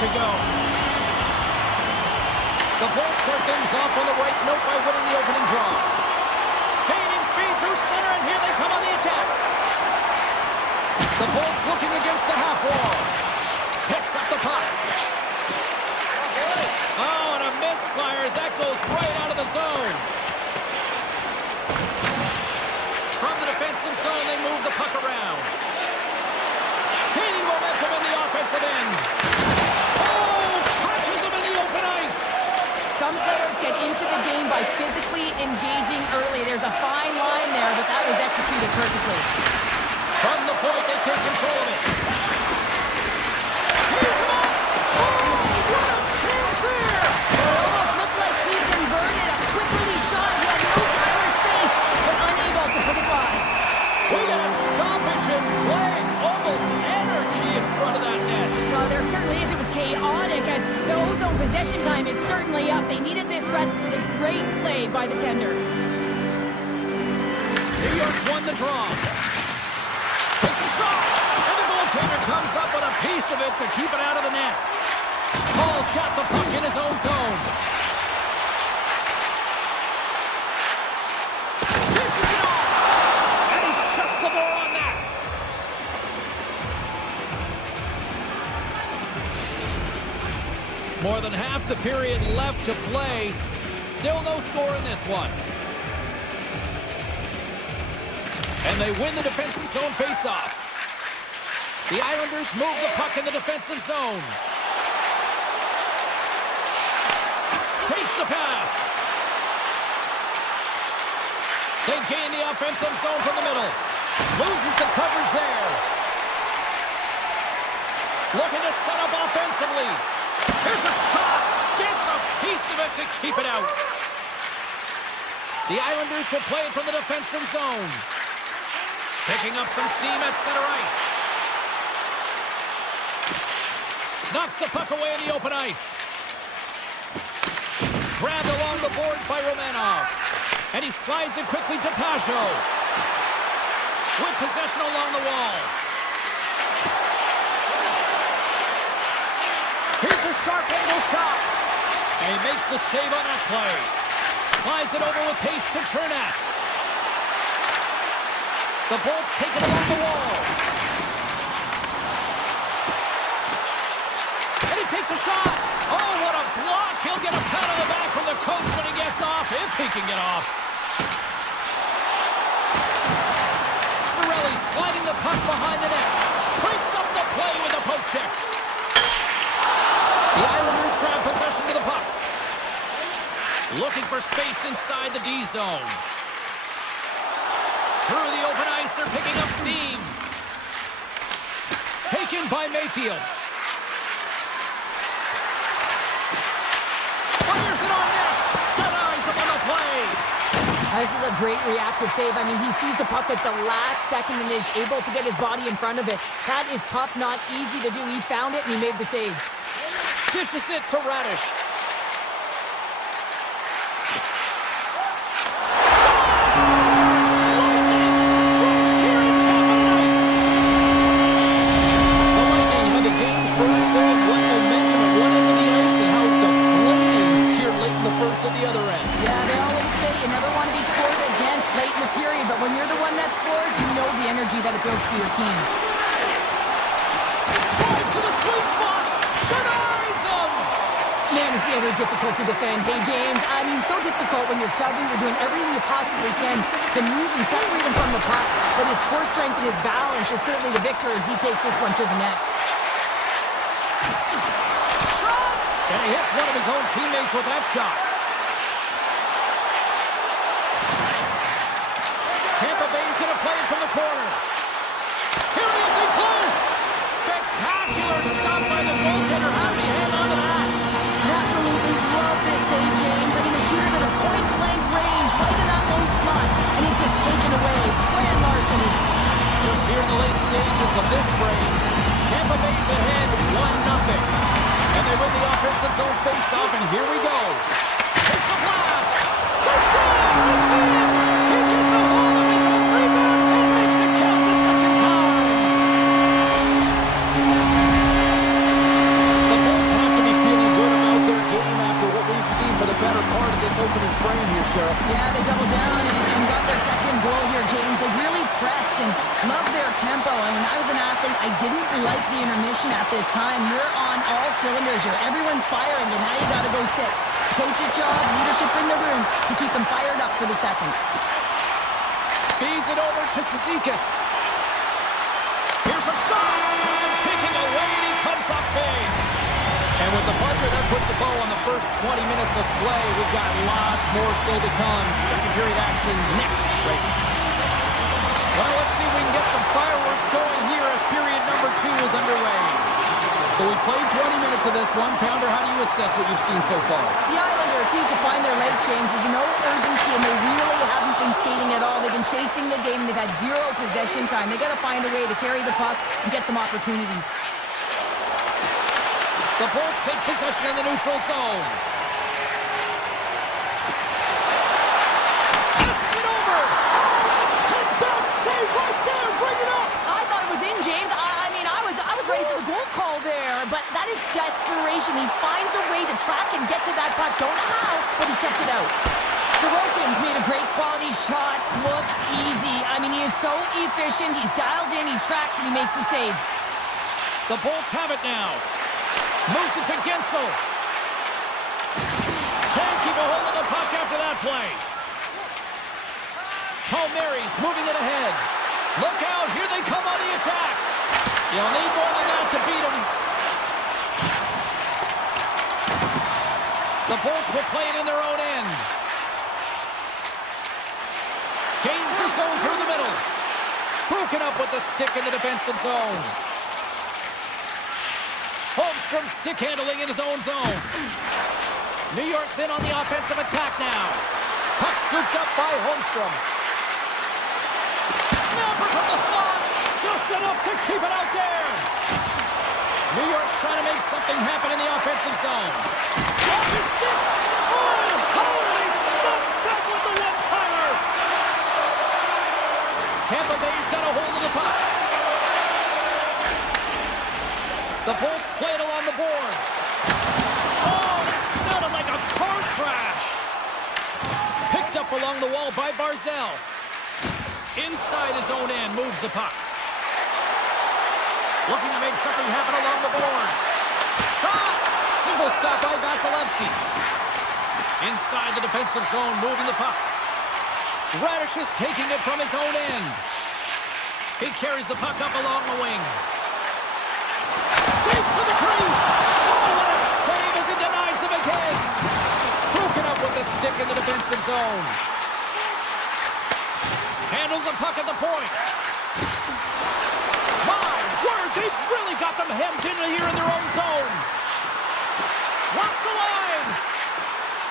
to go. The Bolts start things off on the right note by winning the opening draw. Gaining speed through center, and here they come on the attack. The Bolts looking against the half wall. Picks up the puck. Oh, and a misfire as that goes right out of the zone. From the defensive zone, they move the puck around. Gaining momentum in the offensive end. Oh, catches him in the open ice. Some players get into the game by physically engaging early. There's a fine line there, but that was executed perfectly. From the point, they take control of it. Here's him up. Oh, what a chance there. Well, it almost looked like he converted a quick release shot. He had no time or space, but unable to put it by. We got a stoppage in play. Almost anarchy in front of that net. Well, there certainly is. It was chaotic as the ozone possession time is certainly up. They needed this rest for the great play by the tender. New York's won the draw. Takes a shot. And the goaltender comes up with a piece of it to keep it out of the net. Paul's got the puck in his own zone. Dishes it off. And he shuts the door on that. More than half the period left to play. Still no score in this one. And they win the defensive zone faceoff. The Islanders move the puck in the defensive zone. Takes the pass. They gain the offensive zone from the middle. Loses the coverage there. Looking to set up offensively. Here's a shot. Gets a piece of it to keep it out. The Islanders will play it from the defensive zone. Picking up some steam at center ice. Knocks the puck away in the open ice. Grabbed along the boards by Romanov. And he slides it quickly to Pajot. With possession along the wall. Here's a sharp angle shot. And he makes the save on that play. Slides it over with pace to Chernak. The Bolts take it along the wall. And he takes a shot. Oh, what a block. He'll get a pat on the back from the coach when he gets off, if he can get off. Cirelli sliding the puck behind the net. Breaks up the play with a poke check. The Islanders grab possession to the puck. Looking for space inside the D zone. Through the open ice, they're picking up steam. Taken by Mayfield. Fires it on net. Denies him on the play. This is a great reactive save. I mean, he sees the puck at the last second and is able to get his body in front of it. That is tough, not easy to do. He found it and he made the save. Dishes it to Radish. That it builds for your team. Drives to the sweet spot. Denies him. Man, is he ever difficult to defend. Hey, James, I mean, so difficult when you're shoving. You're doing everything you possibly can to move and separate him from the puck. But his core strength and his balance is certainly the victor as he takes this one to the net. Shot! And he hits one of his own teammates with that shot. Tampa Bay's going to play it from the corner. Here he is in close. Spectacular stop by the goaltender. How did he hang on to that? I absolutely love this save, James. I mean, the shooter's at a point-blank range, right in that low slot, and it's just taken away. Grand larceny. Just here in the late stages of this frame, Tampa Bay's ahead 1-0. And they win the offensive zone face-off, and here we go. Takes a blast. Let's go! It's in! He gets a hold of his own rebound and makes it count the second time. The Bulls their tempo, and when I was an athlete, I didn't like the intermission at this time. You're on all cylinders here. Everyone's firing, and now you gotta go sit. It's coach's job, leadership in the room, to keep them fired up for the second. Feeds it over to Cizikas. Here's a shot! And taking away, he comes up big. And with the buzzer, that puts a bow on the first 20 minutes of play. We've got lots more still to come. Second period action next. Right. Well, let's see if we can get some fireworks going here as period number 2 is underway. So we played 20 minutes of this one. Pounder, how do you assess what you've seen so far? The Islanders need to find their legs, James. There's no urgency, and they really haven't been skating at all. They've been chasing the game. They've had 0 possession time. They got to find a way to carry the puck and get some opportunities. The Bolts take possession in the neutral zone. Passes it over. Oh, take that save right there. Bring it up. I thought it was in, James. I was ready for the goal call there, but that is desperation. He finds a way to track and get to that puck. Don't know how, but he kept it out. Sorokin's made a great quality shot look easy. I mean, he is so efficient. He's dialed in, he tracks, and he makes the save. The Bolts have it now. Moves it to Gensel. Can't keep a hold of the puck after that play. Palmieri's moving it ahead. Look out, here they come on the attack. You'll need more than that to beat them. The Bolts will play it in their own end. Gains the zone through the middle. Broken up with the stick in the defensive zone. Holmstrom stick handling in his own zone. New York's in on the offensive attack now. Puck scooped up by Holmstrom. Snapper from the slot. Just enough to keep it out there. New York's trying to make something happen in the offensive zone. Off his stick. Oh, holy stuff. That with the one-timer. Tampa Bay's got a hold of the puck. The Bolts play it along the boards. Oh, that sounded like a car crash. Picked up along the wall by Barzell. Inside his own end, moves the puck. Looking to make something happen along the boards. Shot! Single stop by Vasilevsky. Inside the defensive zone, moving the puck. Radish is taking it from his own end. He carries the puck up along the wing. Skates to the crease. Oh, what a save as he denies them again. Broken up with the stick in the defensive zone. Handles the puck at the point. My word, they've really got them hemmed in here in their own zone. Walks the line.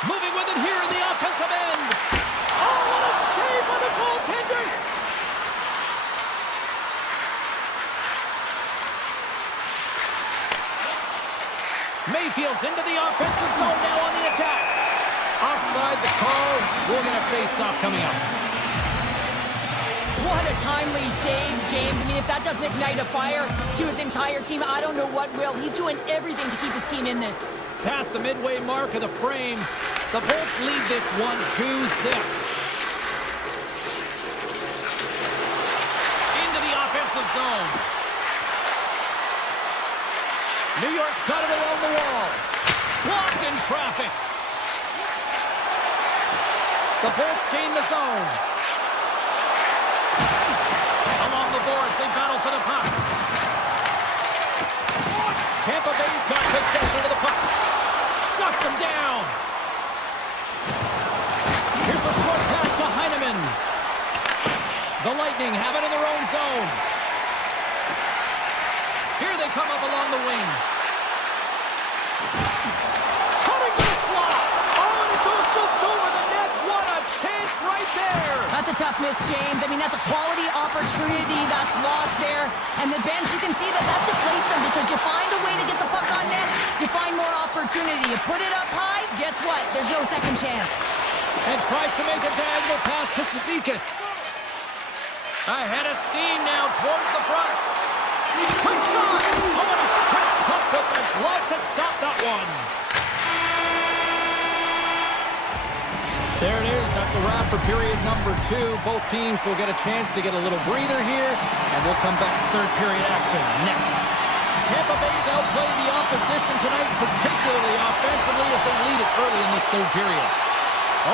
Moving with it here in the offensive end. Oh, what a save by the goaltender. Mayfield's into the offensive zone now on the attack. Offside the call. We're going to face off coming up. What a timely save, James. I mean, if that doesn't ignite a fire to his entire team, I don't know what will. He's doing everything to keep his team in this. Past the midway mark of the frame, the Bolts lead this 1-2-zip. Into the offensive zone. New York's got it along the wall. Blocked in traffic. The Bolts gain the zone. Along the boards, they battle for the puck. Tampa Bay's got possession of the puck. Shuts them down. Here's a short pass to Heineman. The Lightning have it in their own zone. Here they come up along the wing. Cutting the slot. Oh, and it goes just over the net. What a chance right there. That's a tough miss, James. I mean, that's a quality opportunity that's lost there. And the bench, you can see that deflates them because you find a way to get the puck on net, you find more opportunity. You put it up high, guess what? There's no second chance. And tries to make a diagonal pass to Cizikas. Ahead of steam now towards the front. Quick shot! Oh, and he steps up with the glove to stop that one. There it is. That's a wrap for period number 2. Both teams will get a chance to get a little breather here, and we'll come back third period action next. Tampa Bay's outplayed the opposition tonight, particularly offensively, as they lead it early in this third period.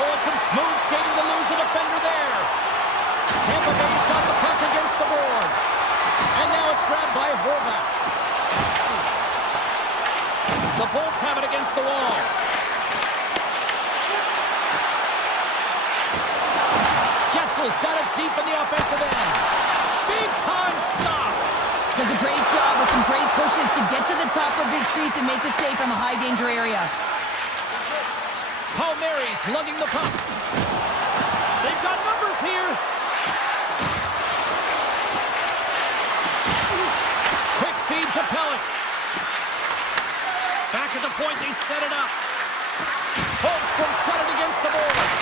Oh, and some smooth skating to lose a defender there. Tampa Bay's got the puck against the boards. And now it's grabbed by Horvath. The Bolts have it against the wall. Getzel's got it deep in the offensive end. Big time stop. Does a great job with some great pushes to get to the top of his crease and make the save from a high danger area. Palmieri's lugging the puck. They've got numbers here. Quick feed to Pellick. Back at the point, they set it up. Holmstrom's got it against the boards.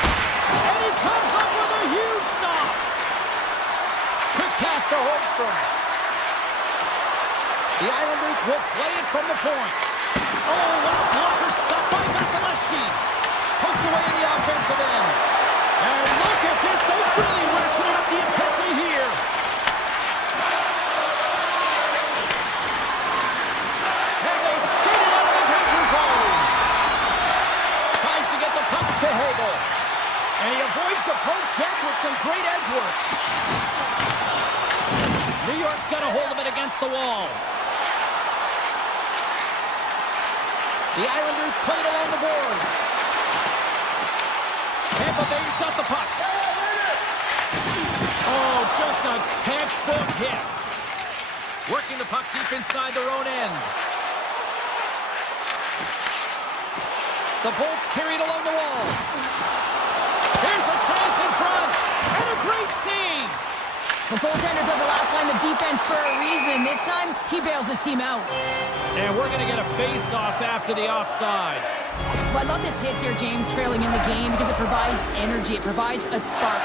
And he comes up with a huge stop. Quick pass to Holmstrom. The Islanders will play it from the point. Oh, what a blocker stop by Vasilevsky. Poked away in the offensive end. And look at this. They really ratcheted up the intensity here. And they skated out of the danger zone. Tries to get the puck to Hagel. And he avoids the poke check with some great edge work. New York's got a hold of it against the wall. The Islanders played along the boards. Tampa Bay's got the puck. Oh, just a textbook hit. Working the puck deep inside their own end. The Bolts carried along the wall. Here's a chance in front. And a great save. The goaltenders are the last line of defense for a reason. This time, he bails his team out. And we're going to get a face-off after the offside. Well, I love this hit here, James, trailing in the game, because it provides energy. It provides a spark.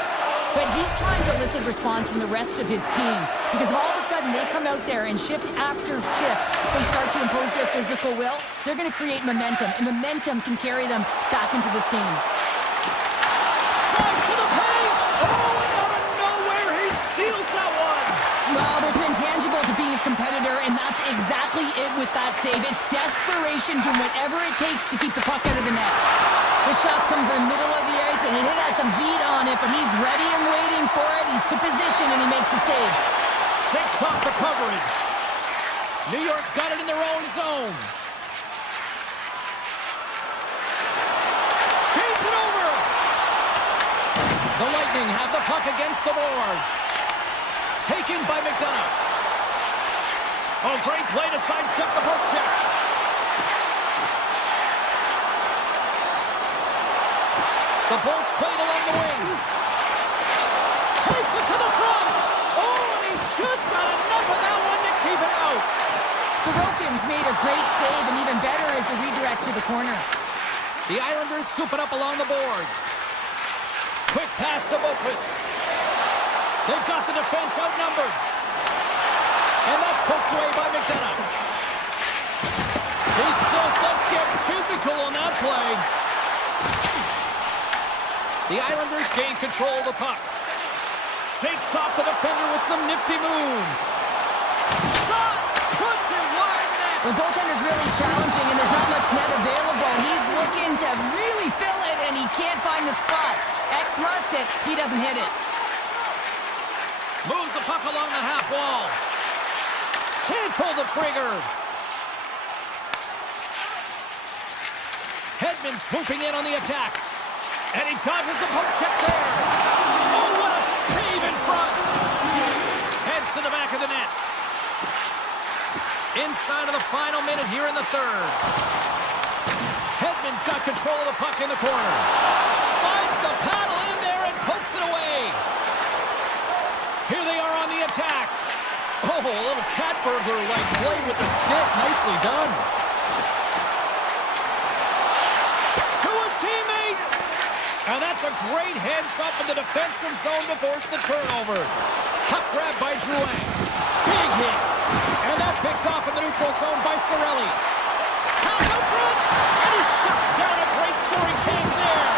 But he's trying to elicit response from the rest of his team. Because if all of a sudden they come out there and shift after shift, they start to impose their physical will, they're going to create momentum. And momentum can carry them back into this game. Drives to the paint! Oh, and out of nowhere, he steals that one! Well, there's an intangible to being a competitor, and that's exactly it with that save. It's desperation, doing whatever it takes to keep the puck out of the net. The shots come from the middle of the ice, and it has some heat on it, but he's ready and waiting for it. He's to position, and he makes the save. Shakes off the coverage. New York's got it in their own zone. Feeds it over. The Lightning have the puck against the boards. Taken by McDonough. Oh, great play to sidestep the poke check. The Bolts played along the wing. Takes it to the front. Oh, and he just got enough of that one to keep it out. Sorokin's made a great save, and even better is the redirect to the corner. The Islanders scoop it up along the boards. Quick pass to Boquist. They've got the defense outnumbered. And that's poked away by McDonough. He says, let's get physical on that play. The Islanders gain control of the puck. Shakes off the defender with some nifty moves. Shot! Puts it wide of the net. The goaltender's really challenging, and there's not much net available. He's looking to really fill it, and he can't find the spot. X marks it. He doesn't hit it. Moves the puck along the half wall. Can't pull the trigger. Hedman swooping in on the attack. And he dodges the poke check there. Oh, what a save in front. Heads to the back of the net. Inside of the final minute here in the third. Hedman's got control of the puck in the corner. Slides the paddle in there and pokes it away. Here they are on the attack. Oh, a little cat burglar-like play with the stick. Nicely done. To his teammate. And that's a great heads-up in the defensive zone to force the turnover. Puck grab by Drouin. Big hit. And that's picked off in the neutral zone by Cirelli. Pass out front. And he shuts down a great scoring chance there.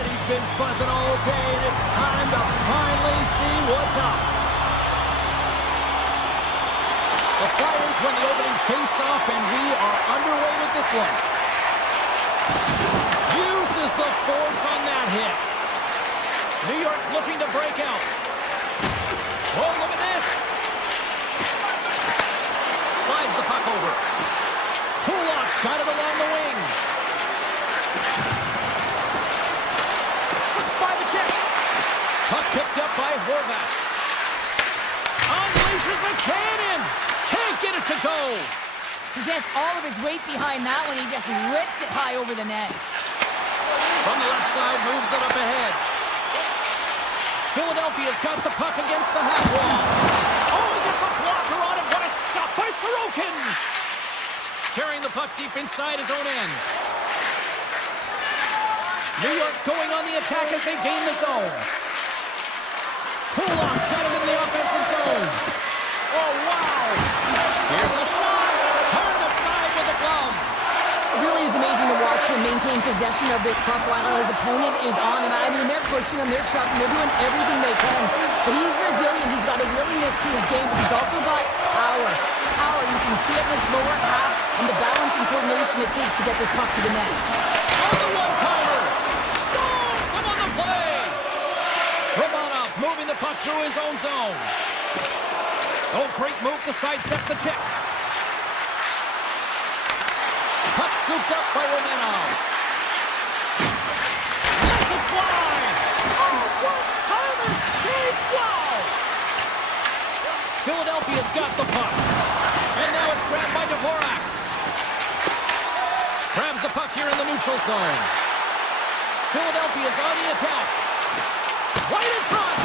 said he's been buzzing all day, and it's time to finally see what's up. The Flyers win the opening face-off, and we are underway with this one. Uses the force on that hit. New York's looking to break out. Oh, look at this. Slides the puck over. Kulak's got it along the wing. Slips by the check. Puck picked up by Horvat. Unleashes a cannon. Can't get it to go. He gets all of his weight behind that one. He just rips it high over the net. From the left side, moves it up ahead. Philadelphia's got the puck against the half wall. Oh, he gets a blocker on it. What a stop by Sorokin. Carrying the puck deep inside his own end. New York's going on the attack as they gain the zone. Kulak's got him in the offensive zone. Oh, wow. Here's a shot. Turned aside with a glove. It really is amazing to watch him maintain possession of this puck while his opponent is on him. I mean, they're pushing him, they're shoving, they're doing everything they can. But he's resilient. He's got a willingness to his game, but he's also got power. Power, you can see it in his lower half and the balance and coordination it takes to get this puck to the net. On the one-timer. Scores him on the play. Romanov's moving the puck through his own zone. Oh, great move to sidestep the check. Puck scooped up by Romanov. Lets it fly. Oh, one-timer save. Wow. Philadelphia's got the puck. And now it's grabbed by Dvorak. Grabs the puck here in the neutral zone. Philadelphia's on the attack. Right in front.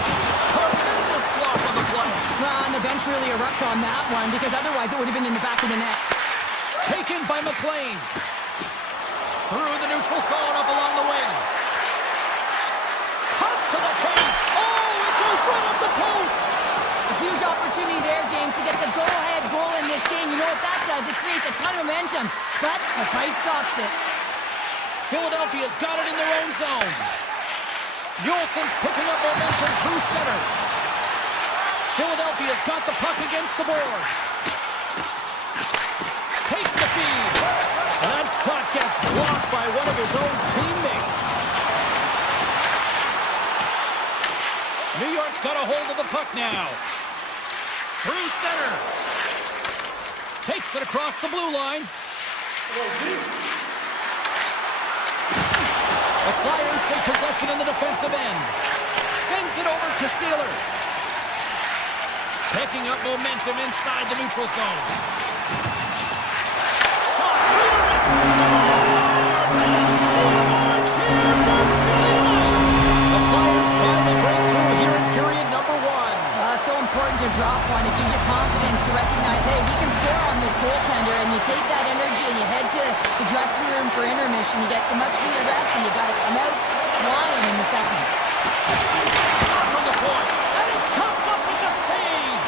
Tremendous block on the play. And the bench really erupts on that one because otherwise it would have been in the back of the net. Taken by McLean. Through the neutral zone up along the wing. Cuts to the paint. Oh, it goes right up the post. A huge opportunity there, James, to get the go-ahead goal in this game. You know what that does? It creates a ton of momentum, but the fight stops it. Philadelphia's got it in their own zone. Yolson's picking up momentum through center. Philadelphia's got the puck against the boards. Takes the feed. And that shot gets blocked by one of his own teammates. New York's got a hold of the puck now. Through center. Takes it across the blue line. The Flyers take possession in the defensive end. Sends it over to Sealer. Picking up momentum inside the neutral zone. Shot. Scores! And a save march here for Philly tonight. The Flyers finally break through here in period number one. It's so important to drop one. It gives you confidence to recognize, hey, we can score on this goaltender, and you take that energy and you head to the dressing room for intermission. You get some much needed rest, and you got to come out flying in the second. Shot from the point, and it comes up with the save.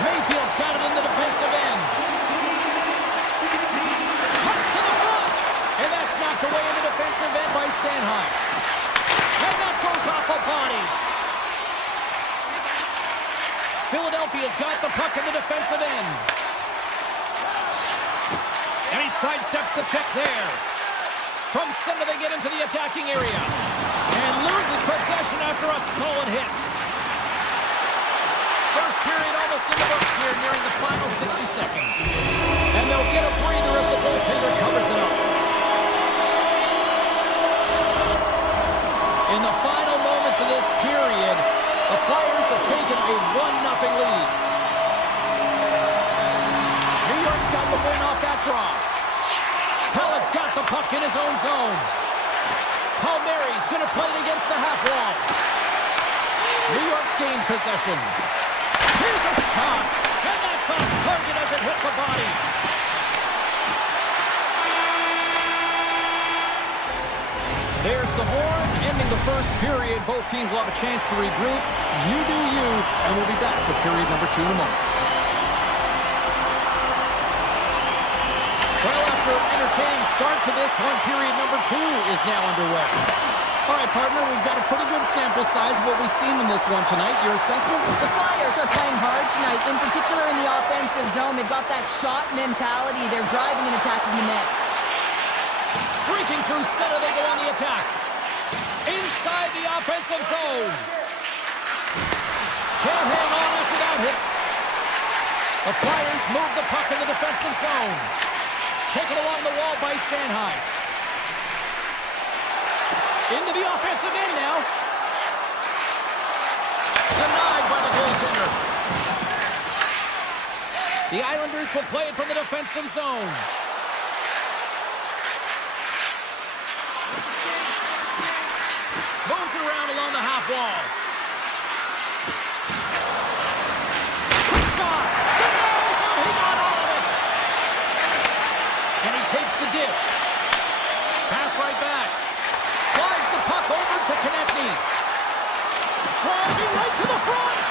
Mayfield's got it in the defensive end. Cuts to the front, and that's knocked away in the defensive end by Sanheim. And that goes off a body. Philadelphia's got the puck in the defensive end. And he sidesteps the check there. From center they get into the attacking area. And loses possession after a solid hit. First period almost in the books here, nearing the final 60 seconds. And they'll get a breather as the goaltender covers it up. In the final moments of this period, the Flyers have taken a 1-0 lead. New York's got the win off that draw. Pellet's got the puck in his own zone. Palmieri's going to play it against the half wall. New York's gained possession. Here's a shot, and that's off target as it hits a body. There's the horn, ending the first period. Both teams will have a chance to regroup. You do you, and we'll be back with period number 2 in a moment. Well, after After an entertaining start to this one, period number 2 is now underway. All right, partner, we've got a pretty good sample size of what we've seen in this one tonight. Your assessment? The Flyers are playing hard tonight, in particular in the offensive zone. They've got that shot mentality. They're driving and attacking the net. Streaking through center, they go on the attack. Inside the offensive zone. Can't hang on after that hit. The Flyers move the puck in the defensive zone. Taken along the wall by Sanheim. Into the offensive end now. Denied by the goaltender. The Islanders will play it from the defensive zone. Moves it around along the half wall. Quick shot. Denies him. He got all of it. And he takes the dish. Pass right back. Slides the puck over to Konechny. Driving right to the front.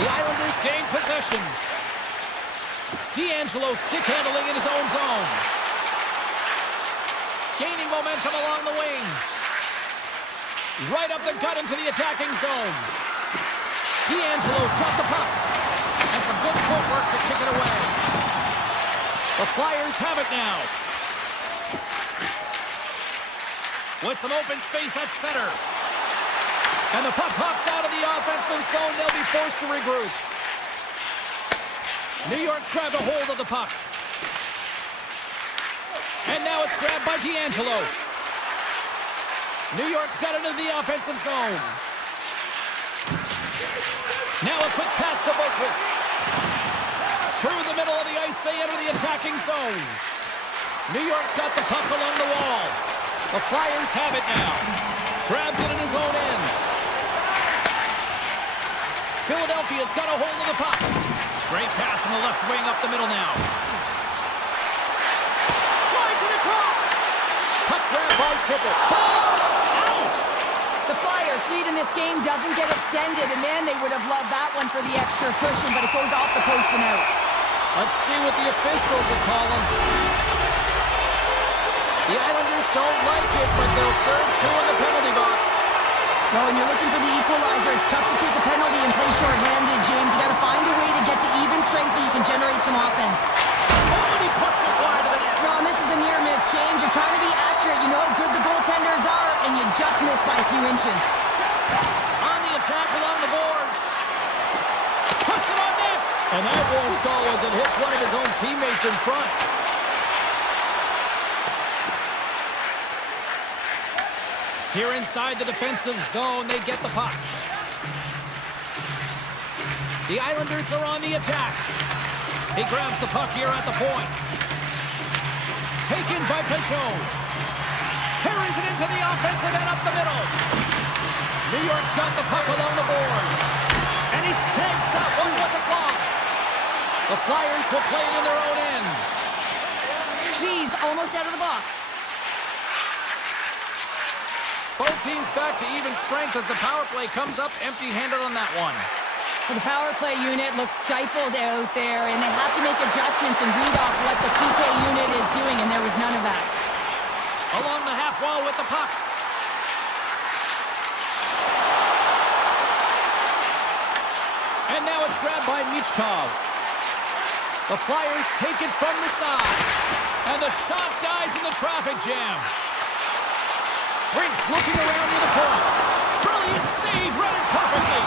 The Islanders gain possession. D'Angelo stick handling in his own zone. Gaining momentum along the wing. Right up the gut into the attacking zone. D'Angelo's got the puck. And some good footwork to kick it away. The Flyers have it now. With some open space at center. And the puck hops out of the offensive zone. They'll be forced to regroup. New York's grabbed a hold of the puck. And now it's grabbed by D'Angelo. New York's got it into the offensive zone. Now a quick pass to Boquist. Through the middle of the ice, they enter the attacking zone. New York's got the puck along the wall. The Flyers have it now. Grabs it in his own end. Philadelphia's got a hold of the puck. Great pass from the left wing up the middle now. Slides it across. Puck grab by Tippett. Ball out. The Flyers' lead in this game doesn't get extended, and man, they would have loved that one for the extra cushion, but it goes off the post and out. Let's see what the officials are calling. The Islanders don't like it, but they'll serve 2 in the penalty box. Well, when you're looking for the equalizer, it's tough to take a penalty and play shorthanded, James. You got to find a way to get to even strength so you can generate some offense. Oh, and he puts it wide of the net. No, and this is a near miss, James. You're trying to be accurate. You know how good the goaltenders are, and you just missed by a few inches. On the attack along the boards. Puts it on net. And that won't go as it hits one of his own teammates in front. Here inside the defensive zone, they get the puck. The Islanders are on the attack. He grabs the puck here at the point. Taken by Peugeot. Carries it into the offensive end up the middle. New York's got the puck along the boards. And he stakes that one with the clock. The Flyers will play it in their own end. Please, almost out of the box. Both teams back to even strength as the power play comes up empty-handed on that one. The power play unit looks stifled out there, and they have to make adjustments and read off what the PK unit is doing, and there was none of that. Along the half wall with the puck. And now it's grabbed by Michkov. The Flyers take it from the side. And the shot dies in the traffic jam. Rinks looking around near the point. Brilliant save, read it perfectly.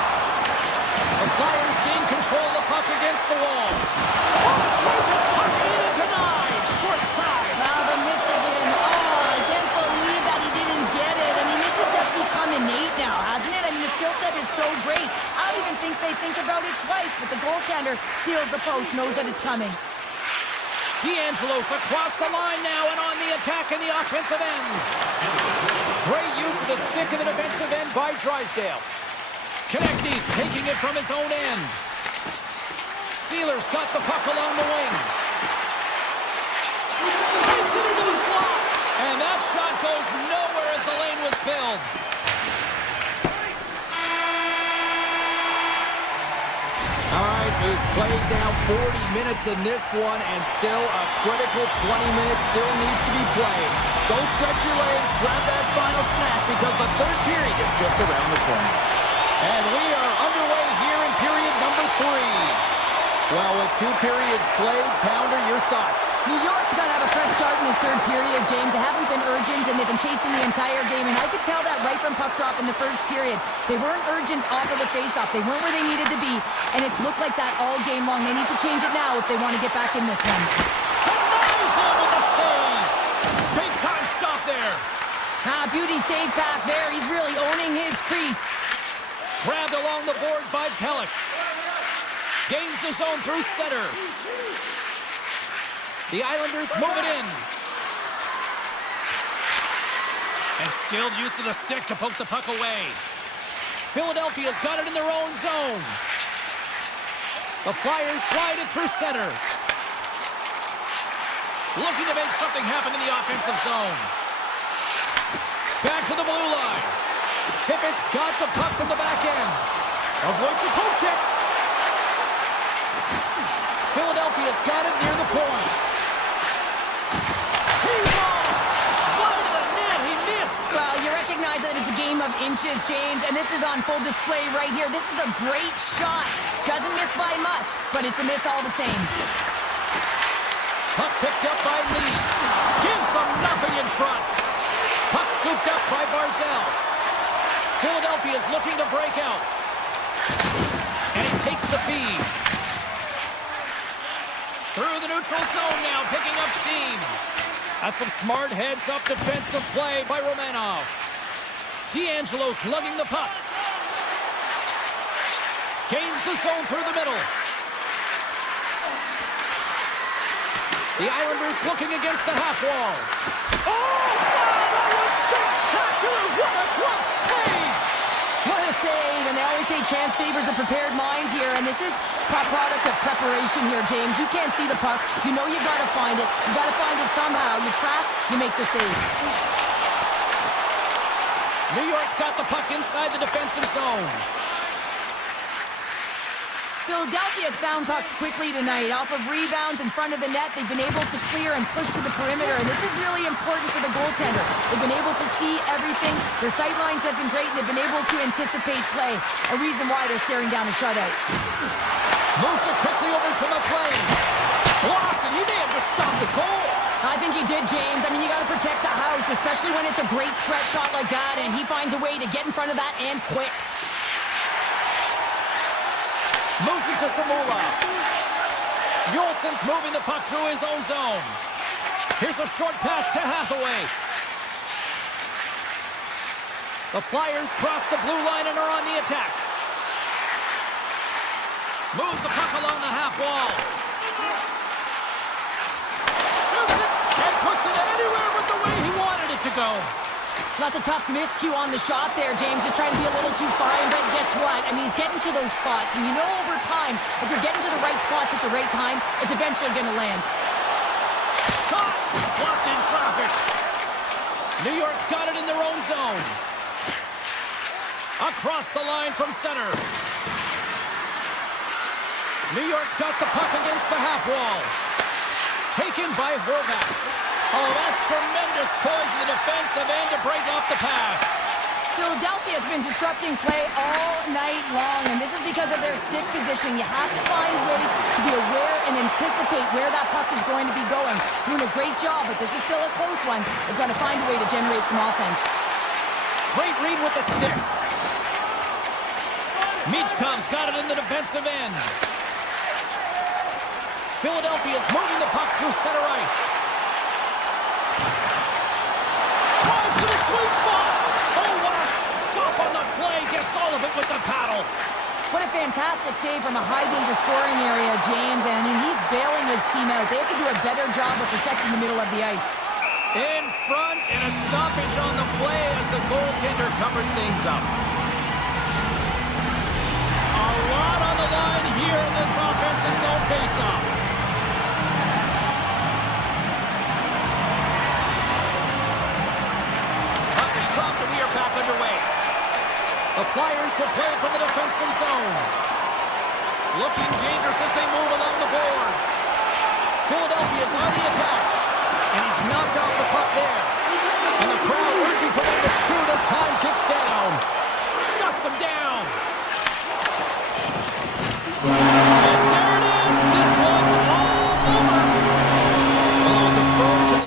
The Flyers gain control of the puck against the wall. Oh, tried to tuck it in and denied. Short side. Wow, the Michigan. Oh, I can't believe that he didn't get it. I mean, this has just become innate now, hasn't it? I mean, the skill set is so great. I don't even think they think about it twice, but the goaltender seals the post, knows that it's coming. D'Angelo's across the line now and on the attack in the offensive end. Great use of the stick in the defensive end by Drysdale. Konechny's taking it from his own end. Sealer's got the puck along the wing. Takes it into the slot. And that shot goes nowhere as the lane was filled. All right, We've played now 40 minutes in this one, and still a critical 20 minutes still needs to be played. Go stretch your legs, grab that final snack, because the third period is just around the corner. And we are underway here in period number 3. Well, with 2 periods played, Pounder, your thoughts? New York's got to have a fresh start in this third period, James. They haven't been urgent, and they've been chasing the entire game, and I could tell that right from puck drop in the first period. They weren't urgent off of the faceoff. They weren't where they needed to be, and it's looked like that all game long. They need to change it now if they want to get back in this one. Denies him with the save! Big time stop there! Beauty save back there. He's really owning his crease. Grabbed along the boards by Pellick. Gains the zone through center. The Islanders move it in. And skilled use of the stick to poke the puck away. Philadelphia's got it in their own zone. The Flyers slide it through center. Looking to make something happen in the offensive zone. Back to the blue line. Tippett's got the puck from the back end. Avoids the poke check. Philadelphia's got it near the point. He's off! Wide of the net, he missed! Well, you recognize that it's a game of inches, James, and this is on full display right here. This is a great shot. Doesn't miss by much, but it's a miss all the same. Puck picked up by Lee. Gives them nothing in front. Puck scooped up by Barzell. Philadelphia's looking to break out. And he takes the feed. Through the neutral zone now, picking up steam. That's some smart heads-up defensive play by Romanov. D'Angelo's lugging the puck. Gains the zone through the middle. The Islanders looking against the half wall. Oh, wow, that was spectacular! What a close save! What a save, and they always say chance favors a prepared mind here, and this is a product of preparation here, James. You can't see the puck. You know you got to find it. You got to find it somehow. You trap, you make the save. New York's got the puck inside the defensive zone. Philadelphia's found pucks quickly tonight. Off of rebounds in front of the net, they've been able to clear and push to the perimeter, and this is really important for the goaltender. They've been able to see everything. Their sight lines have been great, and they've been able to anticipate play. A reason why they're staring down a shutout. Moves it quickly over to McLean. Blocked, and he may have just stopped the goal. I think he did, James. I mean, you got to protect the house, especially when it's a great threat shot like that, and he finds a way to get in front of that and quick. Moves it to Samula. Yolson's moving the puck through his own zone. Here's a short pass to Hathaway. The Flyers cross the blue line and are on the attack. Moves the puck along the half wall. Shoots it and puts it anywhere but the way he wanted it to go. That's a tough miscue on the shot there, James. Just trying to be a little too fine, but guess what? I mean, he's getting to those spots, and you know over time, if you're getting to the right spots at the right time, it's eventually going to land. Shot! Blocked in traffic. New York's got it in their own zone. Across the line from center. New York's got the puck against the half wall. Taken by Horvath. Oh, that's tremendous poise in the defensive end to break off the pass. Philadelphia has been disrupting play all night long, and this is because of their stick position. You have to find ways to be aware and anticipate where that puck is going to be going. Doing a great job, but this is still a close one. They've got to find a way to generate some offense. Great read with the stick. Michkov's got it in the defensive end. Philadelphia's moving the puck through center ice. Drives to the sweet spot. Oh, what a stop on the play. Gets all of it with the paddle. What a fantastic save from a high-danger scoring area, James. And I mean, he's bailing his team out. They have to do a better job of protecting the middle of the ice. In front and a stoppage on the play as the goaltender covers things up. A lot on the line here in this offensive zone faceoff. Dropped and we are back underway. The Flyers will play from the defensive zone. Looking dangerous as they move along the boards. Philadelphia's on the attack. And he's knocked off the puck there. And the crowd urging for them to shoot as time ticks down. Shuts them down. And there it is. This one's all over. Well, defer to the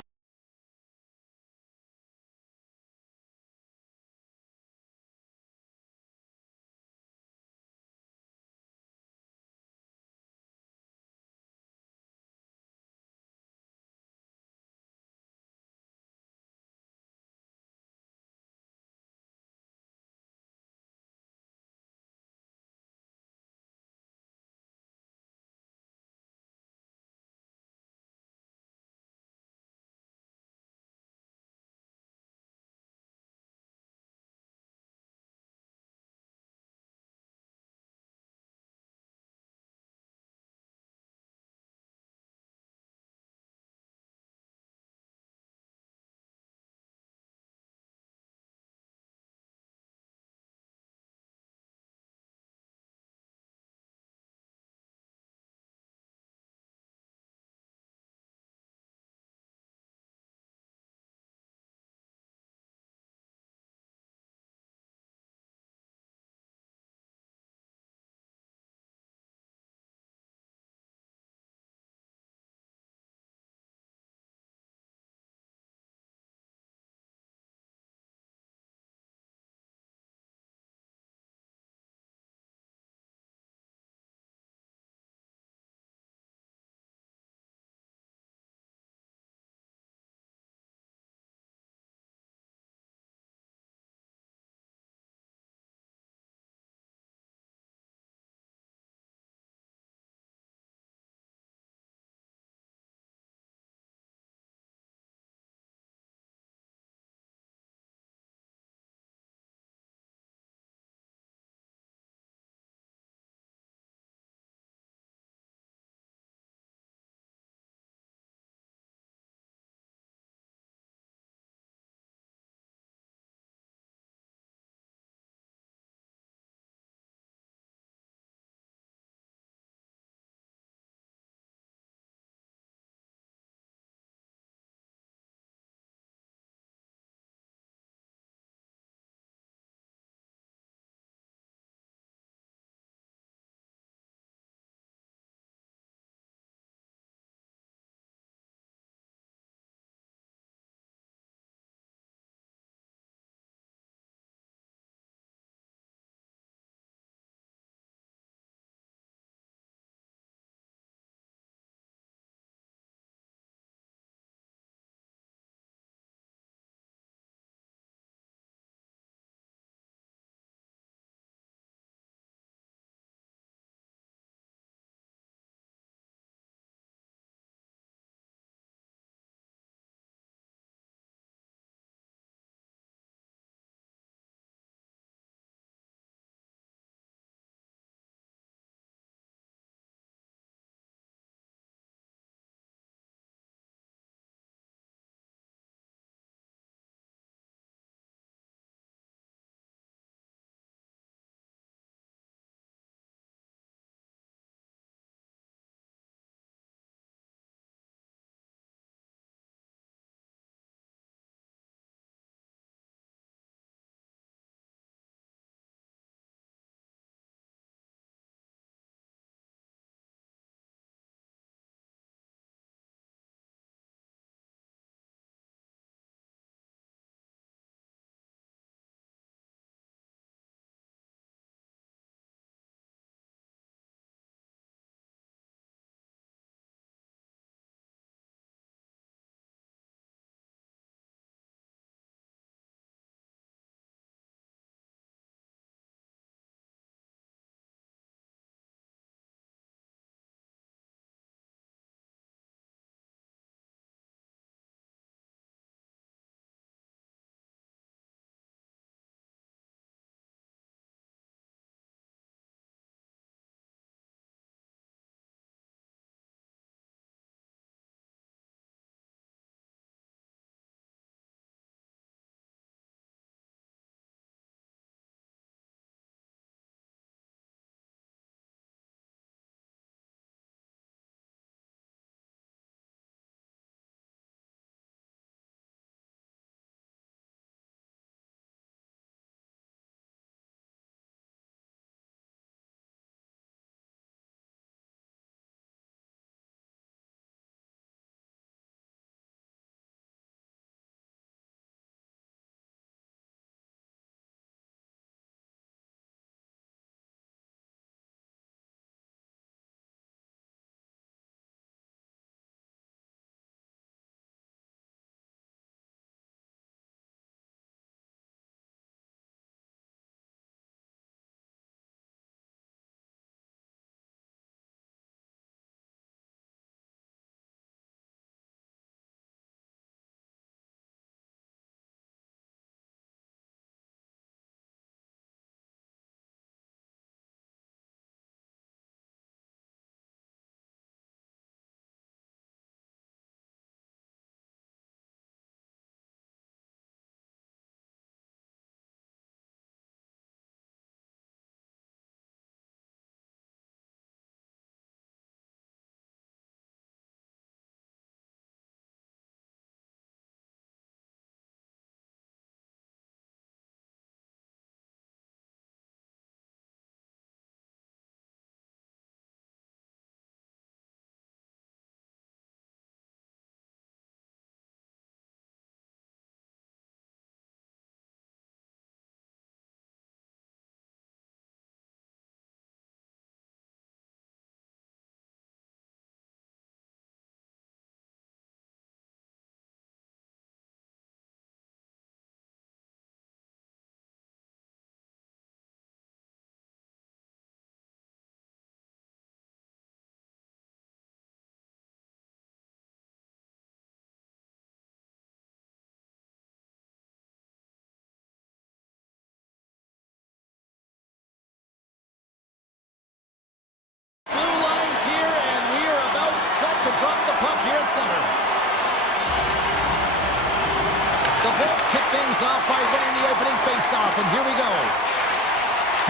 and here we go.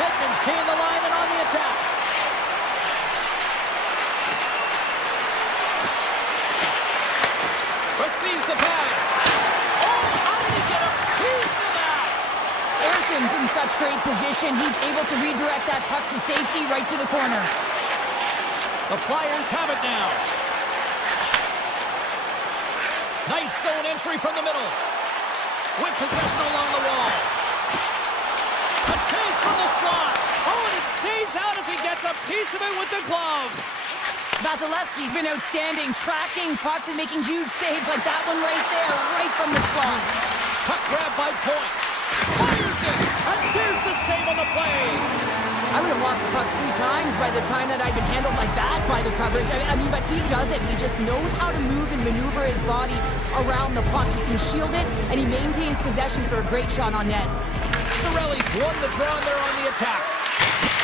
Hedman's gained the line and on the attack. Receives the pass. Oh, how did he get a piece of that? Erson's in such great position. He's able to redirect that puck to safety right to the corner. The Flyers have it now. Nice zone entry from the middle. With possession along the wall. A chance from the slot. Oh, and it stays out as he gets a piece of it with the glove. Vasilevsky's been outstanding, tracking pucks and making huge saves like that one right there, right from the slot. Puck grab by Point. Fires it, and there's the save on the play. I would have lost the puck 3 times by the time that I'd been handled like that by the coverage. I mean, but he does it. He just knows how to move and maneuver his body around the puck. He can shield it, and he maintains possession for a great shot on net. Cirelli's won the draw and they're on the attack.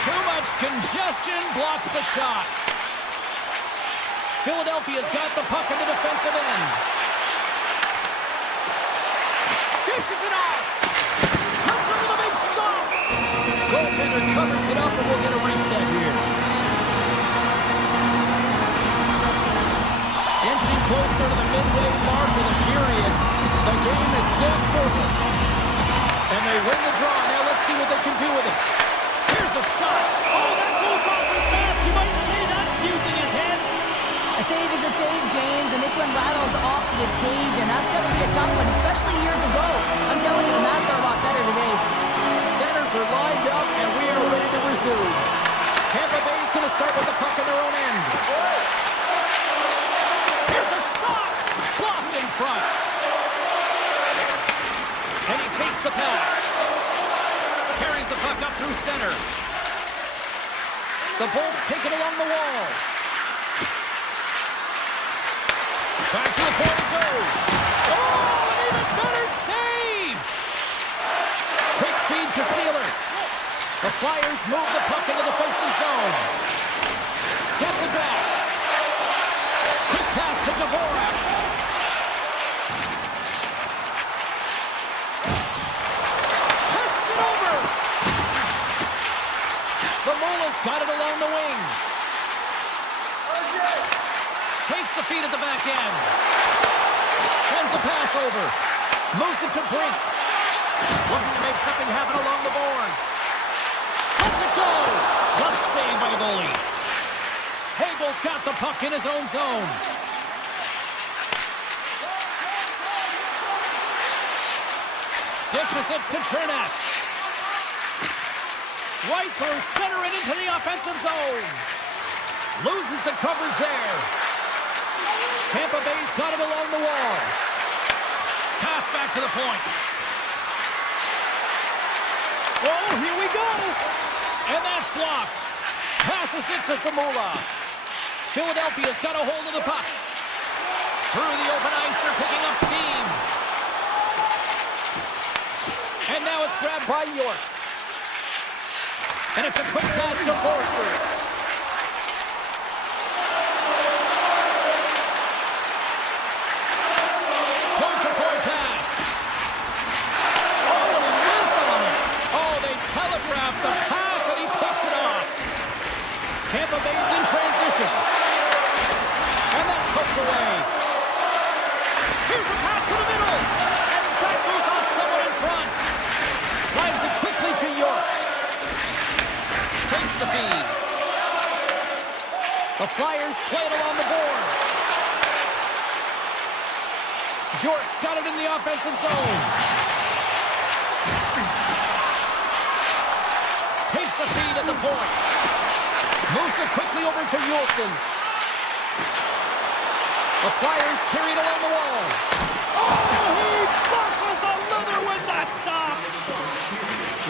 Too much congestion blocks the shot. Philadelphia's got the puck in the defensive end. Dishes it off. Comes over the big stop. Goaltender covers it up and we'll get a reset here. Inching closer to the midway mark of the period. The game is still scoreless. And they win the draw. Now let's see what they can do with it. Here's a shot. Oh, that goes off his mask. You might say that's using his head. A save is a save, James, and this one rattles off his cage, and that's going to be a tough one, especially years ago. I'm telling you, the Mavs are a lot better today. Centers are lined up, and we are ready to resume. Tampa Bay's going to start with the puck on their own end. Here's a shot! Blocked in front. And he takes the pass. Carries the puck up through center. The Bolts take it along the wall. Back to the point it goes. Oh, an even better save! Quick feed to Sealer. The Flyers move the puck in the defensive zone. Gets it back. Quick pass to Dvorak. Passes it over. Samola's got it along the wing. Takes the feed at the back end. Sends a pass over. Moves it to Brink. Looking to make something happen along the boards. Lets it go. Glove save by the goalie. Hagel's got the puck in his own zone. Dishes it to Chernak. Right through center and into the offensive zone. Loses the coverage there. Tampa Bay's got it along the wall. Pass back to the point. Oh, here we go. And that's blocked. Passes it to Samola. Philadelphia's got a hold of the puck. Through the open ice, they're picking up steam. And now it's grabbed by York. And it's a quick pass to Forster. Tampa Bay's in transition. And that's hooked away. Here's a pass to the middle. And that goes off someone in front. Slides it quickly to York. Takes the feed. The Flyers play it along the boards. York's got it in the offensive zone. Takes the feed at the point. Moves it quickly over to Yulson. The Flyers carry it along the wall. Oh, he flushes the leather with that stop.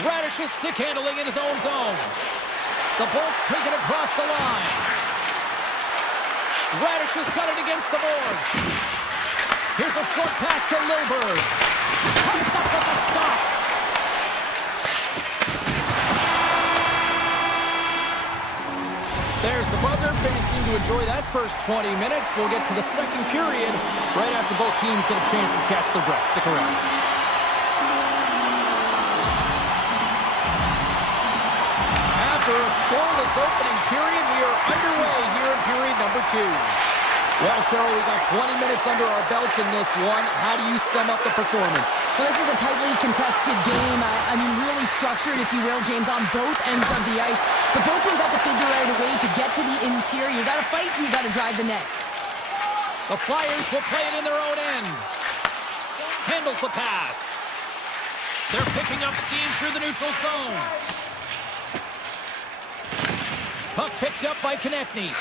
Radish's stick handling in his own zone. The Bolts take it across the line. Radish has got it against the boards. Here's a short pass to Lilburn. Comes up with the stop. There's the buzzer. Fans seem to enjoy that first 20 minutes. We'll get to the second period right after both teams get a chance to catch their breath. Stick around. After a scoreless opening period, we are underway here in period number 2. Well, Cheryl, we got 20 minutes under our belts in this one. How do you sum up the performance? Well, this is a tightly contested game. I mean, really structured, if you will, James, on both ends of the ice. But both teams have to figure out a way to get to the interior. You got to fight and you got to drive the net. The Flyers will play it in their own end. Handles the pass. They're picking up steam through the neutral zone. Puck picked up by Konechny.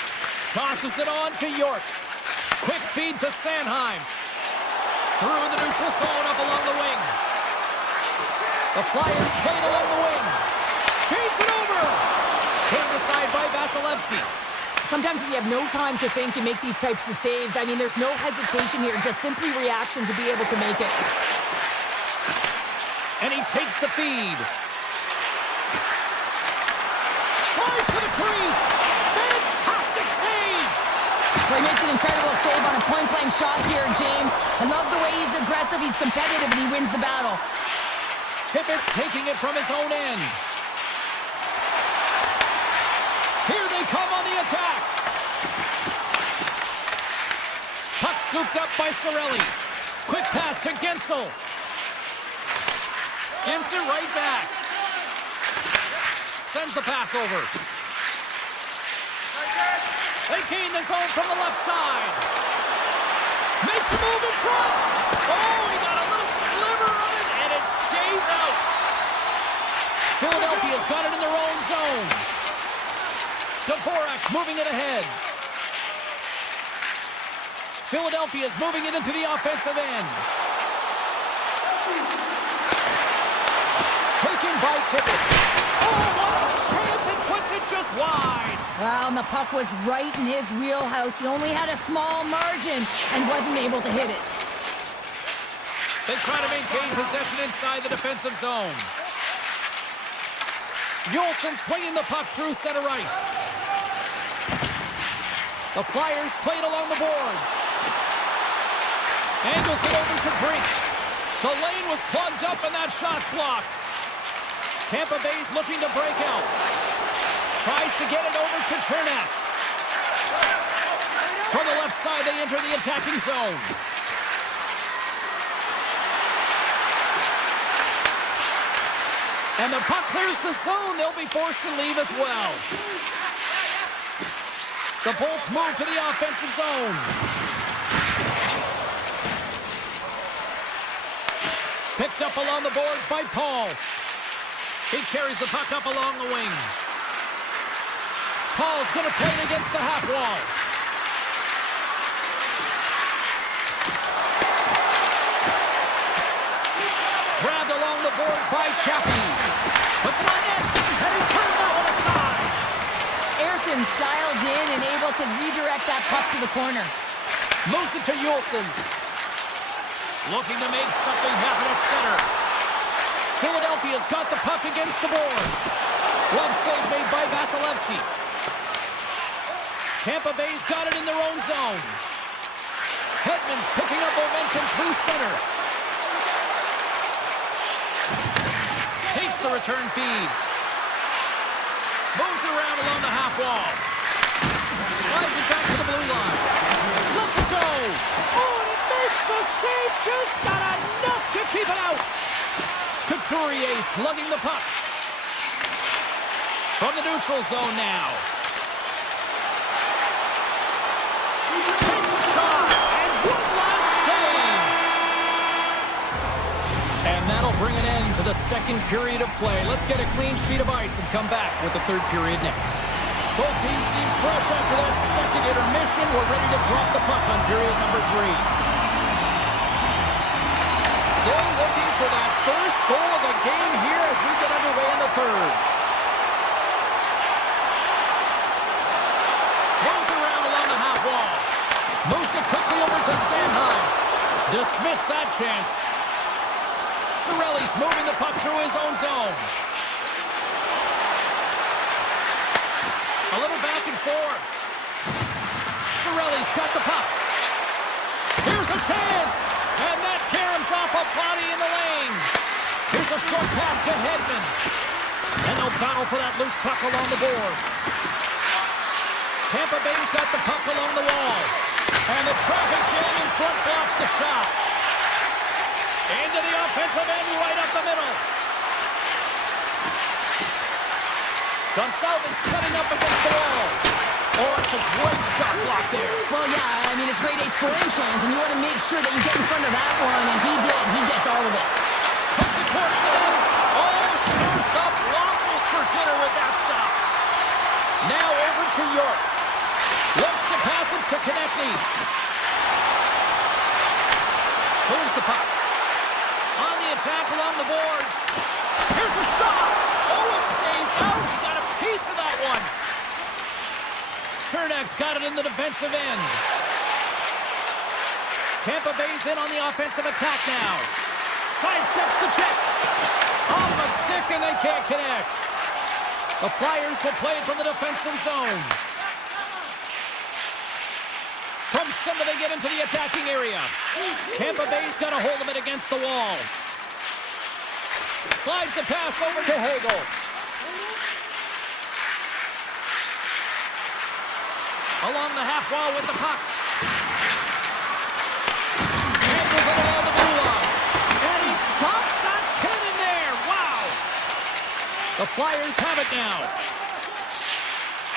Tosses it on to York. Quick feed to Sanheim. Through the neutral zone up along the wing. The Flyers play it along the wing. Feeds it over. Turned aside by Vasilevsky. Sometimes when you have no time to think and make these types of saves, I mean, there's no hesitation here, just simply reaction to be able to make it. And he takes the feed. Tries to the crease. Fantastic save. Well, he makes an incredible save on a point-blank shot here, James. I love the way he's aggressive, he's competitive, and he wins the battle. Tippett's taking it from his own end. Here they come on the attack. Puck scooped up by Cirelli. Quick pass to Gensel. Gives it right back. Sends the pass over. They gain the zone from the left side. Makes a move in front. Oh, he got a little sliver of it, and it stays out. Philadelphia's got it in their own zone. Dvorak's moving it ahead. Philadelphia's moving it into the offensive end. Taken by Tippett. Oh, what a chance! It puts it just wide. Well, and the puck was right in his wheelhouse. He only had a small margin and wasn't able to hit it. They try to maintain possession inside the defensive zone. Yolson swinging the puck through center ice. The Flyers played along the boards. Angles it over to Brink. The lane was plugged up and that shot's blocked. Tampa Bay's looking to break out. Tries to get it over to Chernak. From the left side, they enter the attacking zone. And the puck clears the zone. They'll be forced to leave as well. The Bolts move to the offensive zone. Picked up along the boards by Paul. He carries the puck up along the wing. Paul's going to play it against the half wall. Grabbed along the board by Chappie. Puts it on net, and he turned that one aside. Erson's dialed in and able to redirect that puck to the corner. Moves it to Yolson. Looking to make something happen at center. Philadelphia's got the puck against the boards. Glove save made by Vasilevsky. Tampa Bay's got it in their own zone. Hedman's picking up momentum through center. Takes the return feed. Moves it around along the half wall. Slides it back to the blue line. Lets it go. Oh, and it makes the save. Just not enough to keep it out. Couturier slugging the puck. From the neutral zone now. Takes a shot. And one last save. And that'll bring an end to the second period of play. Let's get a clean sheet of ice and come back with the third period next. Both teams seem fresh after that second intermission. We're ready to drop the puck on period number 3. Still looking for that first goal of the game here as we get underway in the third. Moves it around along the half wall. Moves it quickly over to Sanheim. Dismissed that chance. Cirelli's moving the puck through his own zone. A little back and forth. Cirelli's got the puck. Here's a chance. And that caroms off a body in the lane. Here's a short pass to Hedman. And they'll battle for that loose puck along the boards. Tampa Bay's got the puck along the wall. And the traffic jam in front blocks the shot. Into the offensive end, right up the middle. Gonçalves setting up against the wall. Oh, it's a great shot block there. Well, yeah, I mean, it's grade A scoring chance, and you want to make sure that you get in front of that one, and he did. He gets all of it. Puts it towards the net. Oh, serves up waffles for dinner with that stop. Now over to York. Looks to pass it to Konechny. Moves the puck. On the attack along the boards. Here's a shot. Oh, it stays out. He got a piece of that one. Chernak's got it in the defensive end. Tampa Bay's in on the offensive attack now. Sidesteps the check. Off the stick, and they can't connect. The Flyers will play it from the defensive zone. From center, they get into the attacking area. Tampa Bay's got a hold of it against the wall. Slides the pass over to Hagel. Along the half wall with the puck. Handles it along the blue line. And he stops that cannon there. Wow. The Flyers have it now.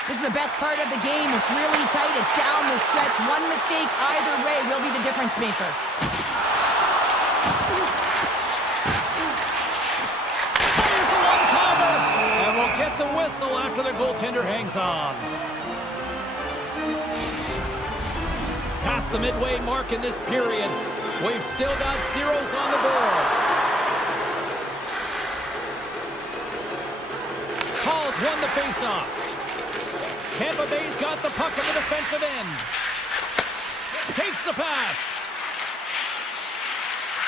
This is the best part of the game. It's really tight. It's down the stretch. One mistake either way will be the difference maker. Here's the one-timer. And we'll get the whistle after the goaltender hangs on. Past the midway mark in this period. We've still got zeros on the board. Hall's won the faceoff. Tampa Bay's got the puck in the defensive end. Takes the pass.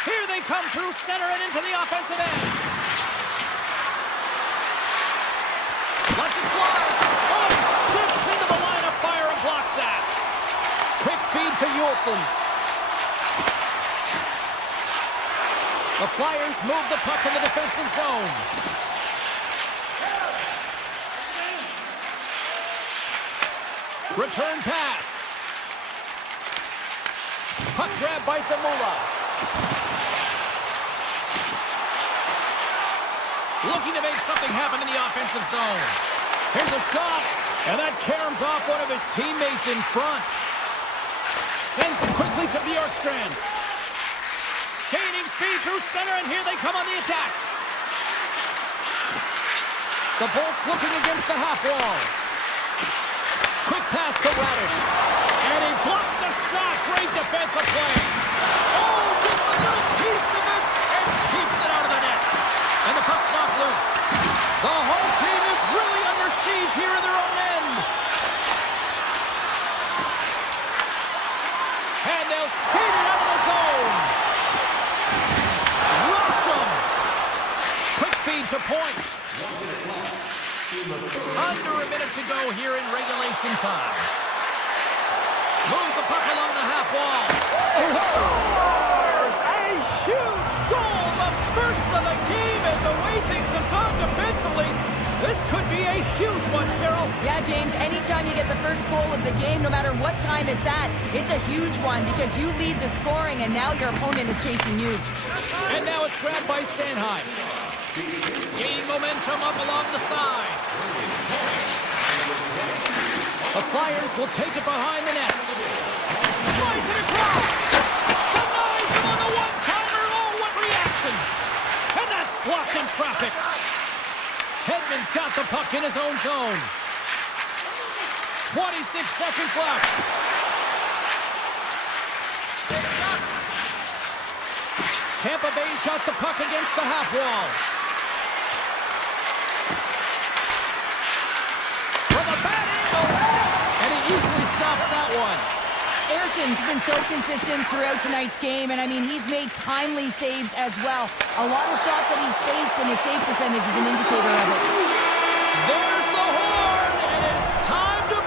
Here they come through center and into the offensive end. Lets it fly. Oh, he steps into the line of fire and blocks that. Quick feed to Juleson. The Flyers move the puck in the defensive zone. Return pass. Puck grab by Zamula. Looking to make something happen in the offensive zone. Here's a shot, and that caroms off one of his teammates in front. Sends it quickly to Bjorkstrand. Gaining speed through center, and here they come on the attack. The Bolts looking against the half wall. Quick pass to Radish. And he blocks the shot. Great defensive play. Oh, gets a little piece of it and keeps it out of the net. And the puck's knocked loose. The whole team is really under siege here in their own end. And they'll skate it out of the zone. Rocked them. Quick feed to point. Under a minute to go here in regulation time. Moves the puck along the half wall. Scores! A huge goal! The first of the game, and the way things have gone defensively, this could be a huge one, Cheryl. Yeah, James, anytime you get the first goal of the game, no matter what time it's at, it's a huge one because you lead the scoring, and now your opponent is chasing you. And now it's grabbed by Sanheim. Gaining momentum up along the side. The Flyers will take it behind the net. Slides it across. Denies him on the one-timer. Oh, what reaction. And that's blocked in traffic. Hedman's got the puck in his own zone. 26 seconds left. Tampa Bay's got the puck against the half wall. From a bad angle. And he easily stops that one. Erson's been so consistent throughout tonight's game, and I mean, he's made timely saves as well. A lot of shots that he's faced, and his save percentage is an indicator of it. There's the horn, and it's time to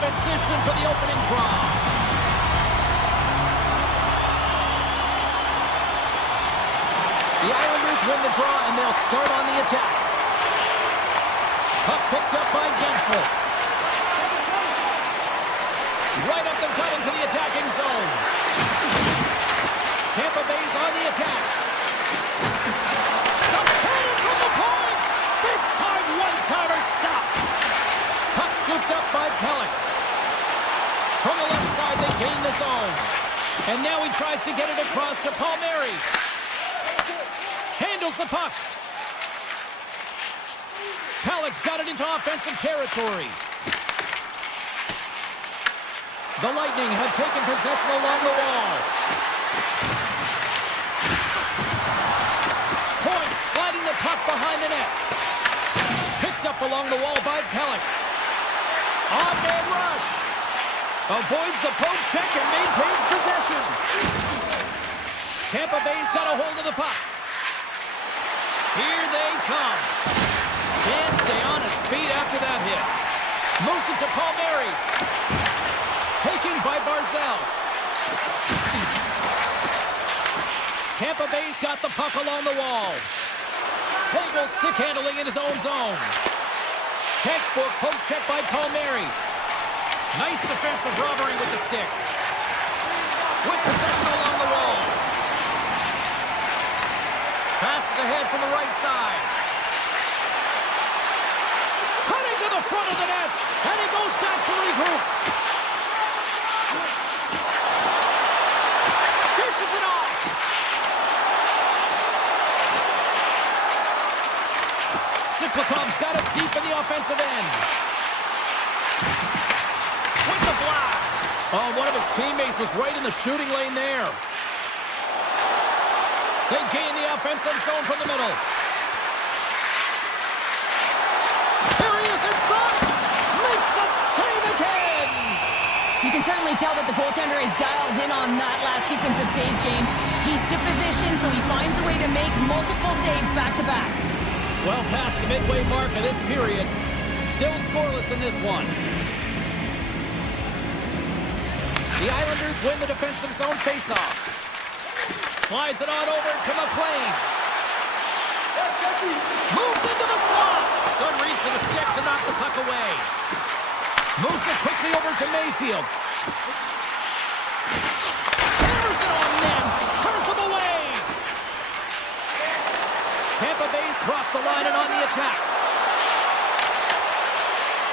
position for the opening draw. The Islanders win the draw, and they'll start on the attack. Puck picked up by Gensel. Right up the gut into the attacking zone. Tampa Bay's on the attack. The cannon from the point! Big-time one-timer stop! Puck scooped up by Pellick. From the left side, they gain the zone. And now he tries to get it across to Palmieri. Handles the puck. Pellick's got it into offensive territory. The Lightning have taken possession along the wall. Point sliding the puck behind the net. Picked up along the wall by Pellick. On-man rush. Avoids the poke check and maintains possession. Tampa Bay's got a hold of the puck. Here they come. Can't stay on his feet after that hit. Moves it to Palmieri. Taken by Barzell. Tampa Bay's got the puck along the wall. Hagel stick handling in his own zone. Textbook poke check by Palmieri. Nice defensive robbery with the stick. With possession along the wall. Passes ahead from the right side. Cutting to the front of the net. And he goes back to regroup. Dishes it off. Siplikov's got it deep in the offensive end. With the blast. Oh, one of his teammates was right in the shooting lane there. They gain the offensive zone from the middle. Here he is in front. Makes the save again. You can certainly tell that the goaltender is dialed in on that last sequence of saves, James. He's to position, so he finds a way to make multiple saves back-to-back. Well past the midway mark of this period. Still scoreless in this one. The Islanders win the defensive zone faceoff. Slides it on over to McLean. Moves into the slot. Doesn't reach for the stick to knock the puck away. Moves it quickly over to Mayfield. Hammers it on net. Turns him away. Tampa Bay's crossed the line and on the attack.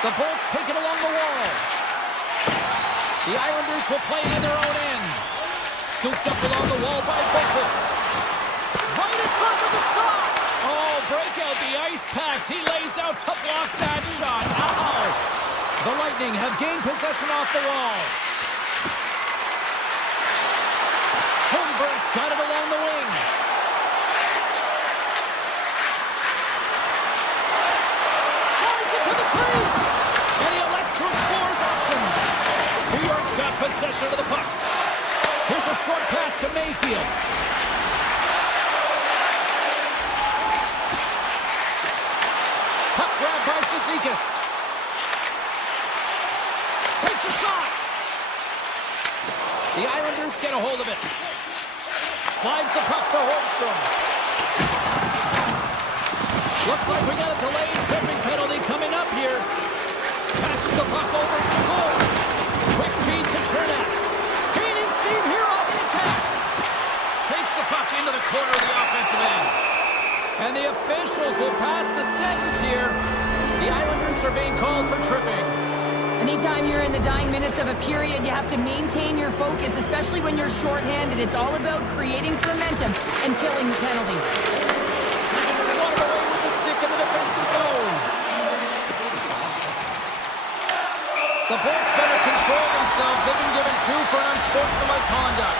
The Bolts take it along the wall. The Islanders will play it in their own end. Scooped up along the wall by Boqvist. Right in front of the shot. Oh, break out the ice packs. He lays out to block that shot. Ow! The Lightning have gained possession off the wall. Holmberg's got it along the wing. Drives it to the crease. And he elects to explore his options. New York's got possession of the puck. Here's a short pass to Mayfield. Puck grab by Cizikas. Takes a shot. The Islanders get a hold of it. Slides the puck to Holmstrom. Looks like we got a delayed tripping penalty coming up here. Passes the puck over to goal. Quick feed to Chernak. Gaining steam here on the attack. Takes the puck into the corner of the offensive end. And the officials will pass the sentence here. The Islanders are being called for tripping. Anytime you're in the dying minutes of a period, you have to maintain your focus, especially when you're shorthanded. It's all about creating some momentum and killing the penalty. Swatted away with the stick in the defensive zone. The Bolts better control themselves. They've been given 2 for unsportsmanlike conduct.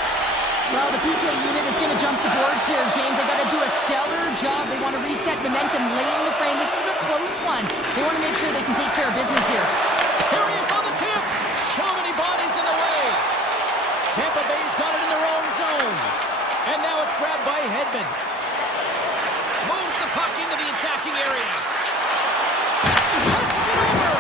Well, the PK unit is going to jump the boards here, James. They got to do a stellar job. They want to reset momentum late in the frame. This is a close one. They want to make sure they can take care of business here. Here he is on the tip. So many bodies in the way. Tampa Bay's got it in their own zone. And now it's grabbed by Hedman. Moves the puck into the attacking area. Passes it over.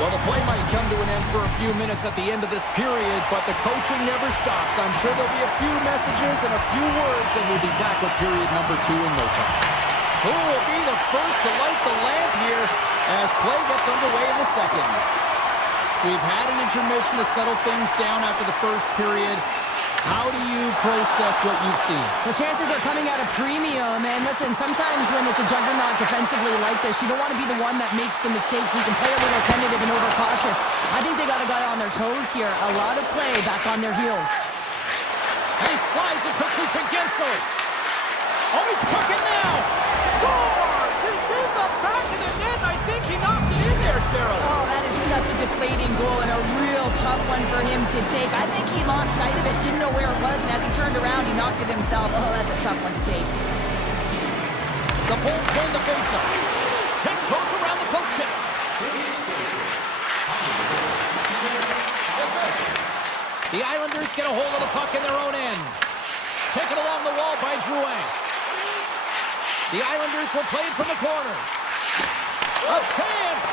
Well, the play might come to an end for a few minutes at the end of this period, but the coaching never stops. I'm sure there'll be a few messages and a few words, and we'll be back with period number 2 in no time. Who will be the first to light the lamp here as play gets underway in the second? We've had an intermission to settle things down after the first period. How do you process what you've seen? The chances are coming at a premium, and listen, sometimes when it's a juggernaut defensively like this, you don't want to be the one that makes the mistakes. You can play a little tentative and overcautious. I think they got a guy on their toes here. A lot of play back on their heels. And he slides it quickly to Gensel. Oh, he's cooking now! Scores! It's in the back of the net. I think he knocked it in there, Cheryl. Oh, that is such a deflating goal and a real tough one for him to take. I think he lost sight of it, didn't know where it was, and as he turned around, he knocked it himself. Oh, that's a tough one to take. The Bulls win the faceoff. Tip goes around the poke check. The Islanders get a hold of the puck in their own end. Taken along the wall by Drouin. The Islanders will play it from the corner. A chance!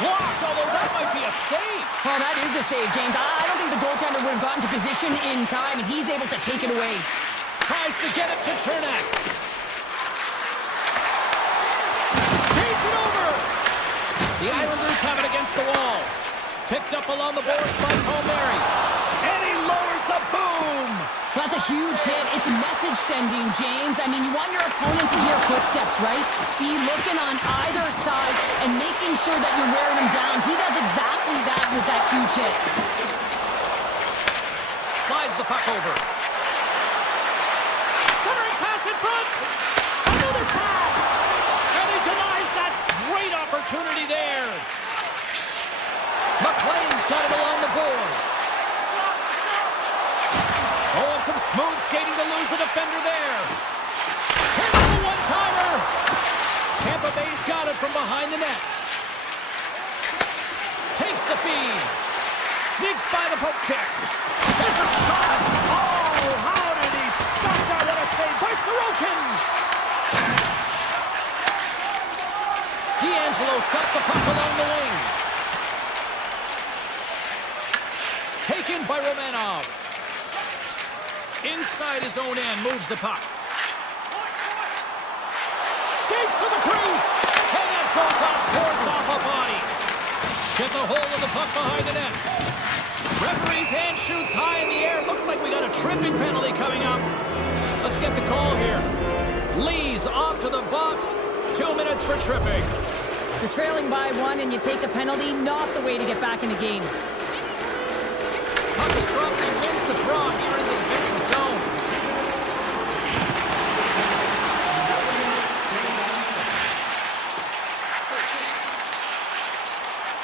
Blocked, although that might be a save. Oh, that is a save, James. I don't think the goaltender would have gotten to position in time, and he's able to take it away. Tries to get it to Chernak. Beats it over! The Islanders have it against the wall. Picked up along the boards by Palmieri. And he lowers the boom! That's a huge hit. It's message sending, James. I mean, you want your opponent to hear footsteps, right? Be looking on either side and making sure that you're wearing him down. He does exactly that with that huge hit. Slides the puck over. Centering pass in front. Another pass. And he denies that great opportunity there. McLean's got it along the boards. Oh, and some smooth skating to lose the defender there. Here's the one-timer. Tampa Bay's got it from behind the net. Takes the feed. Sneaks by the poke check. There's a shot. Oh, how did he stop that? What a save by Sorokin. D'Angelo's got the puck along the wing. Taken by Romanov. Inside his own end, moves the puck. Skates to the crease. And that goes off, course off a body. Get the hold of the puck behind the net. Referee's hand shoots high in the air. Looks like we got a tripping penalty coming up. Let's get the call here. Lee's off to the box. 2 minutes for tripping. You're trailing by 1 and you take a penalty. Not the way to get back in the game. Puck is dropped and he wins the draw here in the defensive zone.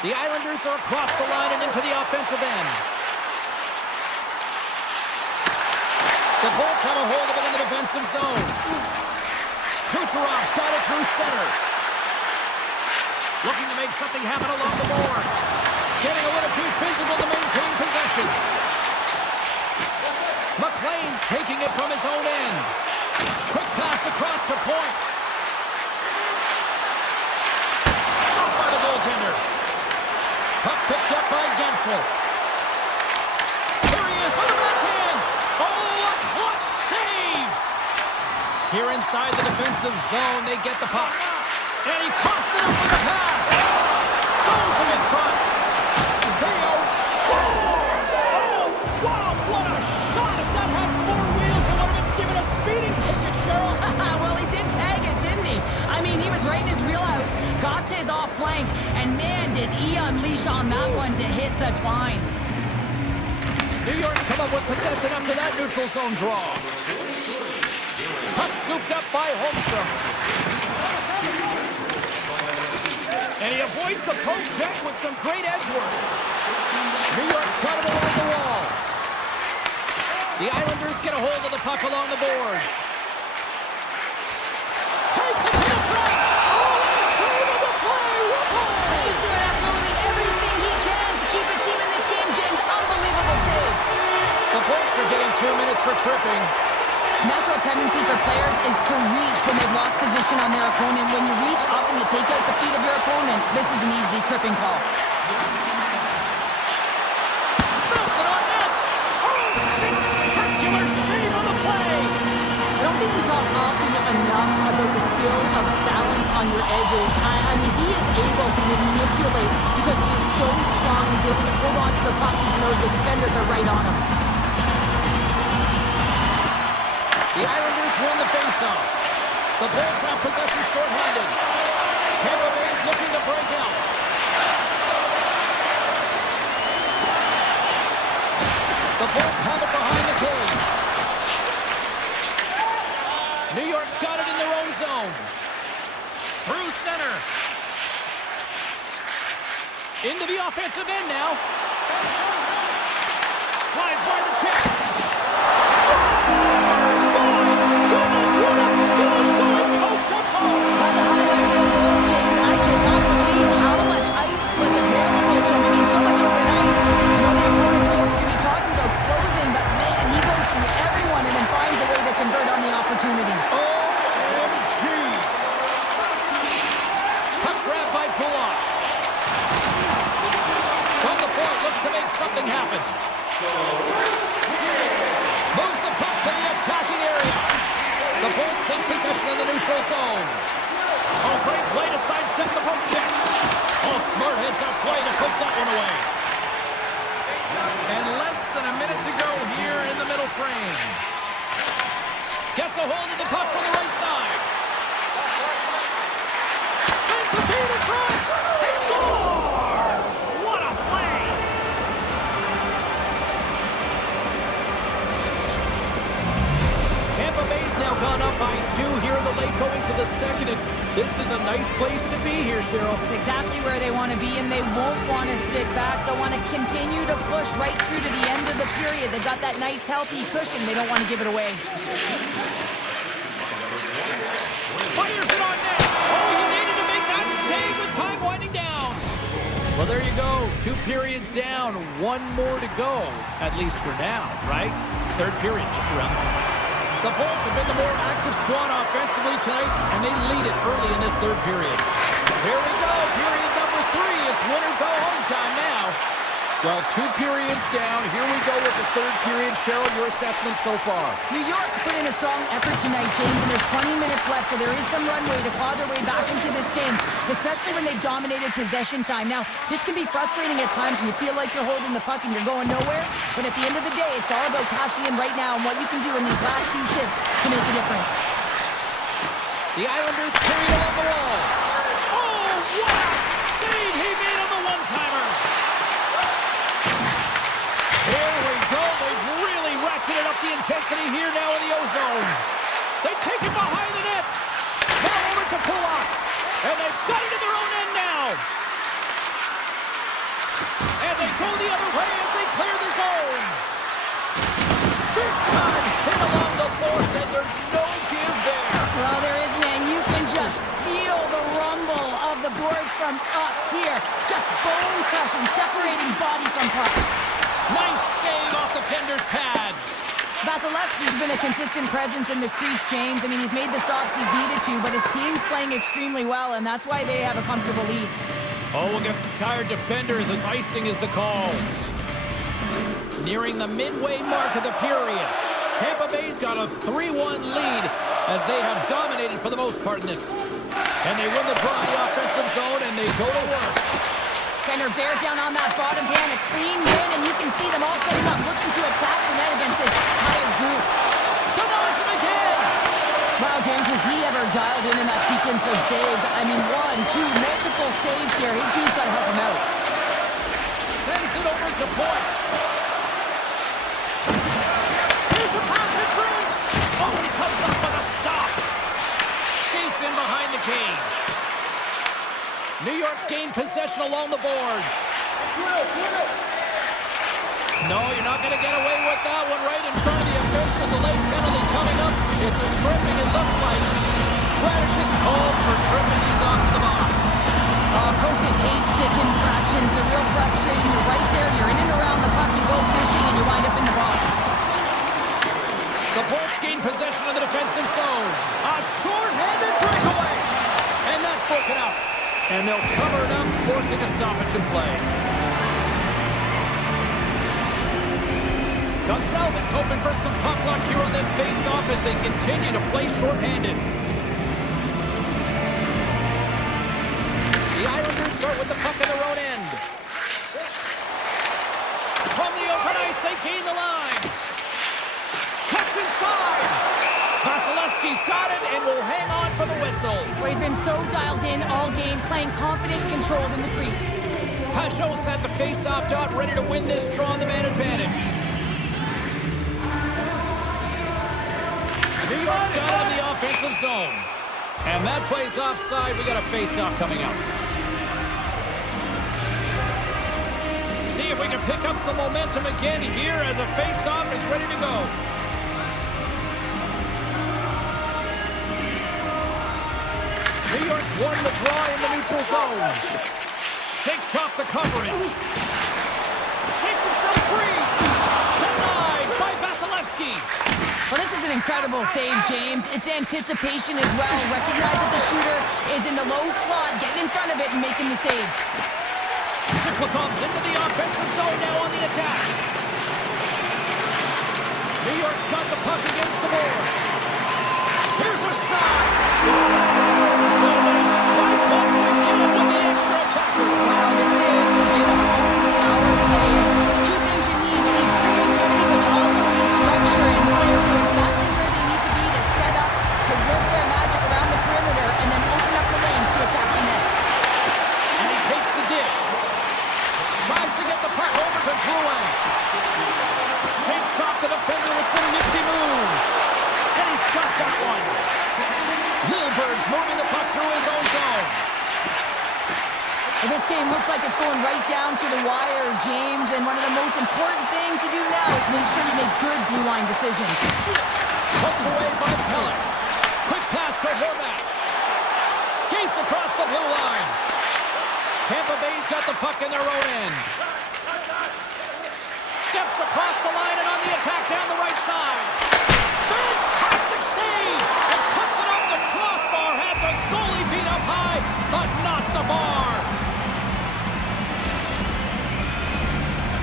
The Islanders are across the line and into the offensive end. The Bolts have a hold of it in the defensive zone. Kucherov's got it through center. Looking to make something happen along the boards. Getting a little too physical to maintain possession. McLean's taking it from his own end. Quick pass across to point. Stopped by the goaltender. Puck picked up by Gensel. Here he is on the backhand. Oh, a clutch save. Here inside the defensive zone, they get the puck. And he coughs it up with the pass. Stones him in front. Theo scores! Oh, wow, what a shot! If that had 4 wheels, it would have been given a speeding ticket, Cheryl. Well, he did tag it, didn't he? I mean, he was right in his wheelhouse, got to his off flank, and man, did he unleash on that one to hit the twine. New York's come up with possession after that neutral zone draw. Puck scooped up by Holmstrom. And he avoids the poke check with some great edge work. New York's got it along the wall. The Islanders get a hold of the puck along the boards. Takes it to the front. Oh, save of the play. He's doing absolutely everything he can to keep his team in this game, James. Unbelievable save. The Bolts are getting 2 minutes for tripping. Natural tendency for players is to reach when they've lost position on their opponent. When you reach, often you take out the feet of your opponent. This is an easy tripping call. Snaps it on net. Oh, spectacular save on the play. I don't think we talk often enough about the skill of balance on your edges. I mean, he is able to manipulate because he is so strong. He's able to hold on to the puck even though the defenders are right on him. The Islanders win the faceoff. The Bulls have possession shorthanded. Tampa Bay is looking to break out. The Bulls have it behind the cage. New York's got it in their own zone. Through center. Into the offensive end now. Slides by the check. Scores! My goodness, what a finish going coast to coast! That's a highlight reel, James. I cannot believe how much ice was available to him. I mean, so much open ice. You know, the opponent's coach could be talking about closing, but man, he goes through everyone and then finds a way to convert on the opportunity. OMG! Puck grab by Pullock. From the point, looks to make something happen. Moves the puck to the attacking area. The Bulls take possession in the neutral zone. Oh, great play to sidestep the poke check. Oh, smart heads up play to put that one away. And less than a minute to go here in the middle frame. Gets a hold of the puck from the right side. Sends the feed in front. He scores! What a play! Tampa Bay's now gone up by 2 here in the late going to the second. And this is a nice place to be here, Cheryl. It's exactly where they want to be, and they won't want to sit back. They'll want to continue to push right through to the end of the period. They've got that nice, healthy cushion. They don't want to give it away. Fires it on net. Oh, he needed to make that save with time winding down. Well, there you go. 2 periods down. 1 more to go, at least for now, right? Third period just around the corner. The Bulls have been the more active squad offensively tonight, and they lead it early in this third period. Here we go, period number 3. It's winner go home time now. Well, 2 periods down. Here we go with the third period. Cheryl, your assessment so far? New York's put in a strong effort tonight, James, and there's 20 minutes left, so there is some runway to claw their way back into this game, especially when they've dominated possession time. Now, this can be frustrating at times when you feel like you're holding the puck and you're going nowhere, but at the end of the day, it's all about cashing in right now and what you can do in these last few shifts to make a difference. The Islanders carry it along the wall. Oh, what a save he made on the one-timer! Here we go. They've really ratcheted up the intensity here now in the O-zone. They take it behind the net. Now over to Pullock. And they've got it in their own end now. And they go the other way as they clear the zone. Big time hit along the boards, and there's no give there. Well, there isn't, and you can just feel the rumble of the boards from up here. Just bone crushing, separating body from puck. Nice save off the tender's pad. Vasilevsky's been a consistent presence in the crease, James. I mean, he's made the stops he's needed to, but his team's playing extremely well, and that's why they have a comfortable lead. Oh, we'll get some tired defenders as icing is the call. Nearing the midway mark of the period. Tampa Bay's got a 3-1 lead as they have dominated for the most part in this. And they win the draw in the offensive zone, and they go to work. Center bears down on that bottom hand, a clean win, and you can see them all setting up, looking to attack the net against this tired group. Denies him again! Wow, James, was he ever dialed in that sequence of saves? I mean, 1, 2, multiple saves here. His team's got to help him out. Sends it over to point. Here's a pass in front. Oh, he comes up with a stop. Skates in behind the cage. New York's gained possession along the boards. No, you're not going to get away with that one right in front of the official. Delayed penalty coming up. It's a tripping, it looks like. Radish is called for tripping. He's off to the box. Coaches hate stick infractions. They're real frustrating. You're right there. You're in and around the puck. You go fishing and you wind up in the box. The Bolts gain possession of the defensive zone. A short-handed breakaway. And that's broken up. And they'll cover it up, forcing a stoppage in play. Gonçalves hoping for some puck luck here on this face-off as they continue to play shorthanded. The Islanders start with the puck in their own end. From the open ice, they gain the line. Cuts inside. Vasilevsky's got it and will hang on for the whistle. Well, he's been so dialed in all game, playing confident, controlled in the crease. Pajot's at the face-off dot, ready to win this draw on the man advantage. New York's got it in the offensive zone. And that plays offside. We got a face-off coming up. See if we can pick up some momentum again here as the face-off is ready to go. New York's won the draw in the neutral zone. Shakes off the coverage. Shakes himself free. Denied by Vasilevsky. Well, this is an incredible save, James. It's anticipation as well. Recognize that the shooter is in the low slot, getting in front of it and making the save. Suklikov's into the offensive zone now on the attack. New York's got the puck against the boards. Here's a shot. Scores! And they strike once again with the extra attacker. Wow, this is a power play. Two things you need. You need creativity, but you also need structure. And the players know exactly where they need to be to set up, to work their magic around the perimeter, and then open up the lanes to attack the net. And he takes the dish. Tries to get the puck over to Drouin. Shakes off the defender with some nifty moves. And he's got that one. Lilbert's moving the puck through his own zone. Well, this game looks like it's going right down to the wire, James. And one of the most important things to do now is make sure you make good blue line decisions. Poked away by Pellet. Quick pass to Horvat. Skates across the blue line. Tampa Bay's got the puck in their own end. Steps across the line and on the attack down the right side. Fantastic save! And puts it off the crossbar. Had the goalie beat up high, but not the bar.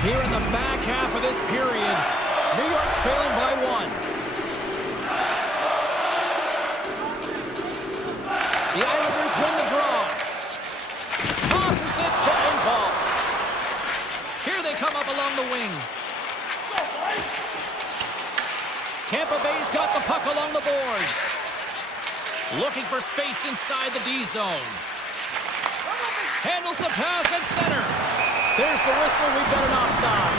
Here in the back half of this period, New York's trailing by 1. The Islanders win the draw. Tosses it to Engvall. Here they come up along the wing. Tampa Bay's got the puck along the boards. Looking for space inside the D zone. Handles the pass at center. There's the whistle. We've got an offside.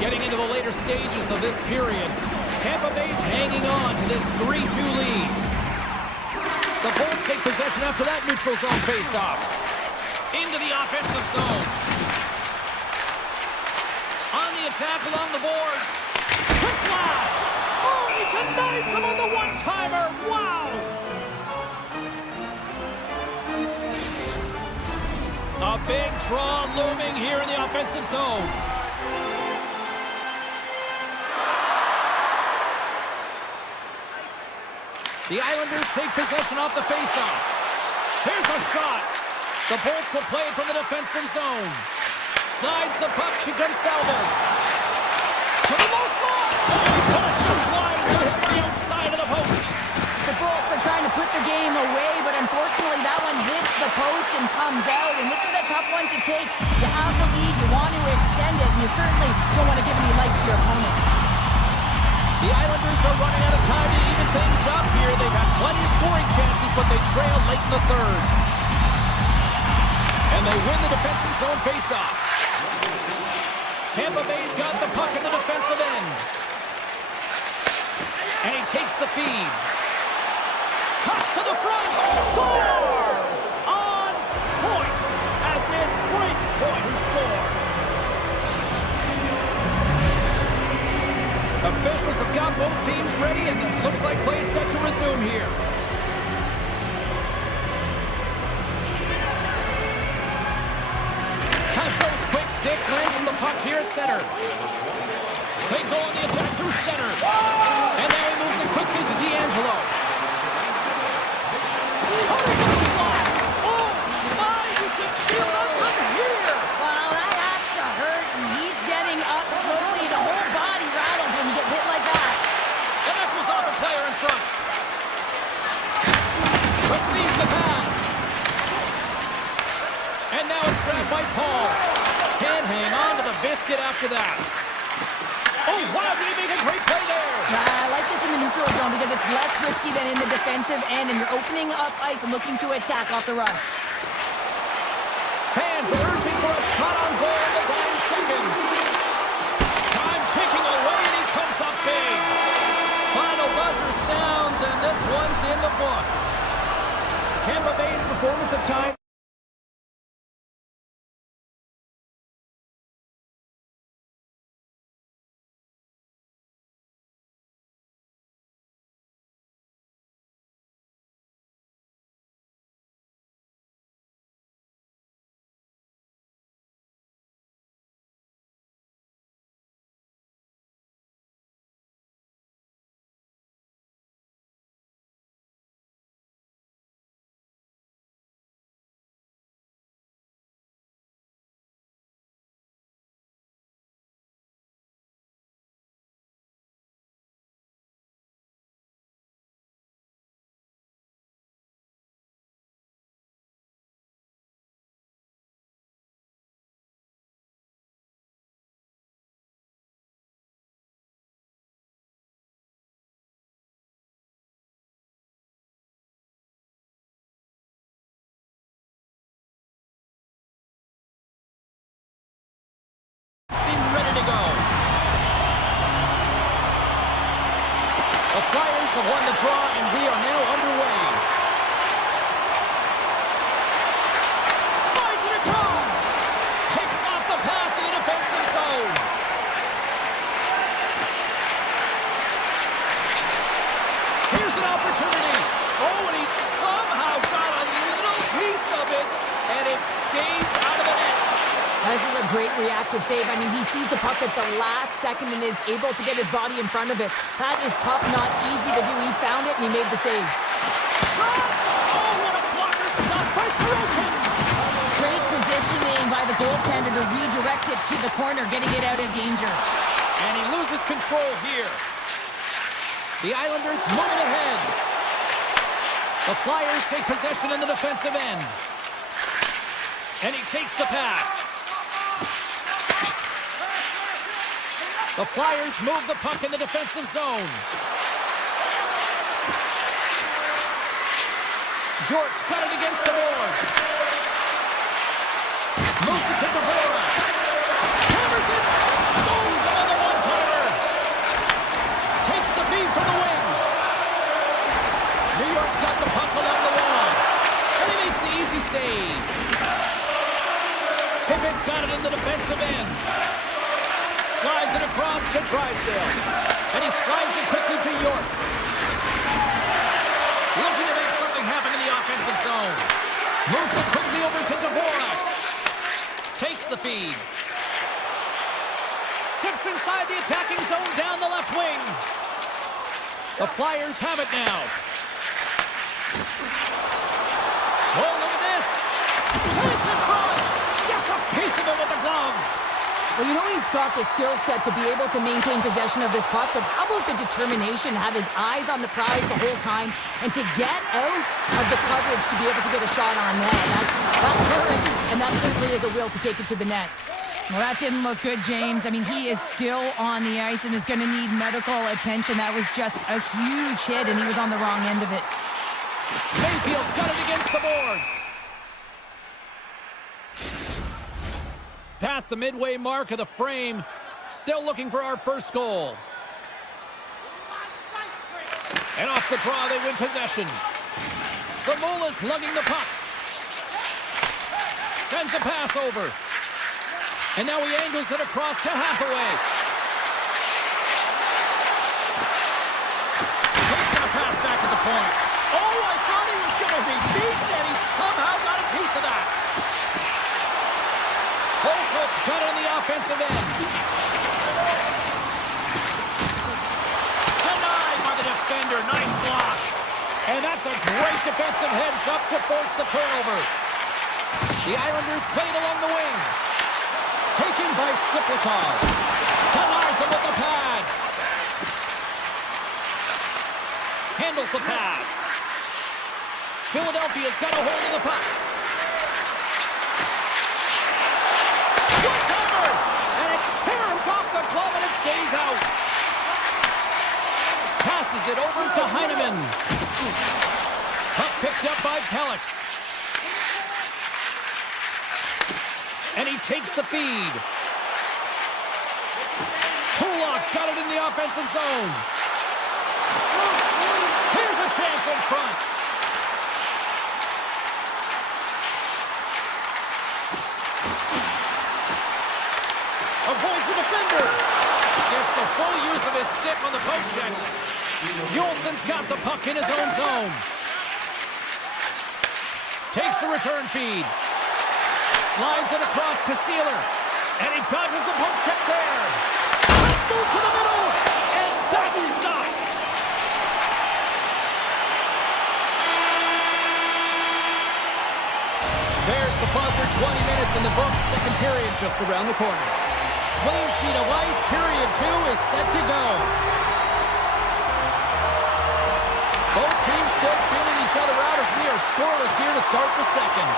Getting into the later stages of this period, Tampa Bay's hanging on to this 3-2 lead. The Bolts take possession after that neutral zone faceoff. Into the offensive zone. On the attack along the boards. Quick blast. Oh, he denies him on the one-timer. Wow. A big draw looming here in the offensive zone. The Islanders take possession off the faceoff. Here's a shot. The Bolts will play it from the defensive zone. Slides the puck to Gonçalves. To the low slot. Oh, he put it just wide as it hits the outside of the post. The Bolts are trying to put the game away, but unfortunately that one hits the post and comes out, and this is a tough one to take. You have the lead, you want to extend it, and you certainly don't want to give any life to your opponent. The Islanders are running out of time to even things up here. They've had plenty of scoring chances, but they trail late in the third. And they win the defensive zone faceoff. Tampa Bay's got the puck in the defensive end. And he takes the feed. Cuts to the front. Scores! On point. As in break point who scores. Officials have got both teams ready, and it looks like play is set to resume here. Pajot's quick stick lands on the puck here at center. They go on the attack through center. And now he moves it quickly to D'Angelo. Receives the pass. And now it's grabbed by Paul. Can't hang on to the biscuit after that. Oh, wow, did he make a great play there? I like this in the neutral zone because it's less risky than in the defensive end, and you're opening up ice and looking to attack off the rush. Fans urging for a shot on goal in the dying seconds. Time ticking away, and he comes up big. Final buzzer sounds, and this one's in the books. Tampa Bay's performance at time. Ready to go. The Flyers have won the draw, and we are now underway. Slides it across. Picks off the pass in the defensive zone. Here's an opportunity. Oh, and he somehow got a little piece of it, and it stays out of the net. This is a great reactive save. I mean, he sees the puck at the last second and is able to get his body in front of it. That is tough, not easy to do. He found it and he made the save. Shot! Oh, what a blocker stop by Sorokin! Great positioning by the goaltender to redirect it to the corner, getting it out of danger. And he loses control here. The Islanders moving ahead. The Flyers take possession in the defensive end. And he takes the pass. The Flyers move the puck in the defensive zone. York's got it against the boards. Moves it to Dvorak. Hammers it. Stones him on the one-timer. Takes the feed from the wing. New York's got the puck along the wall. And he makes the easy save. Tippett's got it in the defensive end. Slides it across to Drysdale. And he slides it quickly to York. Looking to make something happen in the offensive zone. Moves it quickly over to Dvorak. Takes the feed. Steps inside the attacking zone down the left wing. The Flyers have it now. Oh, look at this. Chance in front. Gets a piece of it with the glove. Well, you know he's got the skill set to be able to maintain possession of this puck, but how about the determination to have his eyes on the prize the whole time and to get out of the coverage to be able to get a shot on net? That's courage, and that certainly is a will to take it to the net. Well, that didn't look good, James. I mean, he is still on the ice and is going to need medical attention. That was just a huge hit, and he was on the wrong end of it. Mayfield's got it against the boards. Past the midway mark of the frame. Still looking for our first goal. And off the draw, they win possession. Samola's lugging the puck. Sends a pass over. And now he angles it across to Hathaway. Takes that pass back to the point. Oh, I thought he was going to be beaten, and he somehow got a piece of that. Holt's got it on the offensive end. Denied by the defender. Nice block. And that's a great defensive heads up to force the turnover. The Islanders played along the wing. Taken by Siplikov. Denies him with the pad. Handles the pass. Philadelphia's got a hold of the puck. One-timer! And it caroms off the glove and it stays out. Passes it over to Heineman. Puck picked up by Pelech. And he takes the feed. Kulak's got it in the offensive zone. Here's a chance in front. Avoids the defender. Gets the full use of his stick on the poke check. Yolson's got the puck in his own zone. Takes the return feed. Slides it across to Sealer. And he dodges the poke check there. Let's move to the middle. And that's stopped. There's the buzzer. 20 minutes in the books. Second period just around the corner. Clean sheet of ice. Period 2 is set to go. Both teams still feeling each other out as we are scoreless here to start the second.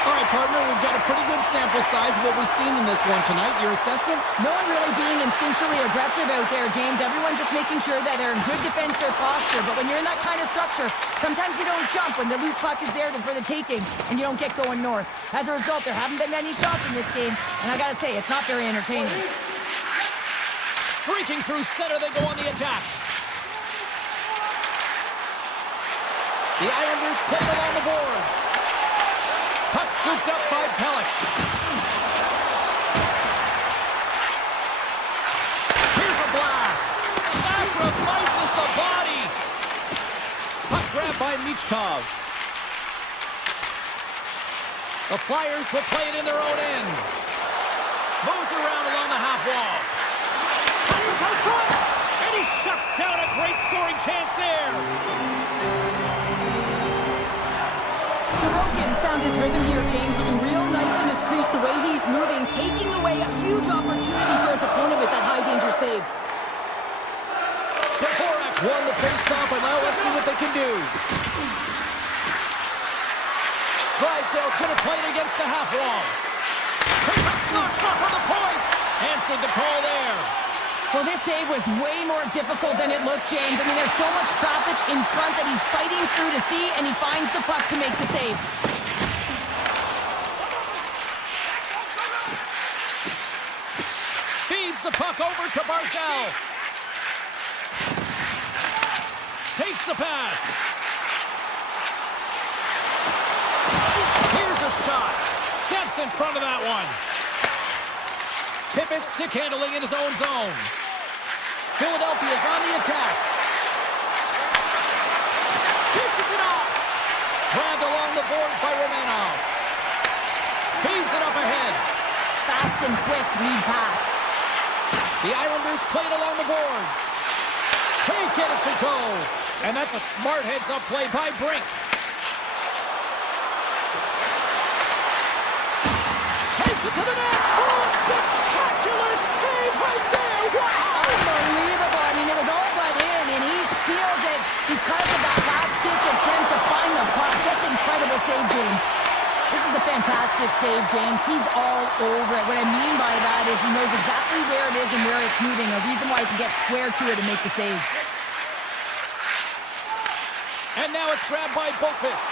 All right, partner, we've got a pretty good sample size of what we've seen in this one tonight. Your assessment? No one really being instinctually aggressive out there, James. Everyone just making sure that they're in good defensive posture. But when you're in that kind of structure, sometimes you don't jump when the loose puck is there for the taking and you don't get going north. As a result, there haven't been many shots in this game. And I got to say, it's not very entertaining. Streaking through center, they go on the attack. The Islanders play along the boards. Puck scooped up by Pelech. Here's a blast. Sacrifices the body. Puck grabbed by Michkov. The Flyers will play it in their own end. Moves around along the half wall. Passes out front. And he shuts down a great scoring chance there. Sorokin's found his rhythm here, James, looking real nice in his crease, the way he's moving, taking away a huge opportunity for his opponent with that high-danger save. Dvorak won the face-off, and now let's see what they can do. Drysdale's going to play it against the half wall. Takes a snap shot from the point. Answered the call there. Well, this save was way more difficult than it looked, James. I mean, there's so much traffic in front that he's fighting through to see, and he finds the puck to make the save. Feeds the puck over to Barzal. Takes the pass. Here's a shot. Steps in front of that one. Tippett stick handling in his own zone. Philadelphia's on the attack. Dishes it off. Grabbed along the board by Romanov. Feeds it up ahead. Fast and quick lead pass. The Islanders played along the boards. Can't get it to go. And that's a smart heads-up play by Brink. Takes it to the net. Oh, spectacular save right there. Wow. Unbelievable. I mean, it was all but in, and he steals it because of that last-ditch attempt to find the puck. Just incredible save, James. This is a fantastic save, James. He's all over it. What I mean by that is he knows exactly where it is and where it's moving, a reason why he can get square to it and make the save. And now it's grabbed by Boqvist.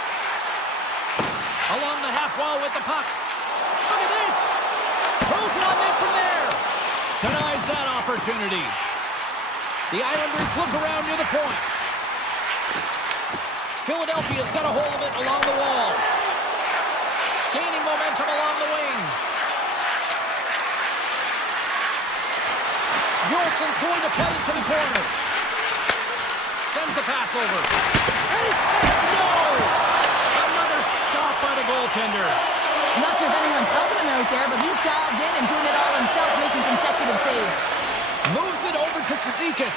Along the half wall with the puck. Look at this. Throws it on net from there. Denies that opportunity. The Islanders look around near the point. Philadelphia's got a hold of it along the wall. Gaining momentum along the wing. Yolson's going to play it to the corner. Sends the pass over. And he says no! Another stop by the goaltender. I'm not sure if anyone's helping him out there, but he's dialed in and doing it all himself, making consecutive saves. Moves it over to Cizikas.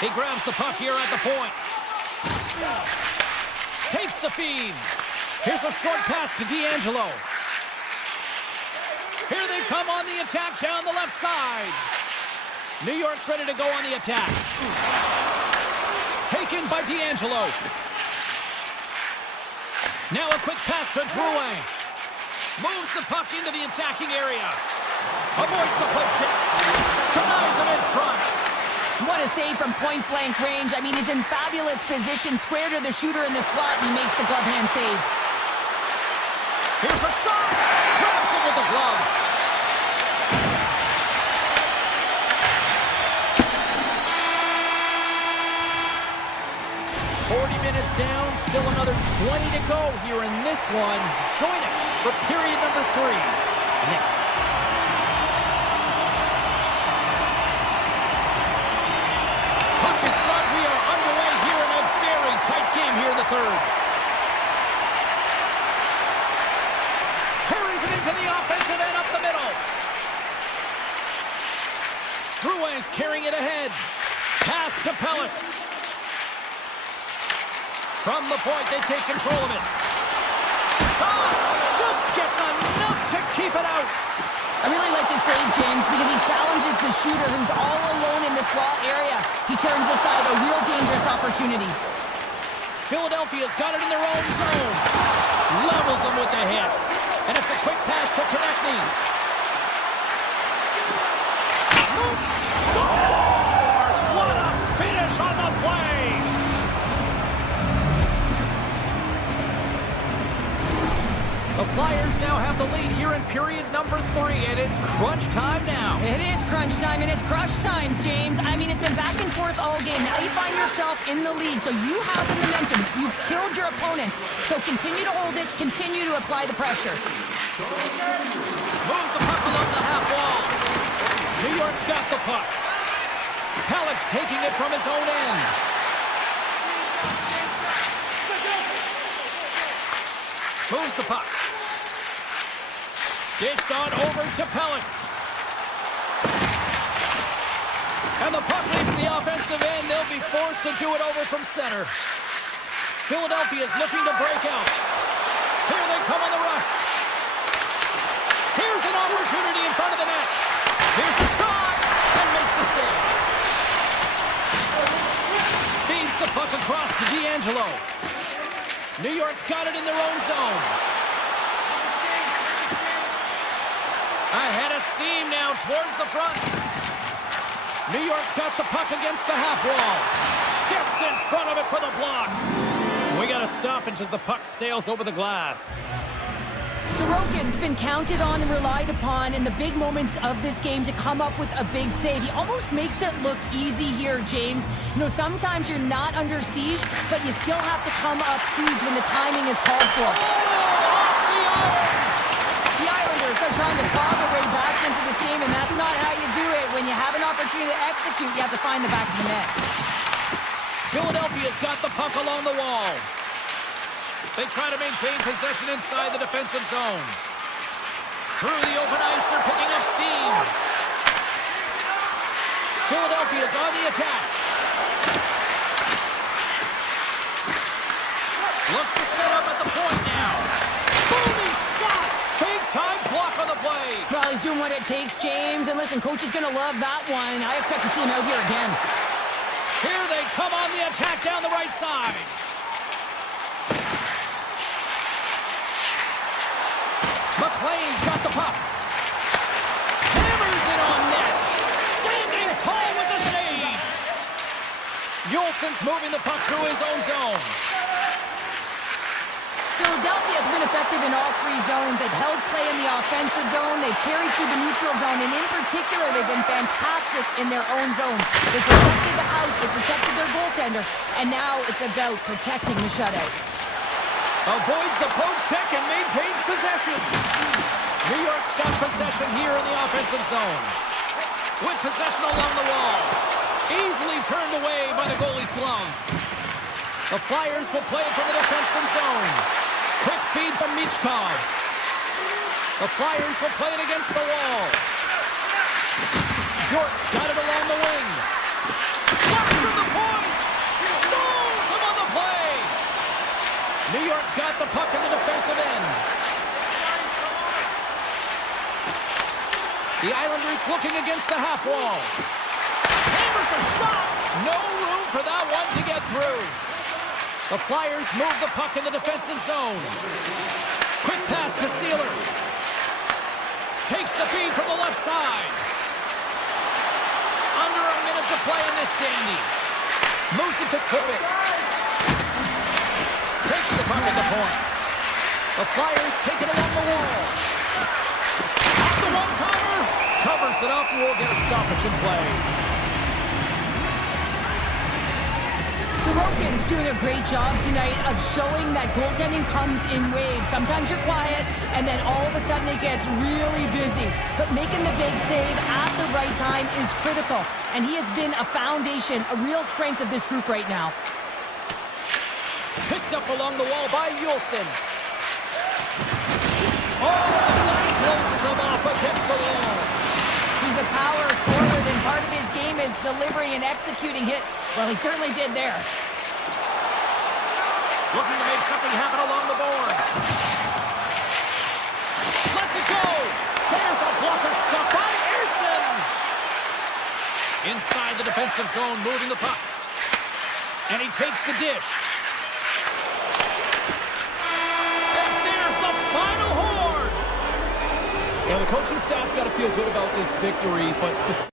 He grabs the puck here at the point. Takes the feed. Here's a short pass to D'Angelo. Here they come on the attack down the left side. New York's ready to go on the attack. Taken by D'Angelo. Now a quick pass to Drouin. Moves the puck into the attacking area. Avoids the poke check. Denies him in front. What a save from point-blank range. I mean, he's in fabulous position, square to the shooter in the slot, and he makes the glove hand save. Here's a shot. Grabs him with the glove. Minutes down, still another 20 to go here in this one. Join us for period number 3 next. Puck is shot. We are underway here in a very tight game here in the third. Carries it into the offensive end up the middle. Drouin's carrying it ahead. Pass to Pellet. From the point, they take control of it. Shot! Just gets enough to keep it out. I really like this save, James, because he challenges the shooter who's all alone in the slot area. He turns aside a real dangerous opportunity. Philadelphia's got it in their own zone. Levels them with the hit. And it's a quick pass to Konechny. Scores! What a finish on the play! The Flyers now have the lead here in period number 3, and it's crunch time now. It is crunch time, and it's crush times, James. I mean, it's been back and forth all game. Now you find yourself in the lead, so you have the momentum. You've killed your opponents, so continue to hold it, continue to apply the pressure. Moves the puck along the half wall. New York's got the puck. Pellet's taking it from his own end. Moves the puck. Dished on over to Pellet. And the puck leaves the offensive end. They'll be forced to do it over from center. Philadelphia's looking to break out. Here they come on the rush. Here's an opportunity in front of the net. Here's the shot and makes the save. Feeds the puck across to D'Angelo. New York's got it in their own zone. Ahead of steam now towards the front. New York's got the puck against the half wall. Gets in front of it for the block. We got a stoppage as the puck sails over the glass. Sorokin's been counted on and relied upon in the big moments of this game to come up with a big save. He almost makes it look easy here, James. You know, sometimes you're not under siege, but you still have to come up huge when the timing is called for. The Islanders are trying to claw their way back into this game, and that's not how you do it. When you have an opportunity to execute, you have to find the back of the net. Philadelphia's got the puck along the wall. They try to maintain possession inside the defensive zone. Through the open ice, they're picking up steam. Philadelphia's on the attack. Looks to set up at the point now. Booming shot! Big time block on the play. Well, he's doing what it takes, James. And listen, coach is going to love that one. I expect to see him out here again. Here they come on the attack down the right side. McLean's got the puck. Hammers it on net. Standing tall with the save. Yolson's moving the puck through his own zone. Philadelphia has been effective in all 3 zones. They've held play in the offensive zone. They've carried through the neutral zone. And in particular, they've been fantastic in their own zone. They protected the house. They protected their goaltender. And now it's about protecting the shutout. Avoids the poke check and maintains possession. New York's got possession here in the offensive zone. With possession along the wall. Easily turned away by the goalie's glove. The Flyers will play it from the defensive zone. Quick feed from Michkov. The Flyers will play it against the wall. York's got it along the wing. Shot from the point. Stones him on the play. New York's got the puck in the defensive end. The Islanders looking against the half wall. Hammers a shot. No room for that one to get through. The Flyers move the puck in the defensive zone. Quick pass to Sealer. Takes the feed from the left side. Under a minute to play in this dandy. Moves it to Tippett. Takes the puck at the point. The Flyers take it along the wall. Off the one-timer. Covers it up. We'll get a stoppage in play. Sorokin's doing a great job tonight of showing that goaltending comes in waves. Sometimes you're quiet, and then all of a sudden it gets really busy. But making the big save at the right time is critical. And he has been a foundation, a real strength of this group right now. Picked up along the wall by Yulson. Oh, that closes him off against the wall. He's a power forward, and part of his game is delivering and executing hits. Well, he certainly did there. Looking to make something happen along the boards. Let's it go. There's a blocker stuck by Earson. Inside the defensive zone, moving the puck. And he takes the dish. And there's the final horn. Yeah, the coaching staff's got to feel good about this victory, but specifically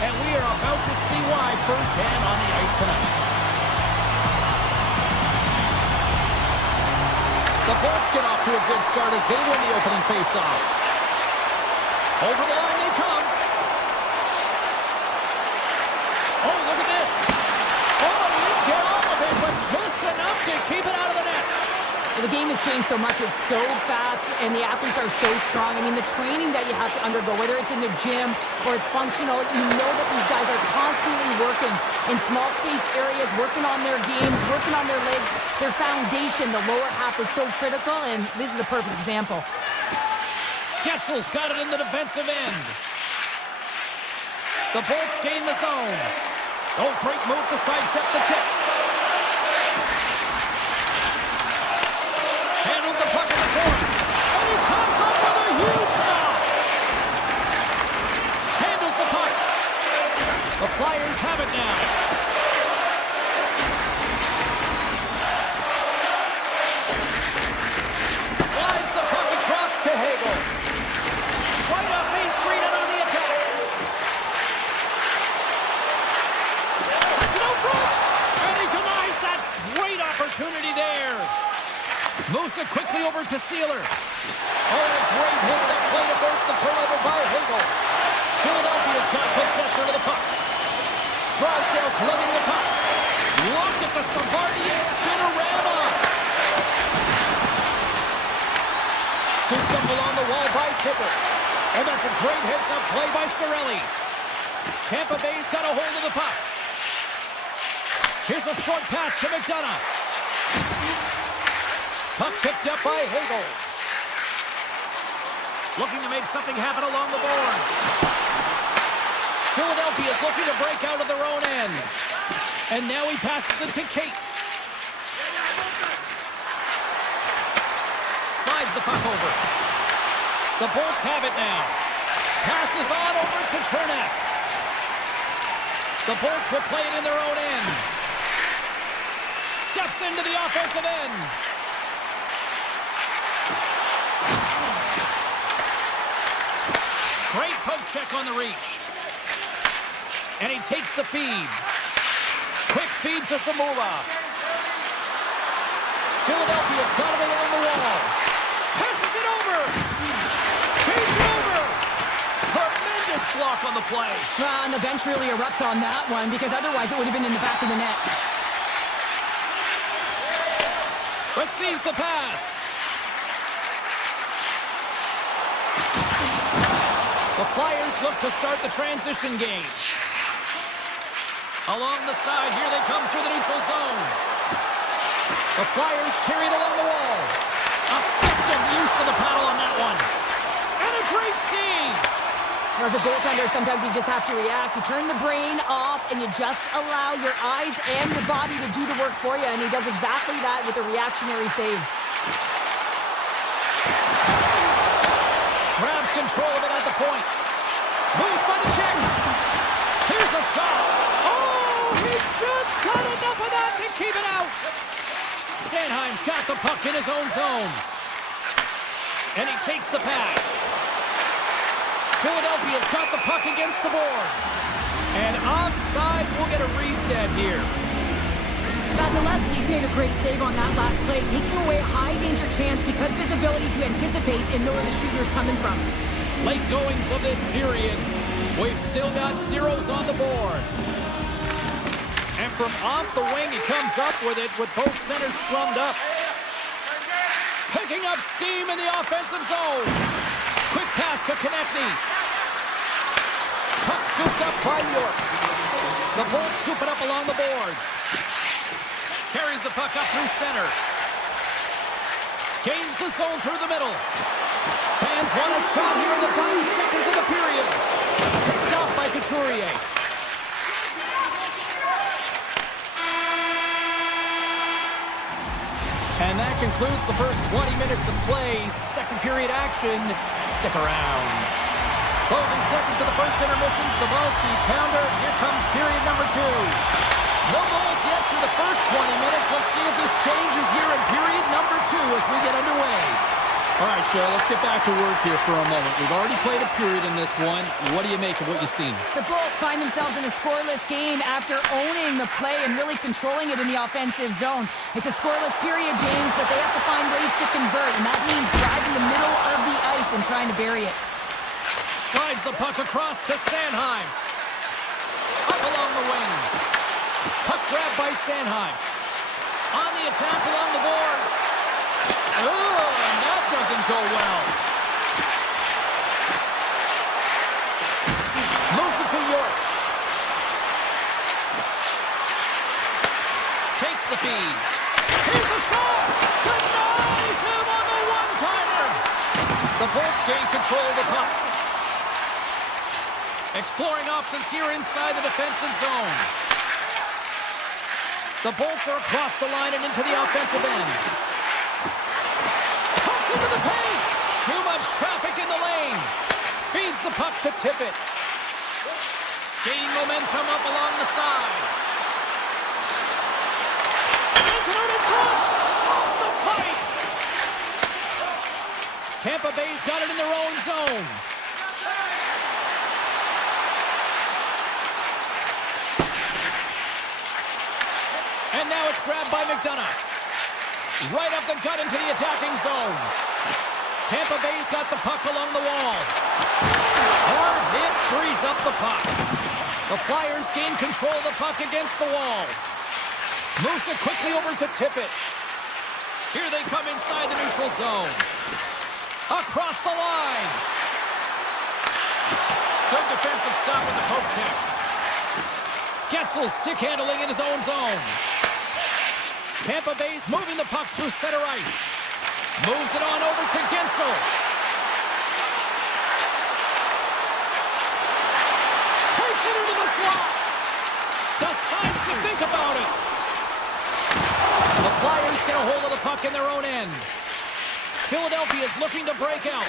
And we are about to see why firsthand on the ice tonight. The Bolts get off to a good start as they win the opening faceoff. Over the line they come. Oh, look at this. Oh, he didn't get all of it, but just enough to keep it out of the net. Well, the game has changed so much. It's so fast, and the athletes are so strong. I mean, the training that you have to undergo, whether it's in the gym or it's functional, you know that these guys are constantly working in small space areas, working on their games, working on their legs. Their foundation, the lower half, is so critical, and this is a perfect example. Getzel's got it in the defensive end. The Bolts gain the zone. Oh, great move to sidestep the check. Handles the puck in the corner. And he comes up with a huge stop. Handles the puck. The Flyers have it now. Slides the puck across to Hagel. Right up Main Street and on the attack. Sets it out front. And he denies that great opportunity there. Moves it quickly over to Sealer. Oh, a great hits that play to force the turnover by Hagel. Philadelphia's got possession of the puck. Drysdale's lugging the puck. Look at the Savardian spinorama. Scooped up along the wall by Tipper. And that's a great hits-up play by Cirelli. Tampa Bay's got a hold of the puck. Here's a short pass to McDonough. Puck picked up by Hagel. Looking to make something happen along the boards. Philadelphia's looking to break out of their own end. And now he passes it to Cates. Slides the puck over. The Bolts have it now. Passes on over to Chernak. The Bolts will play it in their own end. Steps into the offensive end. Great poke check on the reach. And he takes the feed. Quick feed to Samula. Philadelphia's got it along the wall. Passes it over. Feeds it over. Tremendous block on the play. Well, and the bench really erupts on that one, because otherwise it would have been in the back of the net. Receives the pass. The Flyers look to start the transition game. Along the side, here they come through the neutral zone. The Flyers carried along the wall. Effective use of the paddle on that one. And a great save. As a goaltender, sometimes you just have to react. You turn the brain off, and you just allow your eyes and your body to do the work for you, and he does exactly that with a reactionary save. Grabs control of it at the point. Moves by the check. Here's a shot. Oh, he just got enough of that to keep it out. Sanheim's got the puck in his own zone. And he takes the pass. Philadelphia's got the puck against the boards. And offside, we'll get a reset here. Vasilevsky's made a great save on that last play, taking away a high-danger chance because of his ability to anticipate and know where the shooter's coming from. Late goings of this period. We've still got zeros on the board. And from off the wing, he comes up with it with both centers scrummed up. Picking up steam in the offensive zone. Quick pass to Konechny. Puck scooped up by York. The Bolts scoop it up along the boards. Carries the puck up through center. Gains the zone through the middle. Fans want a shot here in the dying seconds of the period. Picked off by Couturier. And that concludes the first 20 minutes of play. Second period action. Stick around. Closing seconds of the first intermission. Sabalski, pounder. Here comes period number 2. No goals yet through the first 20 minutes. Let's see if this changes here in period number 2 as we get underway. All right, Cheryl, let's get back to work here for a moment. We've already played a period in this one. What do you make of what you've seen? The Bolts find themselves in a scoreless game after owning the play and really controlling it in the offensive zone. It's a scoreless period, James, but they have to find ways to convert, and that means driving the middle of the ice and trying to bury it. Slides the puck across to Sanheim. Up along the wing. Puck grabbed by Sanheim. On the attack along the boards. Oh, and that doesn't go well. Moves it to York. Takes the feed. Here's a shot! Denies him on the one-timer! The Bolts gain control of the puck. Exploring options here inside the defensive zone. The Bolts are across the line and into the offensive end. Toss into the paint! Too much traffic in the lane. Feeds the puck to Tippett. Gaining momentum up along the side. Sends it out in front! Off the pipe! Tampa Bay's got it in their own zone. And now it's grabbed by McDonough. Right up the gut into the attacking zone. Tampa Bay's got the puck along the wall. Hard hit frees up the puck. The Flyers gain control of the puck against the wall. Moves it quickly over to Tippett. Here they come inside the neutral zone. Across the line. Good defensive stop with the poke check. Getzel stick handling in his own zone. Tampa Bay's moving the puck through center ice. Moves it on over to Getzel. Takes it into the slot. Decides to think about it. The Flyers get a hold of the puck in their own end. Philadelphia is looking to break out.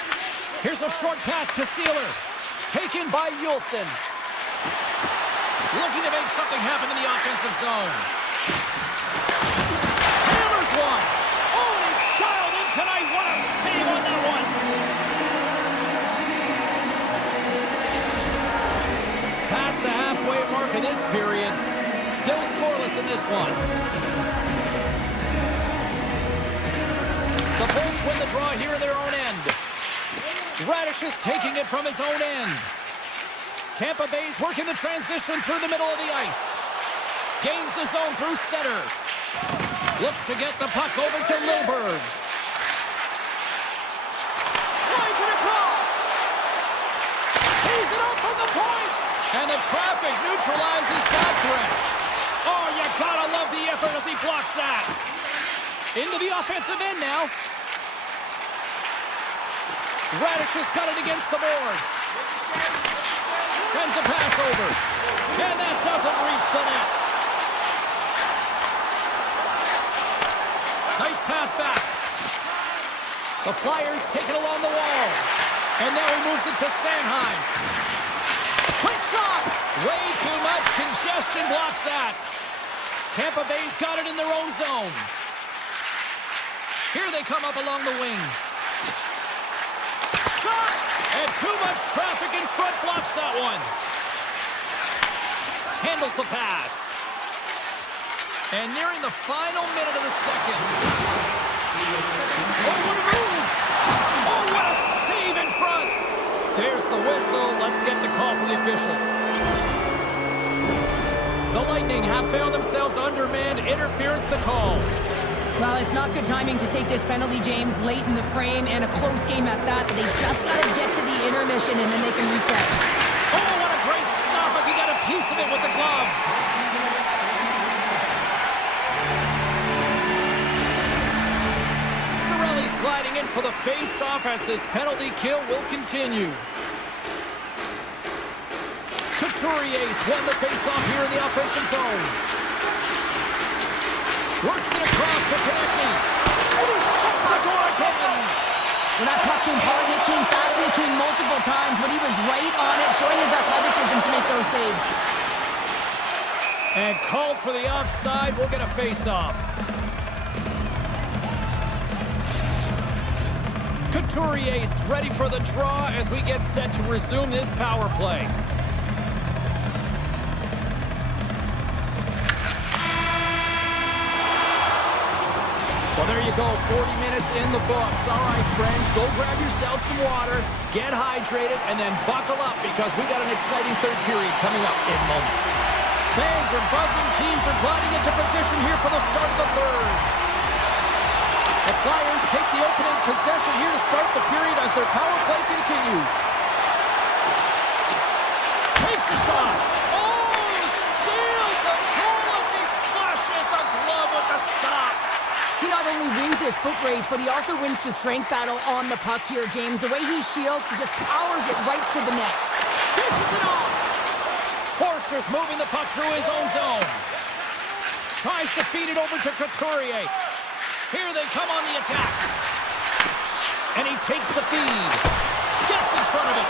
Here's a short pass to Sealer. Taken by Yulson. Looking to make something happen in the offensive zone. Hammers one. Oh, and he's dialed in tonight. What a save on that one. Past the halfway mark of this period. Still scoreless in this one. The Bolts win the draw here in their own end. Radish is taking it from his own end. Tampa Bay's working the transition through the middle of the ice. Gains the zone through center. Looks to get the puck over to Milberg. Slides it across. Tees it up from the point. And the traffic neutralizes that threat. Oh, you gotta love the effort as he blocks that. Into the offensive end now. Radish has got it against the boards. Sends a pass over. And that doesn't reach the net. Nice pass back. The Flyers take it along the wall. And now he moves it to Sanheim. Quick shot. Way too much congestion blocks that. Tampa Bay's got it in their own zone. Here they come up along the wing. Shot! And too much traffic in front blocks that one. Handles the pass. And nearing the final minute of the second. Oh, what a move! Oh, what a save in front! There's the whistle. Let's get the call from the officials. The Lightning have found themselves undermanned. Interference the call. Well, it's not good timing to take this penalty, James, late in the frame, and a close game at that. They just got to get to the intermission, and then they can reset. Oh, what a great stop as he got a piece of it with the glove. Cirelli's gliding in for the face-off as this penalty kill will continue. Couturier's won the face-off here in the offensive zone. Works it across to Konechny. And he shuts the door again. Well, that puck came hard, and it came fast, and it came multiple times, but he was right on it, showing his athleticism to make those saves. And called for the offside. We'll get a face-off. Couturier's ready for the draw as we get set to resume this power play. Well, there you go, 40 minutes in the books. All right, friends, go grab yourself some water, get hydrated, and then buckle up because we got an exciting third period coming up in moments. Fans are buzzing, teams are gliding into position here for the start of the third. The Flyers take the opening possession here to start the period as their power play continues. Takes a shot. Oh, steals a goal as he flushes the glove with the stop. He not only wins his foot race, but he also wins the strength battle on the puck here, James. The way he shields, he just powers it right to the net. Dishes it off. Forster's moving the puck through his own zone. Tries to feed it over to Couturier. Here they come on the attack. And he takes the feed. Gets in front of it.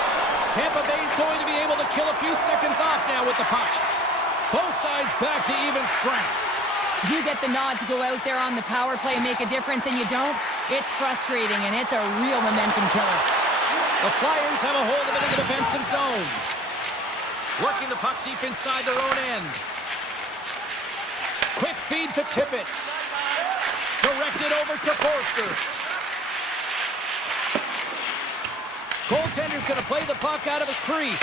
Tampa Bay's going to be able to kill a few seconds off now with the puck. Both sides back to even strength. You get the nod to go out there on the power play and make a difference, and you don't. It's frustrating, and it's a real momentum killer. The Flyers have a hold of it in the defensive zone. Working the puck deep inside their own end. Quick feed to Tippett. Directed over to Forster. Goaltender's going to play the puck out of his crease.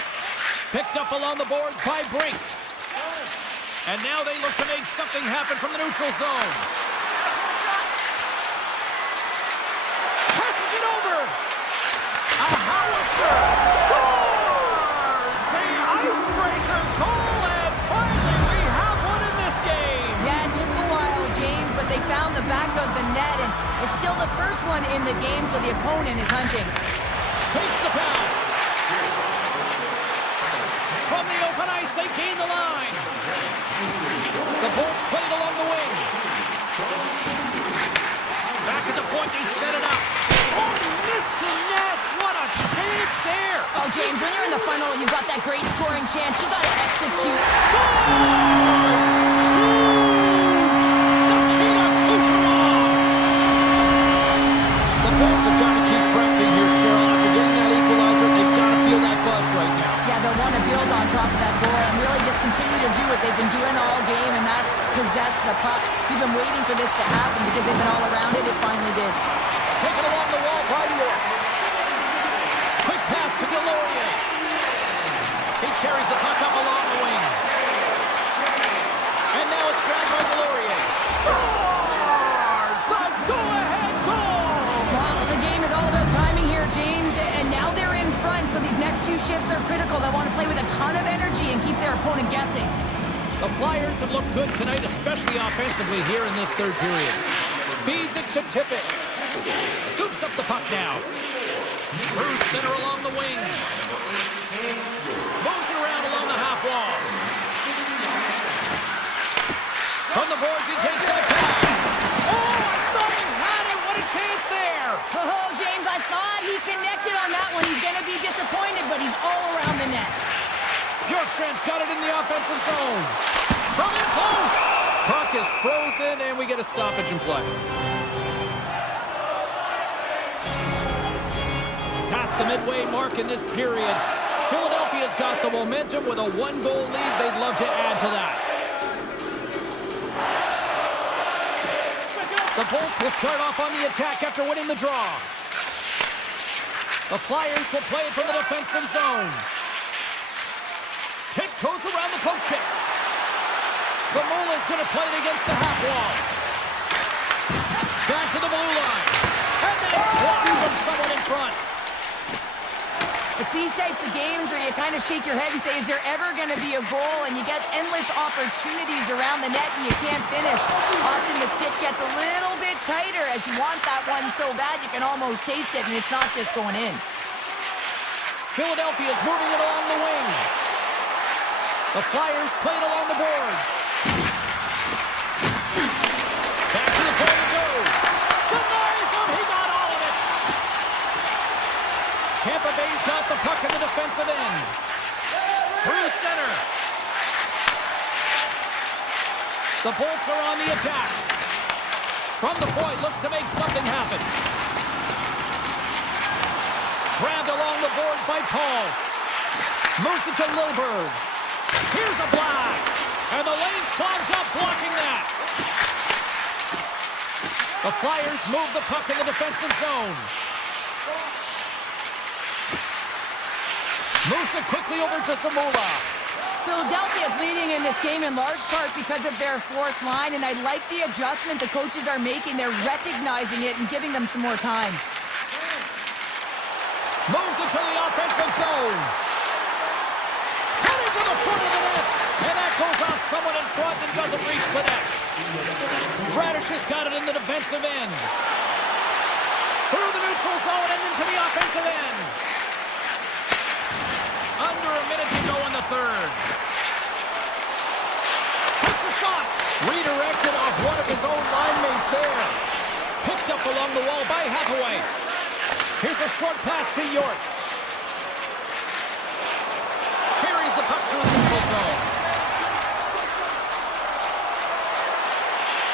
Picked up along the boards by Brink. And now they look to make something happen from the neutral zone. Passes it over. A howitzer scores! The icebreaker goal, and finally we have one in this game. Yeah, it took a while, James, but they found the back of the net, and it's still the first one in the game, so the opponent is hunting. Takes the pass. From the open ice, they gain the line. The Bolts played along the wing. Back at the point, they set it up. Oh, missed the net. What a chance there. Oh, James, when you're in the funnel, you've got that great scoring chance. You got to execute. Scores! Nikita Kucherov! The Bolts have got to keep pressing here, Cheryl. After getting that equalizer, they've got to feel that buzz right now. Yeah, they'll want to build on top of that goal and really just continue to do what they've been doing all game, and that's possess the puck. We've been waiting for this to happen because they've been all around it. It finally did. Taken along the wall by York. Quick pass to Delorier. He carries the puck up along the wing. And now it's grabbed by Delorier. Scores! The go-ahead goal! Well, the game is all about timing here, James, and now they're in front, so these next few shifts are critical. They want to play with a ton of energy and keep their opponent guessing. The Flyers have looked good tonight, especially offensively here in this third period. Feeds it to Tippett. Scoops up the puck now. Through center along the wing. Moves it around along the half wall. From the boards, he takes that pass. Oh, I thought he had it. What a chance there. Oh, James, I thought he connected on that one. He's going to be disappointed, but he's all around the net. Bjorkstrand's got it in the offensive zone. From in close. Puck is frozen, and we get a stoppage in play. Past the midway mark in this period, Philadelphia's got the momentum with a one-goal lead. They'd love to add to that. The Bolts will start off on the attack after winning the draw. The Flyers will play it from the defensive zone. Tiptoes around the poke check. Zamula's going to play it against the half wall. Back to the blue line. And that's blocked from someone in front. It's these types of games where you kind of shake your head and say, is there ever going to be a goal? And you get endless opportunities around the net and you can't finish. Often the stick gets a little bit tighter as you want that one so bad you can almost taste it, and it's not just going in. Philadelphia's moving it along the wing. The Flyers played along the boards. Back to the point it goes. Denies him. He got all of it. Tampa Bay's got the puck in the defensive end. Through center. The Bolts are on the attack. From the point, looks to make something happen. Grabbed along the boards by Paul. Moves it to Lilberg. Here's a blast. And the lane's clogged up, blocking that. The Flyers move the puck in the defensive zone. Moves it quickly over to Zamula. Philadelphia is leading in this game in large part because of their fourth line, and I like the adjustment the coaches are making. They're recognizing it and giving them some more time. Moves it to the offensive zone. Cutting to the front of the net. And that goes off someone in front and doesn't reach the net. Radish has got it in the defensive end. Through the neutral zone and into the offensive end. Under a minute to go in the third. Takes a shot. Redirected off one of his own line mates there. Picked up along the wall by Hathaway. Here's a short pass to York. Carries the puck through the neutral zone.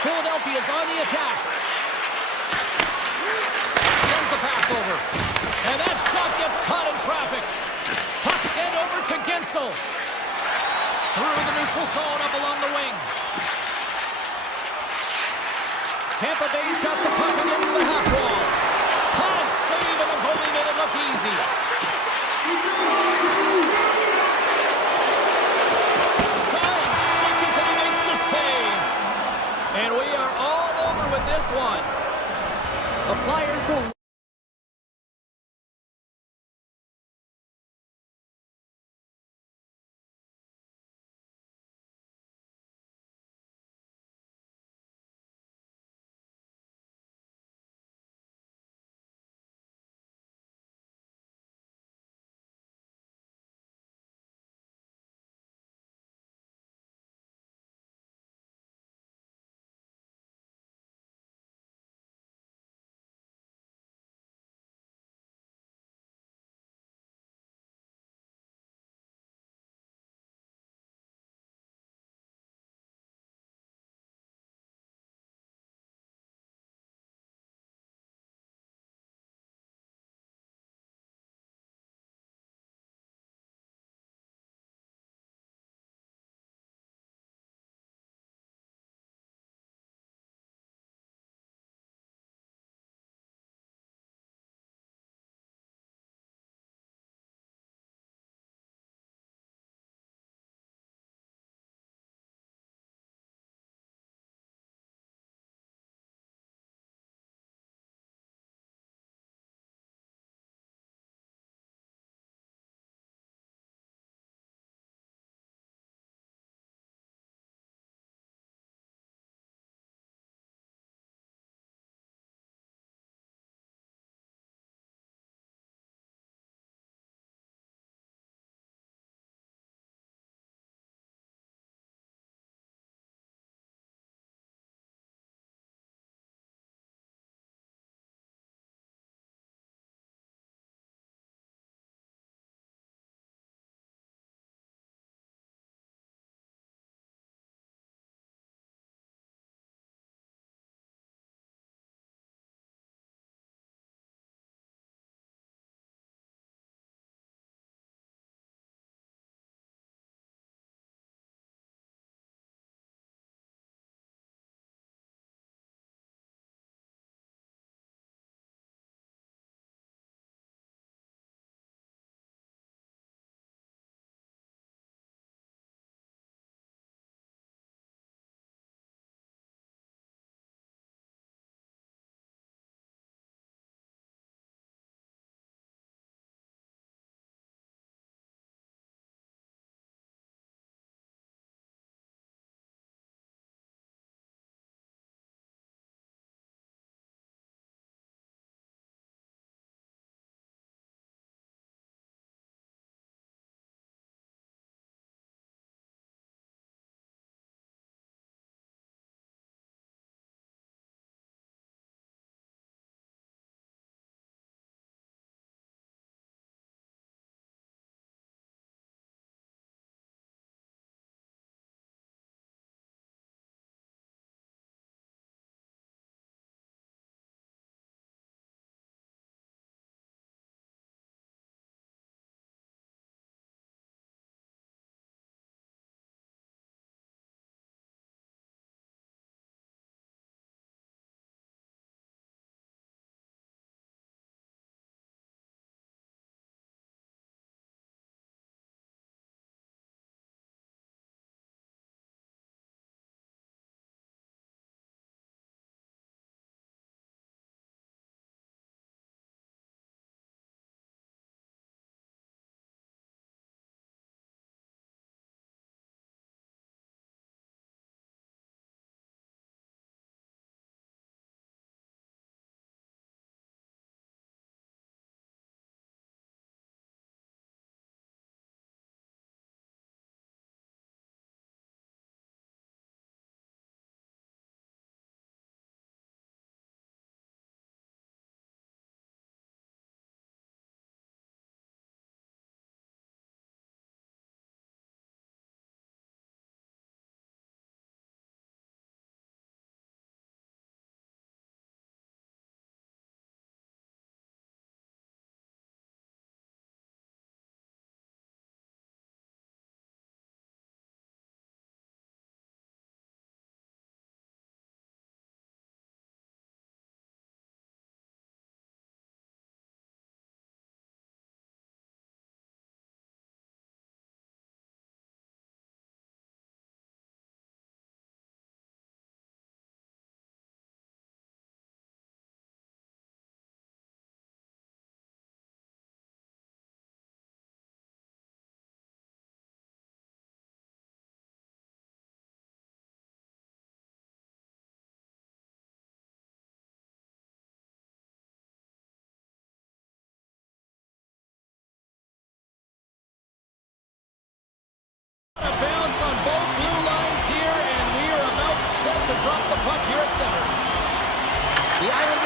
Philadelphia's on the attack. Sends the pass over. And that shot gets caught in traffic. Puck sent over to Gensel. Through the neutral zone up along the wing. Tampa Bay's got the puck against the half wall. Caught save, and the goalie made it look easy. Trying seconds, and he makes the save. And we are all over with this one. The Flyers will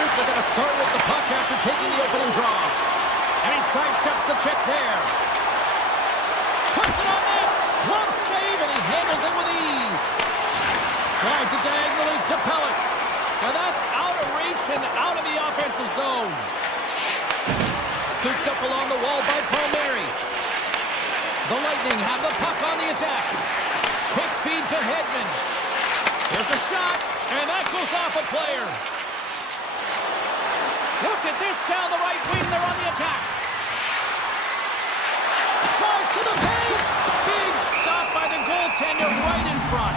Islanders are going to start with the puck after taking the opening draw. And he sidesteps the check there. Puts it on net. Glove save, and he handles it with ease. Slides it diagonally to Pellick. Now that's out of reach and out of the offensive zone. Scooped up along the wall by Palmieri. The Lightning have the puck on the attack. Quick feed to Hedman. There's a shot, and that goes off a player. Look at this down the right wing. They're on the attack. Drives to the paint. Big stop by the goaltender right in front.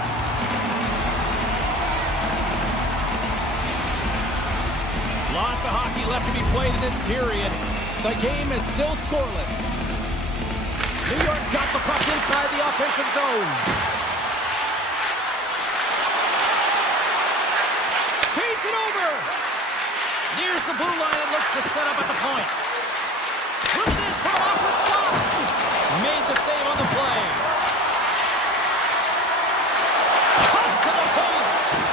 Lots of hockey left to be played in this period. The game is still scoreless. New York's got the puck inside the offensive zone. Feeds it over. Nears the blue line and looks to set up at the point. Look at this from an awkward spot. Made the save on the play. Cuts to the paint.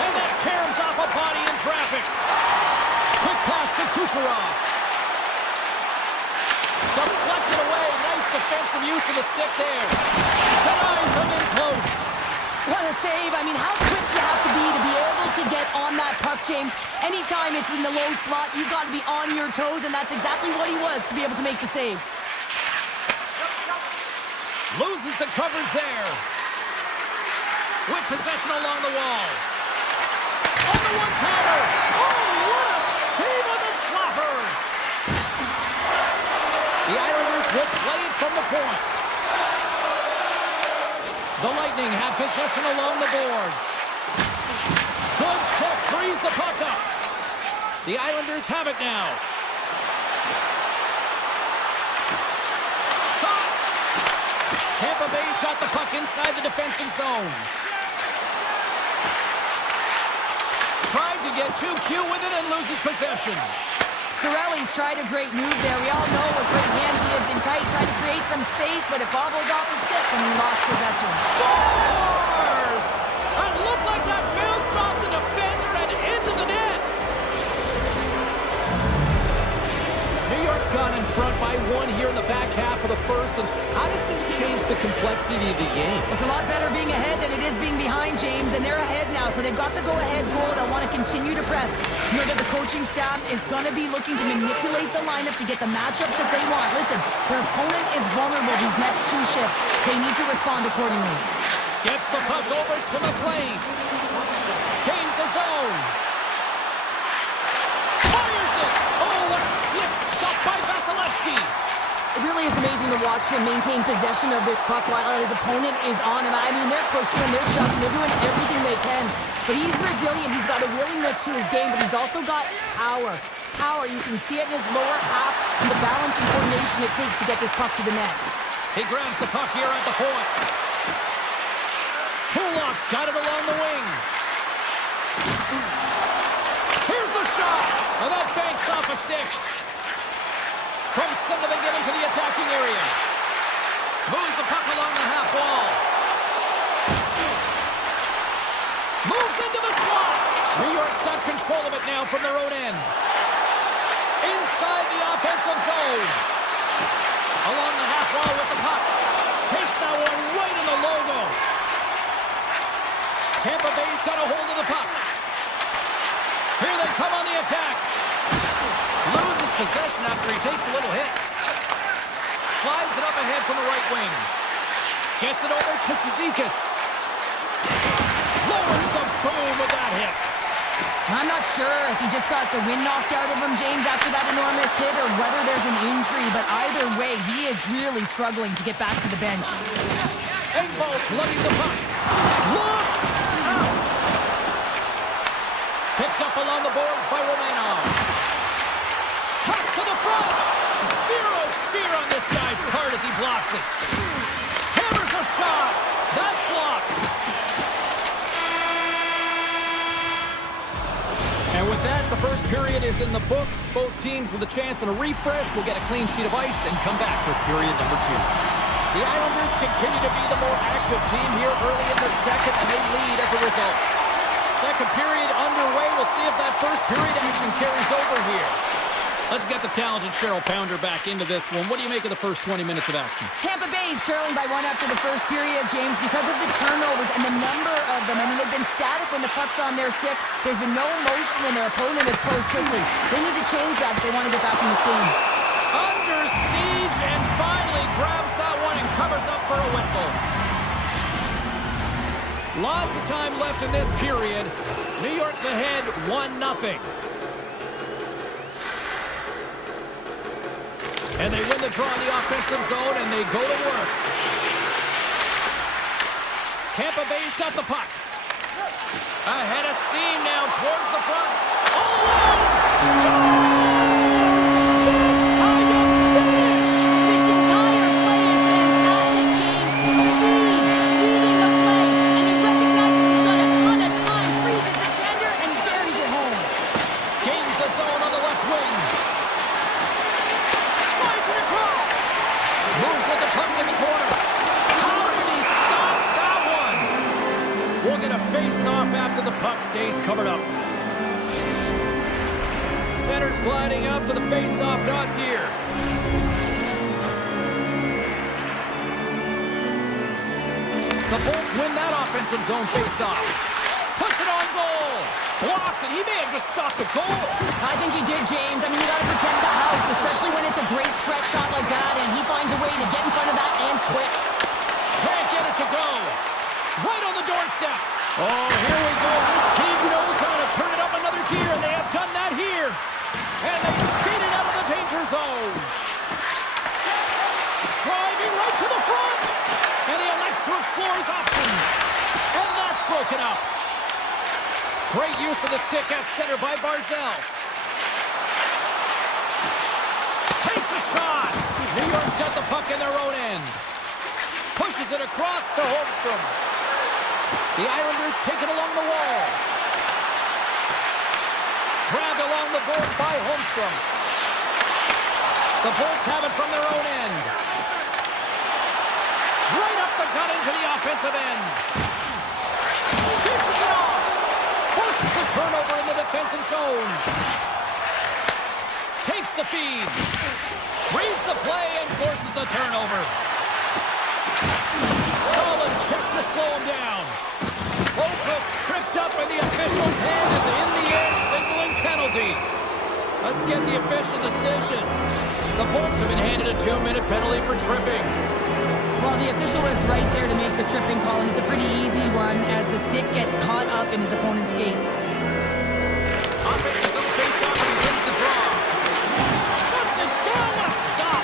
And that caroms off a body in traffic. Quick pass to Kucherov. Deflected away. Nice defensive use of the stick there. Denies him in close. What a save. I mean, how quick you have to be able to get on that puck, James. Anytime it's in the low slot, you've got to be on your toes, and that's exactly what he was to be able to make the save. Loses the coverage there. With possession along the wall. On the one-timer. Oh, what a save on the slapper. The Islanders will play it from the point. The Lightning have possession along the boards. Good check, frees the puck up. The Islanders have it now. Shot! Tampa Bay's got the puck inside the defensive zone. Tried to get too cute with it and loses possession. Cirelli's tried a great move there. We all know what great hands he is in tight. Tried to create some space, but it bobbled off his stick and he lost possession. Scores! And looked like that bounced off the defender and into the net. New York's gone in front by one here in the back half of the first. And how does this change the complexity of the game? It's a lot better being ahead than it is being behind, James, and they're ahead now, so they've got the go-ahead goal. They'll want to continue to press. You know that the coaching staff is going to be looking to manipulate the lineup to get the matchups that they want. Listen, their opponent is vulnerable these next two shifts. They need to respond accordingly. Gets the puck over to McLean. Gains the zone. Fires it. Oh, what a slick stop by Vasilevsky. It really is amazing to watch him maintain possession of this puck while his opponent is on him. I mean, they're pushing him, they're shoving, they're doing everything they can. But he's resilient, he's got a willingness to his game, but he's also got power. Power, you can see it in his lower half and the balance and coordination it takes to get this puck to the net. He grabs the puck here at the point. Kulak's got it along the wing. Here's the shot. And that banks off a stick. From center they get into the attacking area. Moves the puck along the half wall. Moves into the slot. New York's got control of it now from their own end. Inside the offensive zone. Along the half wall with the puck. Takes that one right in the logo. Tampa Bay's got a hold of the puck. Here they come on the attack. Loses possession after he takes a little hit. Slides it up ahead from the right wing. Gets it over to Cizikas. Lowers the boom with that hit. I'm not sure if he just got the wind knocked out of him, James, after that enormous hit, or whether there's an injury, but either way, he is really struggling to get back to the bench. Engvall's lugging the puck. Look out! Picked up along the boards by Romanov. Cuts to the front. Zero fear on this guy's part as he blocks it. Hammers a shot. That's blocked. And with that, the first period is in the books. Both teams with a chance and a refresh will get a clean sheet of ice and come back for period number 2. The Islanders continue to be the more active team here early in the second, and they lead as a result. Second period underway. We'll see if that first period action carries over here. Let's get the talented Cheryl Pounder back into this one. What do you make of the first 20 minutes of action? Tampa Bay is trailing by 1 after the first period, James, because of the turnovers and the number of them. I mean, they've been static when the puck's on their stick. There's been no motion when their opponent has closed quickly. They need to change that if they want to get back in this game. Under siege and finally grabs that one and covers up for a whistle. Lots of time left in this period. New York's ahead 1-0. And they win the draw in the offensive zone, and they go to work. Tampa Bay's got the puck. Ahead of steam now towards the front. All alone! Scores! That's how you finish! This entire play is fantastic, James. Speed, reading the play, and he recognizes he's got a ton of time, freezes the tender, and buries it home. Gains the zone on the left wing. Slides it across. Moves with the puck in the corner. How did he stop that one? We'll get a face-off after the puck stays covered up. Center's gliding up to the face-off dots here. The Bolts win that offensive zone face-off. Puts it on goal. Blocked, and he may have just stopped the goal. I think he did, James. I mean, you got to protect the house, especially when it's a great threat shot like that, and he finds a way to get in front of that and quick. Can't get it to go. Right on the doorstep. Oh, here we go. This team knows how to turn it up another gear, and they have done that here. And they skate it out of the danger zone. Driving right to the front. And he elects to explore his options. And that's broken up. Great use of the stick at center by Barzell. Takes a shot. New York's got the puck in their own end. Pushes it across to Holmstrom. The Islanders take it along the wall. Grabbed along the board by Holmstrom. The Bolts have it from their own end. Right up the gut into the offensive end. Dishes it off. Forces the turnover in the defensive zone. Takes the feed. Reads the play and forces the turnover. Solid check to slow him down. Lopez tripped up and the official's hand is in the air, signaling penalty. Let's get the official decision. The Bolts have been handed a 2-minute penalty for tripping. Well, the official was right there to make the tripping call, and it's a pretty easy one as the stick gets caught up in his opponent's skates. Offensive zone face-off and he wins the draw. Shuts it down, what a stop!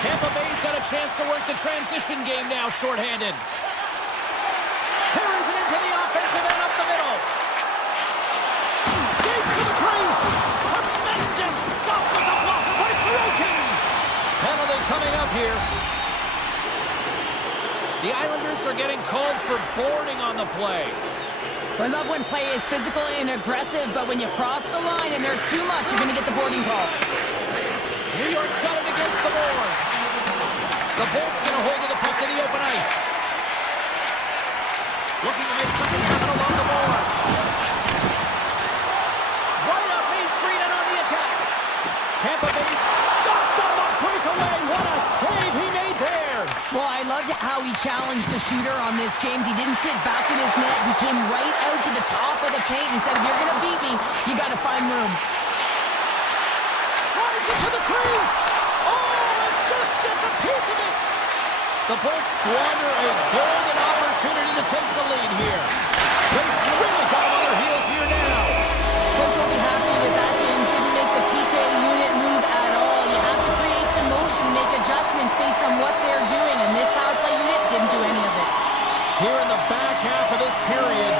Tampa Bay's got a chance to work the transition game now, shorthanded. Carries it into the offensive end up the middle. Skates to the crease. Tremendous stop with the block by Sorokin. Penalty coming up here. The Islanders are getting called for boarding on the play. I love when play is physical and aggressive, but when you cross the line and there's too much, you're going to get the boarding call. New York's got it against the boards. The Bolts get a hold of the puck in the open ice. Looking to make something happen along the boards. Right up Main Street and on the attack. Tampa Bay's stopped on the breakaway. What a save he made there. Well, I loved how he challenged the shooter on this, James. He didn't sit back in his net. He came right out to the top of the paint and said, if you're going to beat me, you got to find room. Drives it to the crease. Oh, it just gets a piece of it. The Bolts squander a golden opportunity to take the lead here. But it's really got them on their heels here now. Coach will be happy with that, James. Didn't make the PK unit move at all. You have to create some motion, make adjustments based on what they're doing, and this power play unit didn't do any of it. Here in the back half of this period,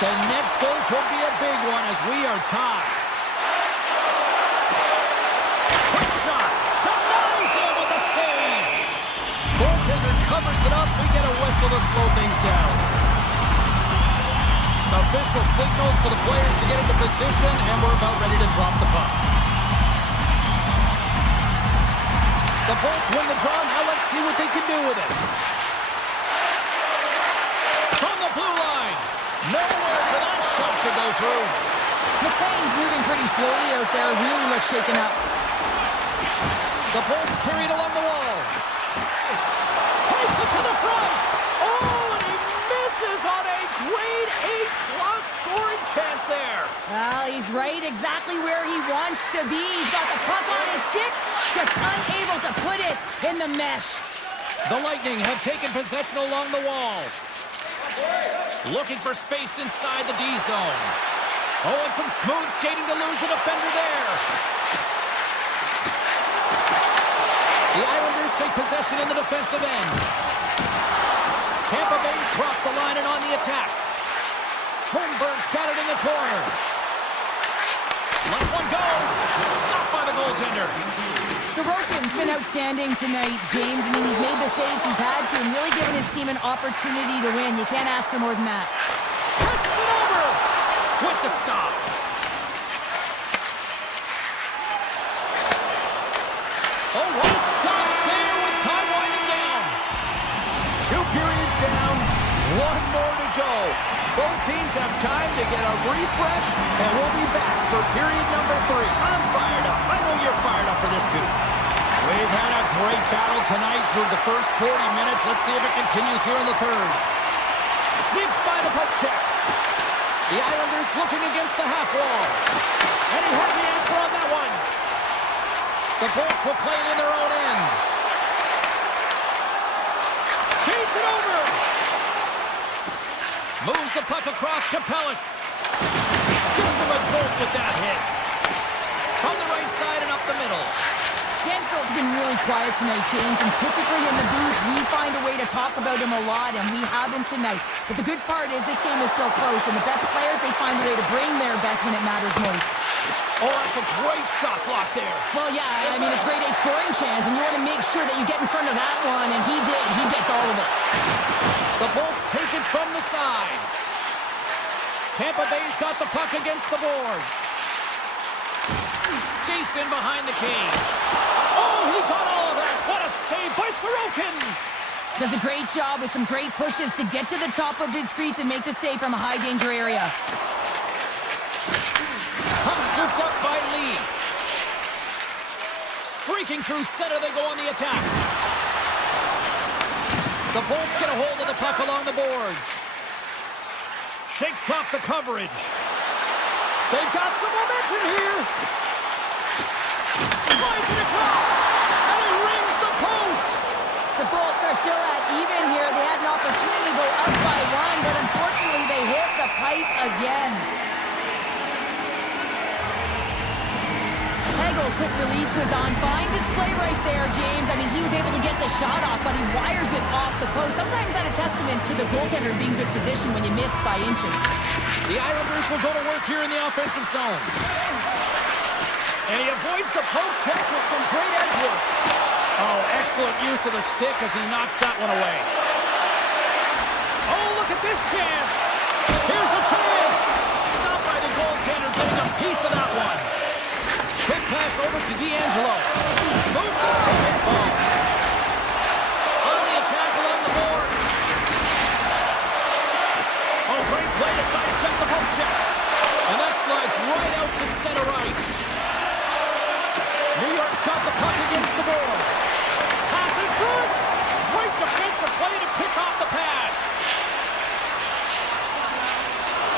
the next goal could be a big one as we are tied. Quick shot. Denies him with the save. Goaltender covers it up. We get a whistle to slow things down. Official signals for the players to get into position, and we're about ready to drop the puck. The Bolts win the draw. Now let's see what they can do with it. From the blue line, Nowhere for that shot to go through. McLean's moving pretty slowly out there, really looks shaken up. The Bolts carried along the wall. Takes it to the front. Oh, and he misses on a grade A+ scoring chance there. Well, he's right exactly where he wants to be. He's got the puck on his stick, just unable to put it in the mesh. The Lightning have taken possession along the wall. Looking for space inside the D zone. Oh, and some smooth skating to lose the defender there. The Islanders take possession in the defensive end. Tampa Bay's crossed the line and on the attack. Holmberg's got it in the corner. Lets one go. Stopped by the goaltender. Sorokin's been outstanding tonight, James. I mean, he's made the saves he's had to and really given his team an opportunity to win. You can't ask for more than that. Presses it over with the stop. Oh, what a stop there with time winding down. 2 periods down, 1 more to go. Both teams have time to get a refresh, and we'll be back for period number 3. I'm fired up. I know you're fired up for this too. We've had a great battle tonight through the first 40 minutes. Let's see if it continues here in the third. Sneaks by the poke check. The Islanders looking against the half wall. And he had the answer on that one. The Bolts will play it in their own end. Feeds it over. Moves the puck across to Pellick. Gives him a jolt with that hit. From the right side and up the middle. Gensel's been really quiet tonight, James, and typically in the booth, we find a way to talk about him a lot, and we haven't tonight. But the good part is this game is still close, and the best players, they find a way to bring their best when it matters most. Oh, that's a great shot block there. Well, yeah, I mean, it's a great A scoring chance, and you want to make sure that you get in front of that one, and he did. He gets all of it. The Bolts take it from the side. Tampa Bay's got the puck against the boards. Skates in behind the cage. Oh, he got all of that. What a save by Sorokin. Does a great job with some great pushes to get to the top of his crease and make the save from a high-danger area. Comes scooped up by Lee. Streaking through center, they go on the attack. The Bolts get a hold of the puck along the boards. Shakes off the coverage. They've got some momentum here. Slides it across. And he rings the post. The Bolts are still at even here. They had an opportunity to go up by 1, but unfortunately they hit the pipe again. Hegel's quick release was on. Fine display right there, James. I mean, he was able to get the shot off, but he wires it off the post. Sometimes that's a testament to the goaltender being in good position when you miss by inches. The Islanders will go to work here in the offensive zone. And he avoids the poke check with some great edge work. Oh, excellent use of the stick as he knocks that one away. Oh, look at this chance. Here's a chance. Stopped by the goaltender, getting a piece of that one. Quick pass over to D'Angelo. Moves it to Pinfall. On the attack along the boards. Oh, great play to sidestep the poke check. And that slides right out to center ice. New York's got the puck against the boards. Passing through it. Great defensive play to pick off the pass.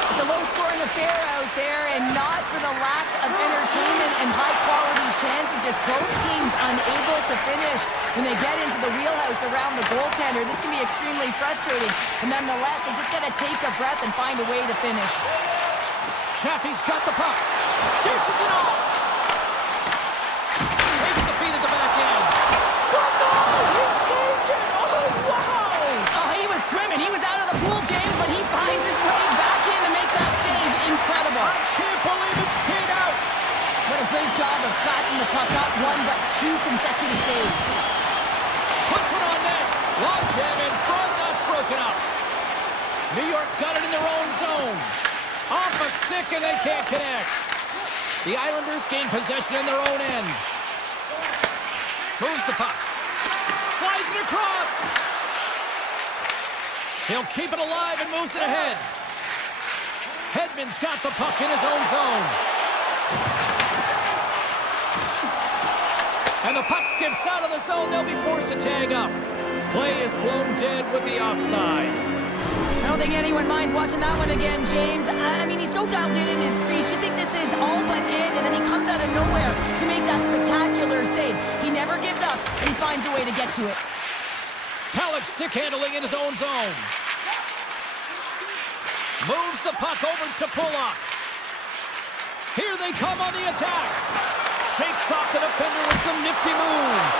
It's a low-scoring affair out there, and not for the lack of entertainment and high-quality chances. Just both teams unable to finish when they get into the wheelhouse around the goaltender. This can be extremely frustrating, but nonetheless, they just got to take a breath and find a way to finish. Chaffee's got the puck. Dishes it off. Takes the feed at the back end. Score! He saved it! Oh, wow! Oh, he was swimming. He was out of the pool, James, but he finds his way back in to make that save. Incredible. I can't believe it stayed out. What a great job of tracking the puck. Not 1, but 2 consecutive saves. Puts it on net. Long jam in front. That's broken up. New York's got it in their own zone. Off a stick, and they can't connect. The Islanders gain possession in their own end. Moves the puck. Slides it across. He'll keep it alive and moves it ahead. Hedman's got the puck in his own zone. And the puck skips out of the zone. They'll be forced to tag up. Play is blown dead with the offside. I don't think anyone minds watching that one again, James. I mean, he's so dialed in his crease. You think this is all but in, and then he comes out of nowhere to make that spectacular save. He never gives up, and he finds a way to get to it. Halleck stick handling in his own zone. Moves the puck over to Pulock. Here they come on the attack. Shakes off the defender with some nifty moves.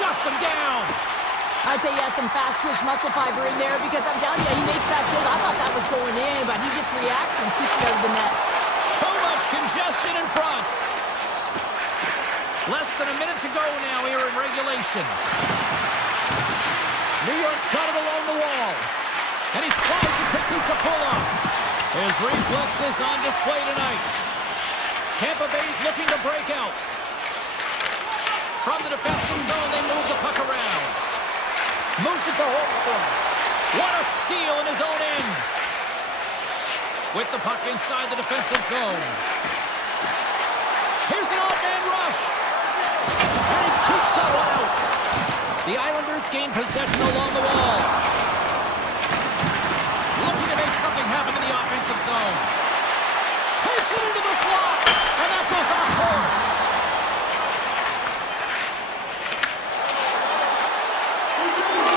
Shuts him down. I'd say he has some fast twitch muscle fiber in there because I'm telling you, he makes that save. I thought that was going in, but he just reacts and keeps it out of the net. Too much congestion in front. Less than a minute to go now here in regulation. New York's got it along the wall. And he slides it quickly to Pulock. His reflexes on display tonight. Tampa Bay's looking to break out. From the defensive zone, they move the puck around. Moves it to Holmstrom. What a steal in his own end. With the puck inside the defensive zone. Here's an off-man rush. And he keeps that one out. The Islanders gain possession along the wall. Looking to make something happen in the offensive zone. Takes it into the slot. And that goes off course.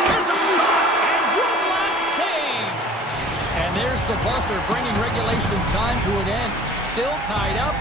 Here's a shot. And one last save. And there's the buzzer bringing regulation time to an end. Still tied up.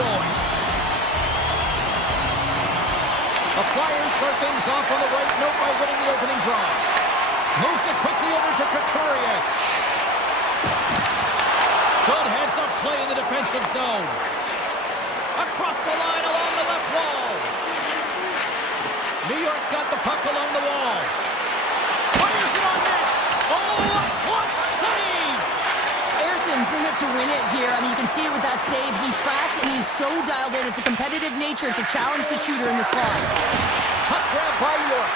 going. The Flyers start things off on the right note by winning the opening draw. Moves it quickly over to Couturier. Good heads-up play in the defensive zone. Across the line along the left wall. New York's got the puck along the wall. Fires it on net. Oh, a clutch save! Erson's in it to win it here. I mean, you can see it with that save. He tracks, and he's so dialed in. It's a competitive nature to challenge the shooter in the slot. Puck grab by York.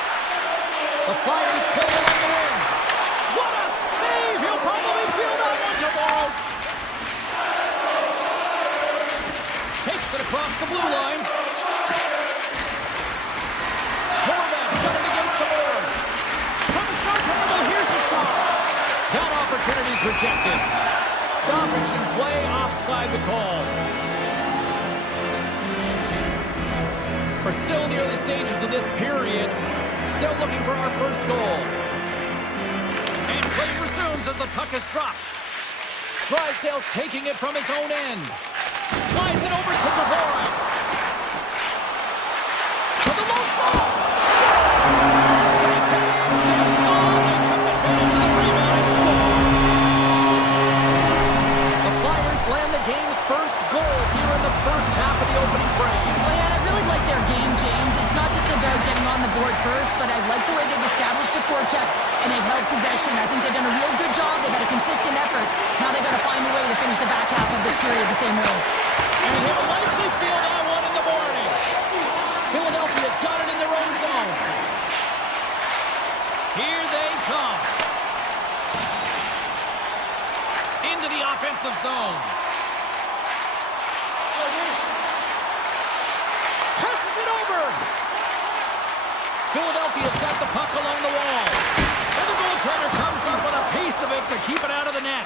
The Flyers play it on the wing. What a save! He'll probably feel that one tomorrow. Takes it across the blue line. Horvat's got it against the boards. From the shot corner, here's the shot. That opportunity's rejected. Stoppage in play, offside the call. We're still in the early stages of this period. Still looking for our first goal. And play resumes as the puck is dropped. Drysdale's taking it from his own end. Slides it over to Dvorak. To the low slot. Scores! They came to the song and took advantage of the rebound and scored. The Flyers land the game's first goal here in the first half of the opening frame. Well, yeah, I really like their game, James. It's not just about getting on the board first, but I like the way they've established a forecheck and they've held possession. I think they've done a real good job. They've had a consistent effort. Now they've got to find a way to finish the back half of this period the same way. And he'll likely feel that one in the morning. Philadelphia's got it in their own zone. Here they come. Into the offensive zone. Passes it over. Philadelphia's got the puck along the wall. And the goaltender comes up with a piece of it to keep it out of the net.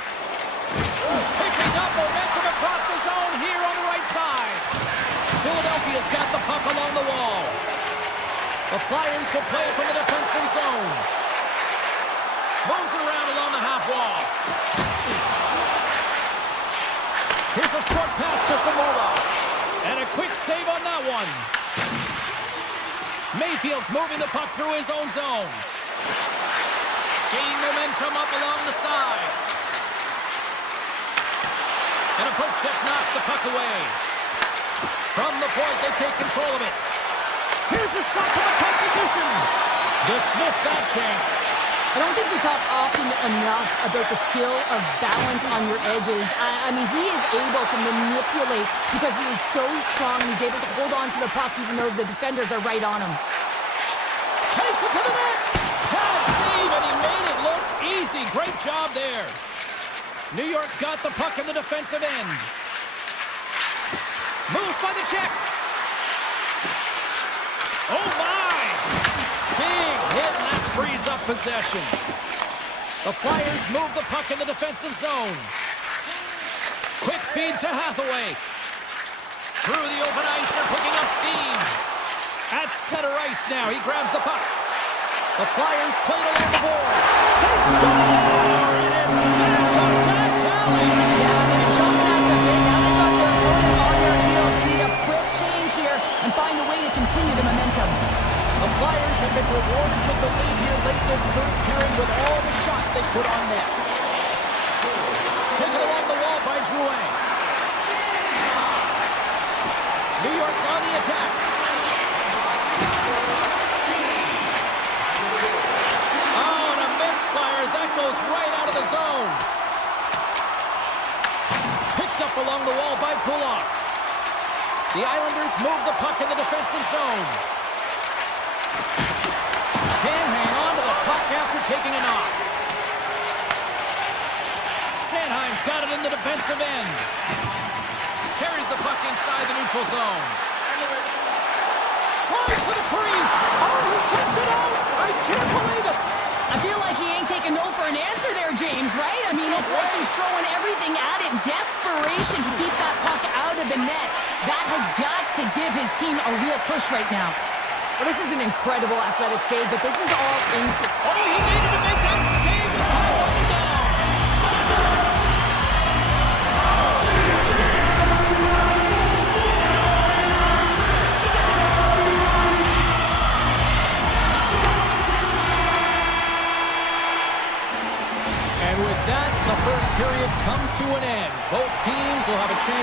Picking up momentum across the zone here on the right side. Philadelphia's got the puck along the wall. The Flyers will play it from the defensive zone. Moves it around along the half wall. Here's a short pass to Samola. And a quick save on that one. Mayfield's moving the puck through his own zone. Gaining momentum up along the side. And a poke check knocks the puck away. From the point, they take control of it. Here's a shot from a tight position. Dismiss that chance. I don't think we talk often enough about the skill of balance on your edges. I mean, he is able to manipulate because he is so strong. He's able to hold on to the puck even though the defenders are right on him. Takes it to the net. Bad save, and he made it look easy. Great job there. New York's got the puck in the defensive end. Moves by the check. Oh, my! Big hit, and that frees up possession. The Flyers move the puck in the defensive zone. Quick feed to Hathaway. Through the open ice, they're picking up steam. At center ice now, he grabs the puck. The Flyers play it along the boards. They score, and it's back to back tallies. Yeah, they've been chomping at the bit. Now they've got their opponent on their heels. They need a quick change here and find a way to continue the momentum. The Flyers have been rewarded with the lead here late this first period with all the shots they put on net. Taken along the wall by Drouin. New York's on the attack. Oh, and a miss Flyers. That goes right out of the zone. Picked up along the wall by Kulak. The Islanders move the puck in the defensive zone. Can't hang on to the puck after taking a knock. Sanheim's got it in the defensive end. Carries the puck inside the neutral zone. Tries to the crease. Oh, he kept it out. I can't believe it. I feel like he ain't taking no for an answer there, James, right? I mean, it's like he's throwing everything at it. Desperation to keep that puck out of the net. That has got to give his team a real push right now. Well, this is an incredible athletic save, but this is all instinct. Oh, he needed to make that save with time winding down.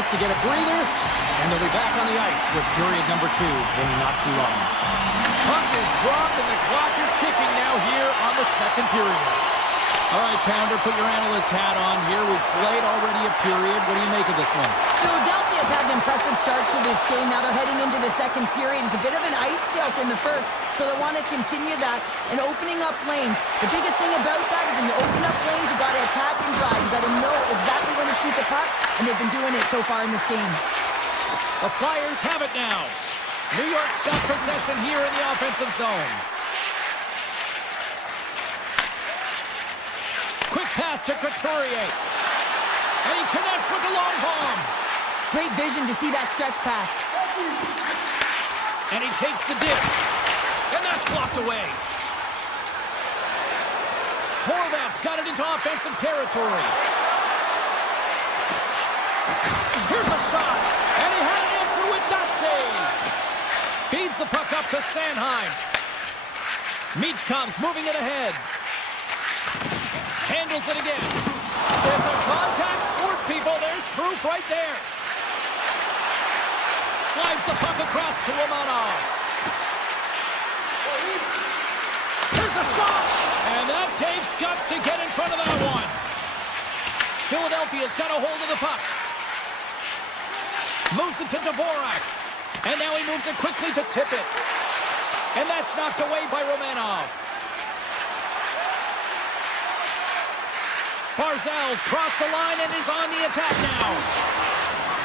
just to get a breather, and they'll be back on the ice with period number 2 in not too long. Puck is dropped, and the clock is ticking now here on the second period. All right, Pounder, put your analyst hat on here. We've played already a period. What do you make of this one? Philadelphia's had an impressive start to this game. Now they're heading into the second period. It's a bit of an ice tilt in the first, so they want to continue that and opening up lanes. The biggest thing about that is when you open up lanes, you got to attack and drive. You got to know exactly when to shoot the puck, and they've been doing it so far in this game. The Flyers have it now. New York's got possession here in the offensive zone. Quick pass to Couturier. And he connects with the long bomb. Great vision to see that stretch pass. And he takes the dish. And that's blocked away. Horvat's got it into offensive territory. Here's a shot. And he had an answer with that save. Feeds the puck up to Sanheim. Michkov's moving it ahead. Handles it again. It's a contact sport, people. There's proof right there. Slides the puck across to Romanov. Here's a shot. And that takes guts to get in front of that one. Philadelphia's got a hold of the puck. Moves it to Dvorak. And now he moves it quickly to tip it. And that's knocked away by Romanov. Barzal's crossed the line and is on the attack now.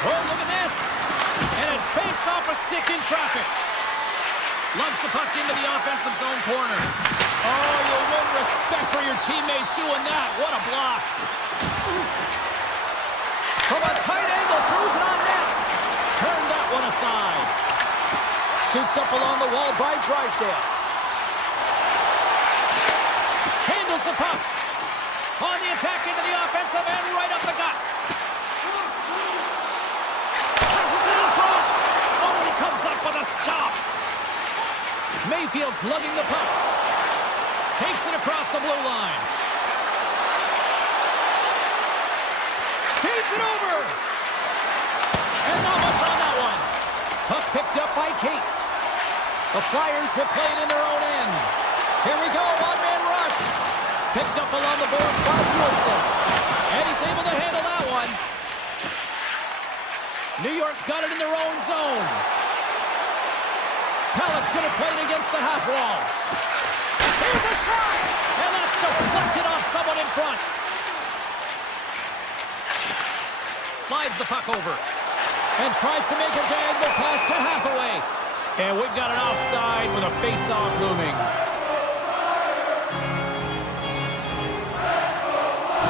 Oh, look at this. And it banks off a stick in traffic. Lumps the puck into the offensive zone corner. Oh, you'll win respect for your teammates doing that. What a block. From a tight angle, throws it on net. Turned that one aside. Scooped up along the wall by Drysdale. Handles the puck. On the attack into the offensive end, right up the gut. Passes it in front. Oh, he comes up with a stop. Mayfield's lugging the puck. Takes it across the blue line. Feeds it over. And not much on that one. Puck picked up by Cates. The Flyers will play it in their own end. Here we go, one-man rush. Picked up along the boards by Wilson. And he's able to handle that one. New York's got it in their own zone. Pellet's going to play it against the half wall. Here's a shot! And that's deflected off someone in front. Slides the puck over. And tries to make a diagonal pass to Hathaway. And we've got an offside with a face-off looming.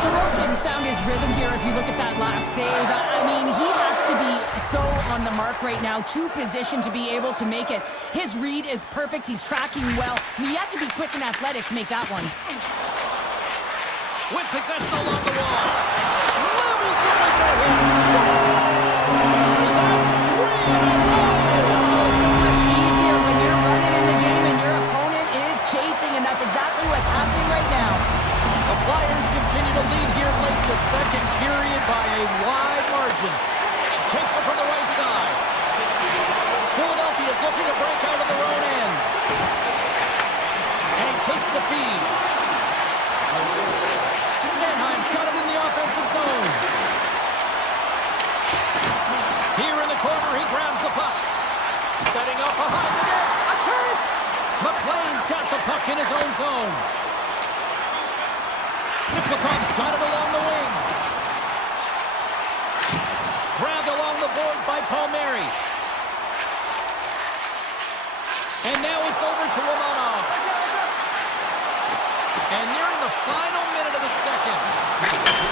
Sorokin's found his rhythm here as we look at that last save. I mean, he has to be so on the mark right now, to position to be able to make it. His read is perfect. He's tracking well. I mean, you have to be quick and athletic to make that one. With possession along the wall. Levels it with the hit. Scores! That's 3 in a row! Oh, it's so much easier when you're running in the game and your opponent is chasing, and that's exactly what's happening right now. The Flyers continue to lead here late in the second period by a wide margin. Takes it from the right side. Philadelphia is looking to break out of their own end. And he takes the feed. Sanheim's got it in the offensive zone. Here in the corner, he grabs the puck. Setting up behind the net. A chance! McLean's got the puck in his own zone. Siplikov's got it along the wing. Grabbed along the boards by Palmieri. And now it's over to Romanov. And nearing the final minute of the second.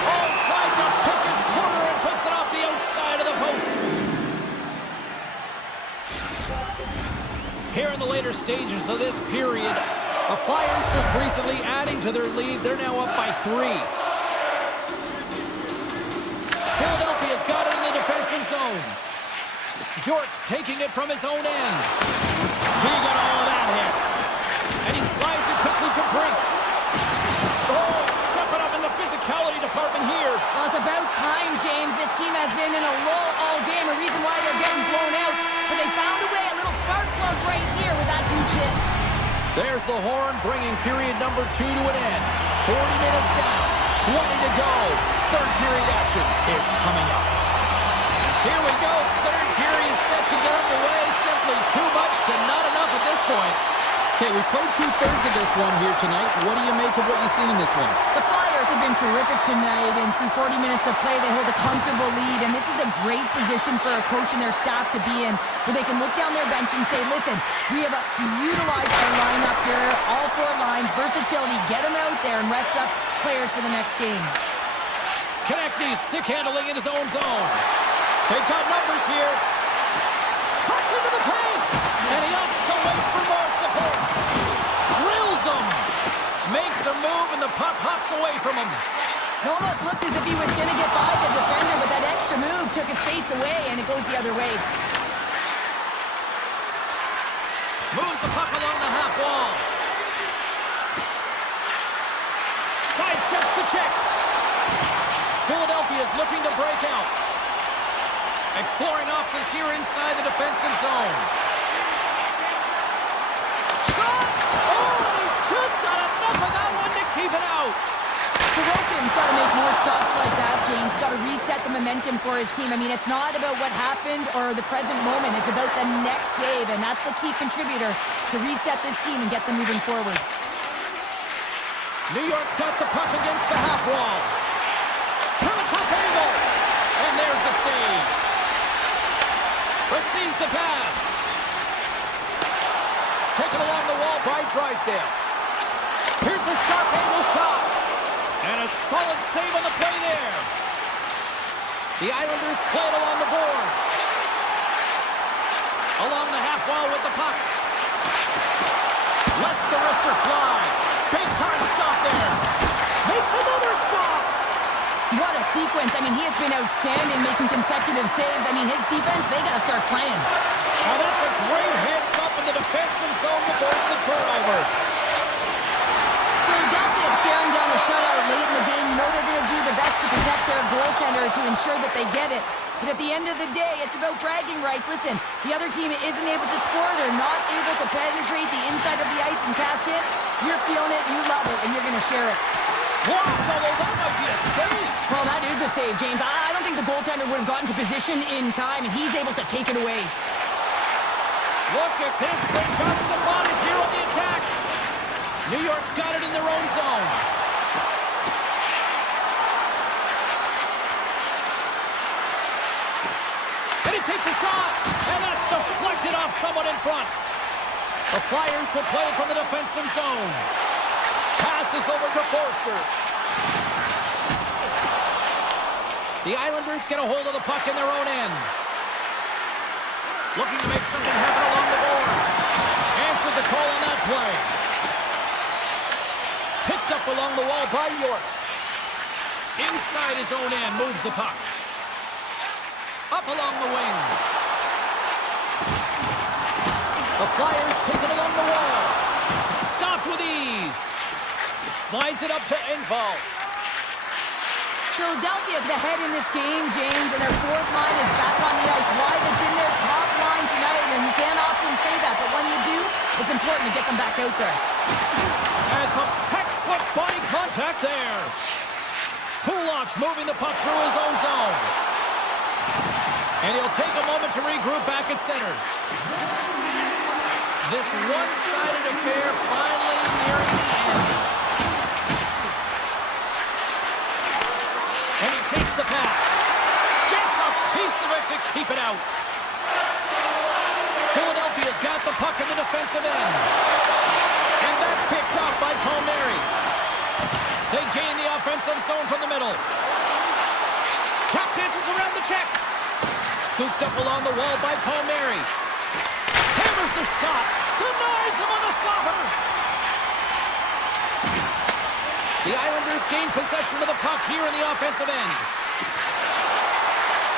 Oh, tried to pick his corner and puts it off the outside of the post. Here in the later stages of this period, the Flyers just recently adding to their lead. They're now up by 3. Philadelphia's got it in the defensive zone. York's taking it from his own end. He got all of that hit. And he slides it quickly to Brink. Oh, stepping up in the physicality department here. Well, it's about time, James. This team has has been in a lull all game, a reason why they're getting blown out. But they found a way, a little spark plug right here with that huge hit. There's the horn, bringing period number 2 to an end. 40 minutes down, 20 to go. Third period action is coming up. Here we go, third period set to get underway. Simply too much to not enough at this point. Okay, we've played 2/3 of this one here tonight. What do you make of what you've seen in this one? The Flyers have been terrific tonight, and through 40 minutes of play, they hold a comfortable lead, and this is a great position for a coach and their staff to be in, where they can look down their bench and say, listen, we have to utilize our lineup here, all 4 lines, versatility, get them out there and rest up players for the next game. Konechny stick handling in his own zone. They've got numbers here. Cuts into the paint, and he opts to wait for more support. Drills him. Makes a move, and the puck hops away from him. It almost looked as if he was going to get by the defender, but that extra move took his face away, and it goes the other way. Moves the puck along the half wall. Sidesteps the check. Philadelphia is looking to break out. Exploring options here inside the defensive zone. Shot! Oh, he just got enough of that one to keep it out. Sorokin's got to make more stops like that, James. Got to reset the momentum for his team. I mean, it's not about what happened or the present moment. It's about the next save, and that's the key contributor to reset this team and get them moving forward. New York's got the puck against the half wall. From a tough angle. And there's the save. Receives the pass. Taken along the wall by Drysdale. Here's a sharp angle shot. And a solid save on the play there. The Islanders play it along the boards. Along the half wall with the puck. Lets the wrister fly. Big time stop there. Makes another stop. What a sequence. I mean, he has been outstanding making consecutive saves. I mean, his defense, they got to start playing. Now that's a great hands up in the defensive zone to force the turnover. Philadelphia is staring down a shutout late in the game. You know they're going to do the best to protect their goaltender to ensure that they get it. But at the end of the day, it's about bragging rights. Listen, the other team isn't able to score. They're not able to penetrate the inside of the ice and cash in. You're feeling it, you love it, and you're going to share it. Blocked, although that might be a save. Well, that is a save, James. I don't think the goaltender would have gotten to position in time, and he's able to take it away. Look at this. They've got some bodies here on the attack. New York's got it in their own zone. And he takes a shot, and that's deflected off someone in front. The Flyers will play it from the defensive zone. Passes over to Forster. The Islanders get a hold of the puck in their own end. Looking to make something happen along the boards. Answered the call on that play. Picked up along the wall by York. Inside his own end, moves the puck. Up along the wing. The Flyers take it along the wall. Stopped with ease. Slides it up to Engvall. Philadelphia's ahead in this game, James, and their 4th line is back on the ice. Why? They've been their top line tonight, and you can't often say that, but when you do, it's important to get them back out there. And some textbook body contact there. Kulak's moving the puck through his own zone. And he'll take a moment to regroup back at center. This one-sided affair finally nearing the end. And he takes the pass. Gets a piece of it to keep it out. Philadelphia's got the puck in the defensive end. And that's picked up by Palmieri. They gain the offensive zone from the middle. Tap dances around the check. Scooped up along the wall by Palmieri. Hammers the shot. Denies him on the slobber. The Islanders gain possession of the puck here in the offensive end.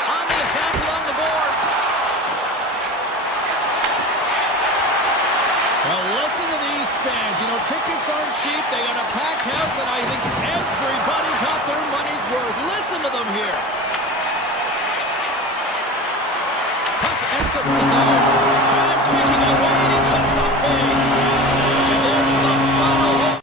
On the attack along the boards. Well, listen to these fans. You know, tickets aren't cheap. They got a packed house, and I think everybody got their money's worth. Listen to them here. exits the zone. Time ticking away, and he comes up big. And there's the final.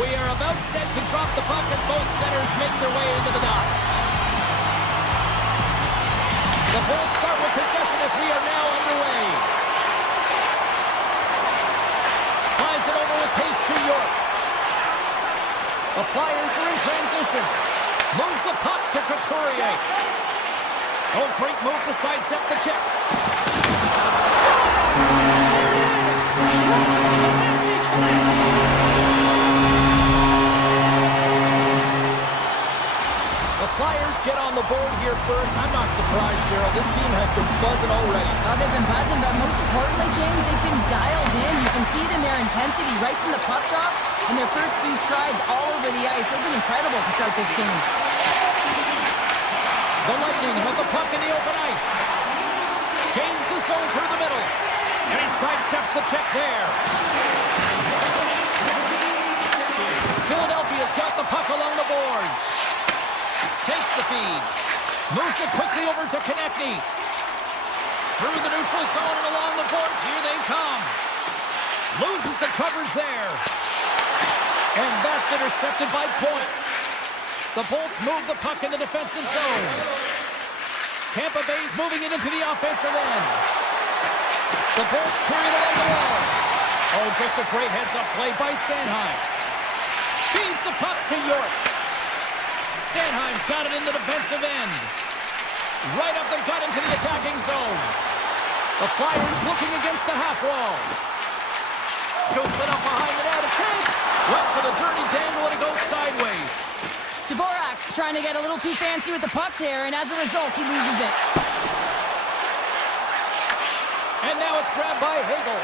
We are about set to drop the puck as both centers make their way into the dot. The Bulls start with possession as we are now underway. Slides it over with pace to York. The Flyers are in transition. Moves the puck to Couturier. Oh, great move to sidestep the check. Scores! There it is! Travis Konecny connects! The Flyers get on the board here first. I'm not surprised, Cheryl. This team has been buzzing already. Oh, they've been buzzing, but most importantly, James, they've been dialed in. You can see it in their intensity right from the puck drop and their first few strides all over the ice. They've been incredible to start this game. The Lightning have the puck in the open ice. Gains the zone through the middle. And he sidesteps the check there. Philadelphia's got the puck along the boards. Takes the feed. Moves it quickly over to Konecny. Through the neutral zone and along the boards. Here they come. Loses the coverage there. And that's intercepted by Point. The Bolts move the puck in the defensive zone. Tampa Bay's moving it into the offensive end. The Bolts carry it along the wall. Oh, just a great heads-up play by Sanheim. Feeds the puck to York. Sanheim's got it in the defensive end. Right up the gut into the attacking zone. The Flyers looking against the half wall. Scoops it up behind the net. A chance. Went for the dirty dangle and it goes sideways. Dvorak's trying to get a little too fancy with the puck there, and as a result, he loses it. And now it's grabbed by Hagel.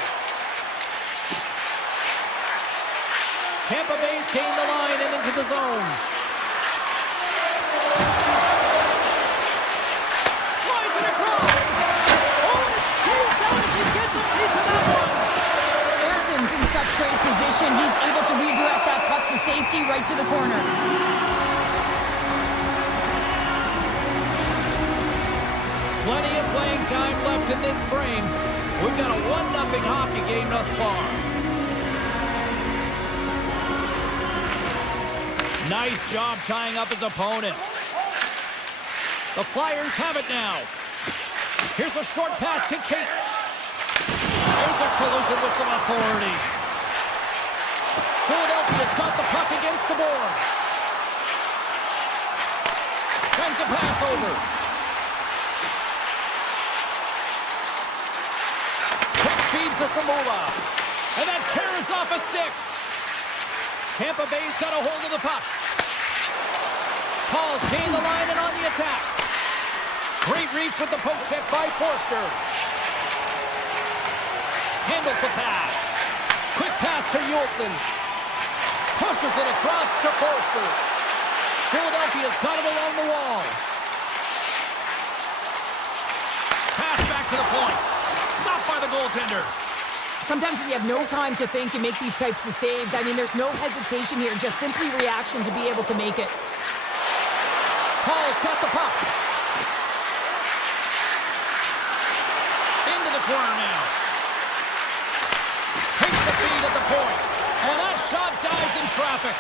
Tampa Bay's gained the line and into the zone. Slides it across. Oh, and it steals out as he gets a piece of that one. Harrison's in such great position. He's able to redirect that puck to safety right to the corner. Plenty of playing time left in this frame. We've got a 1-0 hockey game thus far. Nice job tying up his opponent. The Flyers have it now. Here's a short pass to Cates. There's a collision with some authority. Philadelphia's got the puck against the boards. Sends a pass over. Quick feed to Samula. And that carries off a stick. Tampa Bay's got a hold of the puck. Paul's gained the line and on the attack. Great reach with the poke check by Forster. Handles the pass. Quick pass to Yulson. Pushes it across to Forster. Philadelphia's got it along the wall. Pass back to the point. Stopped by the goaltender. Sometimes when you have no time to think and make these types of saves, I mean, there's no hesitation here, just simply reaction to be able to make it. Paul's got the puck. Into the corner now. Takes the feed at the point. And that shot dies in traffic.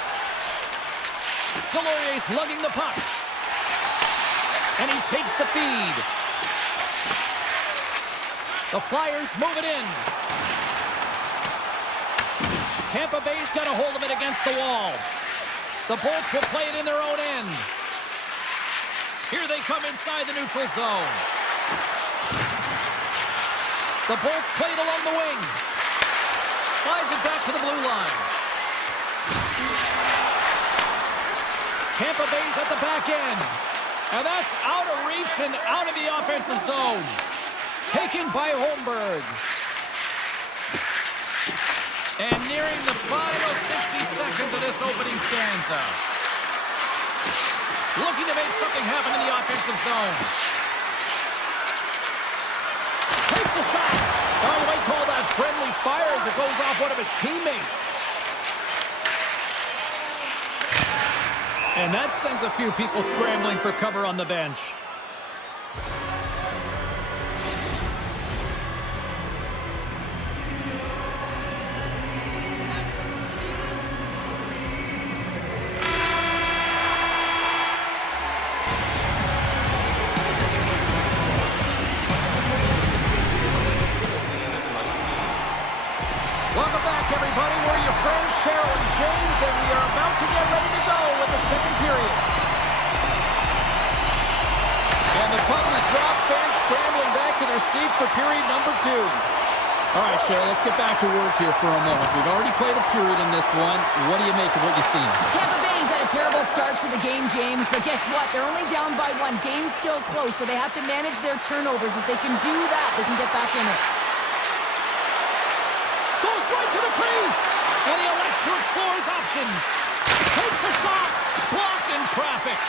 Delorier's lugging the puck. And he takes the feed. The Flyers move it in. Tampa Bay's got a hold of it against the wall. The Bolts will play it in their own end. Here they come inside the neutral zone. The Bolts play it along the wing. Slides it back to the blue line. Tampa Bay's at the back end. And that's out of reach and out of the offensive zone. Taken by Holmberg. And nearing the final 60 seconds of this opening stanza. Looking to make something happen in the offensive zone. Takes a shot. Oh, you might call that friendly fire as it goes off one of his teammates. And that sends a few people scrambling for cover on the bench. drop, fans scrambling back to their seats for period number 2. All right, Cheryl, let's get back to work here for a moment. We've already played a period in this one. What do you make of what you've seen? Tampa Bay's had a terrible start to the game, James, but guess what? They're only down by 1. Game's still close, so they have to manage their turnovers. If they can do that, they can get back in it. Goes right to the crease, and he elects to explore his options. Takes a shot, blocked in traffic.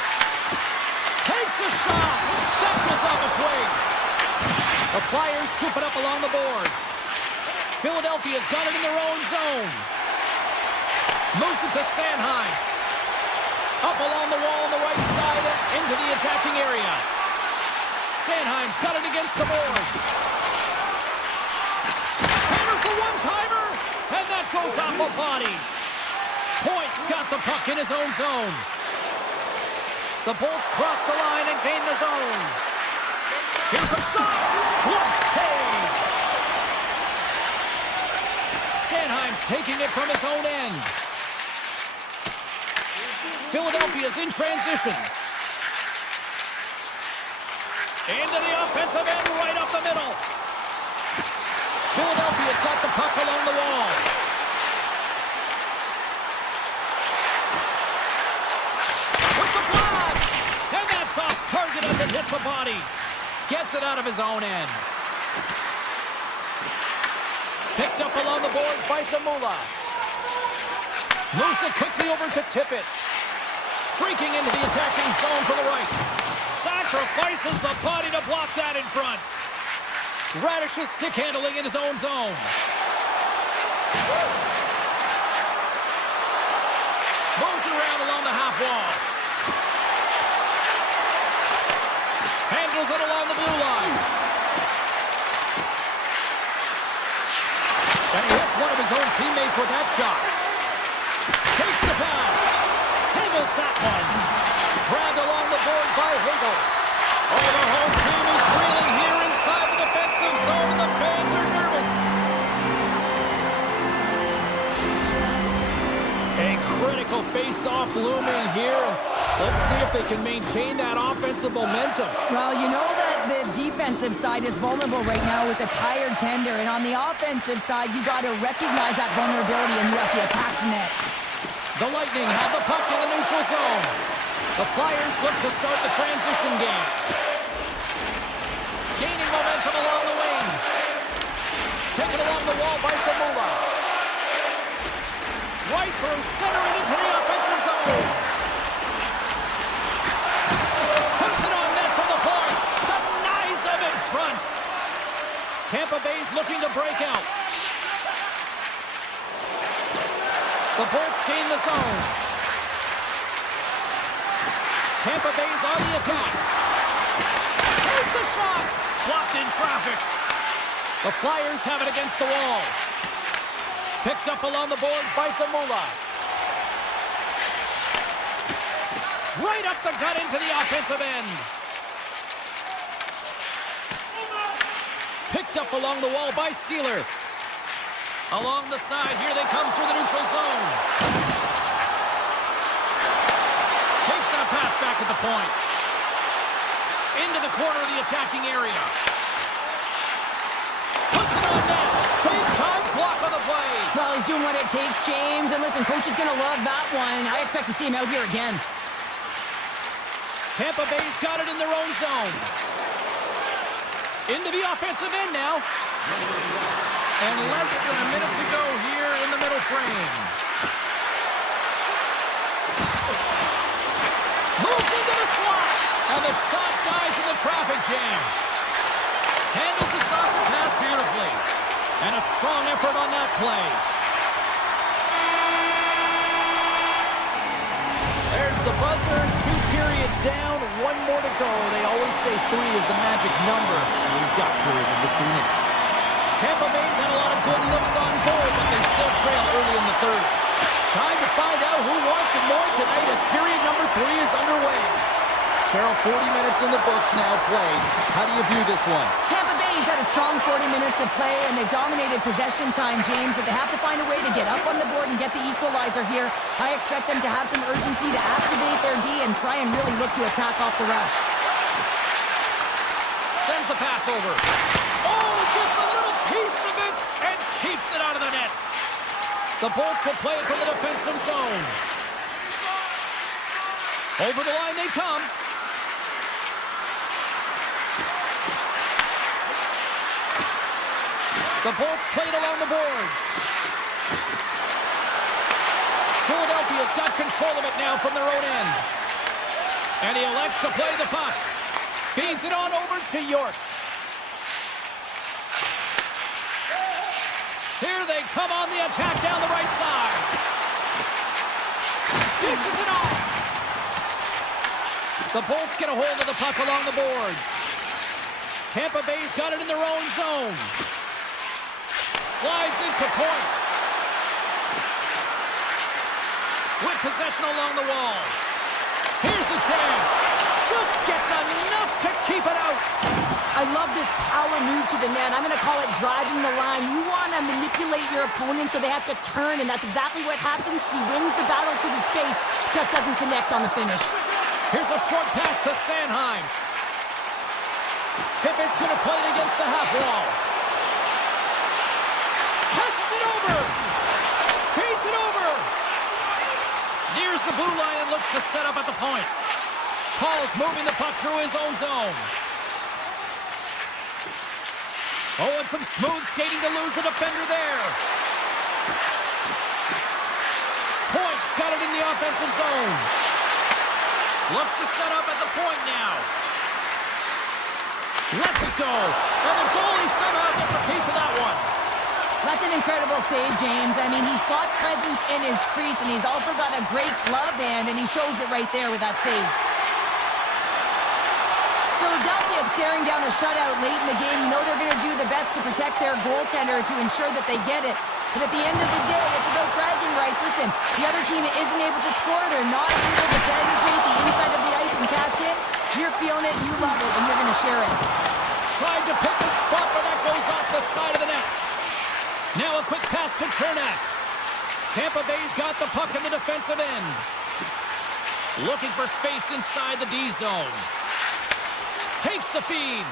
Takes a shot, that goes off a twig. The Flyers scoop it up along the boards. Philadelphia's got it in their own zone. Moves it to Sanheim. Up along the wall on the right side into the attacking area. Sanheim's got it against the boards. Hammers the one-timer, and that goes off a body. Point's got the puck in his own zone. The Bolts cross the line and gain the zone. Here's a shot. Glove save. Sanheim's taking it from his own end. Philadelphia's in transition. Into the offensive end, right up the middle. Philadelphia's got the puck along the wall. With the blast! And that's off target as it hits a body. Gets it out of his own end. Picked up along the boards by Zamula. Moves it quickly over to Tippett. Streaking into the attacking zone to the right. Sacrifices the body to block that in front. Radish's stick handling in his own zone. Moves it around along the half wall. Handles it along the blue line. And he hits one of his own teammates with that shot. Takes the pass. Hagels that one. Grabbed along the board by Hagel. Oh, the whole team is reeling here inside the defensive zone, and the fans are nervous. A critical face-off looming here. Let's see if they can maintain that offensive momentum. Well, you know that the defensive side is vulnerable right now with a tired tender, and on the offensive side, you got to recognize that vulnerability and you have to attack the net. The Lightning have the puck in the neutral zone. The Flyers look to start the transition game. Gaining momentum along the wing. Taken along the wall by Zamula. Right through center and into the offensive zone. Puts it on net for the point. Denies him in front. Tampa Bay's looking to break out. The Bolts gain the zone. Tampa Bay's on the attack. Takes a shot. Blocked in traffic. The Flyers have it against the wall. Picked up along the boards by Zamula. Right up the gut into the offensive end. Picked up along the wall by Sealer. Along the side, here they come through the neutral zone. Takes that pass back at the point. Into the corner of the attacking area. Puts it on net. Big time block on the play. Well, he's doing what it takes, James. And listen, coach is going to love that one. I expect to see him out here again. Tampa Bay's got it in their own zone. Into the offensive end now. And less than a minute to go here in the middle frame. Moves into the slot. And the shot dies in the traffic jam. Handles the saucer pass beautifully. And a strong effort on that play. There's the buzzer. 2 periods down. 1 more to go. They always say 3 is the magic number. And we've got period in between innings. Tampa Bay's had a lot of good looks on goal, but they still trail early in the third. Time to find out who wants it more tonight as period number 3 is underway. Cheryl, 40 minutes in the books now played. How do you view this one? Tampa Bay's had a strong 40 minutes of play, and they've dominated possession time, James, but they have to find a way to get up on the board and get the equalizer here. I expect them to have some urgency to activate their D and try and really look to attack off the rush. Sends the pass over. Oh, gets a little piece of it and keeps it out of the net. The Bolts will play it from the defensive zone. Over the line they come. The Bolts played along the boards. Philadelphia's got control of it now from their own end. And he elects to play the puck. Feeds it on over to York. Here they come on the attack down the right side. Dishes it off. The Bolts get a hold of the puck along the boards. Tampa Bay's got it in their own zone. Slides into point. With possession along the wall. Here's a chance. Just gets enough to keep it out. I love this power move to the net. I'm going to call it driving the line. You want to manipulate your opponent so they have to turn, and that's exactly what happens. She wins the battle to the space, just doesn't connect on the finish. Here's a short pass to Sanheim. Tippett's going to play it against the half wall. Passes it over. Feeds it over. Nears the blue line and looks to set up at the point. Paul's moving the puck through his own zone. Oh, and some smooth skating to lose the defender there. Point's got it in the offensive zone. Looks to set up at the point now. Lets it go. And the goalie somehow gets a piece of that one. That's an incredible save, James. I mean, he's got presence in his crease, and he's also got a great glove hand, and he shows it right there with that save. Philadelphia is staring down a shutout late in the game. You know they're going to do the best to protect their goaltender to ensure that they get it. But at the end of the day, it's about bragging rights. Listen, the other team isn't able to score. They're not able to penetrate the inside of the ice and cash in. You're feeling it, you love it, and you're going to share it. Tried to pick the spot, but that goes off the side of the net. Now a quick pass to Chernak. Tampa Bay's got the puck in the defensive end. Looking for space inside the D zone. Takes the feed.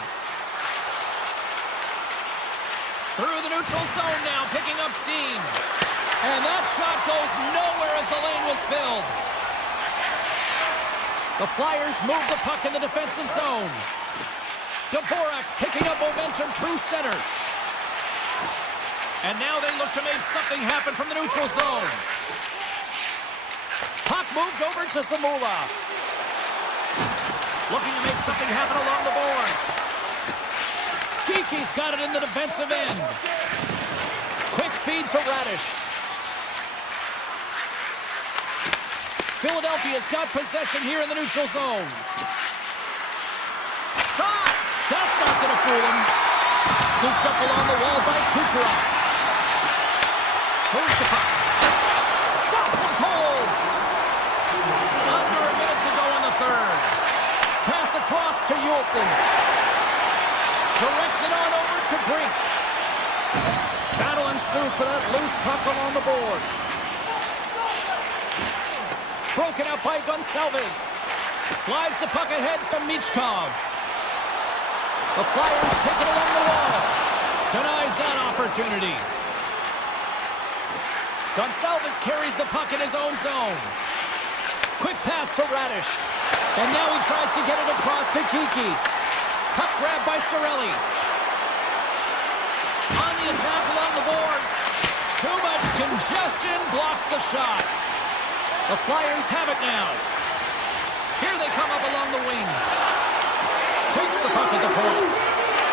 Through the neutral zone now, picking up steam. And that shot goes nowhere as the lane was filled. The Flyers move the puck in the defensive zone. Dvorak's picking up momentum through center. And now they look to make something happen from the neutral zone. Puck moved over to Zamula. Looking to make something happen along the boards. Geeky's got it in the defensive end. Quick feed to Radish. Philadelphia's got possession here in the neutral zone. Shot! That's not going to fool him. Scooped up along the wall by Kucherov. Moves the puck. Stops him cold. Under a minute to go in the third. Pass across to Yulson. Directs it on over to Brink. Battle ensues for that loose puck along the boards. Broken out by Gonçalves. Slides the puck ahead to Michkov. The Flyers take it along the wall. Denies that opportunity. Gonçalves carries the puck in his own zone. Quick pass to Radish. And now he tries to get it across to Kiki. Puck grab by Cirelli. On the attack along the boards. Too much congestion blocks the shot. The Flyers have it now. Here they come up along the wing. Takes the puck at the point.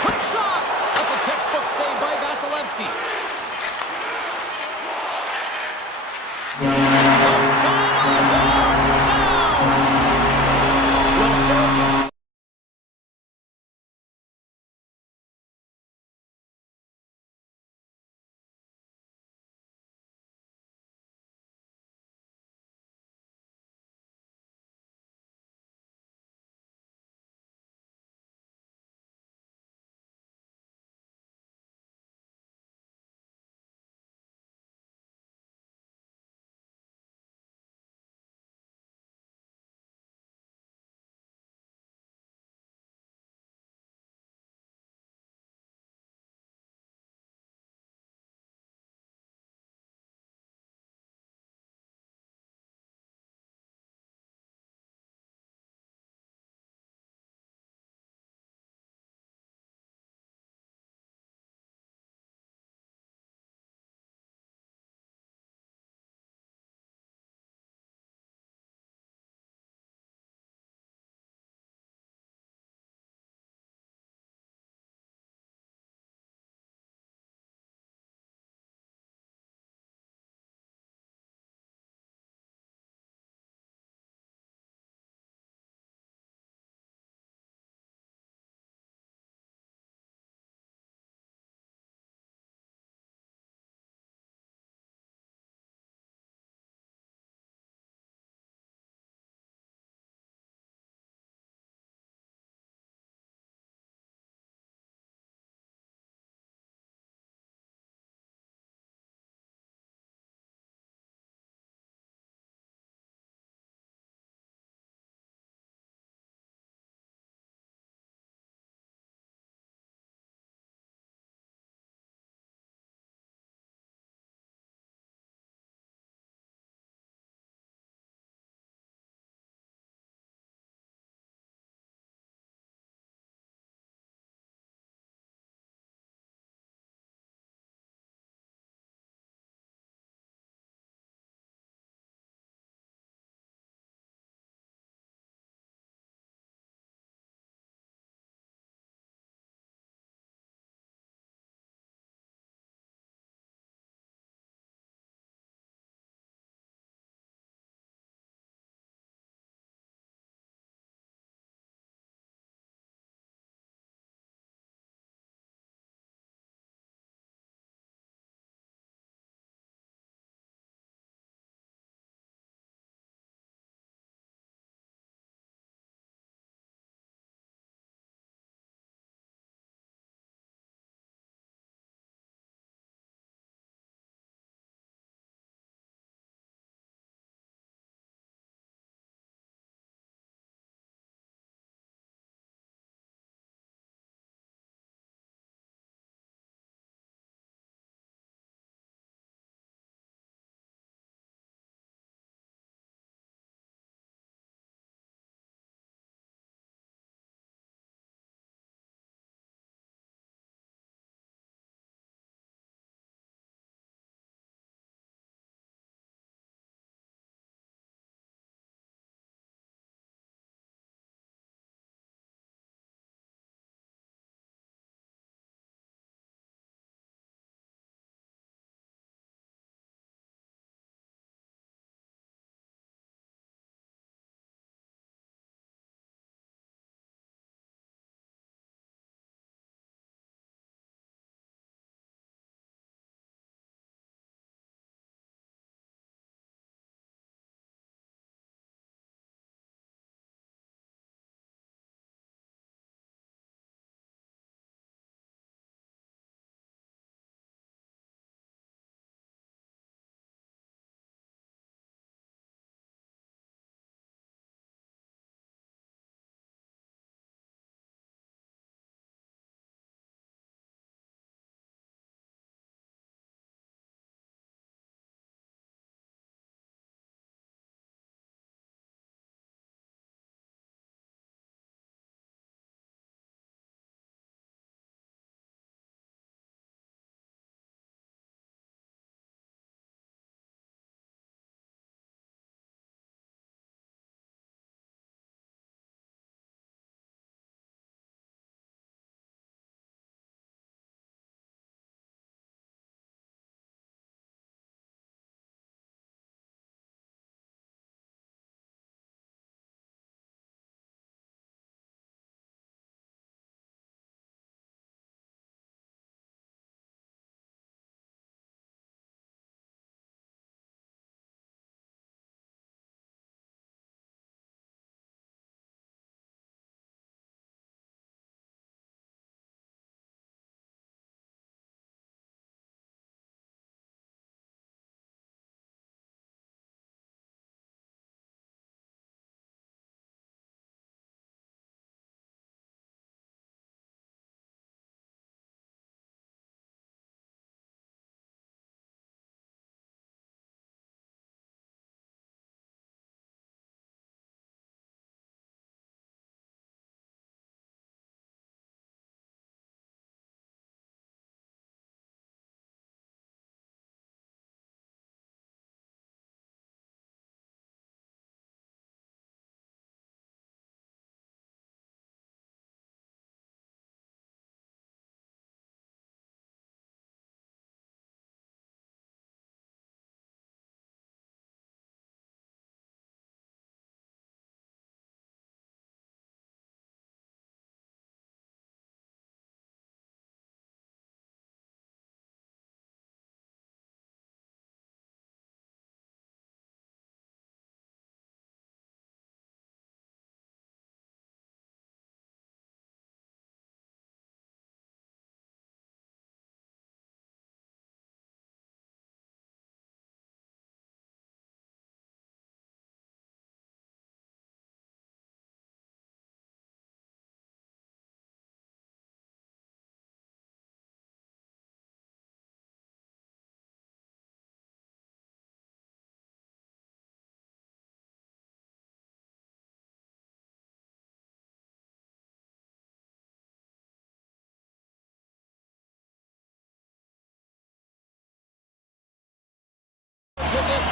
Quick shot! That's a textbook save by Vasilevsky.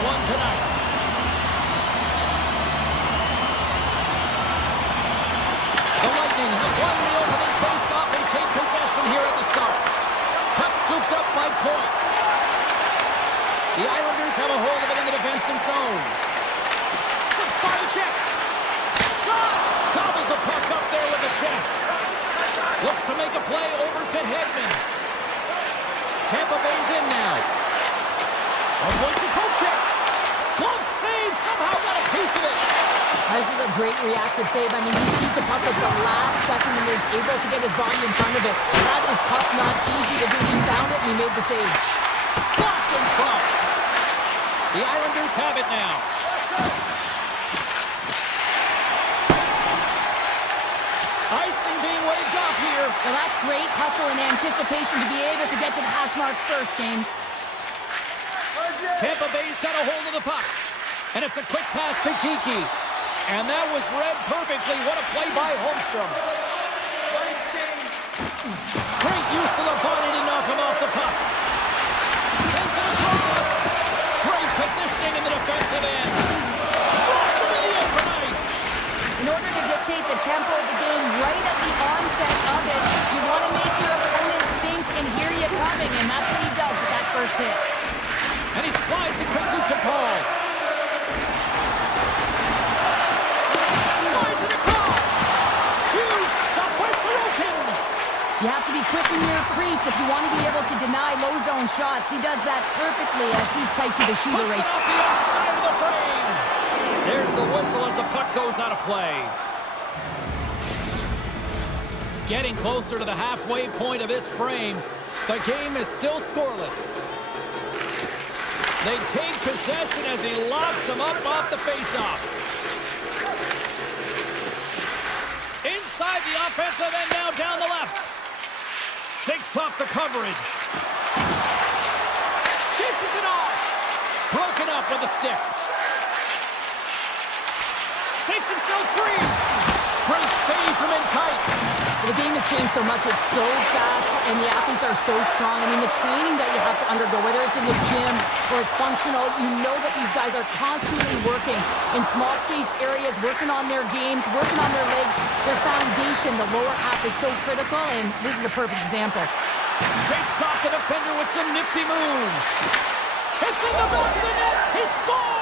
one tonight. The Lightning have won the opening face-off and take possession here at the start. Puck scooped up by Point. The Islanders have a hold of it in the defensive zone. Six-body check. Shot! Gobbles the puck up there with the chest. Looks to make a play over to Hedman. Tampa Bay's in now. Avoids a coat check. Glove save. Somehow got a piece of it. This is a great reactive save. I mean, he sees the puck at the last second and is able to get his body in front of it. That is tough, not easy to do. He found it and he made the save. Blocked in front. The Islanders have it now. Icing being waved off here. Well, that's great hustle and anticipation to be able to get to the hash marks first, James. Tampa Bay's got a hold of the puck. And it's a quick pass to Kiki. And that was read perfectly. What a play by Holmstrom. Great use of the body to knock him off the puck. Sends it across. Great positioning in the defensive end. Blocked him in the open ice. In order to dictate the tempo of the game right at the onset of it, you want to make your opponent think and hear you coming, and that's what he does with that first hit. And he slides it quickly to Paul. Slides it across. Huge stop by Sorokin. You have to be quick in your crease if you want to be able to deny low zone shots. He does that perfectly as he's tight to the shooter Puts right. it off the outside of the frame. There's the whistle as the puck goes out of play. Getting closer to the halfway point of this frame. The game is still scoreless. They take possession as he locks him up off the faceoff. Inside the offensive end now down the left. Shakes off the coverage. Dishes it off. Broken up with a stick. Shakes himself free. Great save from in tight. The game has changed so much. It's so fast, and the athletes are so strong. I mean, the training that you have to undergo, whether it's in the gym or it's functional, you know that these guys are constantly working in small space areas, working on their games, working on their legs. Their foundation, the lower half, is so critical, and this is a perfect example. Shakes off the defender with some nifty moves. It's in the back of the net. He scores!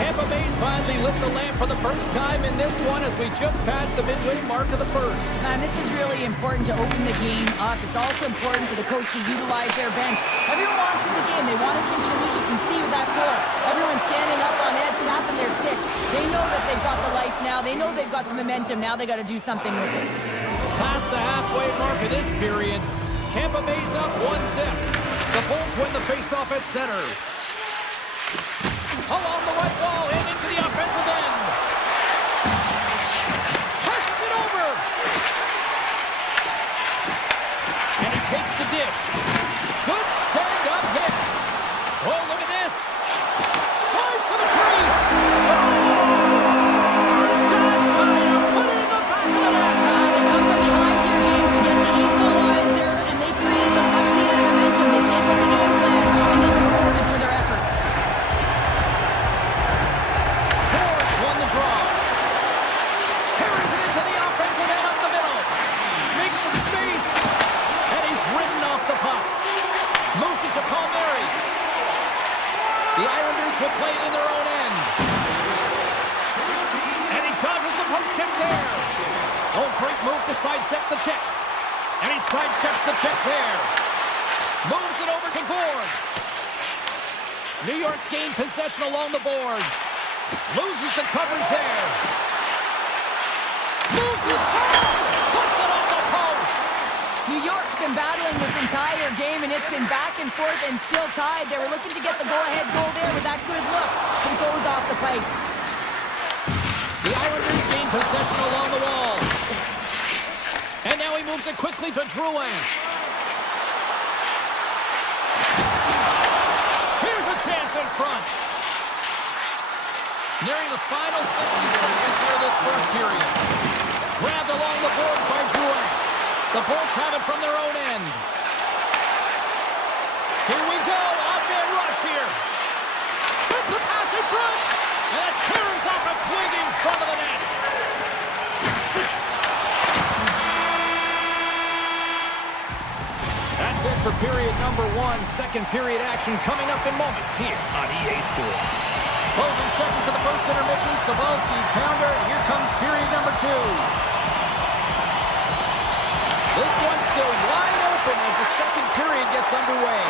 Tampa Bay's finally lit the lamp for the first time in this one as we just passed the midway mark of the first. Man, this is really important to open the game up. It's also important for the coach to utilize their bench. Everyone wants in the game. They want to contribute. You can see with that goal. Everyone's standing up on edge, tapping their sticks. They know that they've got the life now. They know they've got the momentum. Now they got to do something with it. Past the halfway mark of this period, Tampa Bay's up 1-0. The Bulls win the faceoff at center. Along the right wall and into the offensive end. Passes it over. And he takes the dish. Good stand-up hit. Oh, look at this. Drives to the crease. Scores! That's how you put it in the back of the net. They come from behind here, James, to get the equalizer, and they create some much-needed momentum. They stayed with the game plan, and they've been rewarded for their efforts. Draw. Carries it into the offensive end up the middle. Makes some space. And he's ridden off the puck. Moves it to Palmieri. The Islanders will play it in their own end. And he dodges the poke check there. Oh, great move to sidestep the check. And he sidesteps the check there. Moves it over to Gord. New York's gained possession along the boards. Loses the coverage there. Moves inside. Puts it on the post. New York's been battling this entire game, and it's been back and forth and still tied. They were looking to get the go-ahead goal there with that good look. But it goes off the pipe. The Islanders gain possession along the wall. And now he moves it quickly to Drouin. Here's a chance in front. Nearing the final 60 seconds here this first period. Grabbed along the board by Drouin. The Bolts have it from their own end. Here we go. Odd man rush here. Sends a pass in front. And it turns off a twig in front of the net. That's it for period number 1. Second period action coming up in moments here on EA Sports. Closing seconds of the first intermission. Sabalski, pounder. Here comes period number 2. This one's still wide open as the second period gets underway.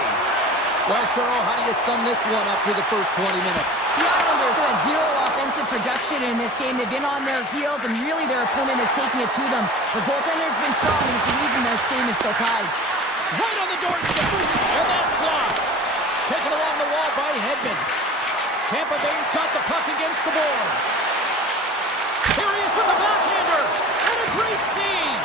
Well, Cheryl, how do you sum this one up through the first 20 minutes? The Islanders have had zero offensive production in this game. They've been on their heels, and really their opponent is taking it to them. The goaltender's been strong, and it's the reason this game is still tied. Right on the doorstep, and that's blocked. Taken along the wall by Hedman. Tampa Bay's got the puck against the boards. Here he is with the backhander, and a great save.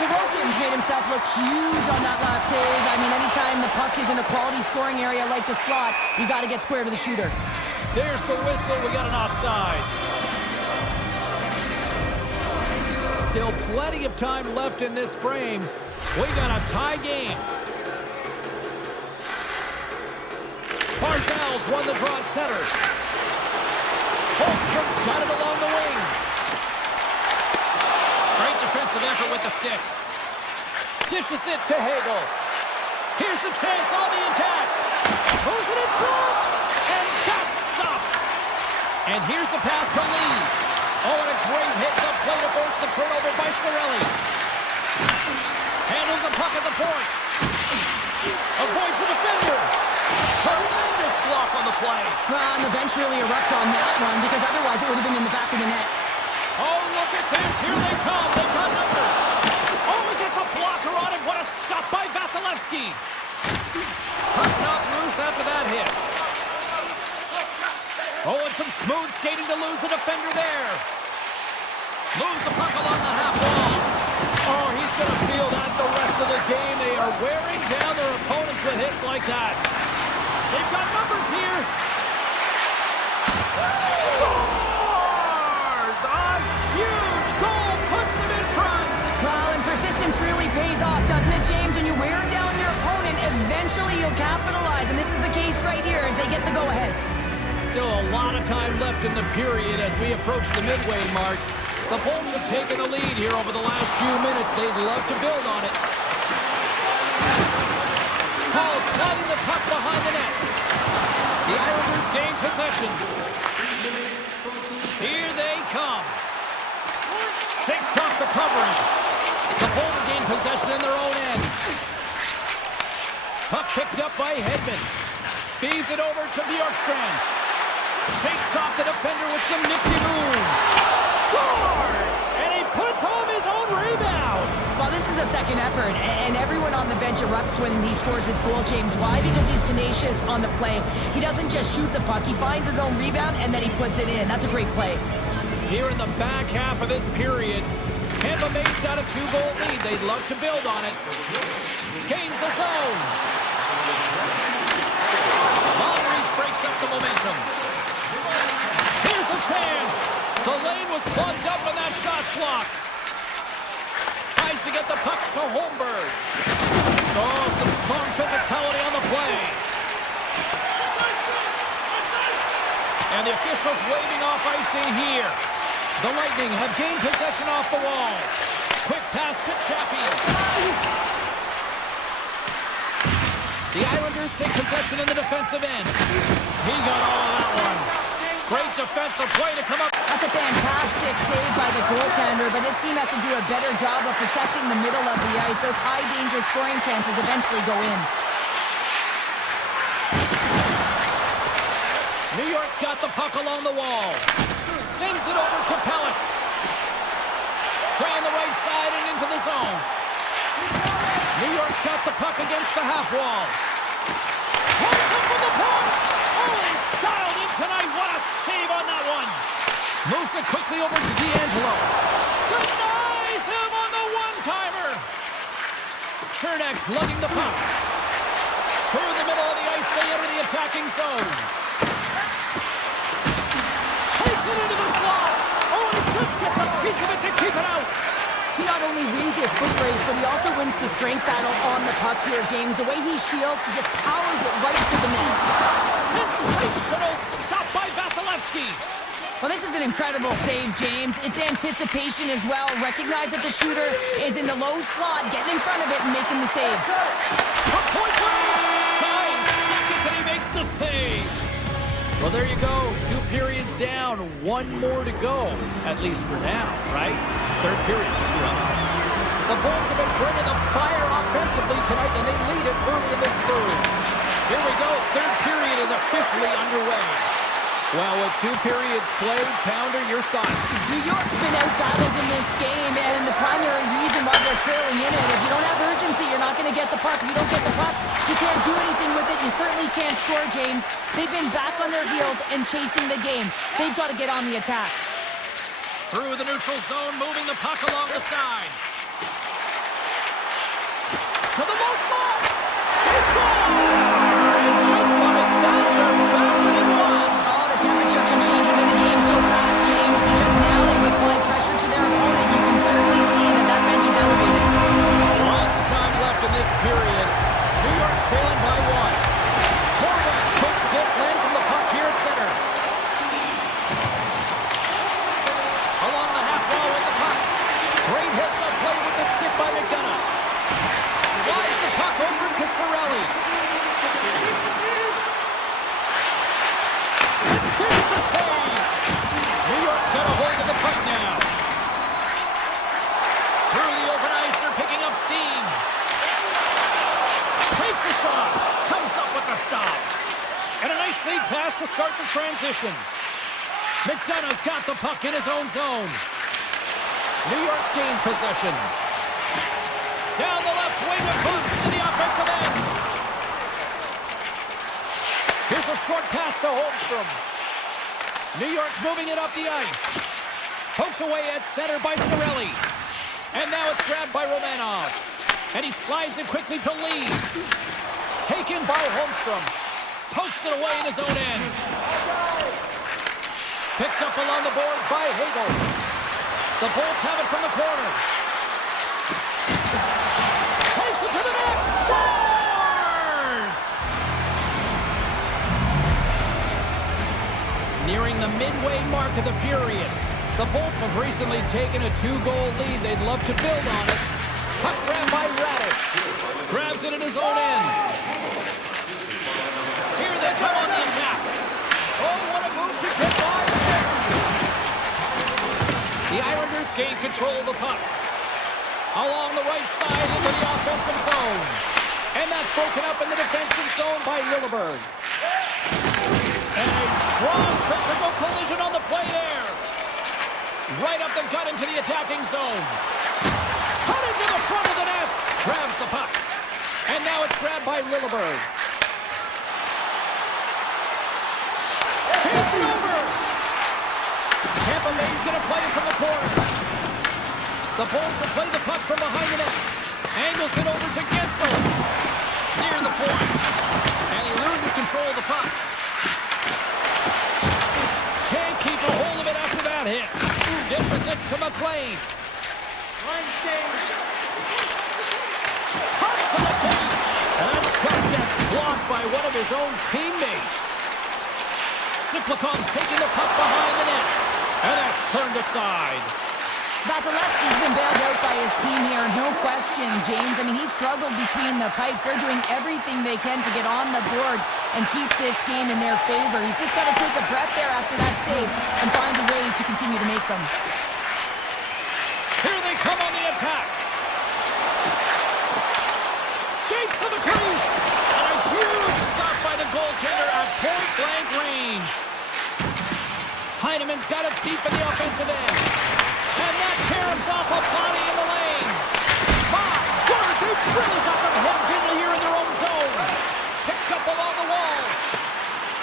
Sorokin's made himself look huge on that last save. I mean, anytime the puck is in a quality scoring area like the slot, you got to get square to the shooter. There's the whistle. We got an offside. Still plenty of time left in this frame. We got a tie game. Barzell's won the draw at center. Holmstrom's got it along the wing. Great defensive effort with the stick. Dishes it to Hagel. Here's a chance on the attack. Moves it in front. And that's stopped. And here's the pass from Lee. Oh, and a great hit to play to force the turnover by Cirelli. Handles the puck at the point. Avoids the defender. Tremendous block on the play. Well, and the bench really erupts on that one, because otherwise it would have been in the back of the net. Oh, look at this. Here they come. They've got numbers. Oh, he gets a blocker on him. What a stop by Vasilevsky. Puck knocked loose after that hit. Oh, and some smooth skating to lose the defender there. Moves the puck along the half wall. Oh, he's going to feel that the rest of the game. They are wearing down their opponents with hits like that. They've got numbers here. Scores! A huge goal puts them in front. Well, and persistence really pays off, doesn't it, James? When you wear down your opponent, eventually you'll capitalize. And this is the case right here as they get the go-ahead. Still a lot of time left in the period as we approach the midway mark. The Bolts have taken the lead here over the last few minutes. They'd love to build on it. Hall sliding the puck behind the net. The Islanders gain possession. Here they come. Shakes off the covering. The Bolts gain possession in their own end. Puck picked up by Hedman. Feeds it over to Bjorkstrand. Takes off the defender with some nifty moves. Scores! And he puts home his own rebound. Well, this is a second effort, and everyone on the bench erupts when he scores his goal, James. Why? Because he's tenacious on the play. He doesn't just shoot the puck. He finds his own rebound, and then he puts it in. That's a great play. Here in the back half of this period, Tampa Bay's got a 2-goal lead. They'd love to build on it. Gains the zone. Long reach breaks up the momentum. Here's a chance. The lane was plugged up and that shot's blocked. Tries to get the puck to Holmberg. Oh, some strong physicality on the play. And the officials waving off icing here. The Lightning have gained possession off the wall. Quick pass to Chaffee. The Islanders take possession in the defensive end. He got all of that one. Great defensive play to come up. That's a fantastic save by the goaltender, but this team has to do a better job of protecting the middle of the ice. Those high-danger scoring chances eventually go in. New York's got the puck along the wall. Sends it over to Pellet. Down the right side and into the zone. New York's got the puck against the half wall. Runs up from the point. Oh, he's dialed in tonight. What a save on that one. Moves it quickly over to D'Angelo. Denies him on the one-timer. Chernak's lugging the puck. Through the middle of the ice, they enter the attacking zone. Takes it into the slot. Oh, and he just gets a piece of it to keep it out. he not only wins his foot race, but he also wins the strength battle on the puck here, James. The way he shields, he just powers it right to the net. Sensational stop by Vasilevsky. Well, this is an incredible save, James. It's anticipation as well. Recognize that the shooter is in the low slot, getting in front of it and making the save. For point blank! 9 seconds and he makes the save. Well, there you go. 2 periods down, 1 more to go. At least for now, right? Third period just around the corner. The Bulls have been bringing the fire offensively tonight, and they lead it early in this third. Here we go. Third period is officially underway. Well, with 2 periods played, Pounder, your thoughts? New York's been out-battled in this game, and the primary reason why they're trailing in it, if you don't have urgency, you're not going to get the puck. If you don't get the puck, you can't do anything with it. You certainly can't score, James. They've been back on their heels and chasing the game. They've got to get on the attack. Through the neutral zone, moving the puck along the side. To the low slot! They score! And just like that, they're back within 1. Temperature can change within a game so fast, James, because now they've applied pressure to their opponent. You can certainly see that that bench is elevated. Lots of time left in this period. New York's trailing by 1. Horvat's quick stick lands from the puck here at center. Along the half wall with the puck. Great hits up play with the stick by McDonough. Slides the puck over to Cirelli. There's the save! New York's got a hold of the puck now. Through the open ice, they're picking up steam. Takes a shot. Comes up with the stop. And a nice lead pass to start the transition. McDonough's got the puck in his own zone. New York's gained possession. Down the left wing across into the offensive end. Here's a short pass to Holmstrom. New York's moving it up the ice. Poked away at center by Cirelli. And now it's grabbed by Romanov. And he slides it quickly to Lee. Taken by Holmstrom. Pokes it away in his own end. Picked up along the boards by Hagel. The Bolts have it from the corner. Takes it to the net. Scores! Nearing the midway mark of the period. The Bolts have recently taken a 2-goal lead. They'd love to build on it. Puck grabbed by Radish. Grabs it in his own end. Here they come on the attack. Oh, what a move to get by. The Islanders gain control of the puck. Along the right side into the offensive zone. And that's broken up in the defensive zone by Lilleberg. And a strong physical collision on the play there. Right up the gut into the attacking zone. Cut into the front of the net. Grabs the puck. And now it's grabbed by Lilleberg. Hits it over. Tampa Bay's going to play it from the corner. The Bulls will play the puck from behind the net. Angles it over to Gensel. Near the point. And he loses control of the puck. Can't keep a hold of it after that hit. Dishes it to McLean. Cuts to the paint. And that shot gets blocked by one of his own teammates. Siplikov's taking the puck behind the net. And that's turned aside. Vasilevsky's been bailed out by his team here, no question, James. I mean, he struggled between the pipes. They're doing everything they can to get on the board and keep this game in their favor. He's just got to take a breath there after that save and find a way to continue to make them. Here they come on the attack. Skates to the crease. And a huge stop by the goaltender at point-blank range. Heineman's got it deep in the offensive end. And that caroms off a body in the lane. My word, they've really got them hemmed in here in their own zone. Picked up along the wall.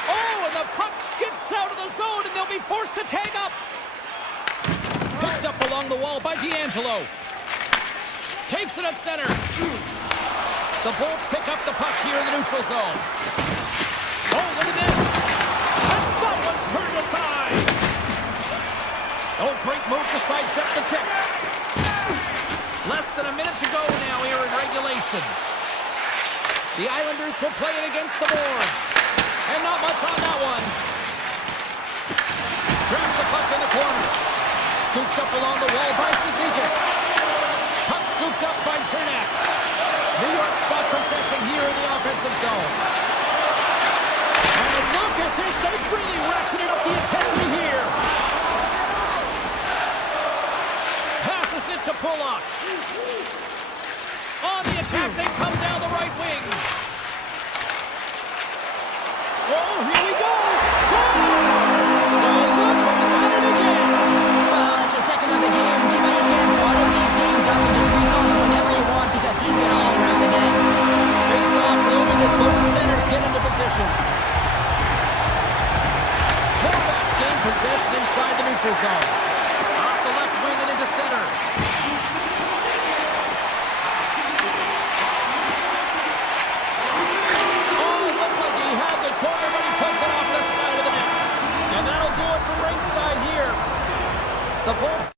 Oh, and the puck skips out of the zone, and they'll be forced to tag up. Picked up along the wall by D'Angelo. Takes it at center. The Bolts pick up the puck here in the neutral zone. Oh, look at this. And that one's turned aside. Oh, great move to sidestep the check. Less than a minute to go now here in regulation. The Islanders will play it against the boards. And not much on that one. Grabs the puck in the corner. Scooped up along the wall by Cizikas. Puck scooped up by Chernak. New York's got possession here in the offensive zone. And look at this. They've really ratcheted up the intensity here. Passes it to Pulock. On the attack, they come down the right wing. Oh, here we go! Score! So look who's at it again! It's the second of the game. Tonight you can one of these games up and just recall him whenever you want because he's been all around the net. Face-off looming as both centers get into position. Horvats gain possession inside the neutral zone. Off the left wing and into center. Corner, but he puts it off the side of the net. And that'll do it from ringside here. The Bolts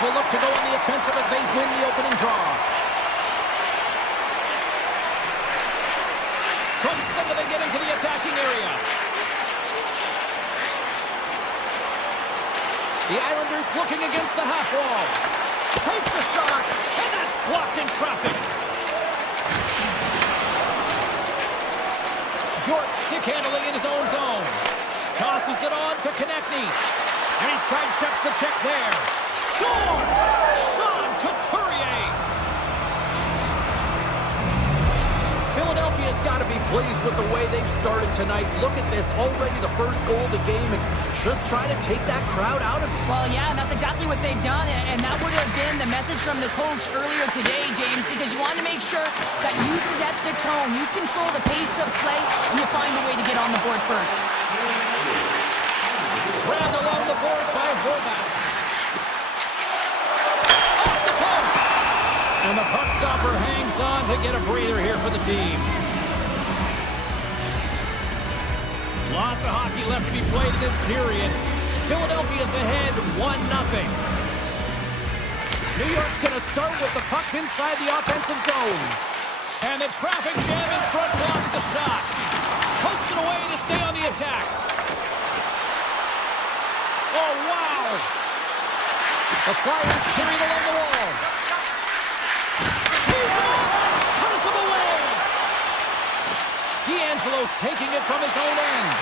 will look to go on the offensive as they win the opening draw. From center, they get into the attacking area. The Islanders looking against the half wall. Takes a shot, and that's blocked in traffic. York stick handling in his own zone. Tosses it on to Konechny. And he sidesteps the check there. Scores! Sean Couturier! Philadelphia's got to be pleased with the way they've started tonight. Look at this, already the first goal of the game, and just try to take that crowd out of it. Well, yeah, and that's exactly what they've done, and that would have been the message from the coach earlier today, James, because you want to make sure that you set the tone, you control the pace of play, and you find a way to get on the board first. Grabbed along the board by Horvath. Off the post! And the puck stopper hangs on to get a breather here for the team. Lots of hockey left to be played in this period. Philadelphia's ahead 1-0. New York's going to start with the puck inside the offensive zone. And the traffic jam in front blocks the shot. Pokes it away to stay on the attack. Oh, wow! The Flyers carry it along the wall. He's up! Cuts him away! D'Angelo's taking it from his own end.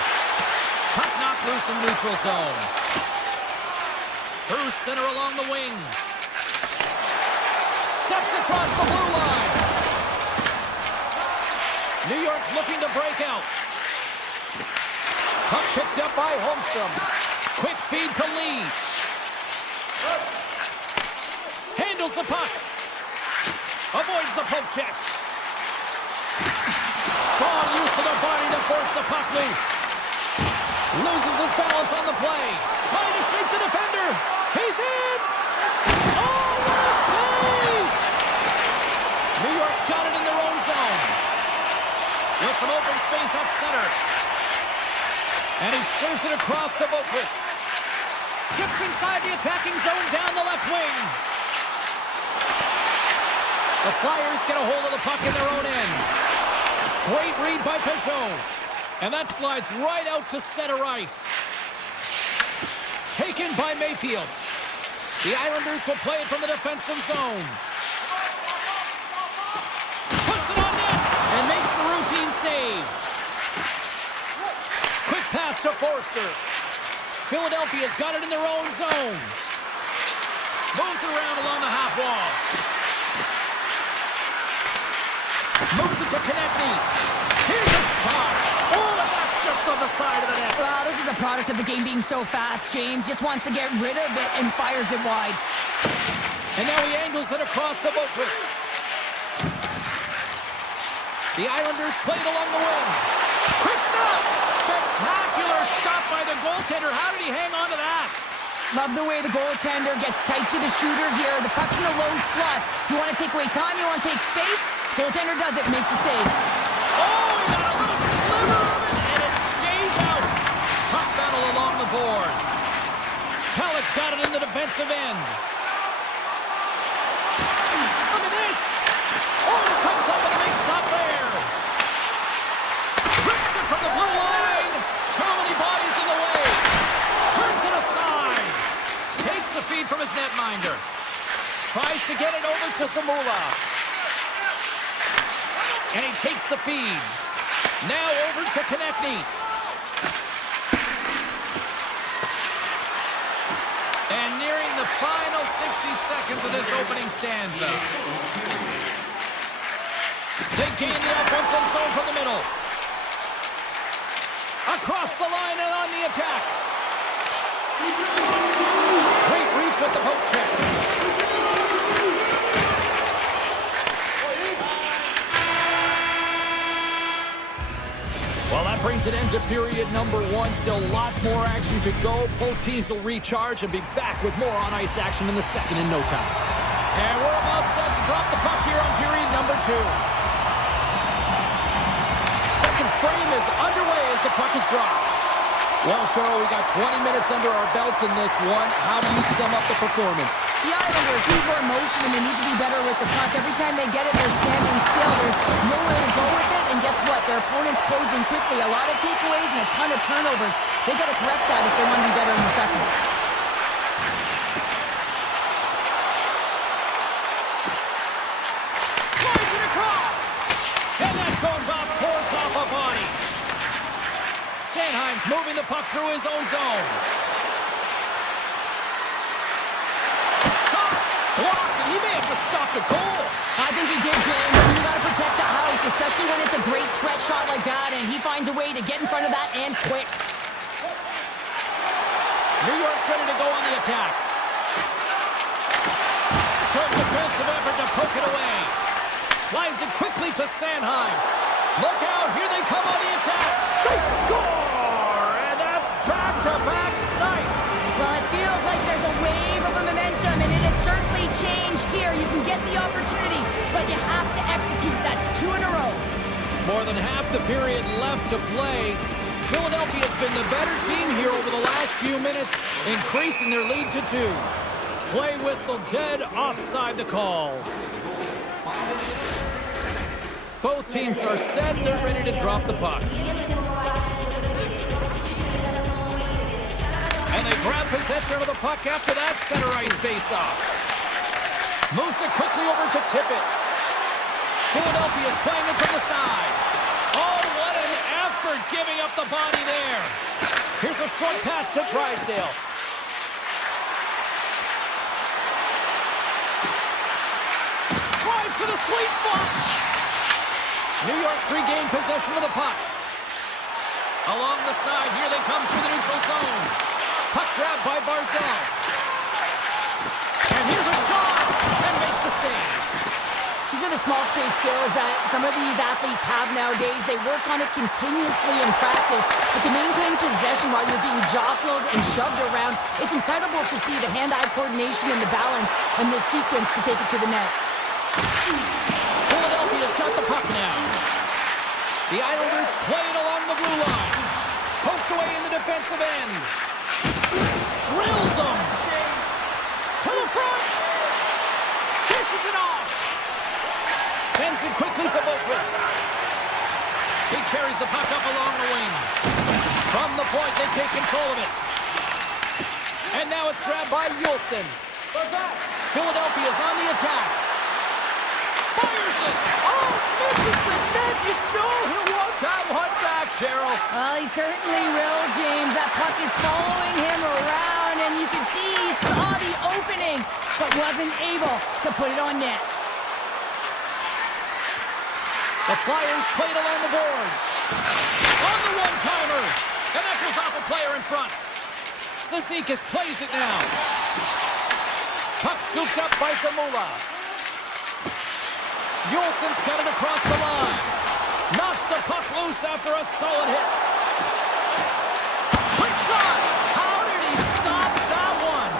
Puck knocked loose in neutral zone. Through center along the wing. Steps across the blue line. New York's looking to break out. Puck picked up by Holmstrom. Quick feed to Lee. Handles the puck. Avoids the poke check. Strong use of the body to force the puck loose. Loses his balance on the play. Trying to shake the defender. He's in! Oh, what a save! New York's got it in their own zone. With some open space at center. And he serves it across to Boquist. Skips inside the attacking zone down the left wing. The Flyers get a hold of the puck in their own end. Great read by Peugeot. And that slides right out to center ice. Taken by Mayfield. The Islanders will play it from the defensive zone. Puts it on net and makes the routine save. Quick pass to Forster. Philadelphia's got it in their own zone. Moves it around along the half wall. Moves it to Konechny. Here's a shot. Oh, and that's just on the side of the net. Well, this is a product of the game being so fast. James just wants to get rid of it and fires it wide. And now he angles it across to Boquist. The Islanders play it along the wing. Quick stop! Spectacular shot by the goaltender. How did he hang on to that? Love the way the goaltender gets tight to the shooter here. The puck's in the low slot. You want to take away time, you want to take space. Goaltender does it, makes the save. Oh, he got a little sliver of it, and it stays out. Puck battle along the boards. Halleck's got it in the defensive end. Look at this. Oh, it comes up with a big stop there. Rips it from the blue line. How many bodies in the way? Turns it aside. Takes the feed from his netminder. Tries to get it over to Zamula. And he takes the feed. Now over to Konechny. And nearing the final 60 seconds of this opening stanza. They gain the offensive zone from the middle. Across the line and on the attack. Great reach with the poke check. Well, that brings an end to period number one. Still lots more action to go. Both teams will recharge and be back with more on-ice action in the second in no time. And we're about set to drop the puck here on period number two. Second frame is underway as the puck is dropped. Well, Cheryl, we got 20 minutes under our belts in this one. How do you sum up the performance? The Islanders need more motion, and they need to be better with the puck. Every time they get it, they're standing still. There's nowhere to go with it, and guess what? Their opponent's closing quickly. A lot of takeaways and a ton of turnovers. They got to correct that if they want to be better in the second. Slides it across! And that goes off, pours off a body. Sanheim's moving the puck through his own zone. Shot! Blocked, and he may have just stopped a goal. I think he did, James. You got to protect the house, especially when it's a great threat shot like that, and he finds a way to get in front of that and quick. New York's ready to go on the attack. Good defensive effort to poke it away. Slides it quickly to Sanheim. Look out, here they come on the attack. They score! And that's back-to-back snipes. Well, it feels like there's a wave of momentum, and it has certainly changed here. You can get the opportunity, but you have to execute. That's 2 in a row. More than half the period left to play. Philadelphia's been the better team here over the last few minutes, increasing their lead to 2. Play whistle dead, offside the call. Both teams are set, they're ready to drop the puck. And they grab possession of the puck after that center ice face-off. Moves it quickly over to Tippett. Philadelphia's playing it from the side. Oh, what an effort giving up the body there. Here's a short pass to Drysdale. Drives to the sweet spot. New York's regained possession of the puck. Along the side, here they come through the neutral zone. Puck grabbed by Barzal. And here's a shot, and makes the save. These are the small space skills that some of these athletes have nowadays. They work on it continuously in practice, but to maintain possession while you're being jostled and shoved around, it's incredible to see the hand-eye coordination and the balance in this sequence to take it to the net. Philadelphia's got the puck now. The Islanders play it along the blue line. Poked away in the defensive end. Drills them. To the front. Dishes it off. Sends it quickly to Boquist. He carries the puck up along the wing. From the point, they take control of it. And now it's grabbed by Yulson. Philadelphia's on the attack. Fires it! Oh, misses the net! You know he'll want that one back, Cheryl. Well, he certainly will, James. That puck is following him around, and you can see he saw the opening, but wasn't able to put it on net. The Flyers played along the boards. On the one-timer! And that goes off a player in front. Cizikas plays it now. Puck scooped up by Zamula. Yulson's got it across the line. Knocks the puck loose after a solid hit. Quick shot! How did he stop that one?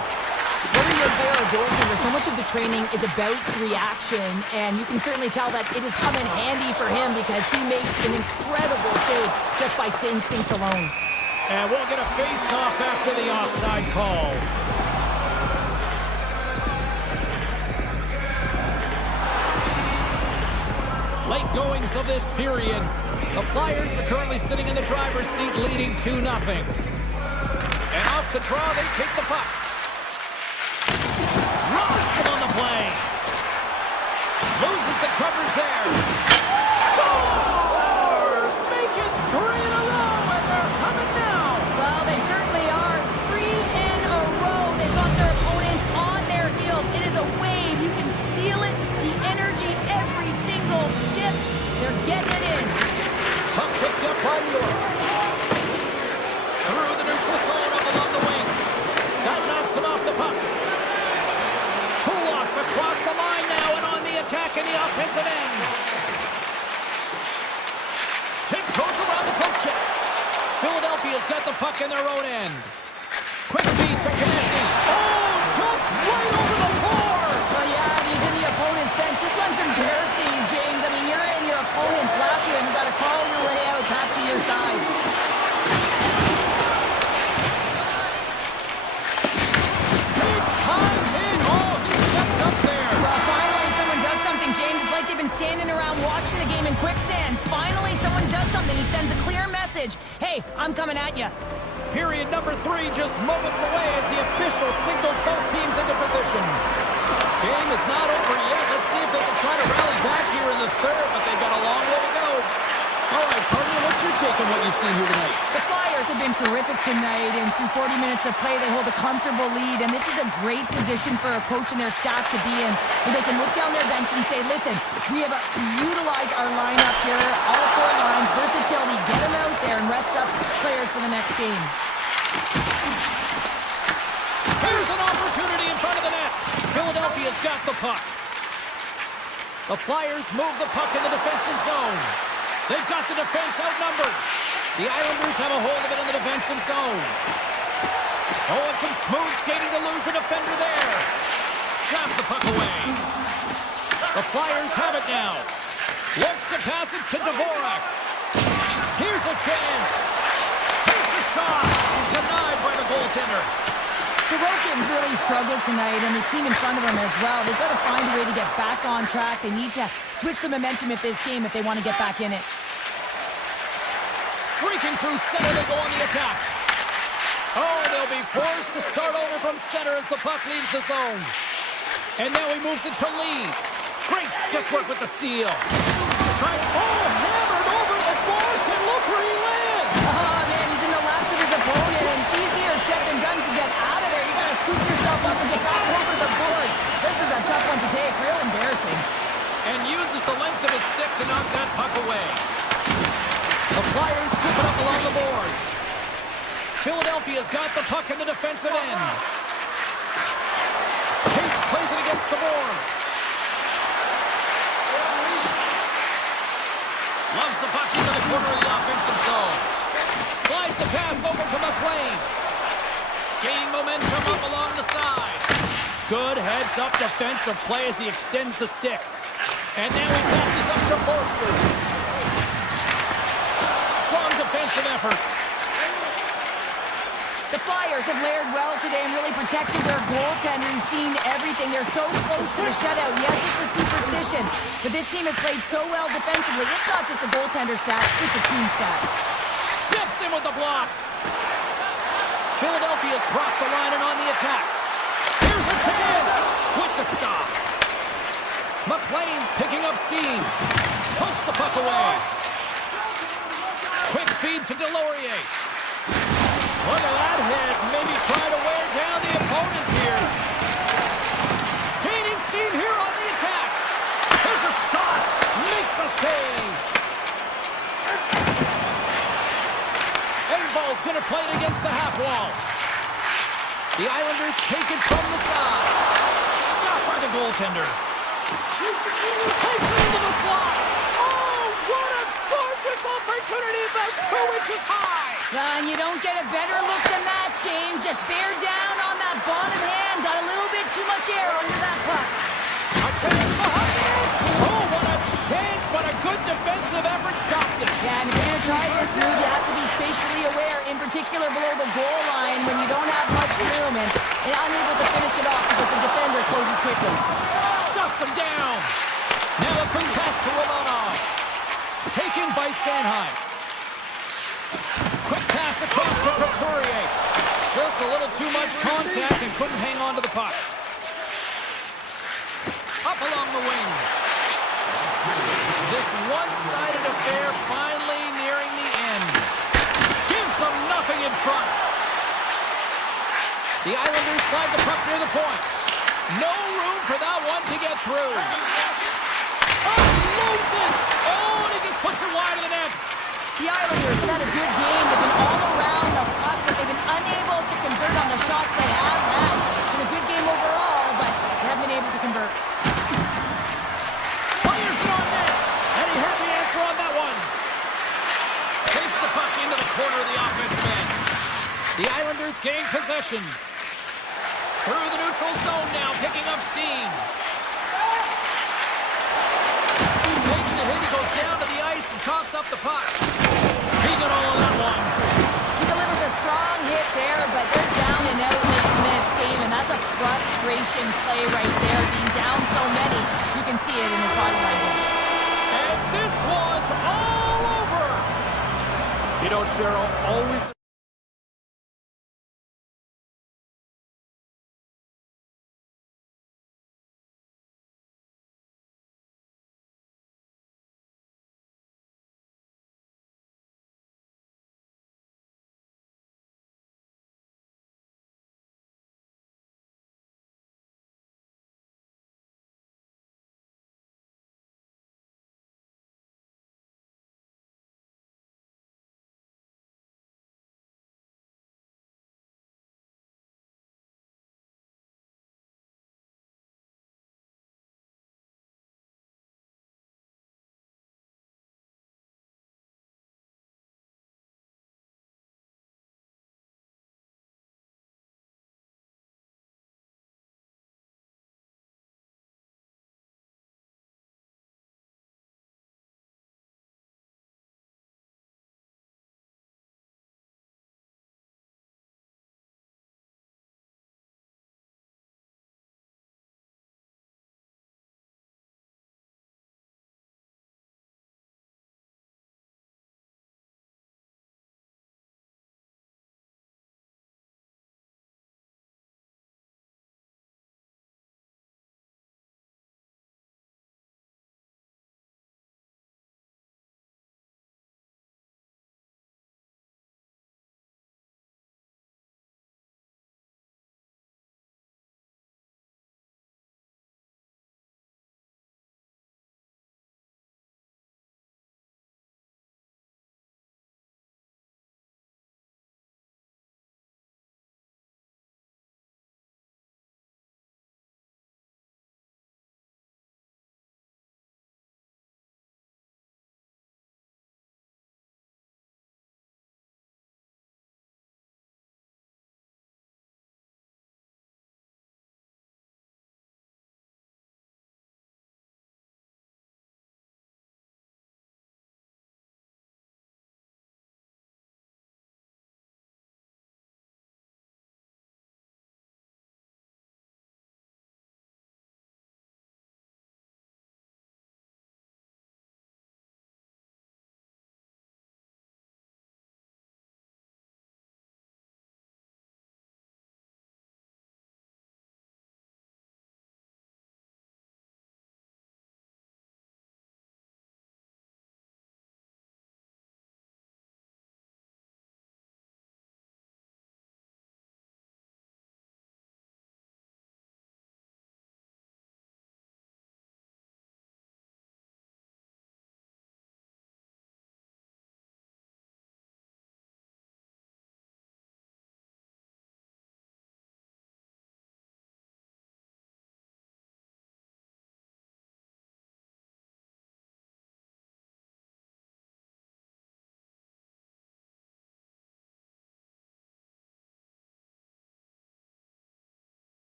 Whether you're there or goaltender, so much of the training is about reaction, and you can certainly tell that it has come in handy for him because he makes an incredible save just by instincts alone. And we'll get a face-off after the offside call. Late goings of this period. The Flyers are currently sitting in the driver's seat, leading 2-0. And off the draw, they pick the puck. Robinson on the play. Loses the coverage there. Scores! Make it 3 in a row, and they're humming now. Well, they certainly are. 3 in a row. They've got their opponents on their heels. It is a wave. You can feel it. The energy every single shift. They're getting it in. Puck picked up by York. Through the neutral zone up along the wing. That knocks him off the puck. Kulak's across the line now and on the attack in the offensive end. Tip goes around the poke check. Philadelphia's got the puck in their own end. Quick feed to Konechny. Oh, dumped right over the board. Well, yeah, he's in the opponent's bench. This one's embarrassing, James. I mean, you're in your opponent's lap here, and you got to call your way out back to your side. message. Hey, I'm coming at you. Period number 3 just moments away as the official signals both teams into position. Game is not over yet. Let's see if they can try to rally back here in the third, but they've got a long way to go. All right, partner, what's your take on what you've seen here tonight? The Flyers have been terrific tonight, and through 40 minutes of play, they hold a comfortable lead, and this is a great position for a coach and their staff to be in, where they can look down their bench and say, listen, we have to utilize our lineup here, all 4 lines, versatility, get them out there and rest up players for the next game. Here's an opportunity in front of the net. Philadelphia's got the puck. The Flyers move the puck in the defensive zone. They've got the defense outnumbered. The Islanders have a hold of it in the defensive zone. Oh, and some smooth skating to lose a defender there. Shots the puck away. The Flyers have it now. Looks to pass it to Dvorak. Here's a chance. Takes a shot. Denied by the goaltender. Sorokin's really struggled tonight, and the team in front of him as well. They've got to find a way to get back on track. They need to switch the momentum of this game if they want to get back in it. Streaking through center, they go on the attack. Oh, they'll be forced to start over from center as the puck leaves the zone. And now he moves it to Lee. Great stick work with the steal. Hammered over the boards, and look where he lands. Oh, man, he's in the laps of his opponent, and it's easier said than done to get out of there. You got to scoop yourself up and get back over the boards. This is a tough one to take, real embarrassing. And uses the length of his stick to knock that puck away. The Flyers scoop it up along the boards. Philadelphia's got the puck in the defensive end. Cates plays it against the boards. Loves the puck into the corner of the offensive zone. Slides the pass over to McLean. Gaining momentum up along the side. Good heads-up defensive play as he extends the stick. And now he passes up to Forster. Strong defensive effort. The Flyers have layered well today and really protected their goaltender who's seen everything. They're so close to the shutout. Yes, it's a superstition, but this team has played so well defensively. It's not just a goaltender stat, it's a team stat. Steps in with the block. Philadelphia's crossed the line and on the attack. Here's a chance with the stop. McLean's picking up steam. Pokes the puck away. Quick feed to Delorier. Look at that hit. Maybe try to wear down the opponents here. Gaining steam here on the attack. There's a shot. Makes a save. Engvall's going to play it against the half wall. The Islanders take it from the side. Stopped by the goaltender. Takes it into the slot. Oh, what a gorgeous opportunity. That's 2 inches high. And you don't get a better look than that, James. Just bear down on that bottom hand. Got a little bit too much air under that puck. A chance behind it. Oh, what a chance, but a good defensive effort stops it. Yeah, and if you're going to try this move, you have to be spatially aware, in particular below the goal line when you don't have much room and unable to finish it off because the defender closes quickly. Shuts him down. Now a quick pass to Romanov. Taken by Sanheim. Quick pass across to Couturier. Just a little too much contact and couldn't hang on to the puck. Up along the wing. This one-sided affair finally nearing the end. Gives them nothing in front. The Islanders slide the puck near the point. No room for that one to get through. Unloads it! Oh, and he just puts it wide of the net. The Islanders have had a good game. They've been all around the puck, but they've been unable to convert on the shots they have had. Been a good game overall, but they haven't been able to convert. Fires it on net, and he heard the answer on that one. Takes the puck into the corner of the offensive end. The Islanders gain possession. Through the neutral zone now, picking up steam. Takes a hit, he goes down to the ice and coughs up the puck. He got all of that one. He delivers a strong hit there, but they're down and out in this game, and that's a frustration play right there. Being down so many, you can see it in his body language. And this one's all over. You know, know, Cheryl, always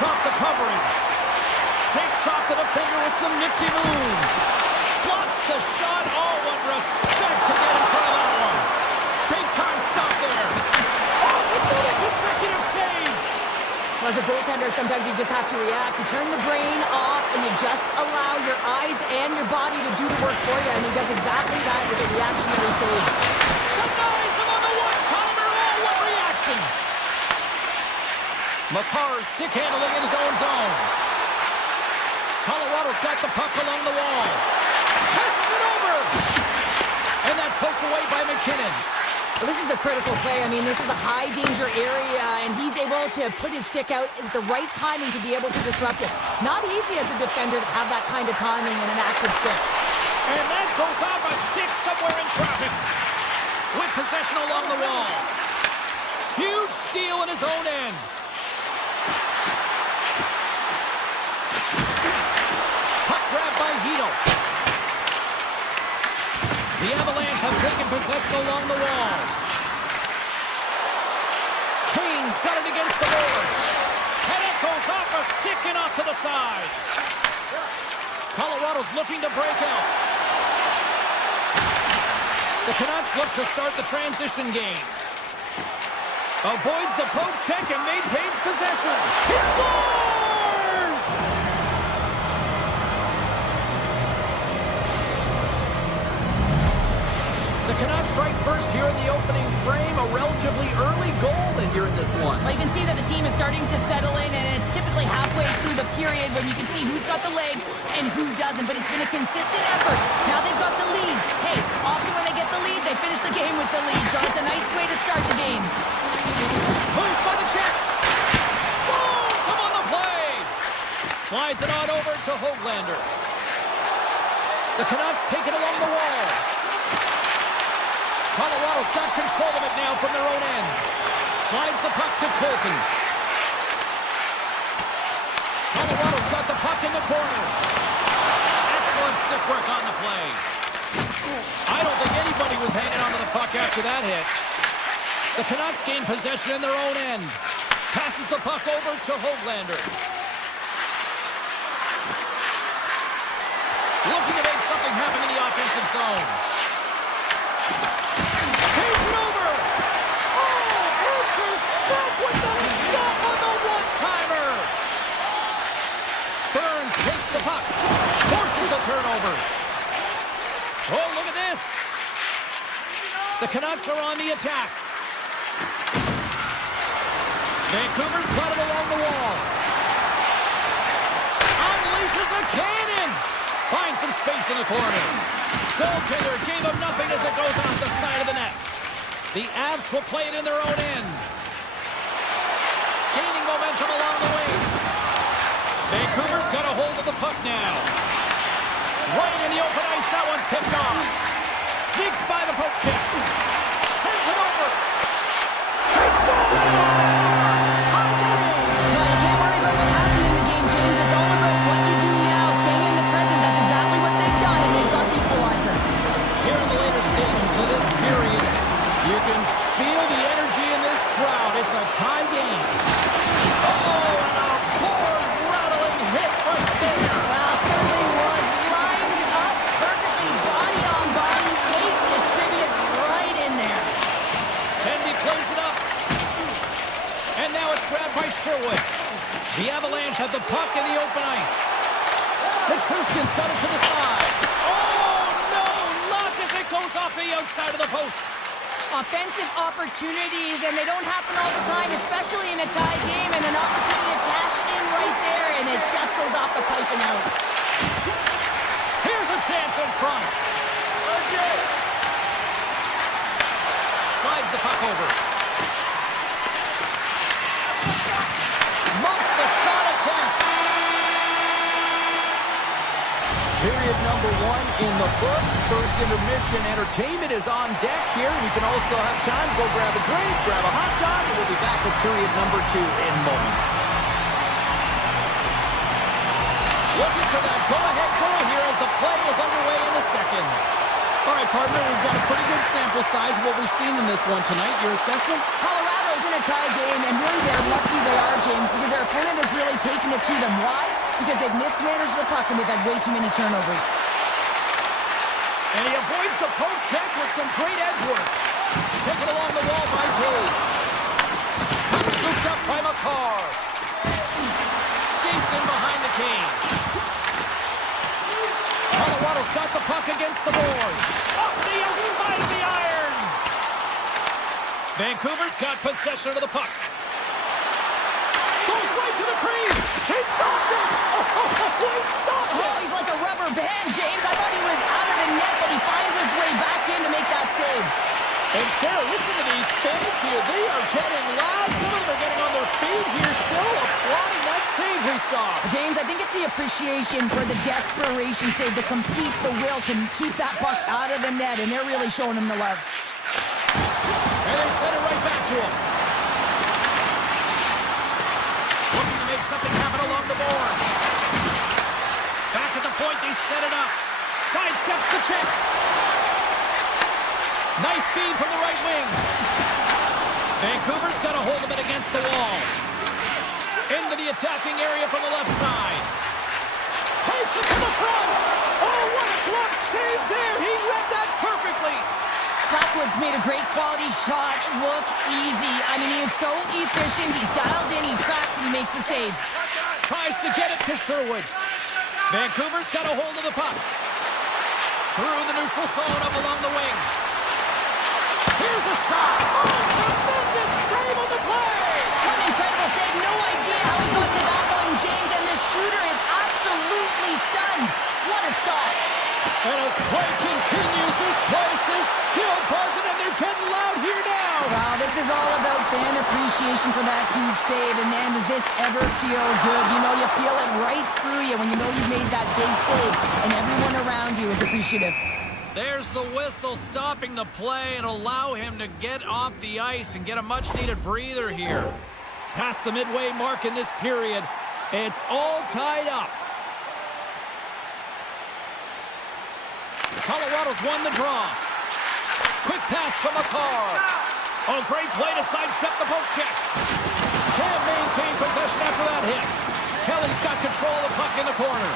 Breaks off the coverage. Shakes off the defender with some nifty moves. Blocks the shot. Oh, what respect to get in front of that one. Big time stop there. Oh, it's another consecutive save. As a goaltender, sometimes you just have to react. You turn the brain off and you just allow your eyes and your body to do the work for you. And he does exactly that with a reactionary save. Denies him on the one-timer. Oh, what reaction. McCarr stick handling in his own zone. Colorado's got the puck along the wall. Passes it over. And that's poked away by McKinnon. Well, this is a critical play. I mean, this is a high-danger area, and he's able to put his stick out at the right timing to be able to disrupt it. Not easy as a defender to have that kind of timing in an active stick. And that goes off a stick somewhere in traffic. With possession along the wall. Huge steal in his own end. Puck grab by Hito. The Avalanche have taken possession along the wall. Kane's got it against the boards. And it goes off a stick and off to the side. Colorado's looking to break out. The Canucks look to start the transition game. Avoids the poke check and maintains possession. He scores! The Canucks strike first here in the opening frame. A relatively early goal here in this one. Well, you can see that the team is starting to settle in, and it's typically halfway through the period when you can see who's got the legs and who doesn't. But it's been a consistent effort. Now they've got the lead. Hey, often when they get the lead, they finish the game with the lead. So it's a nice way to start the game. Moves by the check. Scores him on the play. Slides it on over to Höglander. The Canucks take it along the wall. Colorado's got control of it now from their own end. Slides the puck to Colton. Colorado's got the puck in the corner. Excellent stick work on the play. I don't think anybody was hanging onto the puck after that hit. The Canucks gain possession in their own end. Passes the puck over to Höglander. Looking to make something happen in the offensive zone. Paints it over. Oh, answers back with the stop on the one-timer. Burns takes the puck. Forces the turnover. Oh, look at this. The Canucks are on the attack. Vancouver's got it along the wall. Unleashes a cannon. Finds some space in the corner. Goaltender gave him nothing as it goes off the side of the net. The Avs will play it in their own end. Gaining momentum along the wing. Vancouver's got a hold of the puck now. Right in the open ice, that one's picked off. Sneaks by the poke check. Sends it over. He scores! Tie game! Well, you can't worry about what happened in the game, James. It's all about what you do now, staying in the present. That's exactly what they've done, and they've got the equalizer. Here in the later stages of this period, you can feel the energy in this crowd. It's a tie game. Oh, and a board-rattling hit right there. Well, certainly was lined up perfectly, body on body, weight distributed right in there. Tendy plays it up. And now it's grabbed by Sherwood. The Avalanche have the puck in the open ice. Nichushkin's got it to the side. Oh, no! Luck as it goes off the outside of the post. Offensive opportunities, and they don't happen all the time, especially in a tie game, and an opportunity to cash in right there, and it just goes off the pipe and out. Here's a chance in front. Slides the puck over. Muffs the shot attempt. Period number one in the books. First intermission entertainment is on deck here. We can also have time to go grab a drink, grab a hot dog, and we'll be back with period number two in moments. Looking for that go-ahead goal here as the play is underway in the second. All right, partner, we've got a pretty good sample size of what we've seen in this one tonight. Your assessment? Colorado's in a a tie game, and really they're lucky they are, James, because their opponent has really taken it to them. Why? Because they've mismanaged the puck and they've had way too many turnovers. And he avoids the poke check with some great edge work. Taken along the wall by Taves. Scooped up by McCarr. Skates in behind the cage. Colorado's got the puck against the boards. Off the outside of the iron. Vancouver's got possession of the puck. Goes right to the crease. He stopped it. Oh, he stopped it. Oh, he's like a rubber band, James. I thought he was out of the net, but he finds his way back in to make that save. And Sarah, listen to these fans here. They are getting loud. Some of them are getting on their feet here still, applauding that save we saw. James, I think it's the appreciation for the desperation save, the complete the will to keep that puck out of the net, and they're really showing him the love. And they send it right back to him. Looking to make something happen along the boards. Back at the point, they set it up. Sidesteps the check. Nice feed from the right wing. Vancouver's got a hold of it against the wall. Into the attacking area from the left side. Takes it to the front. Oh, what a glove save there. He read that perfectly. Blackwood's made a great quality shot look easy. I mean, he is so efficient. He's dialed in, he tracks, and he makes the save. Tries to get it to Sherwood. Vancouver's got a hold of the puck. Through the neutral zone up along the wing. Here's a shot. Oh, tremendous save on the play. What an incredible save. No idea how he got to that one, James, and the shooter is absolutely stunned. What a stop. And as play continues, this place is still buzzing, and they're getting loud here now. Wow, this is all about fan appreciation for that huge save. And man, does this ever feel good? You know, you feel it right through you when you know you've made that big save, and everyone around you is appreciative. There's the whistle stopping the play and allow him to get off the ice and get a much-needed breather here. Past the midway mark in this period, it's all tied up. Colorado's won the draw. Quick pass to McCarr. Oh, great play to sidestep the poke check. Can't maintain possession after that hit. Kelly's got control of the puck in the corner.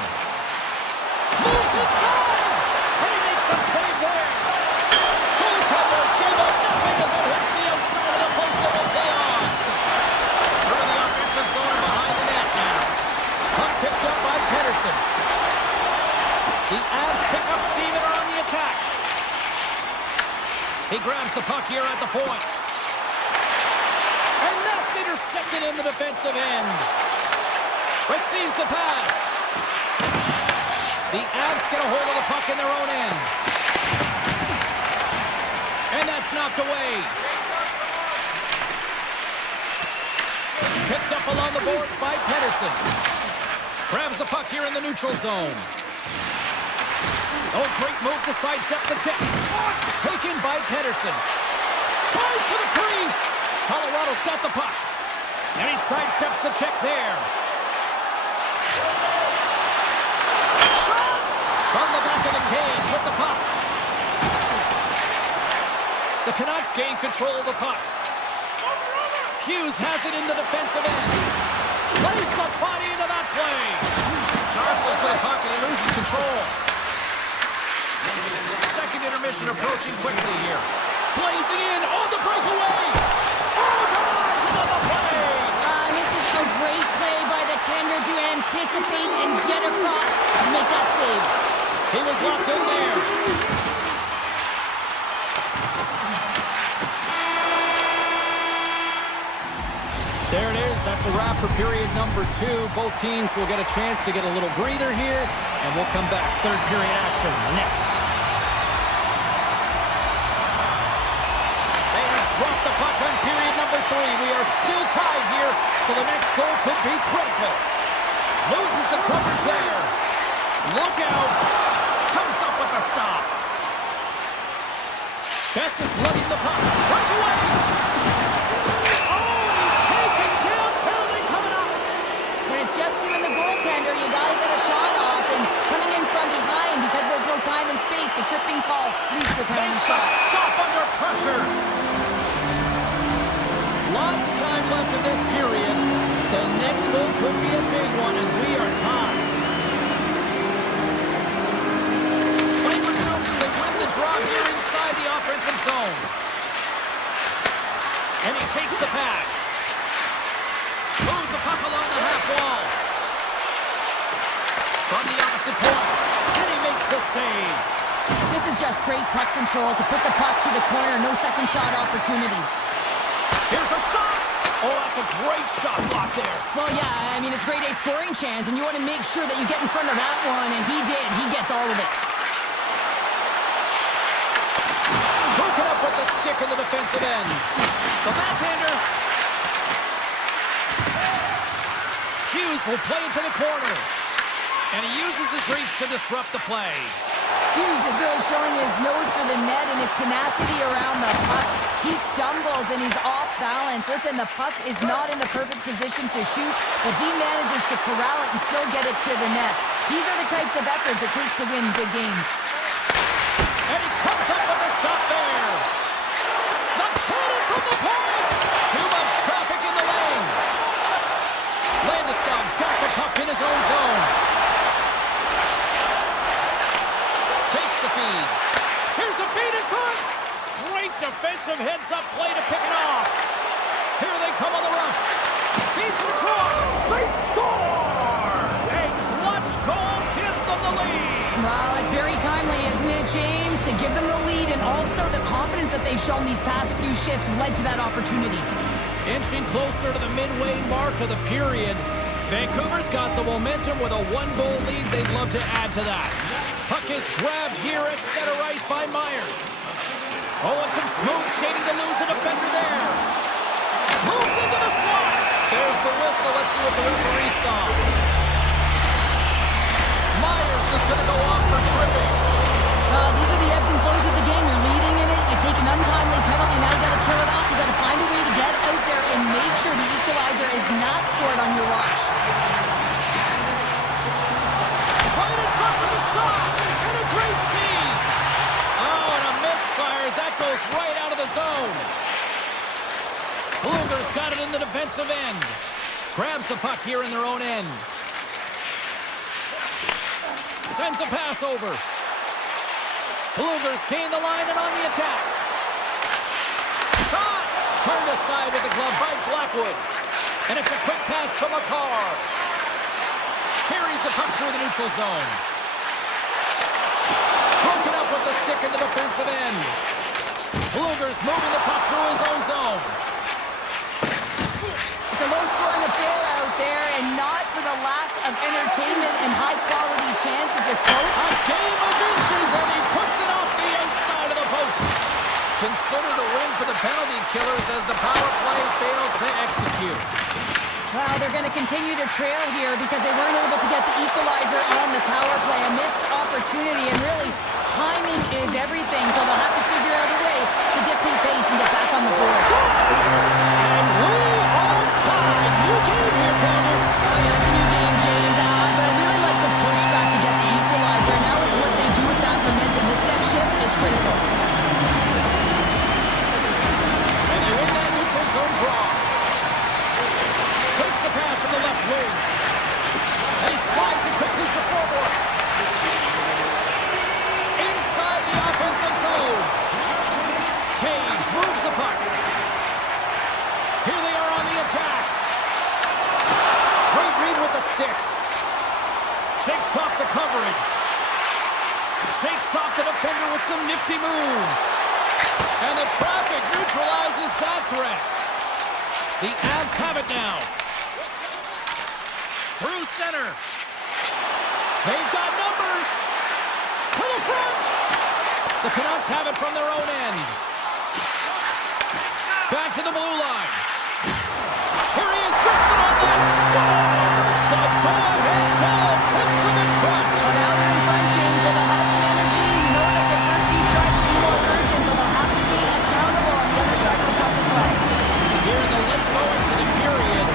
Moves inside. And he makes a save there. Goaltender gave up nothing as it hits the outside of the post and will play on. Through the offensive zone and behind the net now. Puck picked up by Pedersen. The Avs pick up steam and are on the attack. He grabs the puck here at the point. And that's intercepted in the defensive end. Receives the pass. The Avs get a hold of the puck in their own end. And that's knocked away. Picked up along the boards by Pedersen. Grabs the puck here in the neutral zone. Oh, great move to sidestep the check. Taken by Pedersen. Tries to the crease. Colorado's got the puck. And he sidesteps the check there. Shot! From the back of the cage with the puck. The Canucks gain control of the puck. Hughes has it in the defensive end. Lays the body into that play. Jostles to the puck and he loses control. Second intermission approaching quickly here. Blazing in on the breakaway. Oh, denies him on the play. This is a great play by the tender to anticipate and get across to make that save. He was locked in there. There it is. That's a wrap for period number 2. Both teams will get a chance to get a little breather here, and we'll come back. Third period action next. They have dropped the puck on period number 3. We are still tied here, so the next goal could be critical. Loses the coverage there. Look out. Comes up with a stop. Best is lugging the puck. Breakaway. Just you and the goaltender, you gotta get a shot off, and coming in from behind because there's no time and space, the tripping call leads the penalty shot. Stop under pressure. Lots of could be a big one as we are tied. Play resumes as they win the draw here inside the offensive zone. And he takes the pass. Moves the puck along the half wall. From the opposite point. And he makes the save. This is just great puck control to put the puck to the corner. No second shot opportunity. Here's a shot. Oh, that's a great shot block there. Well, yeah, I mean, it's grade A scoring chance, and you want to make sure that you get in front of that one, and he did. He gets all of it. Broken up with the stick in the defensive end. The backhander. Hughes will play into the corner. And he uses his reach to disrupt the play. Hughes is really showing his nose for the net and his tenacity around the puck. He stumbles and he's off balance. Listen, the puck is not in the perfect position to shoot, but he manages to corral it and still get it to the net. These are the types of efforts it takes to win big games. And he comes up with a stop there. The cannon from the point. Too much traffic in the lane. Landeskog's got the puck in his own zone. Takes the feed. Here's a feed in front. Great defensive heads-up play to pick it off. Here they come on the rush. Feeds it across. They score! A clutch goal gives them the lead. Well, it's very timely, isn't it, James? To give them the lead and also the confidence that they've shown these past few shifts led to that opportunity. Inching closer to the midway mark of the period. Vancouver's got the momentum with a one-goal lead. They'd love to add to that. Puck is grabbed here at center ice by Myers. Oh, and some smooth skating to lose a defender there. Moves into the slot. There's the whistle. Let's see what the referee saw. Myers is going to go off for tripping. These are the ebbs and flows of the game. You're leading in it. You take an untimely penalty. Now you got to kill it off. You got to find a way to get out there and make sure the equalizer is not scored on your watch. Right in front with the shot. And a great save. Oh, and a misfire as that goes right out of the zone. Blueger's got it in the defensive end. Grabs the puck here in their own end. Sends a pass over. Blueger's gained the line and on the attack. Shot! Turned aside with the glove by Blackwood. And it's a quick pass to McCarr. Carries the puck through the neutral zone. Broken up with the stick in the defensive end. Blueger's moving the puck through his own zone. It's a low-scoring affair out there, and not for the lack of entertainment and high-quality chances. Just a game of inches, and he puts it off the outside of the post. Considered a win for the penalty killers as the power play fails to execute. Well, they're going to continue to trail here because they weren't able to get the equalizer on the power play. A missed opportunity, and really, timing is everything, so they'll have to figure out a way to dictate pace and get back on the board. And we are tied. New game here, Cameron. Oh, yeah, it's a new game, James. But I really like the pushback to get the equalizer. Now it's what they do with that momentum. This next shift is critical. And they win that neutral zone draw. Takes the pass from the left wing. And he slides it quickly to forward. Inside the offensive zone. Taves moves the puck. Here they are on the attack. Great read with the stick. Shakes off the coverage. Shakes off the defender with some nifty moves. And the traffic neutralizes that threat. The Avs have it now. Through center. They've got numbers. To the front. The Canucks have it from their own end. Back to the blue line. Here he is, wrestling on net. Scores! The go-ahead goal puts them in front. Well, now they're in front, James, so they'll have some energy. You know that their first few strikes will be more urgent, but they'll have to be accountable on the other side of the puck as well. Here in the late goings of the period,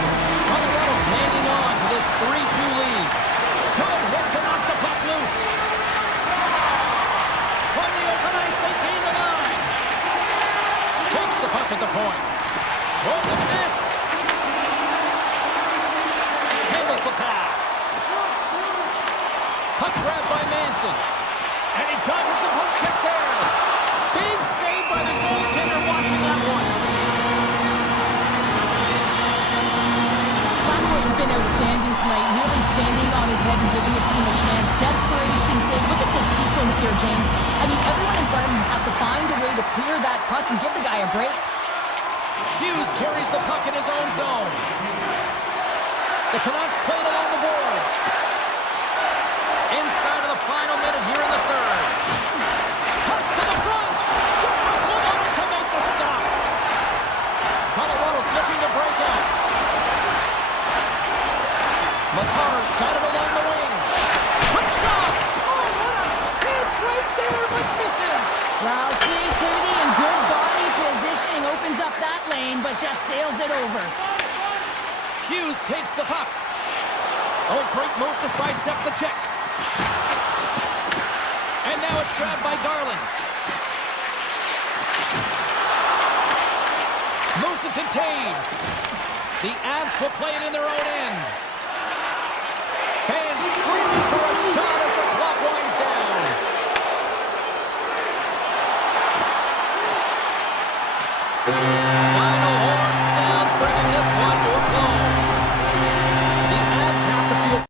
Colorado's hanging on to this 3-2 lead. Good hit to knock the puck loose. From the open ice, they gain the line. Wilson. And he dodges the poke check there. Big save by the goaltender, washing that one. Flatwood's been outstanding tonight, really standing on his head and giving his team a chance. Desperation save. Look at the sequence here, James. I mean, everyone in front of him has to find a way to clear that puck and give the guy a break. Hughes carries the puck in his own zone. The Canucks played along the boards. Inside of the final minute here in the third. Cuts to the front. Gets a glove on it to make the stop. Colorado's looking to break out. Makar's got it along the wing. Quick shot. Oh, what a chance right there, but misses. Well, creativity and good body positioning opens up that lane, but just sails it over. Hughes takes the puck. Oh, great move to sidestep the check. And now it's grabbed by Garland. Moves it to Taves. The Avs will play it in their own end. Fans screaming for a shot as the clock winds down. Final horn sounds, bringing this one to a close. The Avs have to feel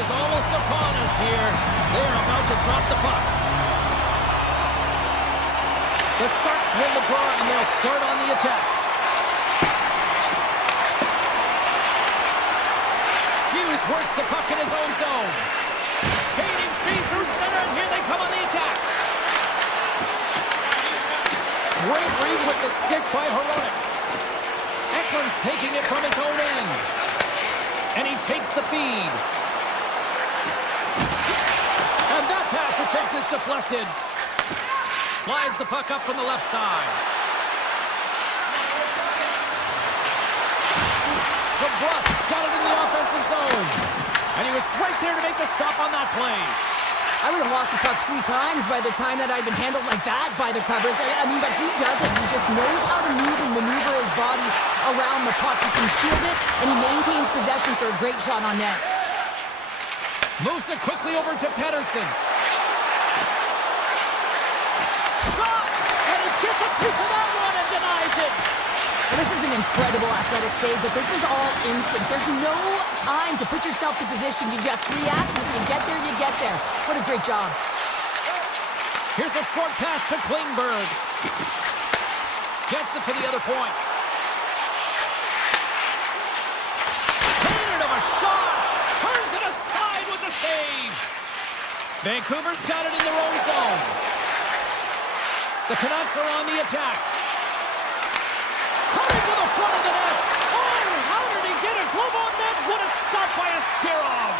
is almost upon us here. They are about to drop the puck. The Sharks win the draw, and they'll start on the attack. Hughes works the puck in his own zone. Gaining speed through center, and here they come on the attack. Great read with the stick by Heroic. Eklund's taking it from his own end. And he takes the feed. And that pass attempt is deflected. Slides the puck up from the left side. DeBrusk's got it in the offensive zone. And he was right there to make the stop on that play. I would have lost the puck 3 times by the time that I'd been handled like that by the coverage. I mean, but he doesn't. He just knows how to move and maneuver his body around the puck. He can shield it, and he maintains possession for a great shot on net. Moves it quickly over to Pettersson. Shot! And he gets a piece of that one and denies it. Well, this is an incredible athletic save, but this is all instinct. There's no time to put yourself to position. You just react. If you get there, you get there. What a great job. Here's a short pass to Klingberg. Gets it to the other point. Cannon of a shot. Turns it aside with the save. Vancouver's got it in their own zone. The Canucks are on the attack. Cutting to the front of the net. Oh, how did he get a glove on that? What a stop by Askarov.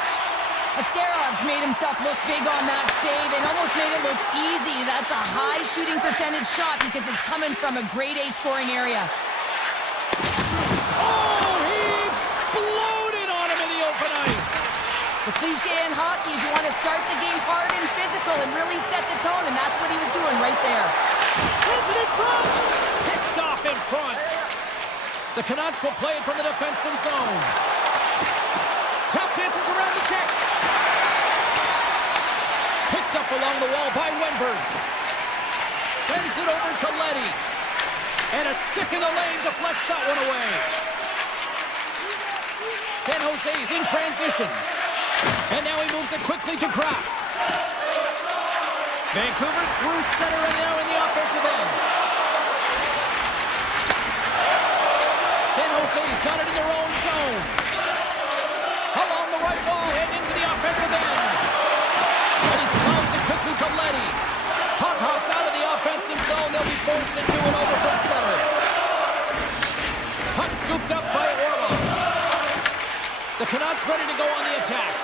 Askarov's made himself look big on that save and almost made it look easy. That's a high shooting percentage shot because it's coming from a grade A scoring area. Oh, he exploded on him in the open ice. The cliche in hockey is you want to start the game hard and physical and really set the tone, and that's what he was doing right there. Sends it in front. Picked off in front. The Canucks will play it from the defensive zone. Tap dances around the check. Picked up along the wall by Wenberg. Sends it over to Leddy. And a stick in the lane deflects that one away. San Jose's in transition. And now he moves it quickly to Kraft. Vancouver's through center and now in the offensive end. San Jose's got it in their own zone. Along the right wall and into the offensive end. And he slides it quickly to Leddy. Puck hops out of the offensive zone. They'll be forced into it over from center. Puck scooped up by Orlov. The Canucks ready to go on the attack.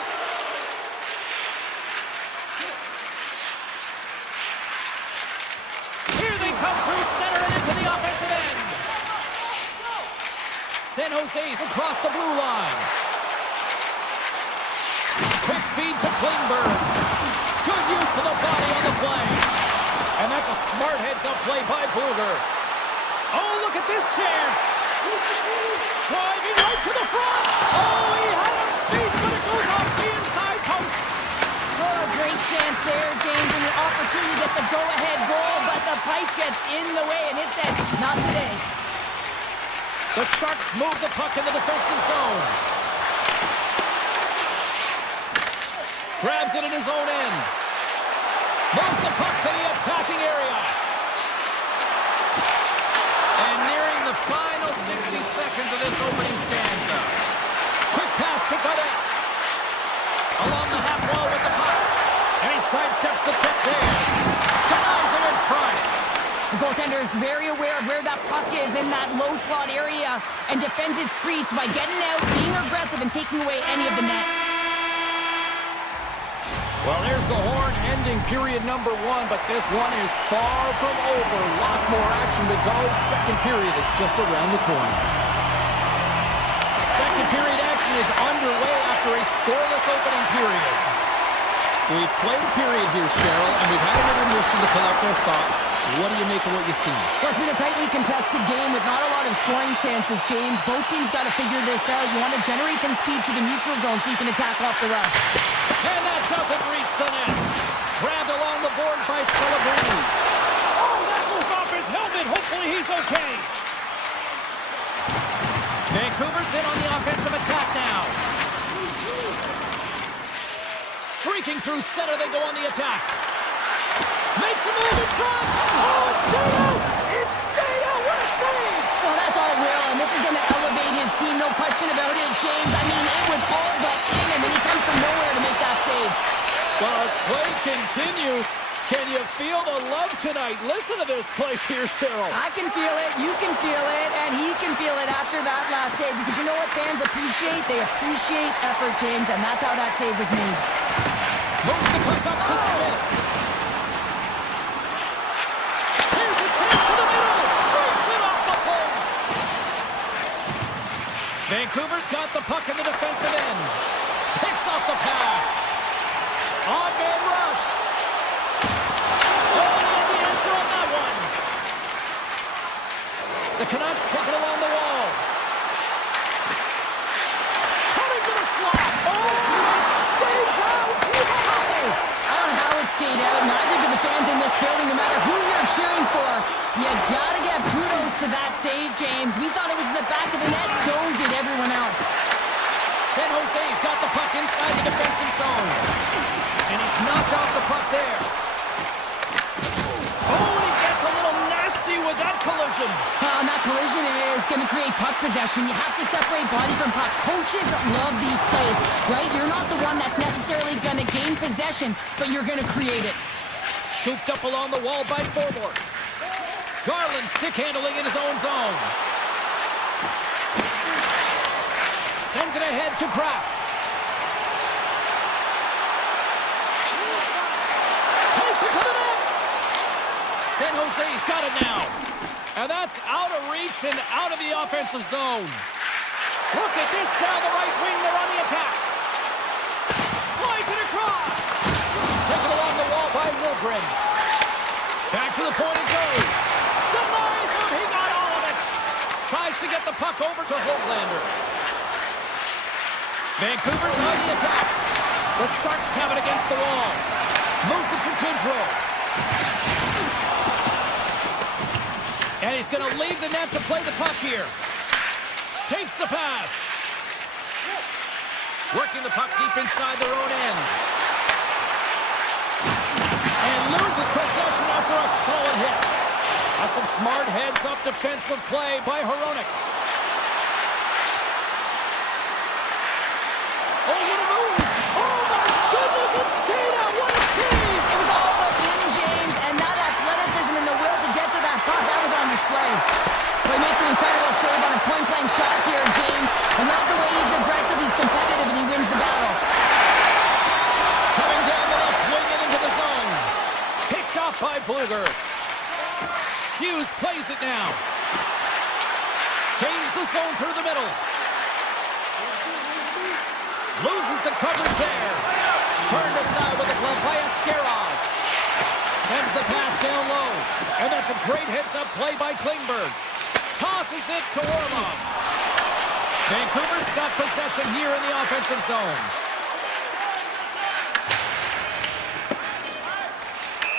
Here they come through center and into the offensive end. San Jose's across the blue line. Quick feed to Klingberg. Good use of the body on the play. And that's a smart heads-up play by Bluger. Oh, look at this chance. Driving right to the front. Oh, he had him beat, but it goes off the inside post. Oh, great chance there, James, and an opportunity to get the go-ahead goal, but the pipe gets in the way, and it says, not today. The Sharks move the puck in the defensive zone. Grabs it in his own end. Moves the puck to the attacking area. And nearing the final 60 seconds of this opening stanza. Quick pass to Godet. Along the half wall with the puck. And he sidesteps the check there. Denies him in front. The goaltender is very aware of where that puck is in that low slot area and defends his crease by getting out, being aggressive, and taking away any of the net. Well, there's the horn ending period number 1, but this one is far from over. Lots more action to go. Second period is just around the corner. Second period action is underway after a scoreless opening period. We've played a period here, Cheryl, and we've had an intermission to collect our thoughts. What do you make of what you've seen? Well, it's been a tightly contested game with not a lot of scoring chances, James. Both teams got to figure this out. You want to generate some speed to the neutral zone so you can attack off the rush. And that doesn't reach the net. Grabbed along the board by Celebrini. Oh, that goes off his helmet. Hopefully he's okay. Vancouver's in on the offensive attack now. Streaking through center, they go on the attack. Makes a move in front. Oh, it's stayed out. It's stayed out. What a save. Well, that's all Will, and this is going to elevate his team, no question about it, James. I mean, it was all but in, and then he comes from nowhere to make that save. Well, as play continues, can you feel the love tonight? Listen to this place here, Cheryl. I can feel it, you can feel it, and he can feel it after that last save, because you know what fans appreciate? They appreciate effort, James, and that's how that save was made. Moves the puck up to Smith. Here's a chance to the middle. Breaks it off the post. Vancouver's got the puck in the defensive end. Picks off the pass. On man rush. Oh, and the answer on that one. The Canucks take it along the wall. Cutting to the slot. Oh, it stays out. Wow. I don't know how it stayed out, neither do the fans in this building, no matter who you're cheering for. You gotta give kudos to that save, James. We thought it was in the back of the net, so did everyone else. San Jose's got the puck inside the defensive zone. And he's knocked off the puck there. Oh, and he gets a little nasty with that collision. And that collision is going to create puck possession. You have to separate body from puck. Coaches love these plays, right? You're not the one that's necessarily going to gain possession, but you're going to create it. Scooped up along the wall by Forward. Garland stick handling in his own zone. Sends it ahead to Kraft. Takes it to the net. San Jose's got it now. And that's out of reach and out of the offensive zone. Look at this down the right wing. They're on the attack. Slides it across. Taken along the wall by Wilgren. Back to the point it goes. Denies him. He got all of it. Tries to get the puck over to Hoglander. Vancouver's on the attack. The Sharks have it against the wall. Moves it to Kidrow. And he's going to leave the net to play the puck here. Takes the pass. Working the puck deep inside their own end. And loses possession after a solid hit. That's some smart heads-up defensive play by Hronek. Oh, what a move! Oh, my goodness, it stayed out! What a save! It was all but in, James, and that athleticism and the will to get to that puck, that was on display. But he makes an incredible save on a point-blank shot here, James. I love the way he's aggressive, he's competitive, and he wins the battle. Coming down the left wing and into the zone. Picked off by Bluger. Hughes plays it now. Gains the zone through the middle. Loses the coverage there. Turned aside with the glove by Askarov. Sends the pass down low. And that's a great heads-up play by Klingberg. Tosses it to Orlov. Vancouver's got possession here in the offensive zone.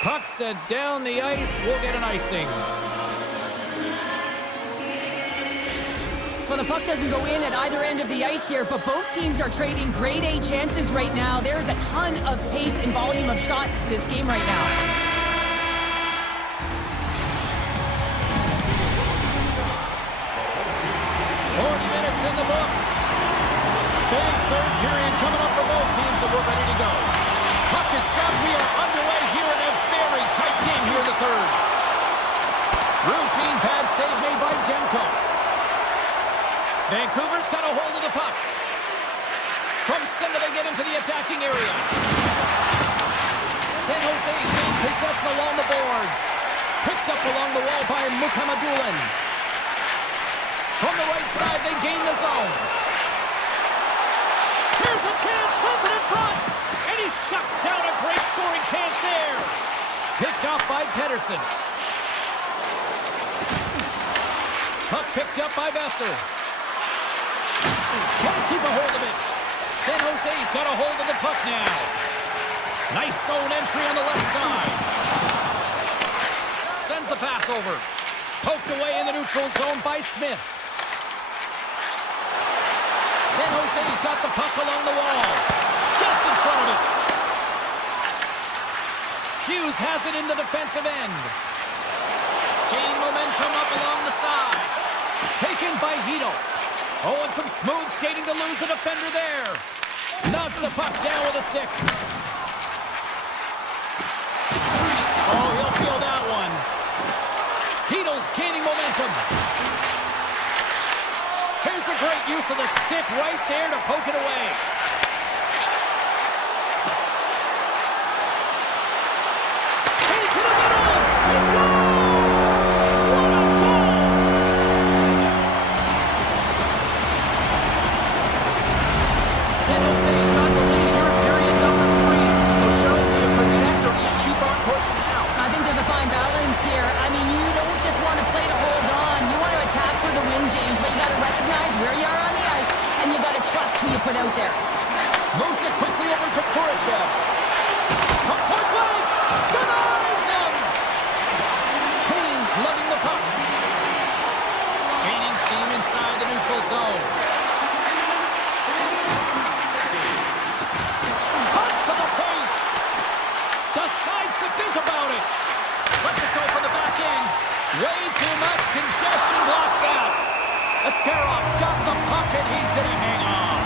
Puck sent down the ice. We'll get an icing. Well, the puck doesn't go in at either end of the ice here, but both teams are trading grade A chances right now. There's a ton of pace and volume of shots to this game right now. 40 minutes in the books. Big third period coming up for both teams, and we're ready to go. Puck is dropped. We are underway here in a very tight game here in the third. Routine pad save made by Demko. Vancouver's got a hold of the puck. From center, they get into the attacking area. San Jose's gained possession along the boards. Picked up along the wall by Mukhamadullin. From the right side, they gain the zone. Here's a chance, sends it in front. And he shuts down a great scoring chance there. Picked off by Pedersen. Puck picked up by Besser. Can't keep a hold of it. San Jose's got a hold of the puck now. Nice zone entry on the left side. Sends the pass over. Poked away in the neutral zone by Smith. San Jose's got the puck along the wall. Gets in front of it. Hughes has it in the defensive end. Gaining momentum up along the side. Taken by Hito. Oh, and some smooth skating to lose the defender there. Knocks the puck down with a stick. Oh, he'll feel that one. Hito's gaining momentum. Here's a great use of the stick right there to poke it away. Into the middle. He scores! What a goal! San Jose's got the lead here in period number 3. So Cheryl, do you protect or do you keep on pushing now? I think there's a fine balance here. I mean, you don't just want to play to hold on. You want to attack for the win, James, but you got to recognize where you are on the ice, and you got to trust who you put out there. Moves it quickly over to Kurashev. From point blank, denies him! Kane's lugging the puck. Gaining steam inside the neutral zone. Cuts to the paint. Decides to think about it. Lets it go from the back end. Way too much congestion blocks that. Ascarov's got the puck and he's going to hang on.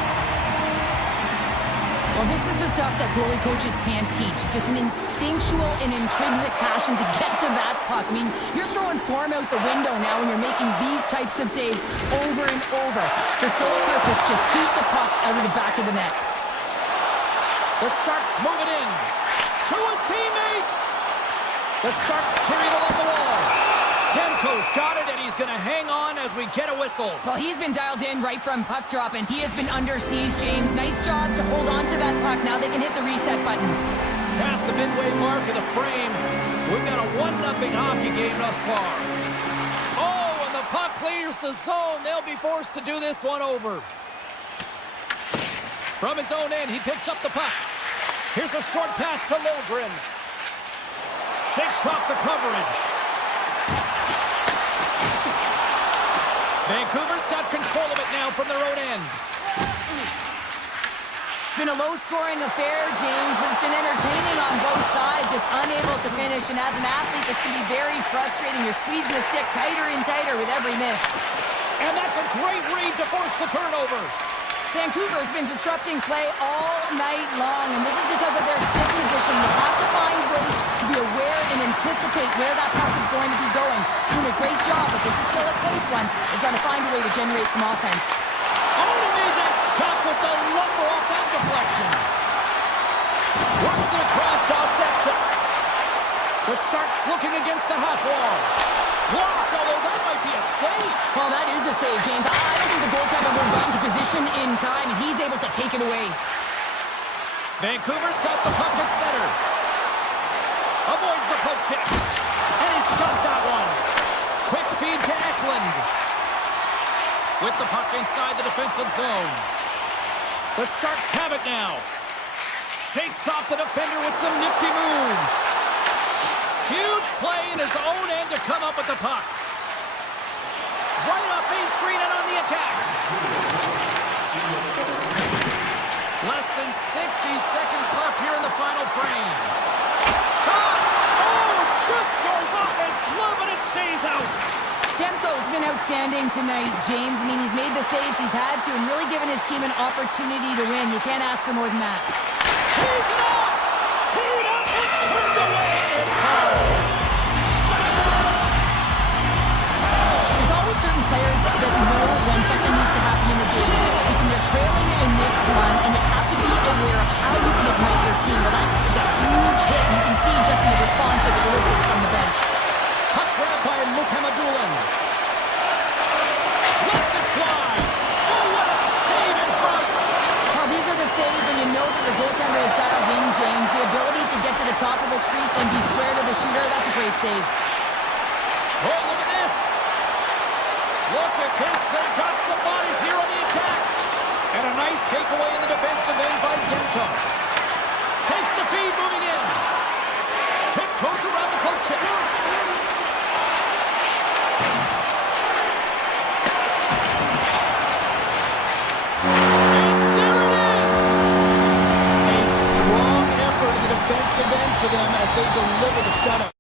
Well, this is the stuff that goalie coaches can't teach. It's just an instinctual and intrinsic passion to get to that puck. I mean, you're throwing form out the window now when you're making these types of saves over and over. The sole purpose, just keep the puck out of the back of the net. The Sharks move it in. To his teammate. The Sharks carry it along the wall. Demko's got it, and he's going to hang on as we get a whistle. Well, he's been dialed in right from puck drop, and he has been under siege, James. Nice job to hold on to that puck. Now they can hit the reset button. Past the midway mark of the frame, we've got a 1-0 hockey game thus far. Oh, and the puck clears the zone. They'll be forced to do this one over. From his own end, he picks up the puck. Here's a short pass to Lilgren. Shakes off the coverage. Vancouver's got control of it now from their own end. It's been a low-scoring affair, James, but it's been entertaining on both sides, just unable to finish. And as an athlete, this can be very frustrating. You're squeezing the stick tighter and tighter with every miss. And that's a great read to force the turnover. Vancouver's been disrupting play all night long, and this is because of their stick position. You have to find ways to be aware and anticipate where that puck is going to be going. Doing a great job, but this is still a close one. They've got to find a way to generate some offense. Only made that stop with the lumber off that deflection. Works it across to Ostapchuk. The Sharks looking against the half wall. Blocked, although that might be a save. Well, that is a save, James. I don't think the goaltender would have gotten to position in time, and he's able to take it away. Vancouver's got the puck at center. Avoids the poke check. And he's got that one. Quick feed to Eklund. With the puck inside the defensive zone. The Sharks have it now. Shakes off the defender with some nifty moves. Huge play in his own end to come up with the puck. Right up Main Street and on the attack. Less than 60 seconds left here in the final frame. Shot! Oh, just goes off his glove and it stays out. Demko's been outstanding tonight, James. I mean, he's made the saves he's had to and really given his team an opportunity to win. You can't ask for more than that. Tees it off! Teed up and turned away is Paul. There's always certain players that know when something needs to happen in the game. Listen, they're trailing in this one, and you have to be aware of how you can ignite your team. Well, that is a huge hit, and you can see just in the response that it elicits from the bench. Puck grab by Mukhamadullin. Lets it fly. Oh, what a save in front. Well, these are the saves when you know that the goaltender is dialed in, James. The ability to get to the top of the crease and be square to the shooter, that's a great save. Oh, look at this. Look at this. They've got some bodies here on the attack. And a nice takeaway in the defensive end by Demko. Takes the feed moving in. Tiptoes around the poke check. Defensive end for them as they deliver the shutout.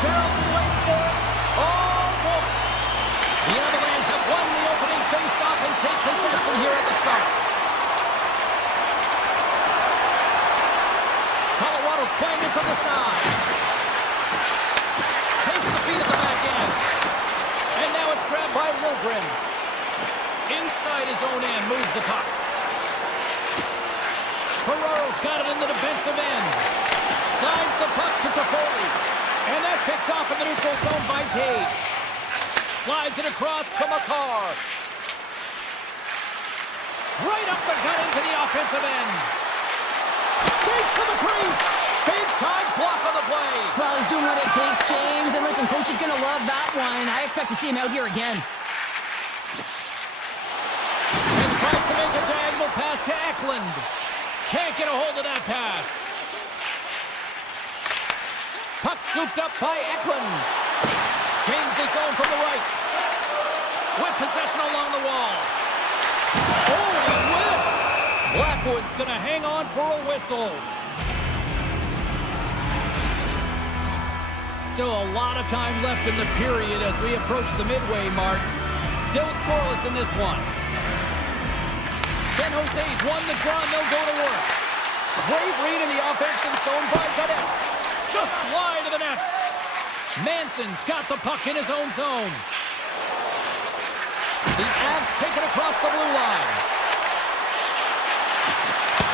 Charles will wait for it. Oh, boy. The Avalanche have won the opening face-off and take possession here at the start. Colorado's playing it from the side. Takes the feed at the back end. And now it's grabbed by Lilgren. Inside his own end, moves the puck. Ferraro's got it in the defensive end. Slides the puck to Toffoli. And that's picked off in the neutral zone by Taves. Slides it across to Makar. Right up the gut into the offensive end. Skates to the crease. Big time block on the play. Well, he's doing what it takes, James. And listen, coach is going to love that one. I expect to see him out here again. And tries to make a diagonal pass to Eklund. Can't get a hold of that pass. Puck scooped up by Eklund. Gains the zone from the right. With possession along the wall. Oh, he whiffs. Blackwood's going to hang on for a whistle. Still a lot of time left in the period as we approach the midway mark. Still scoreless in this one. San Jose's won the draw and they'll go to work. Great read in the offensive zone by Godet. Just slide to the net. Manson's got the puck in his own zone. The Avs take it across the blue line.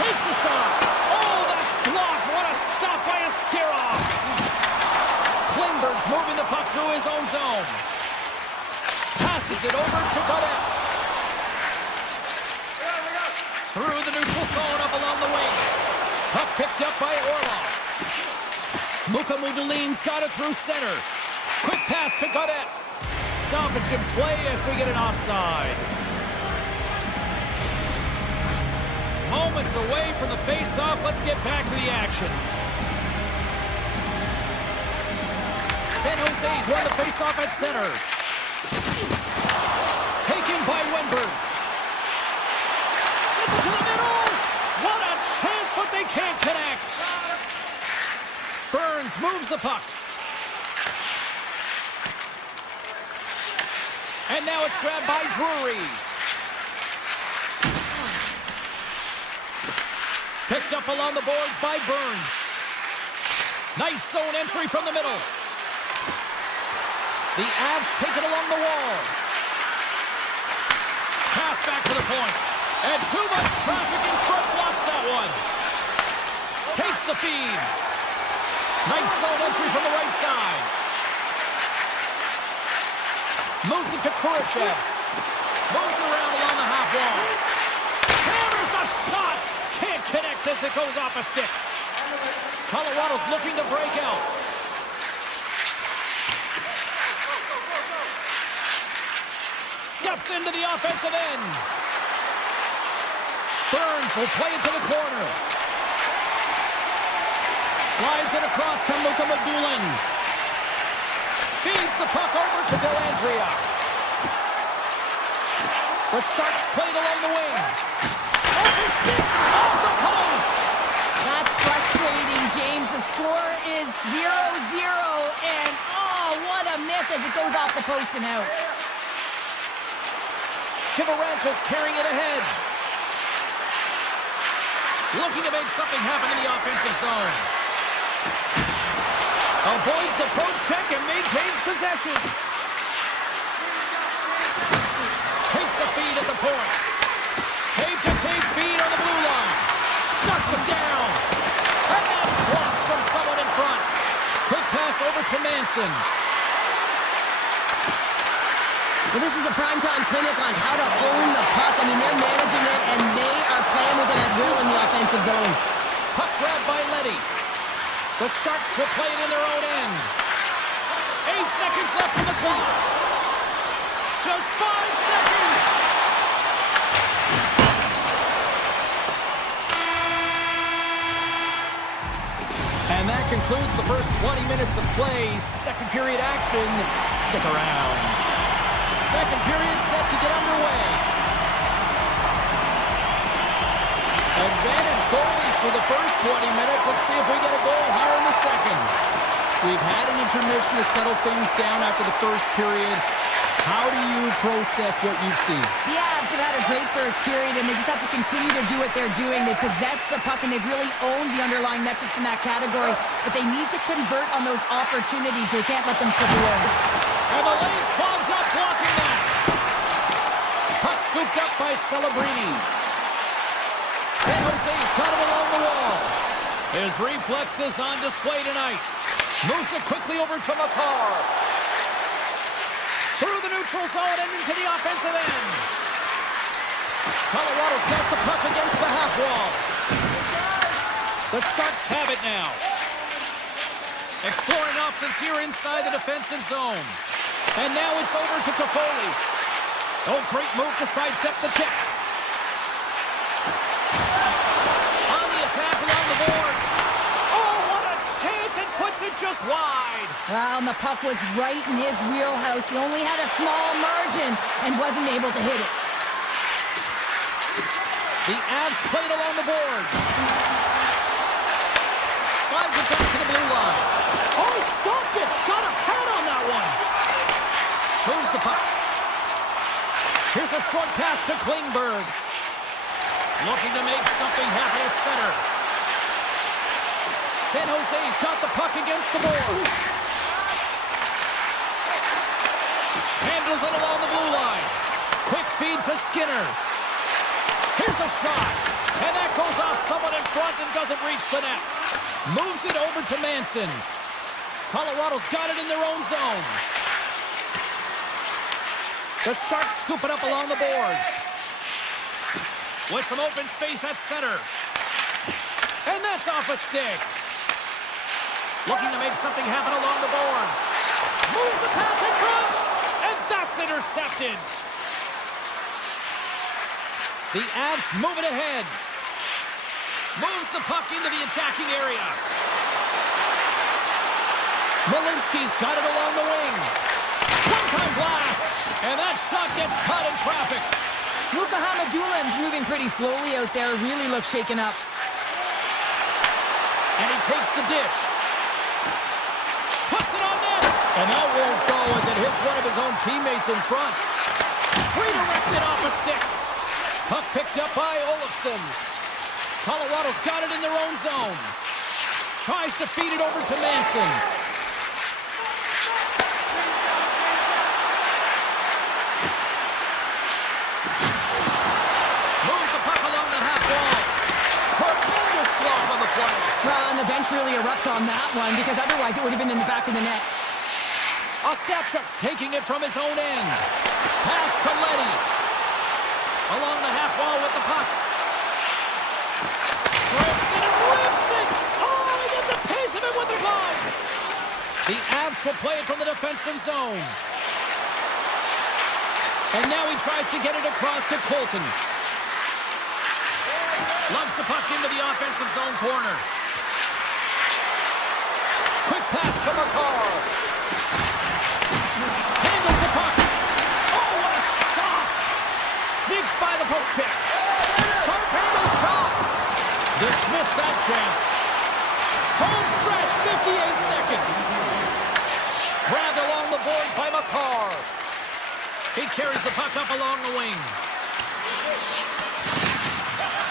Takes a shot. Oh, that's blocked. What a stop by Askarov. Klingberg's moving the puck through his own zone. Passes it over to Godet. Through the neutral zone up along the wing. Puck picked up by Orlov. Mukamudulin's got it through center. Quick pass to Godet. Stoppage in play as we get an offside. Moments away from the face-off. Let's get back to the action. San Jose's won the face-off at center. Taken by Wenberg. Sends it to the middle. What a chance, but they can't connect. Burns moves the puck. And now it's grabbed by Drury. Picked up along the boards by Burns. Nice zone entry from the middle. The Avs take it along the wall. Pass back to the point. And too much traffic in front blocks that one. Takes the feed. Nice zone entry from the right side. Moves it to Kurashev. Moves it around along the half wall. Hammers a shot. Can't connect as it goes off a stick. Colorado's looking to break out. Steps into the offensive end. Burns will play it to the corner. Slides it across to Mukamadulin. Feeds the puck over to Dellandrea. The Sharks played along the wing. Off his stick, off the post. That's frustrating, James. The score is 0-0, and oh, what a miss as it goes off the post and out. Kivarenka's carrying it ahead. Looking to make something happen in the offensive zone. Avoids the poke check and maintains possession. Takes the feed at the point. Tape-to-tape feed on the blue line. Shuts him down. And that's blocked from someone in front. Quick pass over to Manson. Well, this is a primetime clinic on how to own the puck. I mean, they're managing it, and they are playing with it at will in the offensive zone. Puck grabbed by Leddy. The Sharks will play it in their own end. 8 seconds left on the clock. Just 5 seconds. And that concludes the first 20 minutes of play. Second period action. Stick around. Second period set to get underway. Advantage goalies for the first 20 minutes. Let's see if we get a goal here in the second. We've had an intermission to settle things down after the first period. How do you process what you've seen? The Avs have had a great first period, and they just have to continue to do what they're doing. They possess the puck, and they've really owned the underlying metrics in that category. But they need to convert on those opportunities. They can't let them slip away. And the lane's clogged up, blocking that. Puck scooped up by Celebrini. San Jose's got him along the wall. His reflexes on display tonight. Moves it quickly over to McCarr. Through the neutral zone and into the offensive end. Colorado's got the puck against the half wall. The Sharks have it now. Exploring options here inside the defensive zone. And now it's over to Toffoli. Oh, great move to sidestep the tip. On the attack along the boards. Oh, what a chance! It puts it just wide. Well, and the puck was right in his wheelhouse. He only had a small margin and wasn't able to hit it. The Avs played along the boards. Slides it back to the blue line. Oh, he stopped it! Got a pad on that one! Moves the puck. Here's a short pass to Klingberg. Looking to make something happen at center. San Jose's got the puck against the boards. Handles it along the blue line. Quick feed to Skinner. Here's a shot. And that goes off someone in front and doesn't reach the net. Moves it over to Manson. Colorado's got it in their own zone. The Sharks scoop it up along the boards. With some open space at center. And that's off a stick. Looking to make something happen along the boards. Moves the pass in front. And that's intercepted. The Avs move it ahead. Moves the puck into the attacking area. Malinsky's got it along the wing. One-time blast. And that shot gets caught in traffic. Luka Hamadulin's moving pretty slowly out there. Really looks shaken up. And he takes the dish. Puts it on net. And that won't go as it hits one of his own teammates in front. Redirected off a stick. Puck picked up by Olofsson. Colorado's got it in their own zone. Tries to feed it over to Manson. Moves the puck along the half wall. Tremendous block on the play. Well, and the bench really erupts on that one because otherwise it would have been in the back of the net. Ostapchuk's taking it from his own end. Pass to Leddy. Along the half wall with the puck. Rips it and rips it! Oh, he gets a piece of it with the glove! The Avs will play it from the defensive zone. And now he tries to get it across to Colton. Lugs the puck into the offensive zone corner. Quick pass to McCarr. Handles the puck. Oh, what a stop! Sneaks by the poke check. Sharp handle shot. Dismiss that chance. Home stretch, 58 seconds. Grabbed along the board by McCarr. He carries the puck up along the wing.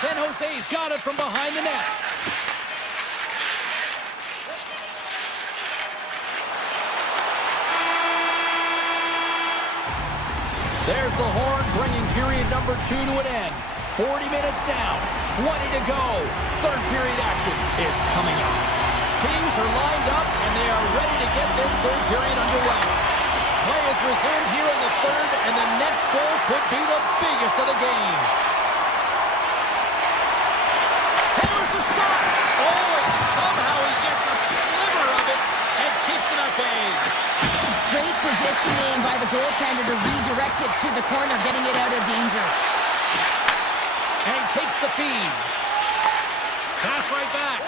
San Jose's got it from behind the net. There's the horn, bringing period number 2 to an end. 40 minutes down, 20 to go. Third period action is coming up. Teams are lined up, and they are ready to get this third period underway. Play is resumed here in the third, and the next goal could be the biggest of the game. Here's a shot. Oh, and somehow he gets a sliver of it and keeps it at bay. Great positioning by the goaltender to redirect it to the corner, getting it out of danger. And he takes the feed. Pass right back.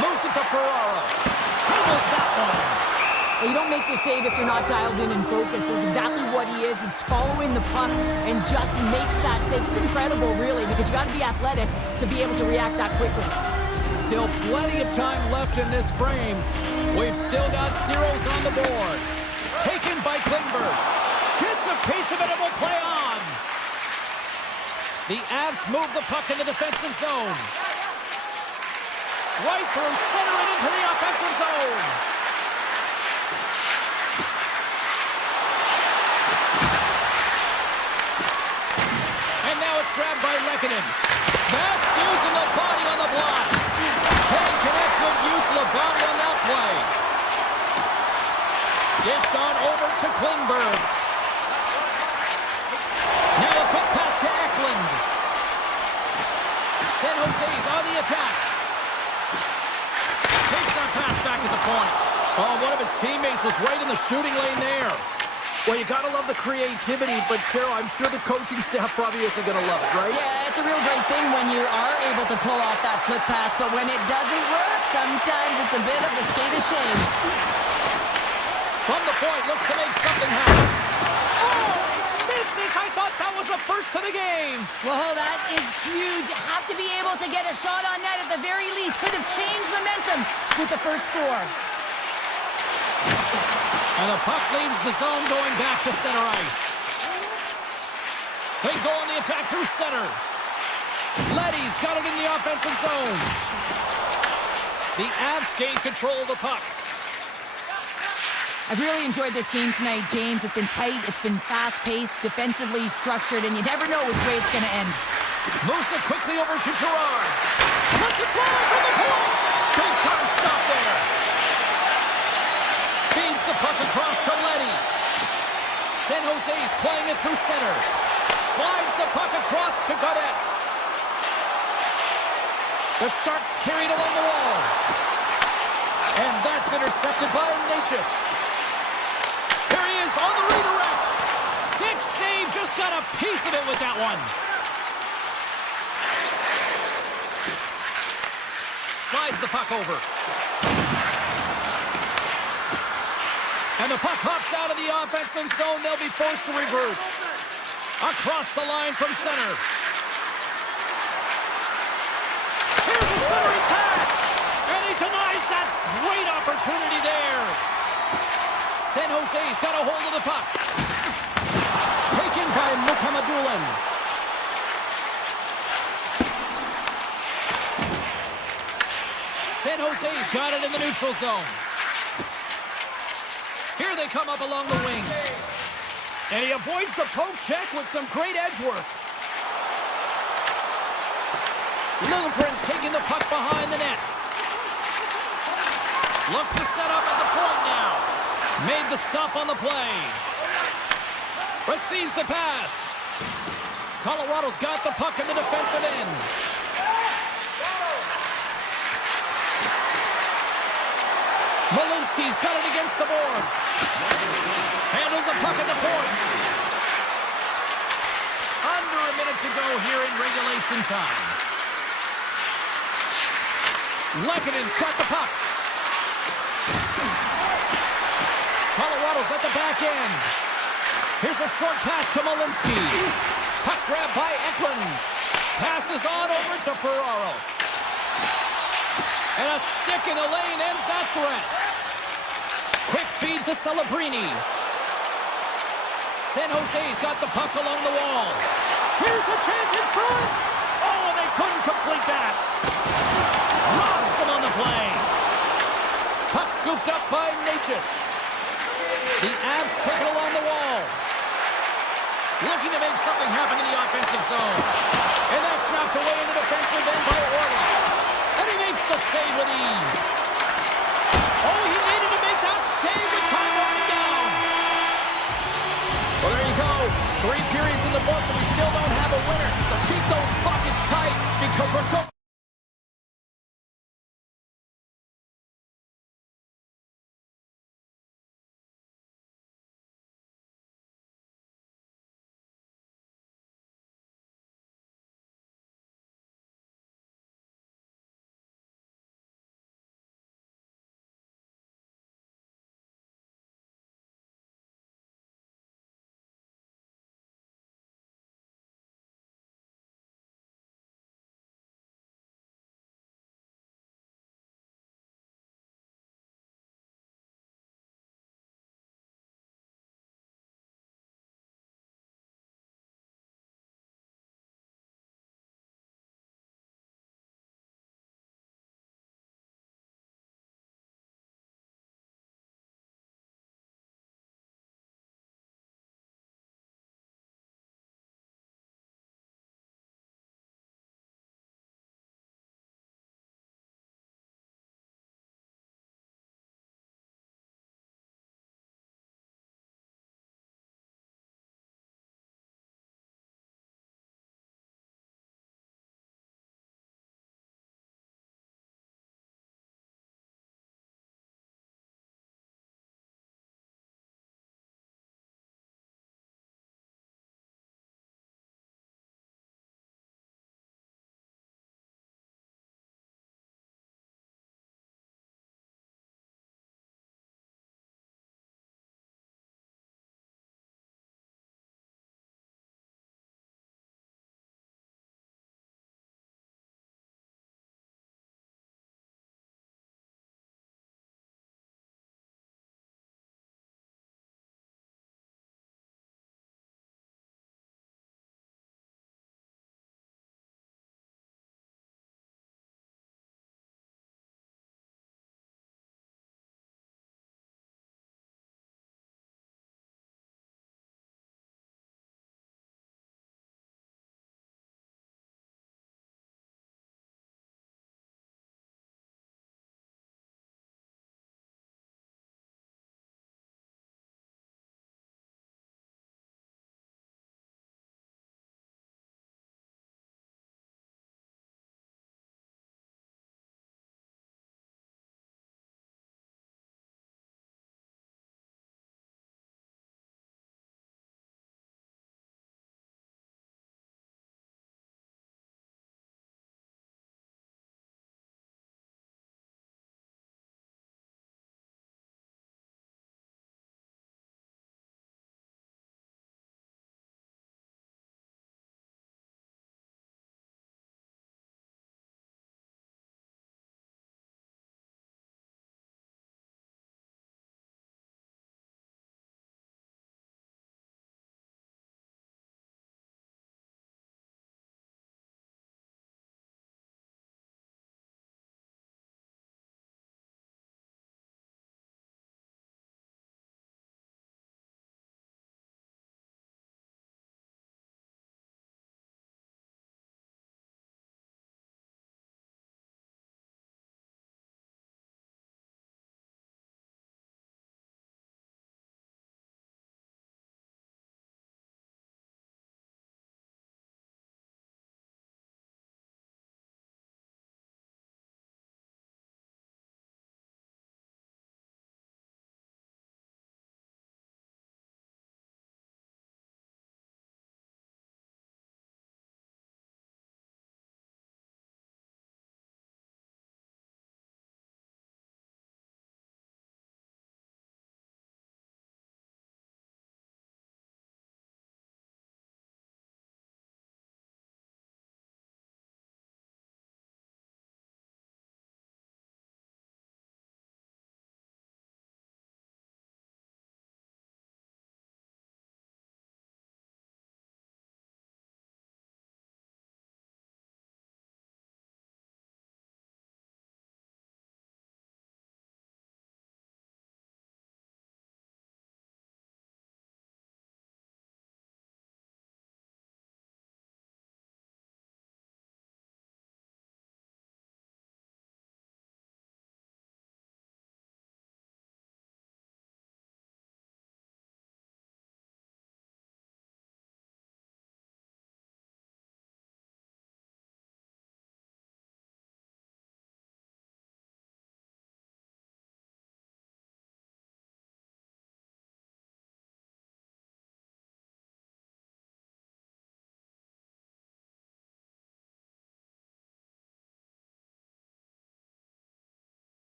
Moves it to Ferraro. Handles that one. Well, you don't make the save if you're not dialed in and focused. That's exactly what he is. He's following the puck and just makes that save. It's incredible, really, because you got to be athletic to be able to react that quickly. Still plenty of time left in this frame. We've still got zeros on the board. Taken by Klingberg. Gets a piece of it and will play on. The Avs move the puck in the defensive zone. Right through center and into the offensive zone. And now it's grabbed by Lehkonen. That's using the body on the block. Can't connect, good use of the body on that play. Dished on over to Klingberg. Now a quick pass to Eklund. San Jose's on the attack. Takes that pass back at the point. Oh, one of his teammates was right in the shooting lane there. Well, you gotta love the creativity, but Cheryl, I'm sure the coaching staff probably isn't gonna love it, right? Yeah, it's a real great thing when you are able to pull off that flip pass, but when it doesn't work, sometimes it's a bit of the skate of shame. From the point, looks to make something happen. Oh, he misses! I thought that was the first of the game. Well, that is huge. You have to be able to get a shot on net at the very least. Could have changed momentum with the first score. And the puck leaves the zone going back to center ice. They go on the attack through center. Leddy's got it in the offensive zone. The Avs gain control of the puck. I've really enjoyed this game tonight, James. It's been tight, it's been fast-paced, defensively structured, and you never know which way it's going to end. Moves it quickly over to Gerard. Let's it fly from the point. Big time stop there. Feeds the puck across to Leddy. San Jose's playing it through center. Slides the puck across to Gaudette. The Sharks carried along the wall. And that's intercepted by Natchez. Here he is on the redirect. Stick save, just got a piece of it with that one. Slides the puck over. And the puck hops out of the offensive zone. They'll be forced to regroup. Across the line from center. Here's a centering pass. And he denies that great opportunity there. San Jose's got a hold of the puck. Taken by Mukhamadullin. San Jose's got it in the neutral zone. Here they come up along the wing. And he avoids the poke check with some great edge work. Lilligren's taking the puck behind the net. Looks to set up at the point now. Made the stop on the play. Receives the pass. Colorado's got the puck in the defensive end. Malinsky's got it against the boards. Handles the puck at the point. Under a minute to go here in regulation time. Lehkonen's got the puck. Colorado's at the back end. Here's a short pass to Malinsky. Puck grab by Eklund. Passes on over to Ferraro. And a stick in the lane ends that threat. Quick feed to Celebrini. San Jose's got the puck along the wall. Here's a chance in front. Oh, and they couldn't complete that. Rocks him on the play. Puck scooped up by Natchez. The Avs take it along the wall. Looking to make something happen in the offensive zone. And that's knocked away in the defensive end by Orlov. And he makes the save with ease. Oh, he needed to make that save with time running down. Well, there you go. 3 periods in the books and we still don't have a winner. So keep those buckets tight because we're going.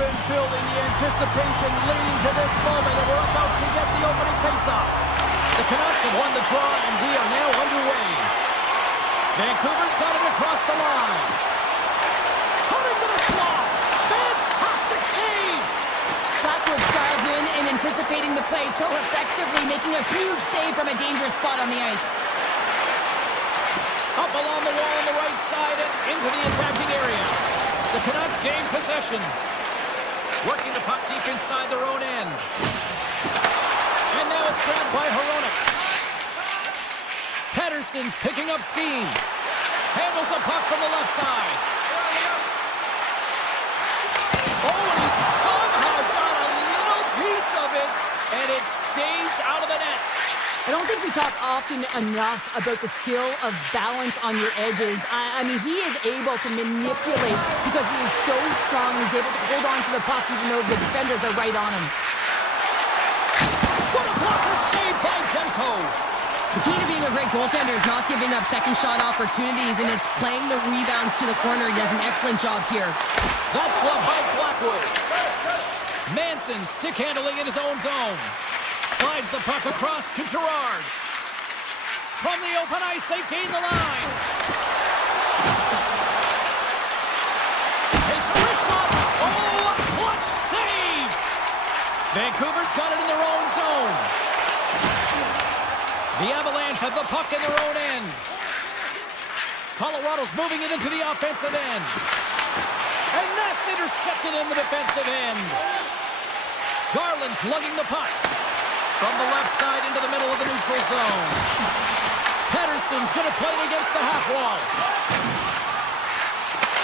been building the anticipation leading to this moment, and we're about to get the opening faceoff. The Canucks have won the draw, and we are now underway. Vancouver's got it across the line. Coming to the slot. Fantastic save. Blackwood styled in and anticipating the play so effectively, making a huge save from a dangerous spot on the ice. Up along the wall on the right side and into the attacking area. The Canucks gain possession. Working the puck deep inside their own end. And now it's grabbed by Hronek. Pettersson's picking up steam. Handles the puck from the left side. Oh, and he somehow got a little piece of it, and it stays out of the net. I don't think we talk often enough about the skill of balance on your edges. I mean, he is able to manipulate because he is so strong. He's able to hold on to the puck even though the defenders are right on him. What a blocker save by Demko. The key to being a great goaltender is not giving up second shot opportunities, and it's playing the rebounds to the corner. He does an excellent job here. That's glove by Blackwood. Manson stick handling in his own zone. Slides the puck across to Gerard. From the open ice, they gain the line. Takes a wrist shot. Oh, a clutch save. Vancouver's got it in their own zone. The Avalanche have the puck in their own end. Colorado's moving it into the offensive end. And that's intercepted in the defensive end. Garland's lugging the puck. From the left side into the middle of the neutral zone. Pettersson's going to play it against the half wall.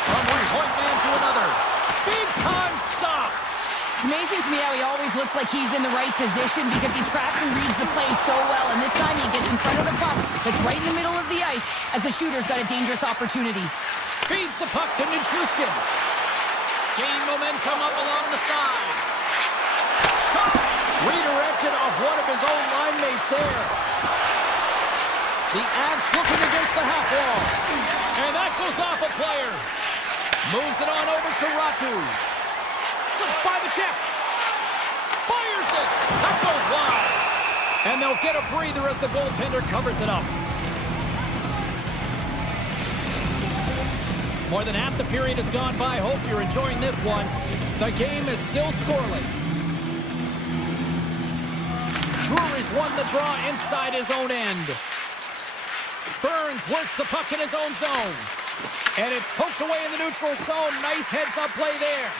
From one point man to another. Big time stop. It's amazing to me how he always looks like he's in the right position because he tracks and reads the play so well. And this time he gets in front of the puck that's right in the middle of the ice as the shooter's got a dangerous opportunity. Feeds the puck to Nichushkin. Gaining momentum up along the side. Shot. Redirected off one of his own line mates there. The Avs looking against the half wall. And that goes off a player. Moves it on over to Ratu. Slips by the check. Fires it. That goes wide. And they'll get a breather as the goaltender covers it up. More than half the period has gone by. Hope you're enjoying this one. The game is still scoreless. Drury's won the draw inside his own end. Burns works the puck in his own zone. And it's poked away in the neutral zone. Nice heads-up play there.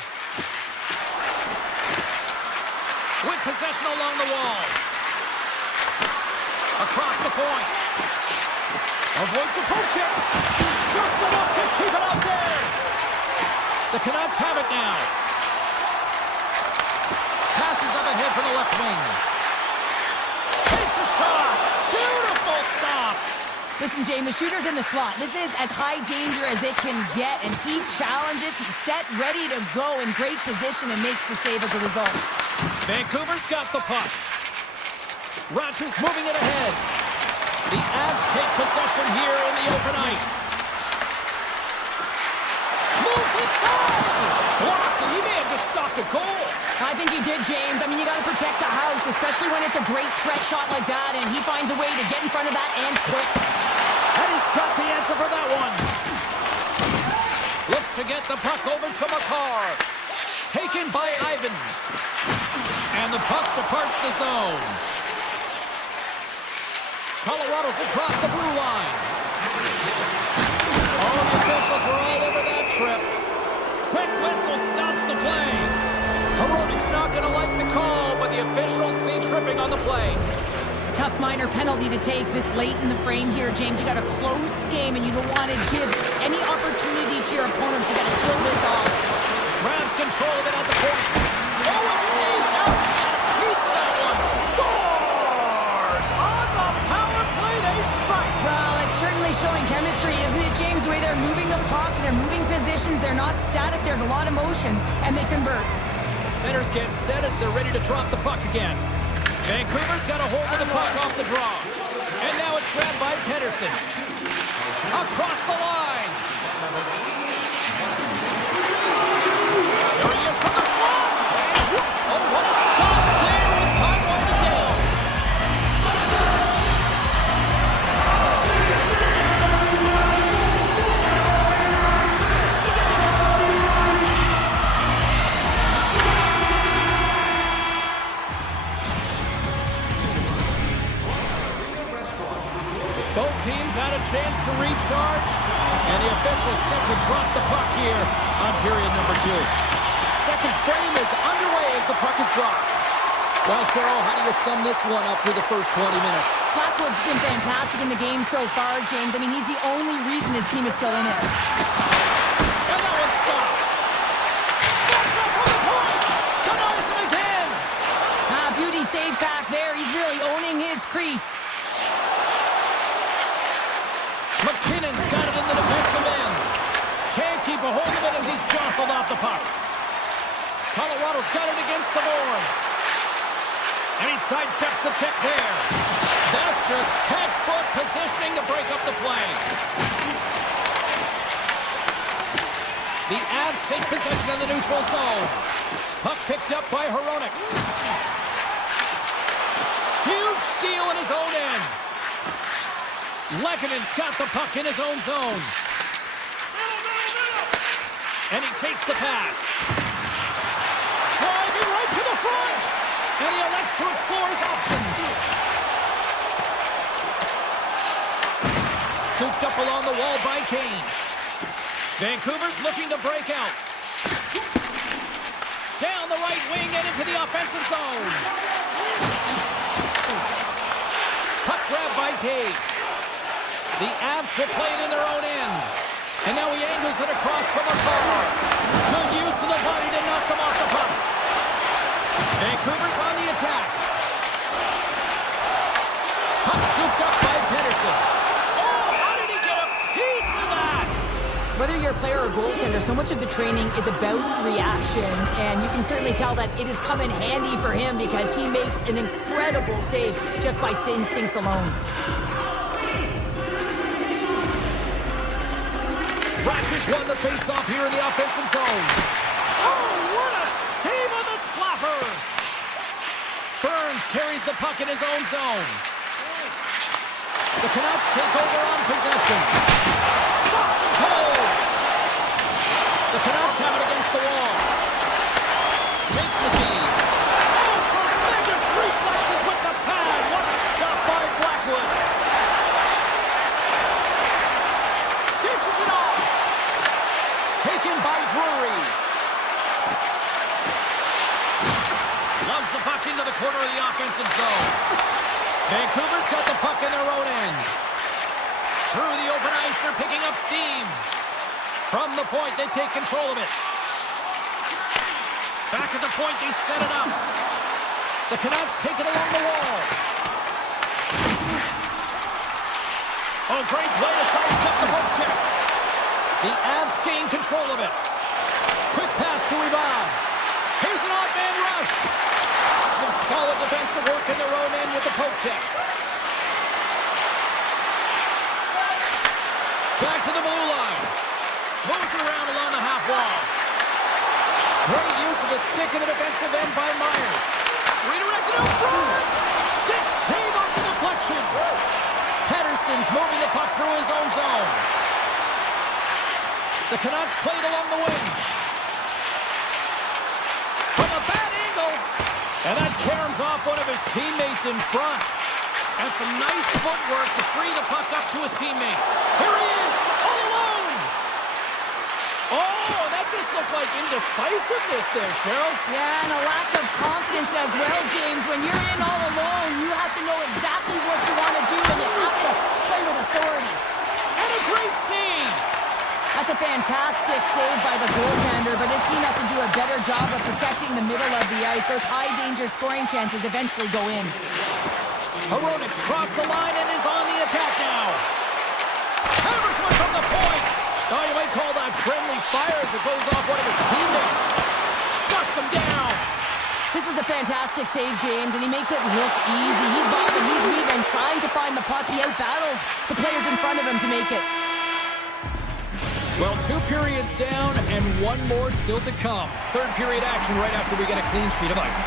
With possession along the wall. Across the point. Avoids the poke check. Just enough to keep it out there. The Canucks have it now. Passes up ahead from the left wing. Takes a shot. Beautiful stop. Listen, James, the shooter's in the slot. This is as high danger as it can get, and he challenges. He's set, ready to go in great position and makes the save as a result. Vancouver's got the puck. Rogers moving it ahead. The Avs take possession here in the open ice. Moves inside! Blocked, and he may have just stopped a goal. I think he did, James. I mean, you got to protect the house, especially when it's a great threat shot like that, and he finds a way to get in front of that and quick. And he's got the answer for that one. Looks to get the puck over to Makar. Taken by Ivan. And the puck departs the zone. Colorado's across the blue line. Oh, the officials were all over that trip. Quick whistle stops the play. Hronek's not going to like the call, but the officials see tripping on the play. Tough minor penalty to take this late in the frame here, James. You got a close game, and you don't want to give any opportunity to your opponents. You got to kill this off. Grabs control of it at the point. Oh, it stays out. And a piece of that one. Scores! On the power play, they strike. Well, it's certainly showing chemistry, isn't it, James? The way they're moving the puck, they're moving positions, they're not static, there's a lot of motion, and they convert. Centers get set as they're ready to drop the puck again. Vancouver's got a hold of the puck off the draw. And now it's grabbed by Pettersson. Across the line. There he is from the slot. charge. And the officials set to drop the puck here on period number 2. Second frame is underway as the puck is dropped. Well, Cheryl, how do you sum this one up through the first 20 minutes? Blackwood's been fantastic in the game so far, James. I mean, he's the only reason his team is still in it. And that one's stopped. That's not from the point. Denies him again. Beauty save back there. He's really owning his crease. McKinnon's got it in the defensive end. Can't keep a hold of it as he's jostled off the puck. Colorado's got it against the boards. And he sidesteps the check there. That's just textbook positioning to break up the play. The Avs take possession of the neutral zone. Puck picked up by Hronek. Huge steal in his own end. Lekkonen's got the puck in his own zone. And he takes the pass. Driving right to the front. And he elects to explore his options. Scooped up along the wall by Kane. Vancouver's looking to break out. Down the right wing and into the offensive zone. Puck grab by Taves. The Avs will play it in their own end. And now he angles it across from afar. Good use of the body to knock them off the puck. Vancouver's on the attack. Puck scooped up by Pedersen. Oh, how did he get a piece of that? Whether you're a player or goaltender, so much of the training is about reaction, and you can certainly tell that it has come in handy for him because he makes an incredible save just by instincts alone. Rogers won the face-off here in the offensive zone. Oh, what a save on the slapper! Burns carries the puck in his own zone. The Canucks take over on possession. Stops him cold! The Canucks have it against the wall. Makes the feed. Oh, tremendous reflexes with the pad! What a stop by Blackwood! Dishes it off! Taken by Drury. Loves the puck into the corner of the offensive zone. Vancouver's got the puck in their own end. Through the open ice, they're picking up steam. From the point, they take control of it. Back at the point, they set it up. The Canucks take it along the wall. Oh, great play to sidestep the poke check. The Avs gain control of it. Quick pass to Ivan. Here's an odd man rush. Some solid defensive work in their own end with the poke check. Back to the blue line. Moves around along the half wall. Great use of the stick in the defensive end by Myers. Redirected out front. Stick save off the deflection. Pedersen's moving the puck through his own zone. The Canucks played along the wing. From a bad angle. And that caroms off one of his teammates in front. And some nice footwork to free the puck up to his teammate. Here he is, all alone. Oh, that just looked like indecisiveness there, Cheryl. Yeah, and a lack of confidence as well, James. When you're in all alone, you have to know exactly what you want to do, and you have to play with authority. And a great save. That's a fantastic save by the goaltender, but his team has to do a better job of protecting the middle of the ice. Those high-danger scoring chances eventually go in. Hronek's crossed the line and is on the attack now. Hammers one from the point. Oh, you might call that friendly fire as it goes off one of his teammates. Shuts him down. This is a fantastic save, James, and he makes it look easy. He's bobbing, he's weaving, trying to find the puck. He out-battles the players in front of him to make it. Well, 2 periods down and 1 more still to come. Third period action right after we get a clean sheet of ice.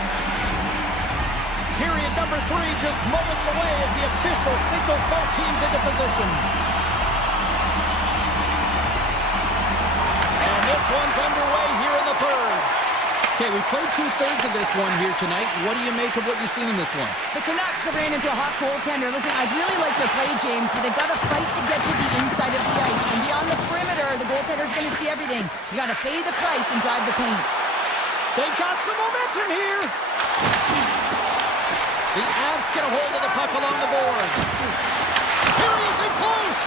Period number 3 just moments away as the official signals both teams into position. And this one's underway here in the third. Okay, we played two-thirds of this one here tonight. What do you make of what you've seen in this one? The Canucks have ran into a hot goaltender. Listen, I really like their play, James, but they've got to fight to get to the inside of the ice. From beyond the perimeter, the goaltender's going to see everything. You got to pay the price and drive the paint. They've got some momentum here. The Avs get a hold of the puck along the boards. Here he is in close.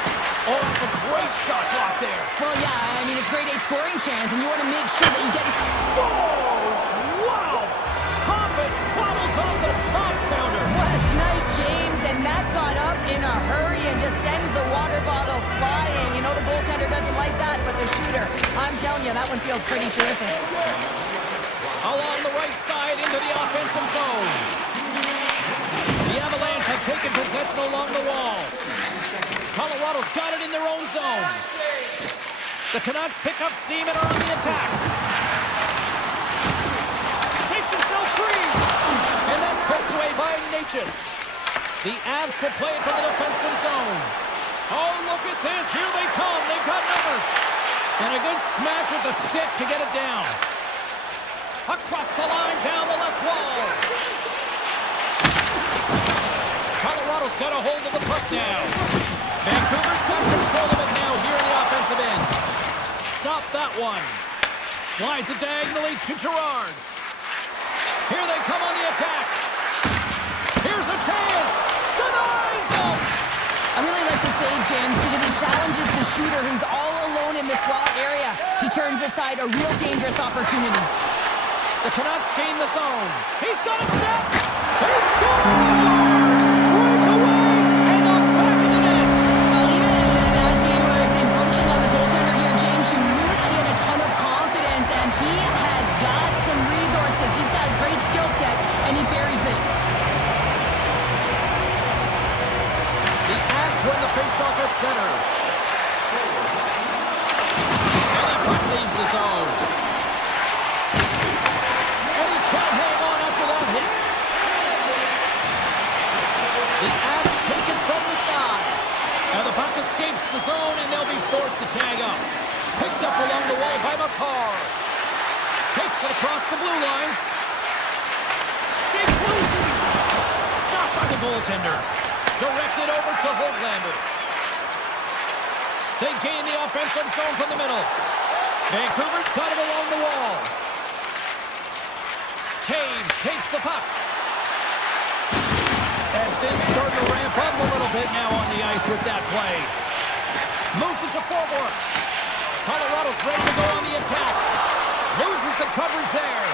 Oh, that's a great shot block there. Well, yeah, I mean, it's grade A scoring chance, and you want to make sure that you get... Scores! Wow! Hobbit bottles off the top pounder. What a snipe, James, and that got up in a hurry and just sends the water bottle flying. You know the goaltender doesn't like that, but the shooter, I'm telling you, that one feels pretty terrific. Along the right side into the offensive zone. The Avalanche have taken possession along the wall. Colorado's got it in their own zone. The Canucks pick up steam and are on the attack. Takes himself free. And that's poked away by Natchez. The Avs will play it from the defensive zone. Oh, look at this. Here they come. They've got numbers. And a good smack with the stick to get it down. Across the line, down the left wall. Colorado's got a hold of the puck now. Vancouver's got control of it now here in the offensive end. Stop that one. Slides it diagonally to Girard. Here they come on the attack. Here's a chance. Denies him. I really like the save, James, because he challenges the shooter who's all alone in the slot area. He turns aside a real dangerous opportunity. The Canucks gain the zone. He's got a step. He scores! Breakaway in the back of the net. Well, even as he was encroaching on the goaltender here, James, you knew that he had a ton of confidence, and he has got some resources. He's got a great skill set, and he buries it. The Avs win the faceoff at center. And that puck leaves the zone. Can't hang on after that hit. The Avs take it from the side. Now the puck escapes the zone, and they'll be forced to tag up. Picked up along the wall by McCarr. Takes it across the blue line. Shakes loose. Stopped by the goaltender. Directed over to Hoglander. They gain the offensive zone from the middle. Vancouver's got it along the wall. Taves takes the puck. And things starting to ramp up a little bit now on the ice with that play. Moves it to forward. Colorado's ready to go on the attack. Loses the coverage there.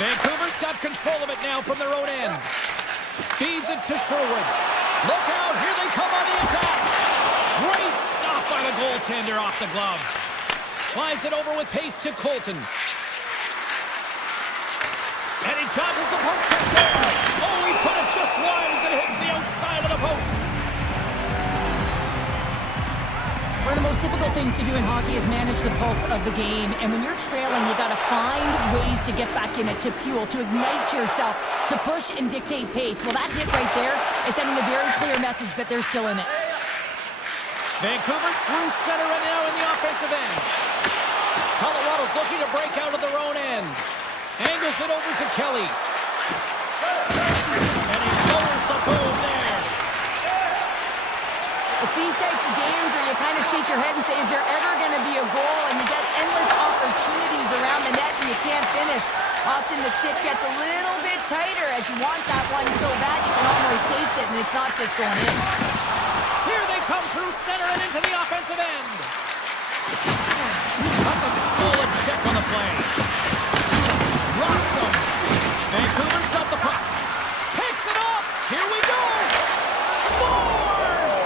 Vancouver's got control of it now from their own end. Feeds it to Sherwood. Look out, here they come on the attack. Great stop by the goaltender off the glove. Slides it over with pace to Colton. And he dodges the poke check there. Oh, he put it just wide as it hits the outside of the post. One of the most difficult things to do in hockey is manage the pulse of the game. And when you're trailing, you got to find ways to get back in it, to fuel, to ignite yourself, to push and dictate pace. Well, that hit right there is sending a very clear message that they're still in it. Vancouver's through center and now in the offensive end. Colorado's looking to break out of their own end. Angles it over to Kelly. And he lowers the boom there. It's these types of games where you kind of shake your head and say, is there ever going to be a goal? And you get endless opportunities around the net and you can't finish. Often the stick gets a little bit tighter as you want that one so bad you can almost taste it, and it's not just going in. Here they come through center and into the offensive end. That's a solid check on the play. Rocks him. Vancouver's got the puck. Picks it up. Here we go. Scores!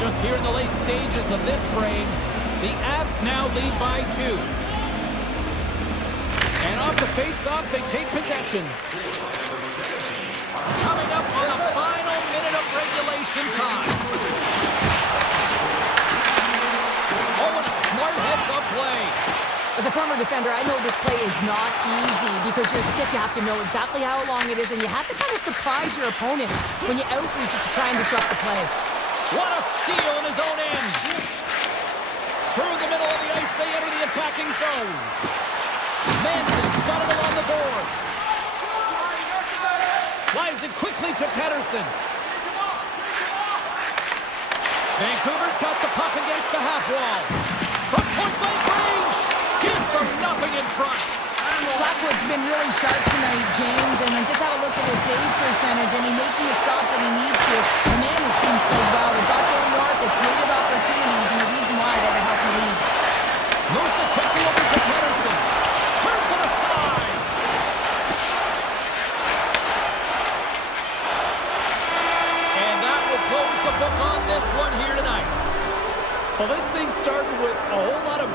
Just here in the late stages of this frame, the Avs now lead by 2. And off the face-off, they take possession. Coming up on the final minute of regulation time. Oh, and a smart heads-up play. As a former defender, I know this play is not easy because you're sick. You have to know exactly how long it is, and you have to kind of surprise your opponent when you outreach it to try and disrupt the play. What a steal in his own end. Through the middle of the ice, they enter the attacking zone. Manson's got it along the boards. Slides it quickly to Pettersson. Vancouver's got the puck against the half wall. From point-blank range, gives them nothing in front. Blackwood's been really sharp tonight, James, and then just have a look at his save percentage, and he's making the stops that he needs to. And man, his team's played well. They've got going north, they've created opportunities, and the reason why they have a healthy lead. Moves it quickly over to Pettersson. Turns it aside. And that will close the book on this one here tonight. Well, this thing started with a whole lot of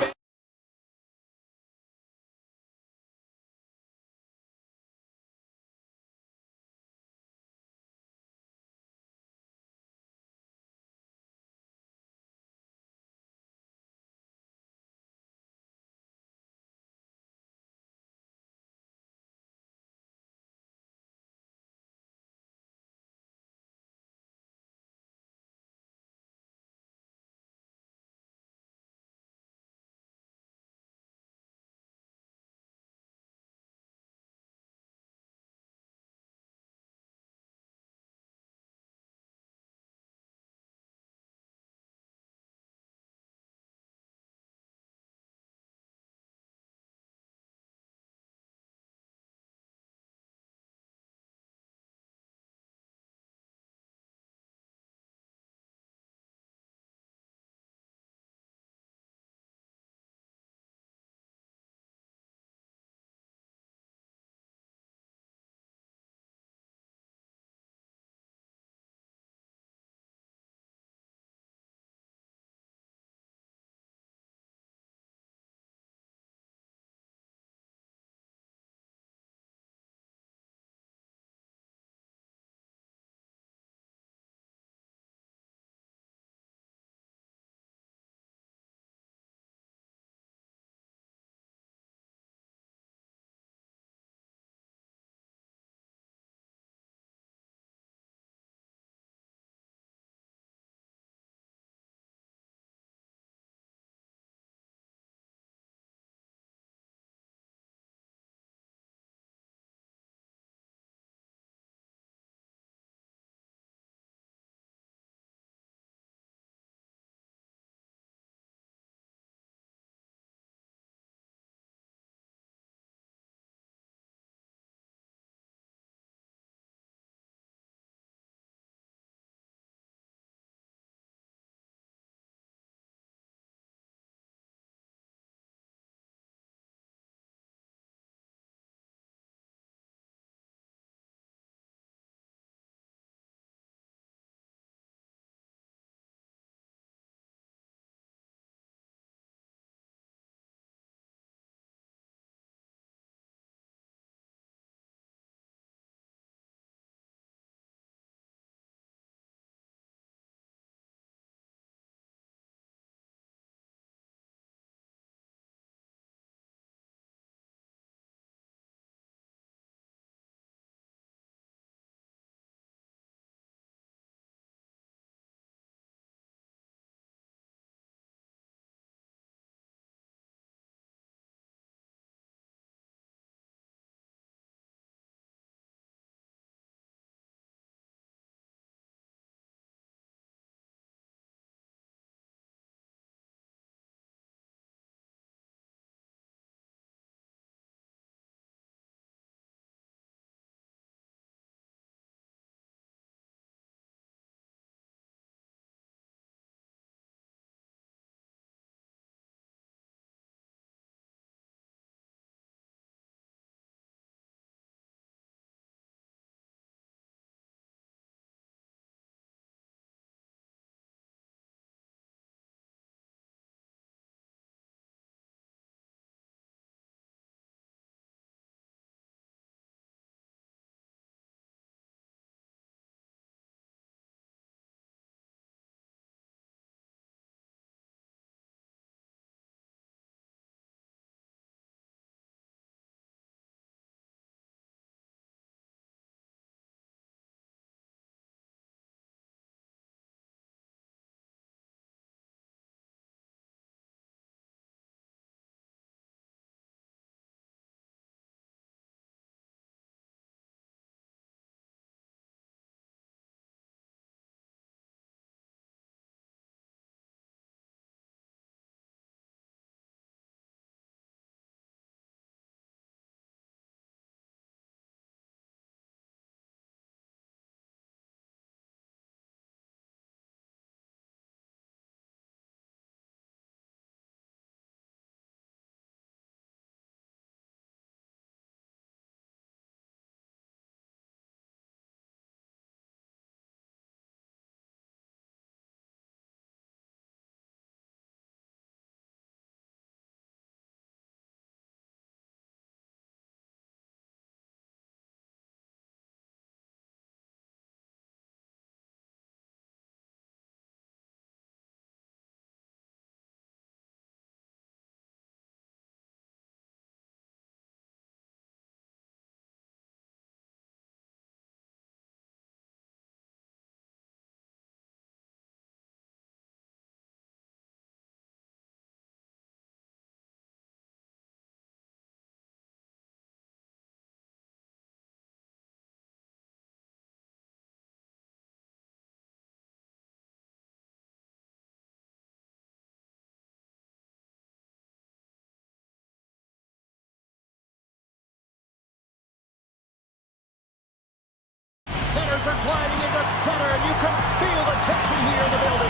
Pucks are gliding into center, and you can feel the tension here in the building.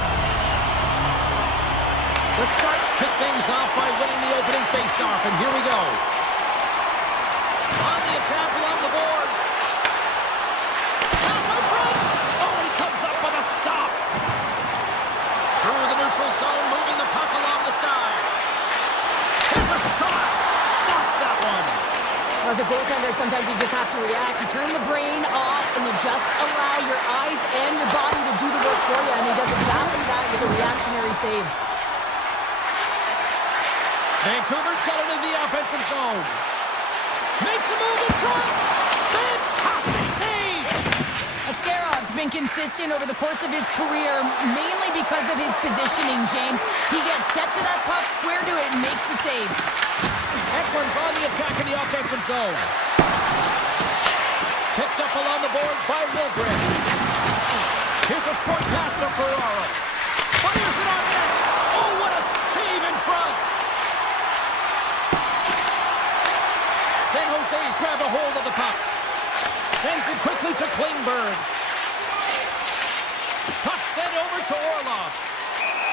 The Sharks kick things off by winning the opening faceoff, and here we go. On the attack along the boards. Pass in front! Oh, he comes up with a stop. Through the neutral zone, moving the puck along the side. Here's a shot! Stops that one. As a goaltender, sometimes you just have to react. You turn the brain off, and you just allow your eyes and your body to do the work for you, and he does exactly that with a reactionary save. Vancouver's got it in the offensive zone. Makes a move in front. Fantastic save. Ascarov's been consistent over the course of his career, mainly because of his positioning, James. He gets set to that puck, square to it, and makes the save. Ekman's on the attack in the offensive zone. Picked up along the boards by Wilgren. Here's a short pass to Ferraro. Fires it on net. Oh, what a save in front. San Jose's grabbed a hold of the puck. Sends it quickly to Klingberg. Puck sent over to Orlov.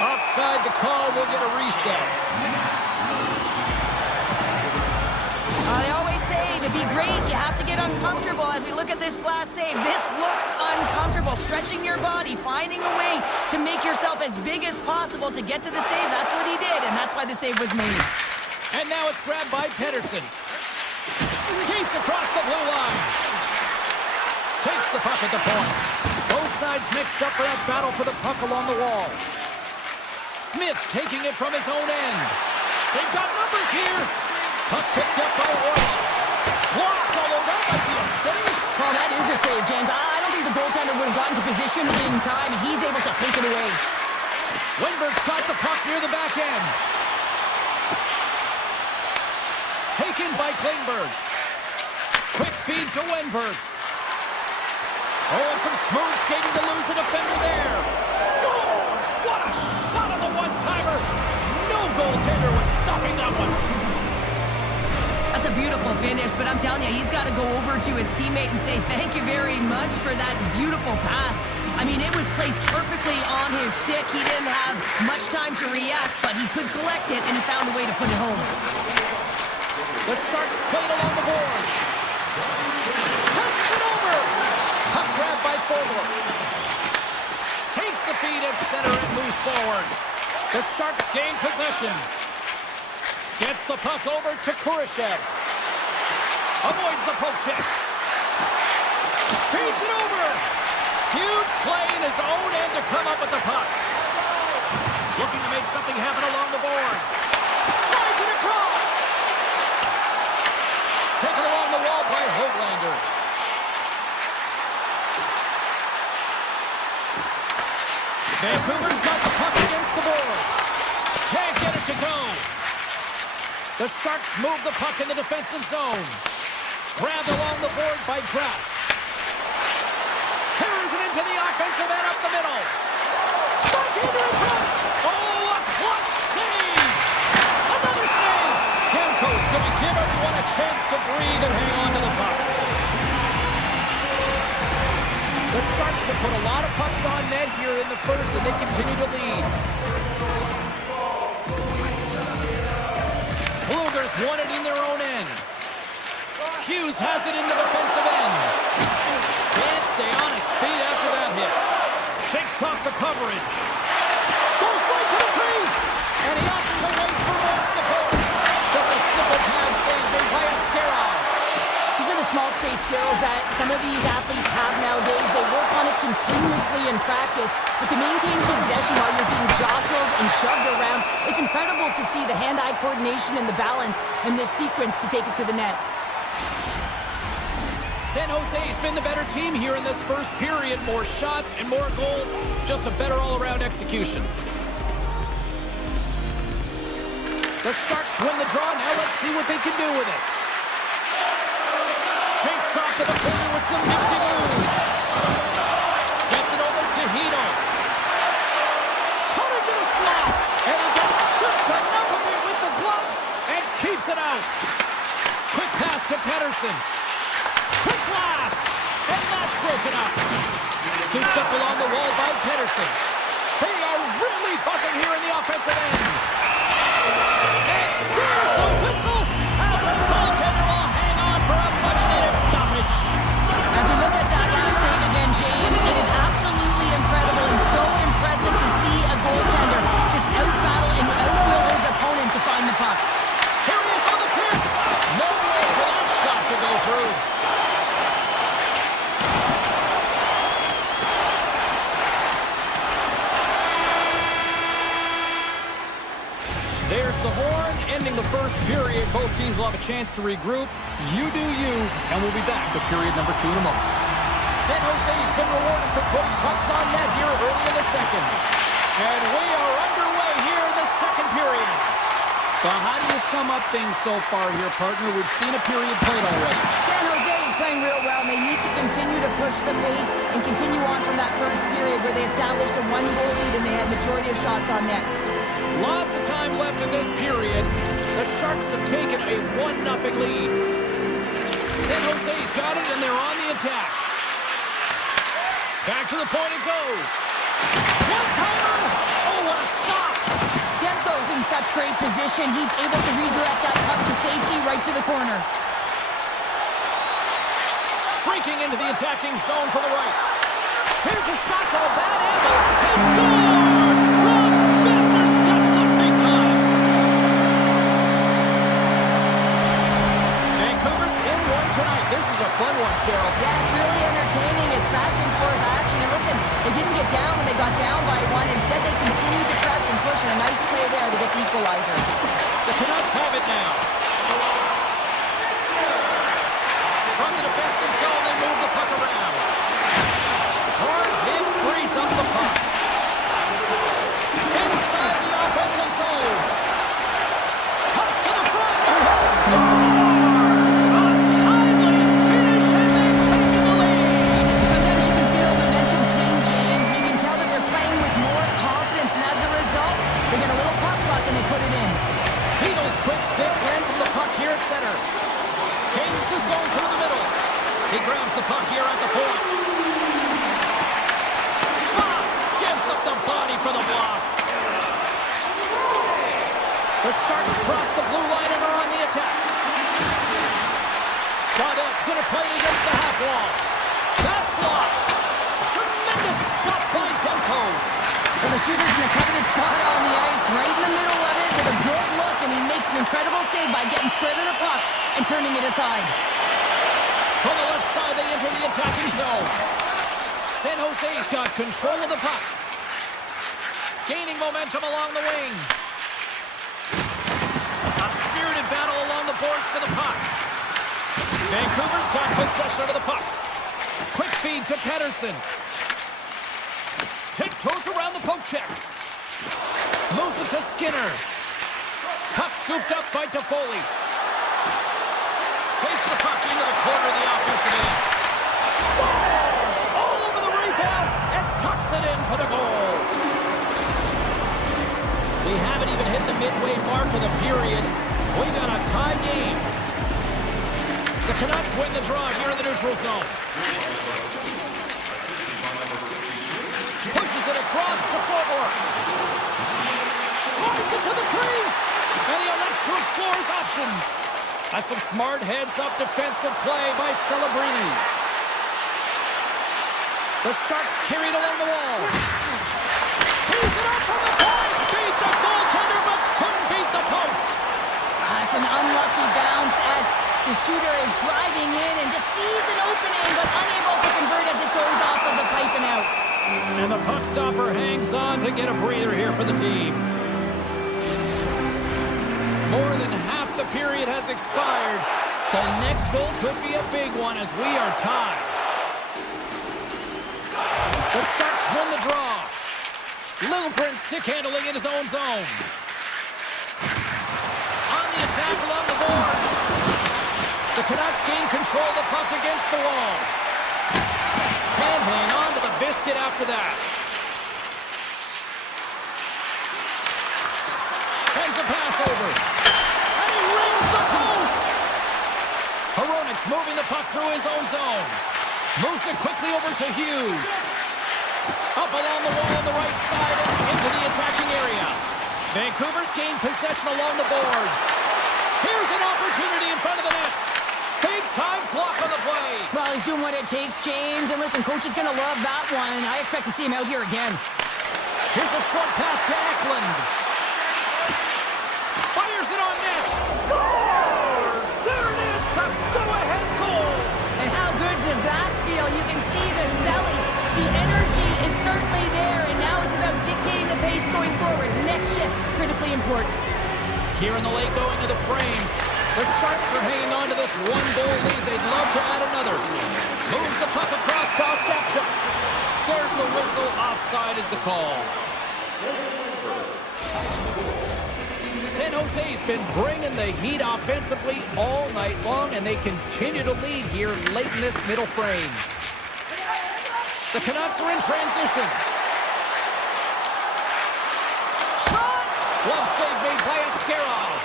Offside the call, will get a reset. They always say to be great, you have to get uncomfortable. As we look at this last save, this looks uncomfortable. Stretching your body, finding a way to make yourself as big as possible to get to the save. That's what he did, and that's why the save was made. And now it's grabbed by Pedersen. Skates across the blue line. Takes the puck at the point. Both sides mixed up for that battle for the puck along the wall. Smith's taking it from his own end. They've got numbers here. Puck picked up by Orlov. Blocked, although that might be a save. Oh, that is a save, James. I don't think the goaltender would have gotten to position in time, and he's able to take it away. Wenberg's got the puck near the back end. Taken by Klingberg. Quick feed to Wenberg. Oh, and some smooth skating to lose a defender there. Scores! What a shot on the one-timer. No goaltender was stopping that one. That's a beautiful finish, but I'm telling you, he's got to go over to his teammate and say thank you very much for that beautiful pass. I mean, it was placed perfectly on his stick. He didn't have much time to react, but he could collect it, and he found a way to put it home. The Sharks played along the boards. Passes it over. Puck grabbed by Fogler. Takes the feed at center and moves forward. The Sharks gain possession. Gets the puck over to Kurashev. Avoids the poke check. Feeds it over. Huge play in his own end to come up with the puck. Looking to make something happen along the boards. Slides it across. Taken along the wall by Höglander. Vancouver's got the puck against the boards. Can't get it to go. The Sharks move the puck in the defensive zone. Grabbed along the board by Graf. Carries it into the offensive end up the middle. Backhander in front. Oh, a clutch save. Another save. Demko's going to give everyone a chance to breathe and hang on to the puck. The Sharks have put a lot of pucks on net here in the first, and they continue to lead. Bluegers won it in their own end. Hughes has it in the defensive end. Can't stay on his feet after that hit. Shakes off the coverage. Goes right to the crease. And he opts to wait for more support. Just a simple pass save made by Askarov. These are the small space skills that some of these athletes have nowadays. They work on it continuously in practice, but to maintain possession while you're being jostled and shoved around, it's incredible to see the hand-eye coordination and the balance in this sequence to take it to the net. San Jose's been the better team here in this first period. More shots and more goals. Just a better all-around execution. The Sharks win the draw. Now let's see what they can do with it. Shakes off the defender with some nifty moves. Gets it over to Hito. Cutting to the slot. And he gets just enough of it with the glove and keeps it out. Quick pass to Pedersen. Quick blast. And that's broken broken up. Scooped up along the wall by Pedersen. They are really buzzing here in the offensive end. And here's the whistle as the goaltender will hang on for a much-needed stoppage. As we look at that last save again, James, it is absolutely incredible and so impressive to see a goaltender just out-battle and out-will his opponent to find the puck. Here he is on the tip. No way for that shot to go through. There's the horn, ending the first period. Both teams will have a chance to regroup. You do you, and we'll be back with period number 2 in a moment. San Jose's been rewarded for putting pucks on net here early in the second. And we are underway here in the second period. Well, how do you sum up things so far here, partner? We've seen a period played already. San Jose is playing real well, and they need to continue to push the pace and continue on from that first period where they established a 1-goal lead and they had majority of shots on net. Lots of time left in this period. The Sharks have taken a 1-0 lead. San Jose's got it, and they're on the attack. Back to the point it goes. One-timer! Oh, what a stop! Demko's in such great position. He's able to redirect that puck to safety right to the corner. Streaking into the attacking zone from the right. Here's a shot from a bad angle. He scores! Brock Besser steps up big time. Vancouver's in one tonight. This is a fun one, Cheryl. Yeah, it's really entertaining. It's back and forth action. And listen, they didn't get down when they got down by 1. Instead, they continued to press and push, and a nice play there to get the equalizer. The Canucks have it now. From the defensive zone, they move the puck around. Hard hit frees up the puck. Inside the offensive zone. Cuts to the front. Scores! A timely finish, and they've taken the lead. Sometimes you can feel momentum swing, James, and you can tell that they're playing with more confidence, and as a result, they get a little puck luck and they put it in. Beatles' quick stick lands him the puck here at center. Gains the zone through the middle. He grabs the puck here at the point. Shot! Gives up the body for the block. The Sharks cross the blue line and are on the attack. Gaudette's going to play it against the half wall. That's blocked. Tremendous stop by Demko. Well, the shooter's in a coveted spot on the ice, right in the middle of it, with a good look, and he makes an incredible save by getting square to the puck and turning it aside. From the left side, they enter the attacking zone. San Jose's got control of the puck. Gaining momentum along the wing. A spirited battle along the boards for the puck. Vancouver's got possession of the puck. Quick feed to Pedersen. Tiptoes around the poke check. Moves it to Skinner. Puck scooped up by Toffoli. Takes the puck into the corner of the offensive end. Scores! All over the rebound and tucks it in for the goal. We haven't even hit the midway mark of the period. We got a tie game. The Canucks win the draw here in the neutral zone. Pushes it across to forward. Drives it to the crease. And he elects to explore his options. That's some smart heads-up defensive play by Celebrini. The Sharks carried along the wall. He's it up from the point. Beat the goaltender, but couldn't beat the post. That's an unlucky bounce as the shooter is driving in and just sees an opening, but unable to convert as it goes off of the pipe and out. And the puck stopper hangs on to get a breather here for the team. More than half the period has expired. The next goal could be a big one as we are tied. The Sharks win the draw. Littleprint stick handling in his own zone. On the attack along the boards. The Canucks gain control of the puck against the wall. Can't hang on to the biscuit after that. Sends a pass over. And he rings the post. Hronik's moving the puck through his own zone. Moves it quickly over to Hughes. Up along the wall on the right side and into the attacking area. Vancouver's gained possession along the boards. Here's an opportunity in front of the net. Big time block on the play. Well, he's doing what it takes, James. And listen, coach is going to love that one. I expect to see him out here again. Here's a short pass to Eklund. Fires it on net. Scores! There it is, the go-ahead goal. And how good does that feel? You can see the selling. The energy is certainly there, and now it's about dictating the pace going forward. Next shift, critically important. Here in the late going to the frame. The Sharks are hanging on to this one-goal lead. They'd love to add another. Moves the puck across Kostapchuk. There's the whistle. Offside is the call. San Jose's been bringing the heat offensively all night long, and they continue to lead here late in this middle frame. The Canucks are in transition. Shot! Glove save made by Askarov.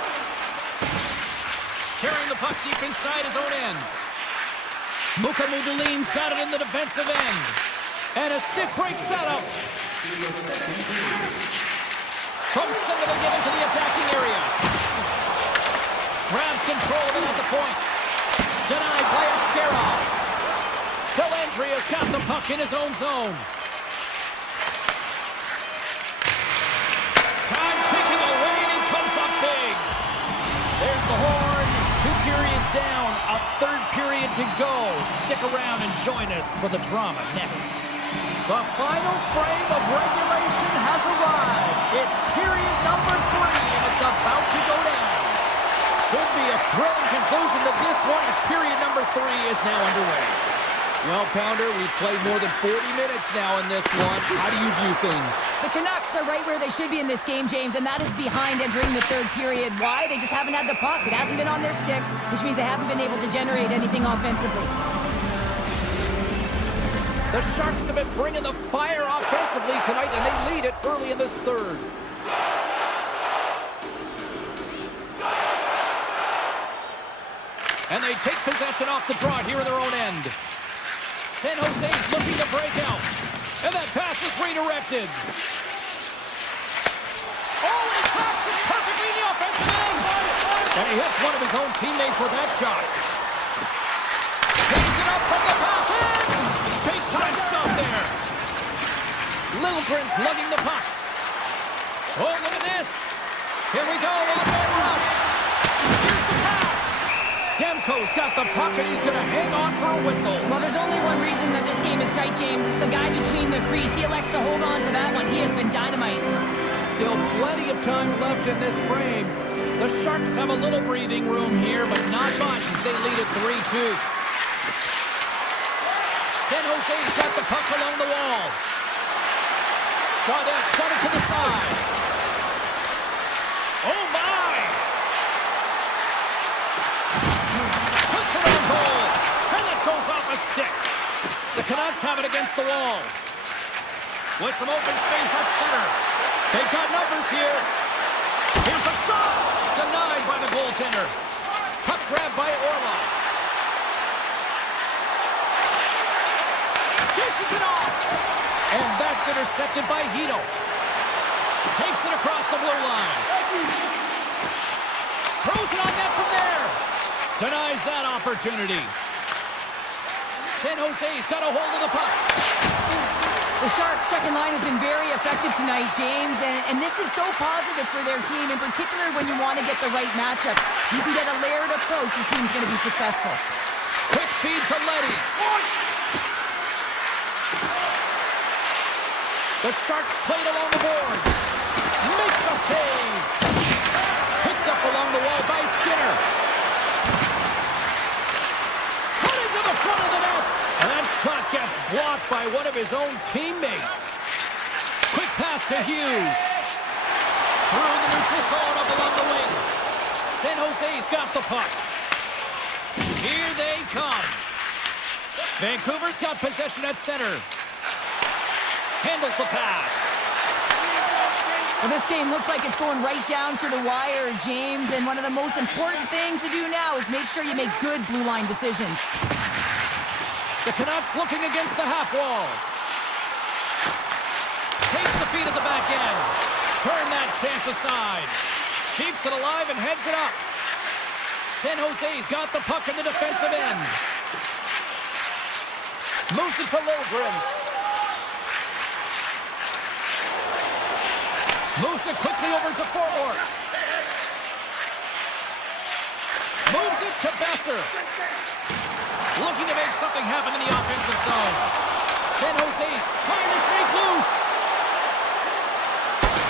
Carrying the puck deep inside his own end. Mukamudulin's got it in the defensive end. And a stick break setup. From center they get into the attacking area. Grabs control of it at the point. Denied by Askarov. Dellandria's got the puck in his own zone. Time ticking away and he comes up big. There's the horn. 2 periods down, a third period to go. Stick around and join us for the drama next. The final frame of regulation has arrived. It's period number 3, and it's about to go down. Should be a thrilling conclusion to this one as period number 3 is now underway. Well, Pounder, we've played more than 40 minutes now in this one. How do you view things? The Canucks are right where they should be in this game, James, and that is behind entering the third period. Why? They just haven't had the puck. It hasn't been on their stick, which means they haven't been able to generate anything offensively. The Sharks have been bringing the fire offensively tonight, and they lead it early in this third. And they take possession off the draw here in their own end. San Jose's looking to break out. And that pass is redirected. Oh, he cracks it perfectly in the offensive end. And he hits one of his own teammates with that shot. Takes it up from the back end. Big time stop there. Liljegren's lugging the puck. Oh, look at this. Here we go, one-man rush. Here's the pass. Demko's got the puck, and he's going to hang on for a whistle. Well, there's only one reason that this game is tight, James. It's the guy between the crease. He elects to hold on to that one. He has been dynamite. Still plenty of time left in this frame. The Sharks have a little breathing room here, but not much as they lead at 3-2. San Jose's got the puck along the wall. Gaudette's got it to the side. Oh, my! Puts it on goal, and it goes off a stick. The Canucks have it against the wall. With some open space at center. They've got numbers here. Here's a shot! Denied by the goaltender. Puck grab by Orlov. Dishes it off! And that's intercepted by Hito. Takes it across the blue line. Throws it on net from there. Denies that opportunity. San Jose's got a hold of the puck. The Sharks' second line has been very effective tonight, James, and this is so positive for their team, in particular when you want to get the right matchups. You can get a layered approach, your team's going to be successful. Quick feed to Leddy. The Sharks played along the boards. Makes a save. Picked up along the wall by Skinner. Cutting to the front of the net. And that shot gets blocked by one of his own teammates. Quick pass to Hughes. Through the neutral zone up along the wing. San Jose's got the puck. Here they come. Vancouver's got possession at center. Handles the pass. Well, this game looks like it's going right down to the wire, James, and one of the most important things to do now is make sure you make good blue line decisions. The Canucks looking against the half wall. Takes the feed at the back end. Turn that chance aside. Keeps it alive and heads it up. San Jose's got the puck in the defensive end. Moves it to Lilgren. Moves it quickly over to Forward. Moves it to Besser. Looking to make something happen in the offensive zone. San Jose's trying to shake loose.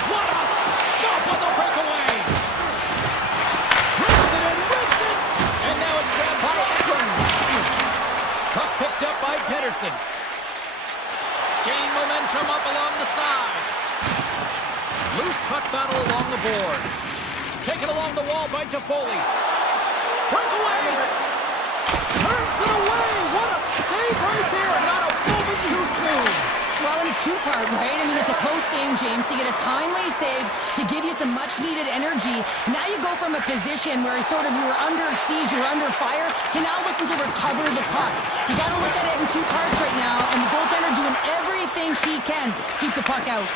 What a stop on the breakaway. Rips it and rips it. And now it's grabbed by Eklund. Puck picked up by Pedersen. Gain momentum up along the side. Loose puck battle along the boards. Taken along the wall by Toffoli. Breakaway. Turns it away. What a save right there. Not a moment too soon. Well, and it's two-part, right? I mean, it's a close game, James. You get a timely save to give you some much-needed energy. Now you go from a position where you were under siege, you're under fire, to now looking to recover the puck. You got to look at it in two parts right now, and the goaltender doing everything he can to keep the puck out.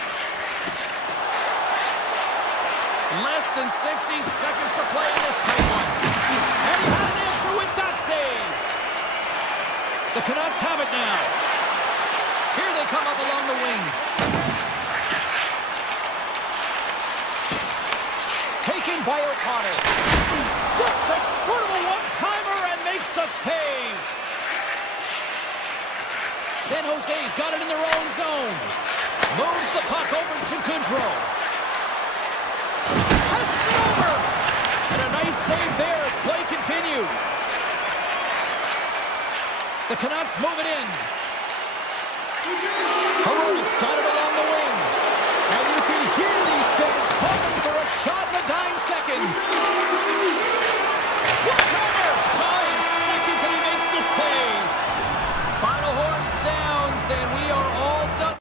Less than 60 seconds to play in this tight one. And he had an answer with that save. The Canucks have it now. Here they come up along the wing. Taken by O'Connor. He steps in front of a one-timer and makes the save. San Jose's got it in their own zone. Moves the puck over to Goodrow. Passes it over. And a nice save there as play continues. The Canucks move it in. Heroic's got it along the wing. And you can hear these fans calling for a shot in the dying seconds. One-timer! 9 seconds and he makes the save. Final horn sounds and we are all done.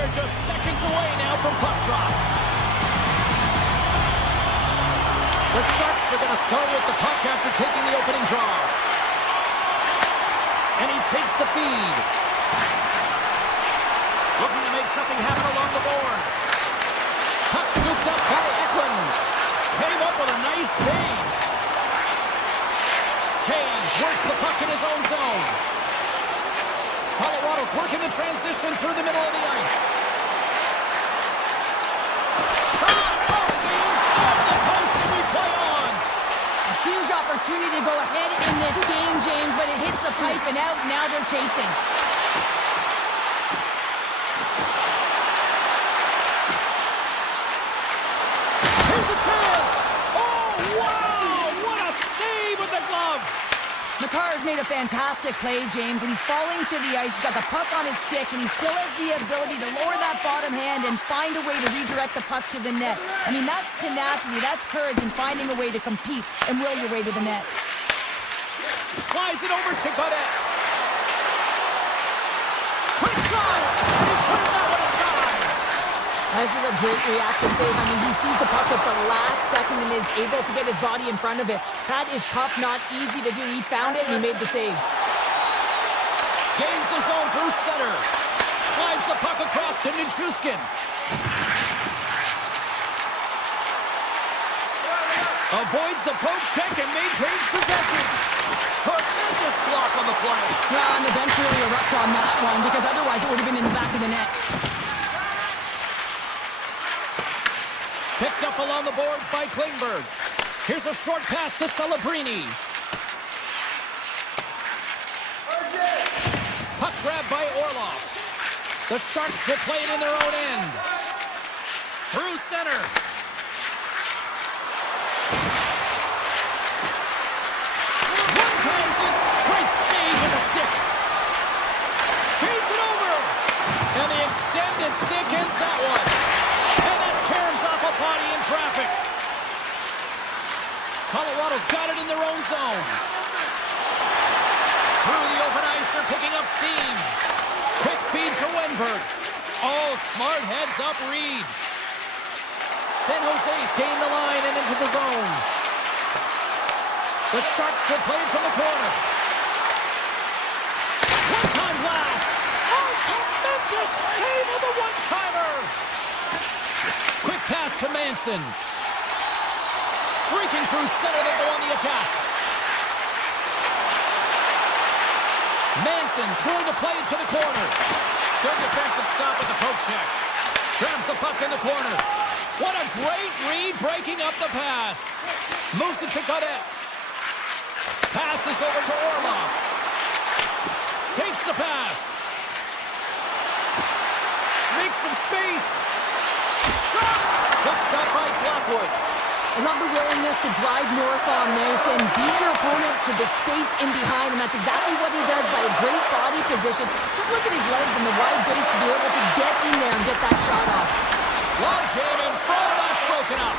We are just seconds away now from puck drop. The Sharks are going to start with the puck after taking the opening draw. And he takes the feed. Looking to make something happen along the boards. Puck scooped up by Eklund. Came up with a nice save. Taves works the puck in his own zone. Colorado's working the transition through the middle of the ice. Shot! Off the inside the post, and we play on. A huge opportunity to go ahead in this game, James, but it hits the pipe and out. Now they're chasing. Here's a chance! Oh, wow! What a save with the glove! Makar's made a fantastic play, James, and he's falling to the ice. He's got the puck on his stick, and he still has the ability to lower that bottom hand and find a way to redirect the puck to the net. I mean, that's tenacity, that's courage, and finding a way to compete and will your way to the net. Slides it over to Godet. Quick shot! And he turned that one aside. This is a great reaction save. I mean, he sees the puck at the last second and is able to get his body in front of it. That is tough, not easy to do. He found it and he made the save. Gains the zone through center. Slides the puck across to Nichushkin. Avoids the poke check and maintains possession. Tremendous block on the play. Well, and the bench really erupts on that one because otherwise it would have been in the back of the net. Picked up along the boards by Klingberg. Here's a short pass to Celebrini. Puck grab by Orlov. The Sharks will play it in their own end. Through center. One times it. Great save with the stick. Feeds it over. And the extended stick ends that one. And that caroms off a body in traffic. Colorado's got it in their own zone. Through the open ice, they're picking up steam. Quick feed to Wenberg. Oh, smart heads up Reed. San Jose's gained the line and into the zone. The Sharks will play it from the corner. One-time blast. Oh, tremendous save of the one-timer. Quick pass to Manson. Streaking through center, they go on the attack. Manson's going to play it to the corner. Good defensive stop with the poke check. Grabs the puck in the corner. What a great read breaking up the pass. Moves it to Godet. Passes over to Orlov. Takes the pass. Makes some space. Shot! Good stop by Blackwood. I love the willingness to drive north on this and beat your opponent to the space in behind, and that's exactly what he does by a great body position. Just look at his legs and the wide base to be able to get in there and get that shot off. Long jam in front, that's broken up.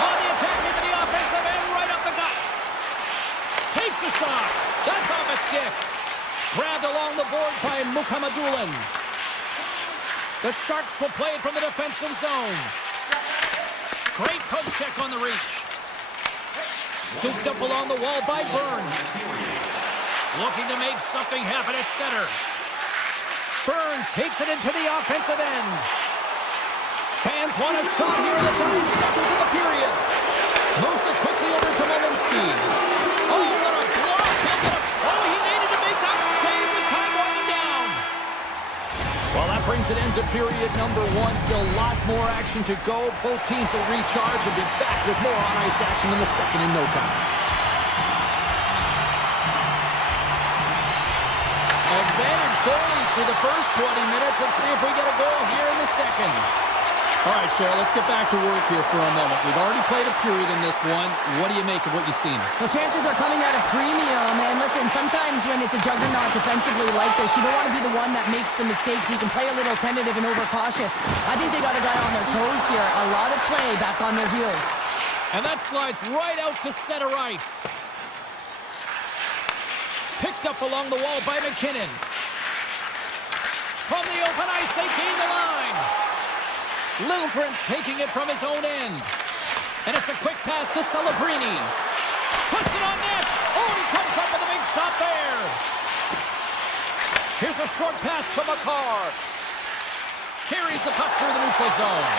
On the attack into the offensive end, right up the gut. Takes the shot. That's off a stick. Grabbed along the board by Mukhamadullin. The Sharks will play it from the defensive zone. Great poke check on the reach. Scooped up along the wall by Burns. Looking to make something happen at center. Burns takes it into the offensive end. Fans want a shot here in the dying seconds of the period. Moves it quickly over to Malinsky. Oh, what a block. Oh, he needed to make that save with time running down. Well, that brings it into period number one. Still lots more action to go. Both teams will recharge and be back with more on-ice action in the second in no time. Advantage goalies through the first 20 minutes. Let's see if we get a goal here in the second. All right, Cheryl, let's get back to work here for a moment. We've already played a period in this one. What do you make of what you've seen? Well, chances are coming at a premium, and listen, sometimes when it's a juggernaut defensively like this, you don't want to be the one that makes the mistakes. You can play a little tentative and overcautious. I think they got a guy on their toes here. A lot of play back on their heels. And that slides right out to center ice. Picked up along the wall by McKinnon. from the open ice, they gain the line. Lilligren's taking it from his own end. And it's a quick pass to Celebrini. Puts it on net. Oh, he comes up with a big stop there. Here's a short pass to Makar. Carries the puck through the neutral zone.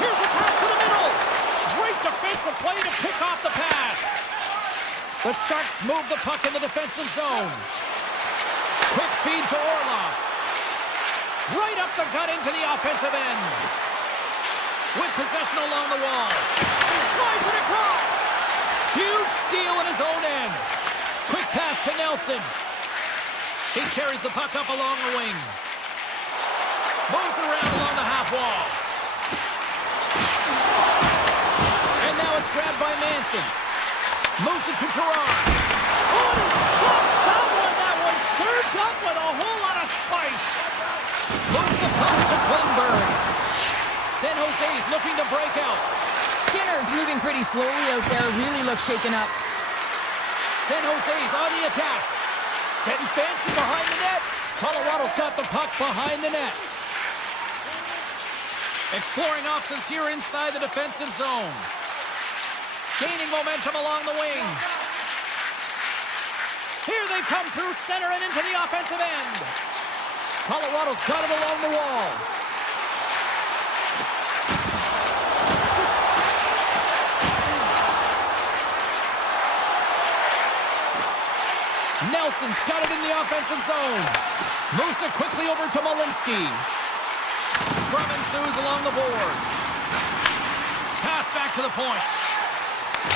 Here's a pass to the middle. Great defensive play to pick off the pass. The Sharks move the puck in the defensive zone. Quick feed to Orlov. Right up the gut into the offensive end. With possession along the wall. Slides it across. Huge steal in his own end. Quick pass to Nelson. He carries the puck up along the wing. Moves it around along the half wall. And now it's grabbed by Manson. Moves it to Gerard. Oh, he stops that one. That was served up with a whole lot of spice. Moves the puck to Klingberg. San Jose's looking to break out. Skinner's moving pretty slowly out there. Really looks shaken up. San Jose's on the attack. Getting fancy behind the net. Colorado's got the puck behind the net. Exploring options here inside the defensive zone. Gaining momentum along the wings. Here they come through center and into the offensive end. Colorado's got it along the wall. Nelson's got it in the offensive zone. Moves it quickly over to Malinsky. Scrum ensues along the boards. Pass back to the point.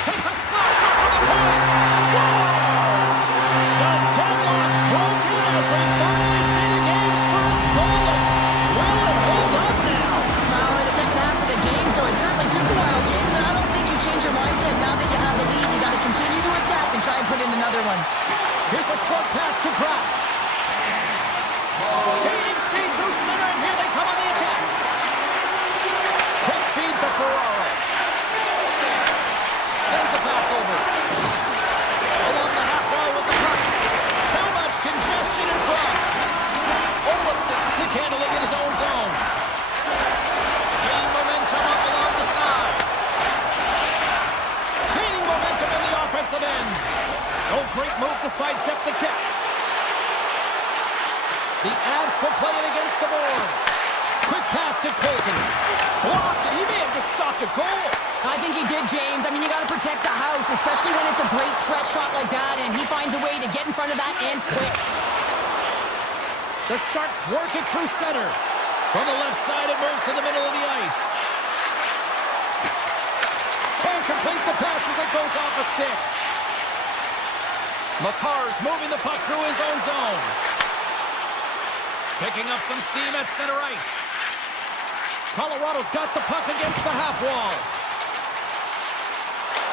Takes a slap shot from the point. Scores! The deadlock broken as we finally see the game's first goal. Will it hold up now? Now we're in the second half of the game, so it certainly took a while, James, and I don't think you change your mindset now that you have the lead. You got to continue to attack and try and put in another one. Here's a short pass to Kraft. Gaining speed through center, and here they come on the attack. Quick feed to Ferraro. Sends the pass over. Along the half wall with the puck. Too much congestion in front. Olofsson stick handling in his own zone. Gaining momentum up along the side. Gaining momentum in the offensive end. Oh, great move to sidestep the check. The Avs will play it against the boards. Quick pass to Colton. Blocked, and he may have just stopped a goal. I think he did, James. I mean, you got to protect the house, especially when it's a great threat shot like that, and he finds a way to get in front of that and quick. The Sharks work it through center. From the left side, it moves to the middle of the ice. Can't complete the pass as it goes off a stick. Makar's moving the puck through his own zone. Picking up some steam at center ice. Colorado's got the puck against the half wall.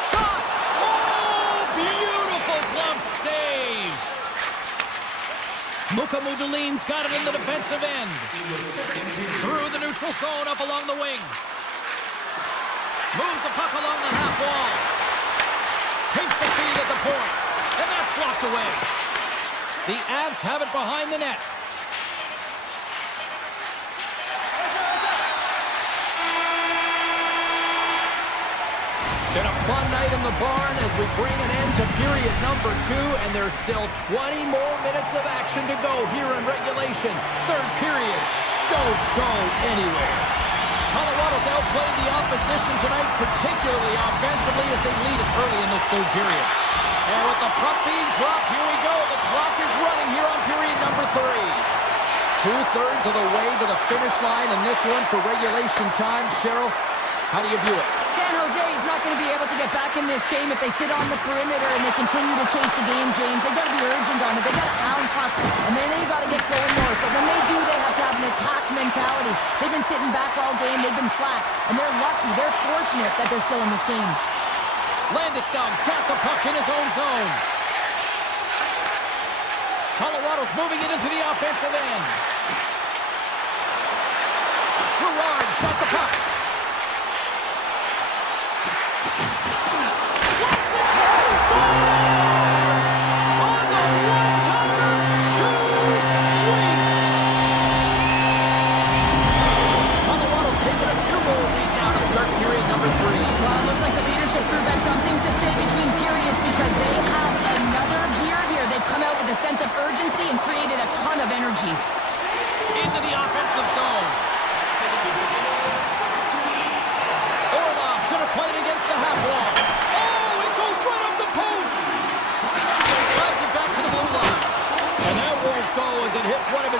Shot! Oh, beautiful glove save! Mukamudulin's got it in the defensive end. Through the neutral zone, up along the wing. Moves the puck along the half wall. Takes the feed at the point. And that's blocked away. The Avs have it behind the net. Been a fun night in the barn as we bring an end to period number 2, and there's still 20 more minutes of action to go here in regulation. Third period. Don't go anywhere. Colorado's outplayed the opposition tonight, particularly offensively, as they lead it early in this third period. And with the puck being dropped, here we go. The clock is running here on period number 3. 2/3 of the way to the finish line in this one for regulation time. Cheryl, how do you view it? San Jose is not going to be able to get back in this game if they sit on the perimeter and they continue to chase the game, James. They've got to be urgent on it. They've got to hound pucks, and then they've got to get going north. But when they do, they have to have an attack mentality. They've been sitting back all game. They've been flat, and they're lucky. They're fortunate that they're still in this game. Landeskog's got the puck in his own zone. Colorado's moving it into the offensive end. Gerard's got the puck. Scores! On the one-timer, 2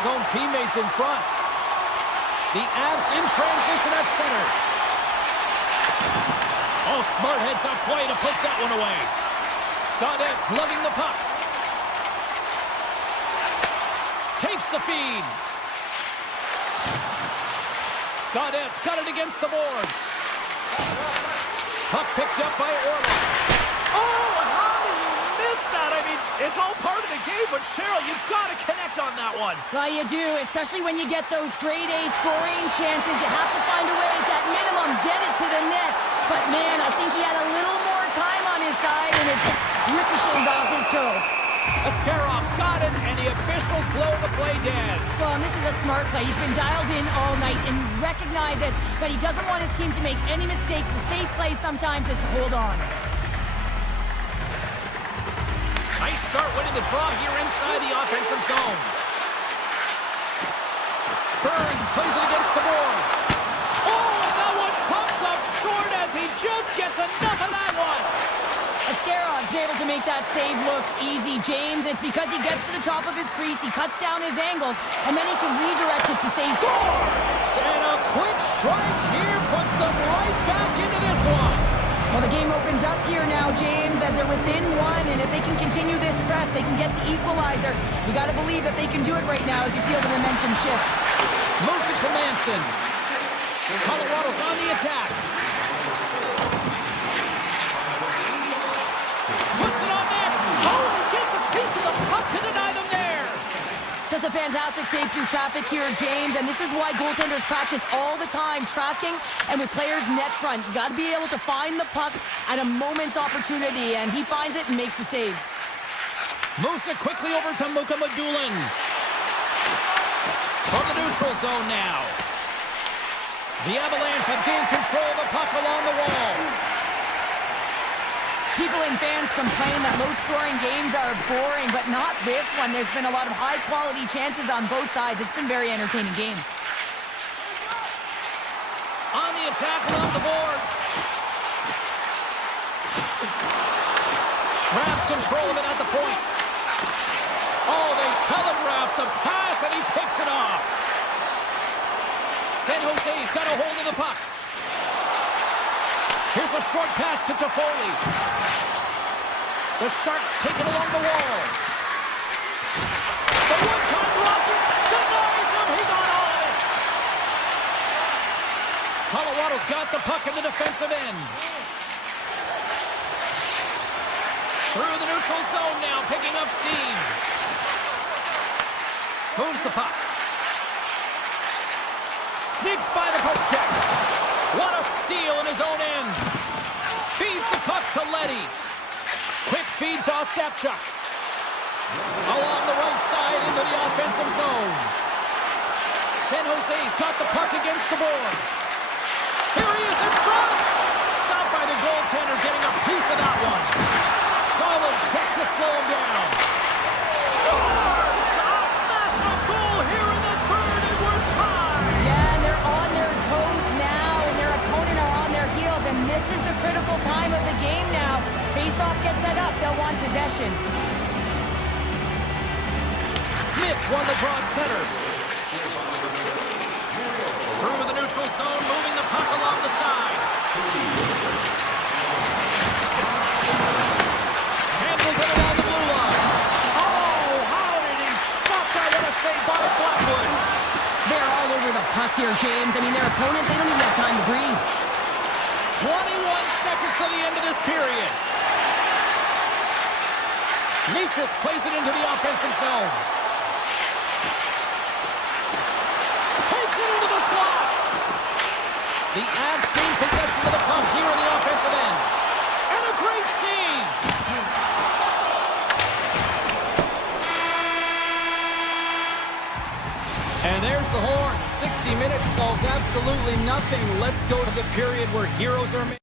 his own teammates in front. The Avs in transition at center. Oh, smart heads-up play to put that one away. Gaudet's lugging the puck. Takes the feed. Gaudet's got it against the boards. Puck picked up by Orlov. Oh, how do you miss that? I mean, it's all part of the game, but Cheryl, you've got to connect on that one. Well, you do, especially when you get those grade A scoring chances. You have to find a way to, at minimum, get it to the net. But, man, I think he had a little more time on his side, and it just ricochets off his toe. Ascarov's got it, and the officials blow the play dead. Well, and this is a smart play. He's been dialed in all night and recognizes that he doesn't want his team to make any mistakes. The safe play sometimes is to hold on. Nice start winning the draw here inside the offensive zone. Burns plays it against the boards. Oh, and that one pumps up short as he just gets enough of that one. Ascarov's able to make that save look easy, James. It's because he gets to the top of his crease, he cuts down his angles, and then he can redirect it to save. Scores! And a quick strike here puts them right back into this one. Well, the game opens up here now, James, as they're within one, and if they can continue this press, they can get the equalizer. You got to believe that they can do it right now as you feel the momentum shift. Moves it to Manson. Colorado's on the attack. Puts it on net. Oh, he gets a piece of the puck to deny them there. Just a fantastic save through traffic here, James, and this is why goaltenders practice all the time, tracking and with players net front. You got to be able to find the puck at a moment's opportunity, and he finds it and makes the save. Moves it quickly over to Muka Madulin. From the neutral zone now. The Avalanche have gained control of the puck along the wall. People and fans complain that low-scoring games are boring, but not this one. There's been a lot of high-quality chances on both sides. It's been a very entertaining game. On the attack along the boards. Grabs control of it at the point. Oh, they telegraph the pass, and he picks it off. San Jose's got a hold of the puck. Here's a short pass to Toffoli. The Sharks take it along the wall. The one-time rocket denies him. He got all of it. Colorado's got the puck in the defensive end. Through the neutral zone now, picking up steam. Moves the puck. Sneaks by the poke check. What a steal in his own end. Feeds the puck to Leddy. Quick feed to Ostapchuk. Along the right side into the offensive zone. San Jose's got the puck against the boards. Here he is in front. Stopped by the goaltender, getting a piece of that one. Solid check to slow him down. Scores! A massive goal here in the third, and we're tied. Yeah, and they're on their toes now, and their opponent are on their heels, and this is the critical time of the game now. Face-off gets set up. They'll want possession. Smith won the draw at center. Through the neutral zone, moving the puck along the side. Handles it along the blue line. Oh, how did he stop that? What a save by Blackwood. They're all over the puck here, James. I mean, their opponent, they don't even have time to breathe. 21 seconds to the end of this period. Nichas plays it into the offensive zone. Takes it into the slot. The Avs gain possession of the puck here in the offensive end. And a great save. And there's the horn. 60 minutes solves absolutely nothing. Let's go to the period where heroes are made.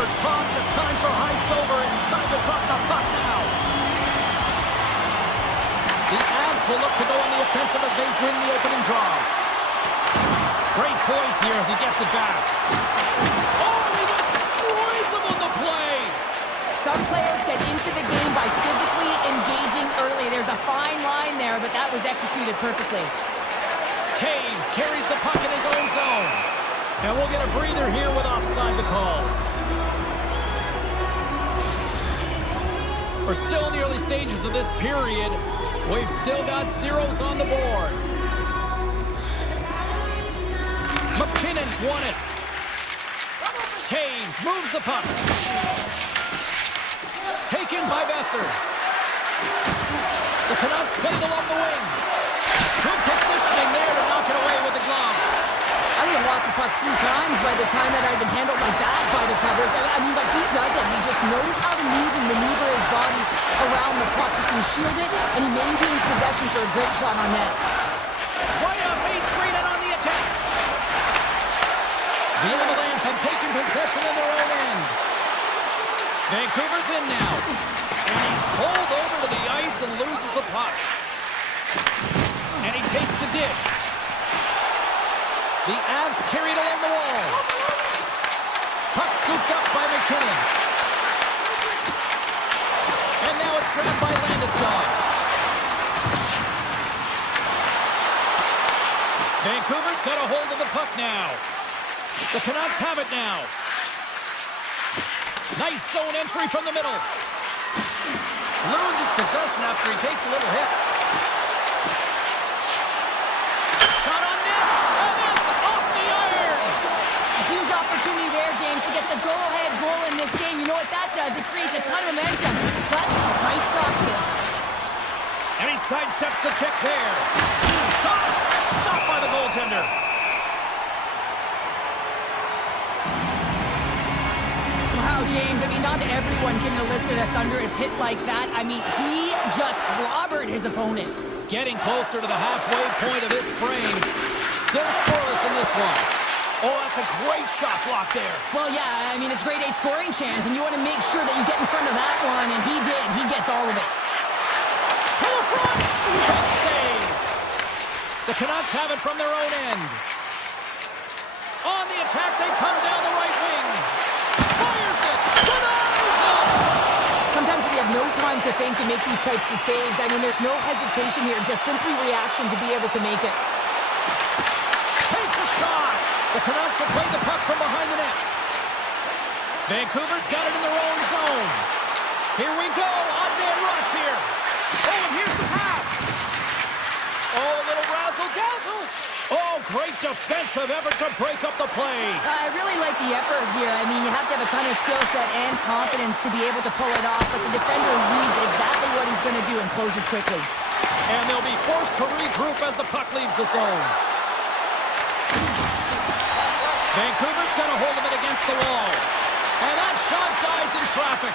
for talk. The time for hype's over. It's time to drop the puck now. The Avs will look to go on the offensive as they win the opening draw. Great poise here as he gets it back. Oh, he destroys him on the play. Some players get into the game by physically engaging early. There's a fine line there, but that was executed perfectly. Taves carries the puck in his own zone. And we'll get a breather here with offside to call. We're still in the early stages of this period. We've still got zeros on the board. McKinnon's won it. Taves moves the puck. Taken by Besser. The Canucks played along the wing. Good positioning there to knock it away with the glove. I would have lost the puck 3 times by the time that I've been handled like that by the coverage. I mean, but he doesn't. He just knows how to move and maneuver his body around the puck. He can shield it, and he maintains possession for a great shot on net. Right on Main Street and on the attack. The Avalanche have taken possession in their own end. Vancouver's in now. And he's pulled over to the ice and loses the puck. And he takes the dish. The Avs carried along the wall. Puck scooped up by McKinnon. And now it's grabbed by Landeskog. Vancouver's got a hold of the puck now. The Canucks have it now. Nice zone entry from the middle. Loses possession after he takes a little hit. Shot on net, and it's off the iron. A huge opportunity there, James, to get the go-ahead goal in this game. You know what that does? It creates a ton of momentum. But right stops it. And he sidesteps the check there. Shot! Stopped by the goaltender. Wow, James, I mean, not everyone can elicit a thunderous hit like that. I mean, he just clobbered his opponent. Getting closer to the halfway point of this frame. Still scoreless in this one. Oh, that's a great shot block there. Well, yeah, I mean, it's grade A scoring chance, and you want to make sure that you get in front of that one, and he did. He gets all of it. To the front! Big save! The Canucks have it from their own end. On the attack, they come down the right wing. Fires it! Denies it! Sometimes when you have no time to think and make these types of saves, I mean, there's no hesitation here, just simply reaction to be able to make it. Takes a shot! The Canucks will play the puck from behind the net. Vancouver's got it in their own zone. Here we go, on-man rush here. Oh, and here's the pass. Oh, a little razzle-dazzle. Oh, great defensive effort to break up the play. I really like the effort here. I mean, you have to have a ton of skill set and confidence to be able to pull it off, but the defender reads exactly what he's going to do and closes quickly. And they'll be forced to regroup as the puck leaves the zone. Vancouver's got a hold of it against the wall. And that shot dies in traffic.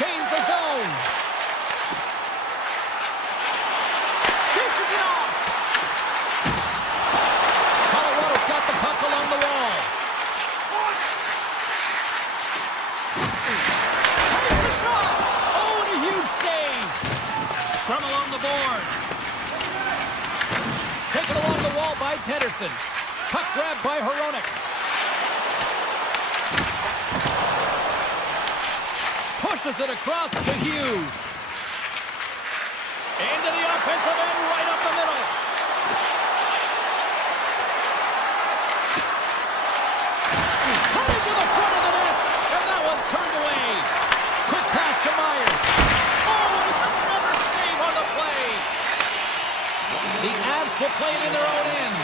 Gains the zone. Dishes it off. Colorado's got the puck along the wall. Takes a shot. Oh, and a huge save. Scrum along the boards. Taken along the wall by Pedersen. Puck grab by Hronek. Pushes it across to Hughes. Into the offensive end, right up the middle. Cutting to the front of the net, and that one's turned away. Quick pass to Myers. Oh, and it's another save on the play. The Avs will play it in their own end.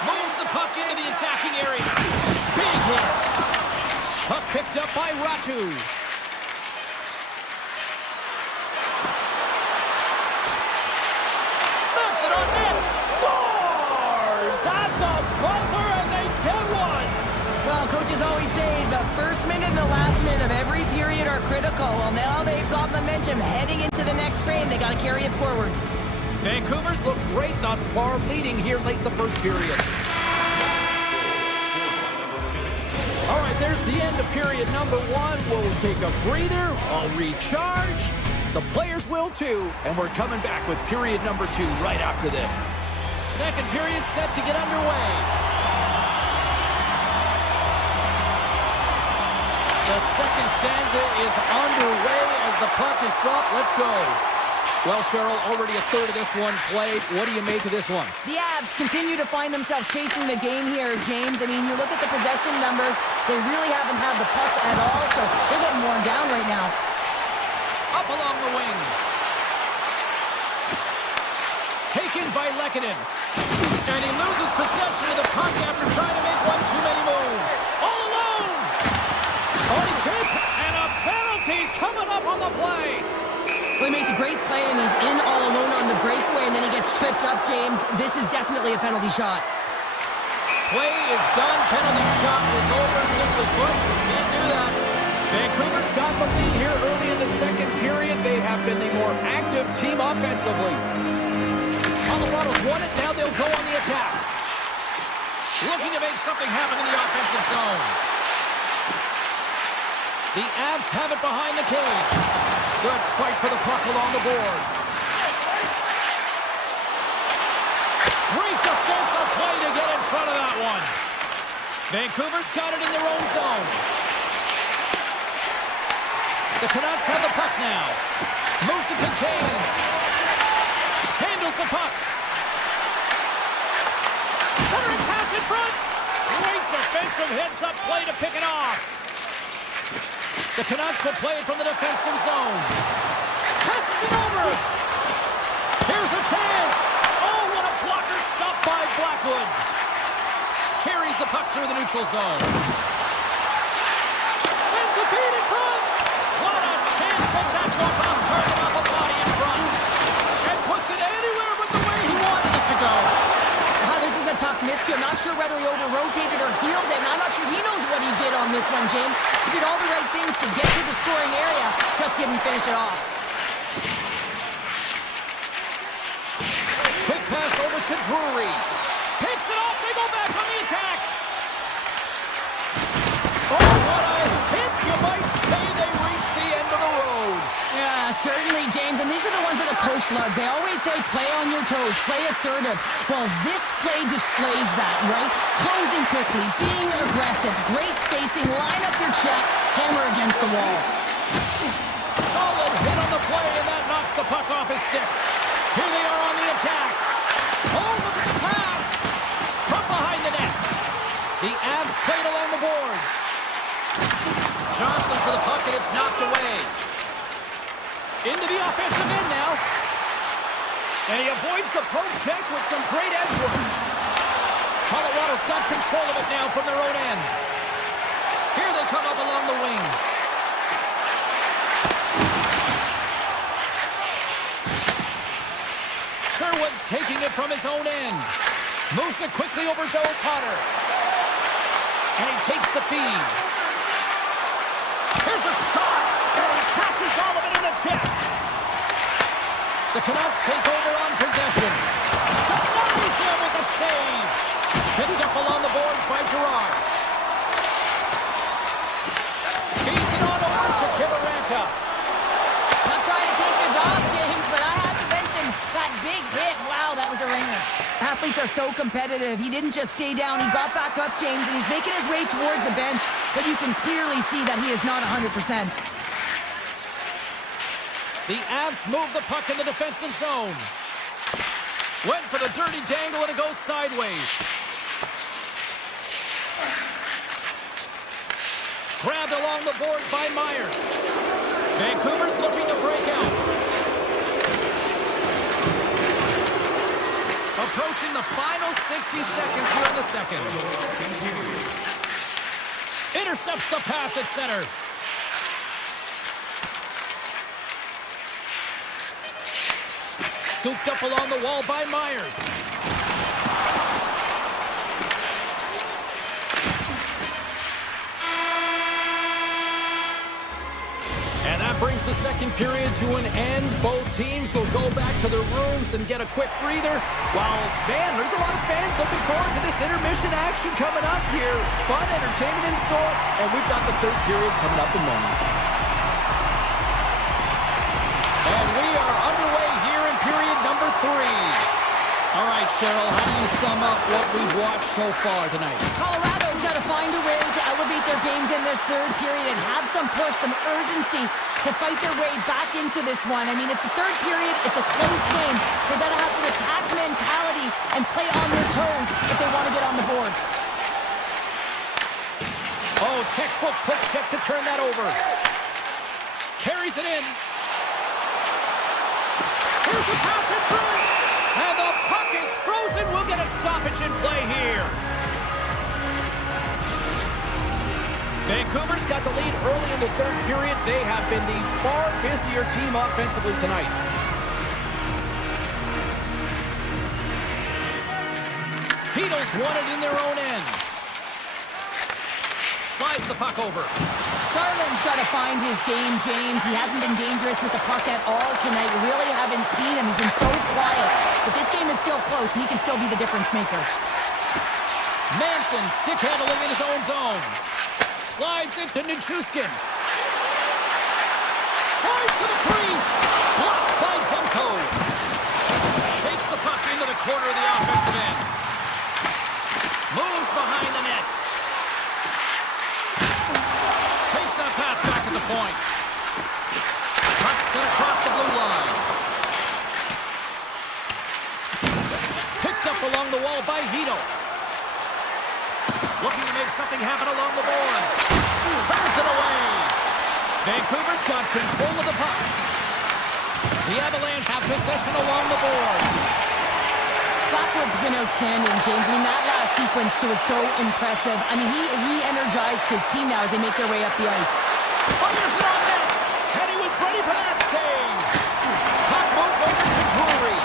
Moves the puck into the attacking area. Big hit. Puck picked up by Ratu. Snaps it on net. Scores at the buzzer, and they get one. Well, coaches always say the first minute and the last minute of every period are critical. Well, now they've got momentum heading into the next frame. They got to carry it forward. Vancouver's look great thus far, leading here late in the first period. All right, there's the end of period number 1. We'll take a breather. I'll recharge. The players will too. And we're coming back with period number 2 right after this. Second period set to get underway. The second stanza is underway as the puck is dropped. Let's go. Well, Cheryl, already a third of this one played. What do you make of this one? The Avs continue to find themselves chasing the game here, James. I mean, you look at the possession numbers, they really haven't had the puck at all, so they're getting worn down right now. Up along the wing. Taken by Lehkonen. And he loses possession of the puck after trying to make one too many moves. All alone! Already kicked, and a penalty's coming up on the play. Well, he makes a great play, and he's in all alone on the breakaway, and then he gets tripped up, James. This is definitely a penalty shot. Play is done. Penalty shot is over. Simply put, can't do that. Vancouver's got the lead here early in the second period. They have been the more active team offensively. Colorado's won it. Now they'll go on the attack. Looking to make something happen in the offensive zone. The Avs have it behind the cage. Good fight for the puck along the boards. Great defensive play to get in front of that one. Vancouver's got it in their own zone. The Canucks have the puck now. Moves it to Kane. Handles the puck. Centering pass in front. Great defensive heads-up play to pick it off. The Canucks will play it from the defensive zone. Passes it over. Here's a chance. Oh, what a blocker stop by Blackwood. Carries the puck through the neutral zone. Sends the feed in front. What a chance, but that goes off target off a body in front. And puts it anywhere but the way he wanted it to go. This is a tough miss here. Not sure whether he over-rotated or heeled it. I'm not sure he knows what he did on this one, James. He did all the right things to get to the scoring area, just didn't finish it off. Quick pass over to Drury. Picks it off. They go back on the attack. Oh, what a hit. You might say they reached the end of the road. Yeah, certainly, James. And these are the ones that the coach loves. They always say, play on your toes, play assertive. Well, this play displays that, right? Closing quickly, being aggressive, great spacing, line up your check, hammer against the wall. Solid hit on the play, and that knocks the puck off his stick. Here they are on the attack. Oh, look at the pass. From behind the net. The Avs played along the boards. Johnson for the puck, and it's knocked away. Into the offensive end now. And he avoids the poke check with some great edge work. Colorado's got control of it now from their own end. Here they come up along the wing. Sherwood's taking it from his own end. Moves it quickly over to O'Connor. And he takes the feed. Here's a shot. And he catches all of it in the chest. The Canucks take over on possession. Denies him with a save. Picked up along the boards by Gerard. Feeds it on over to Kivaranta. Not trying to take your job, James, but I have to mention that big hit. Wow, that was a ringer. Athletes are so competitive. He didn't just stay down. He got back up, James, and he's making his way towards the bench, but you can clearly see that he is not 100%. The Avs move the puck in the defensive zone. Went for the dirty dangle, and it goes sideways. Grabbed along the board by Myers. Vancouver's looking to break out. Approaching the final 60 seconds here in the second. Intercepts the pass at center. Scooped up along the wall by Myers. And that brings the second period to an end. Both teams will go back to their rooms and get a quick breather. Well, man, there's a lot of fans looking forward to this intermission action coming up here. Fun entertainment in store, and we've got the third period coming up in moments. And we are underway here in period number 3. All right, Cheryl, how do you sum up what we've watched so far tonight? Colorado's got to find a way to elevate their games in this third period and have some push, some urgency to fight their way back into this one. I mean, it's the third period. It's a close game. They've got to have some attack mentality and play on their toes if they want to get on the board. Oh, textbook quick check to turn that over. Carries it in. Here's a pass in front. And the puck is frozen. We'll get a stoppage in play here. Vancouver's got the lead early in the third period. They have been the far busier team offensively tonight. Beatles won it in their own end. Slides the puck over. Garland's got to find his game, James. He hasn't been dangerous with the puck at all tonight. You really haven't seen him. He's been so quiet. But this game is still close, and he can still be the difference maker. Manson stick handling in his own zone. Slides it to Nichushkin. Tries to the crease. Blocked by Demko. Takes the puck into the corner of the offensive end. Moves behind the net. Takes that pass back to the point. Puck sent across the blue line. Picked up along the wall by Hito. Looking to make something happen along the boards. Turns it away. Vancouver's got control of the puck. The Avalanche have possession along the boards. Blackwood's been outstanding, James. I mean, that last sequence was so impressive. I mean, he re-energized his team now as they make their way up the ice. Fires it on net. And he was ready for that save. Puck moved over to Drury.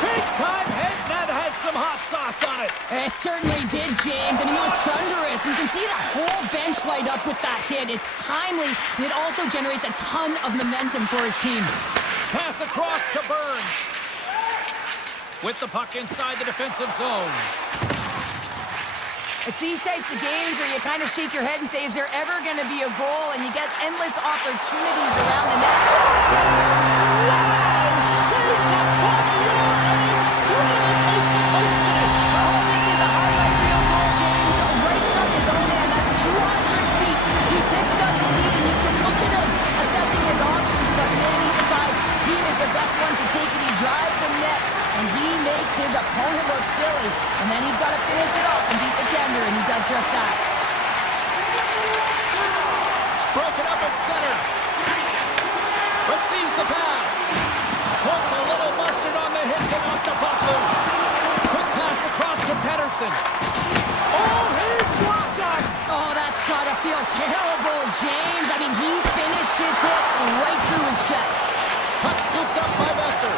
Big time hit, and that had some hot sauce on it. It certainly did, James. I mean, it was thunderous. You can see the whole bench light up with that hit. It's timely, and it also generates a ton of momentum for his team. Pass across to Burns. With the puck inside the defensive zone. It's these types of games where you kind of shake your head and say, is there ever going to be a goal? And you get endless opportunities around the net. Wow! Shoots a Bonnier and incredible coast-to-coast finish. Oh, this is a highlight reel goal, James. Right from his own end. That's 200 feet. He picks up speed, and you can look at him assessing his options, but then he decides he is the best one to take it. He drives the net, and he makes his opponent look silly. And then he's got to finish it off and beat the tender, and he does just that. Broken up at center. Receives the pass. Puts a little mustard on the hit to knock the puck loose. Quick pass across to Pettersson. Oh, he blocked it. Oh, that's got to feel terrible, James. I mean, he finished his hit right through his check. Puck scooped up by Besser.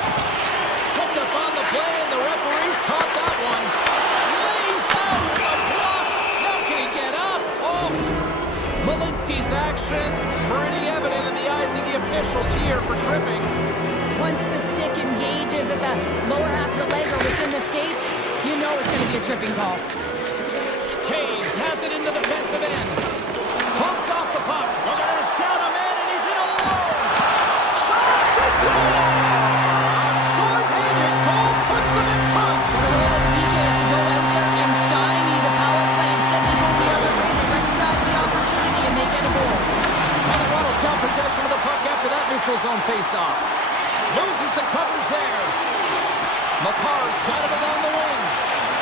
Hooked up on the play, and the referees caught that one. Lays out with a block. Now can he get up? Oh! Malinsky's actions pretty evident in the eyes of the officials here for tripping. Once the stick engages at the lower half of the leg or within the skates, you know it's going to be a tripping call. Taves has it in the defensive end. Bumped off the puck. Others down a man, and he's in alone. Shot distance. A short-handed goal puts them in front. The role of the PK is to go out there and stymie the power play. Instead, they go the other way. They recognize the opportunity, and they get a goal. Colorado's got possession of the puck after that neutral zone face-off. Loses the coverage there. Makar's got it along the wing.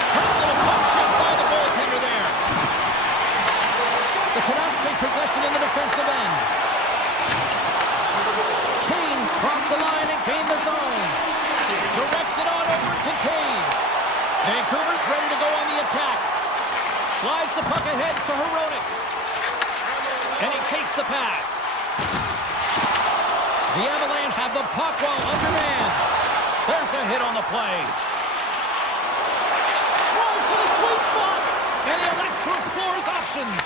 Got a little puck check by the goaltender there. The Canucks take possession in the defensive end. Canes cross the line and gain the zone. Directs it on over to Canes. Vancouver's ready to go on the attack. Slides the puck ahead to Hronek. And he takes the pass. The Avalanche have the puck while undermanned. There's a hit on the play. Drives to the sweet spot. And he elects to explore his options.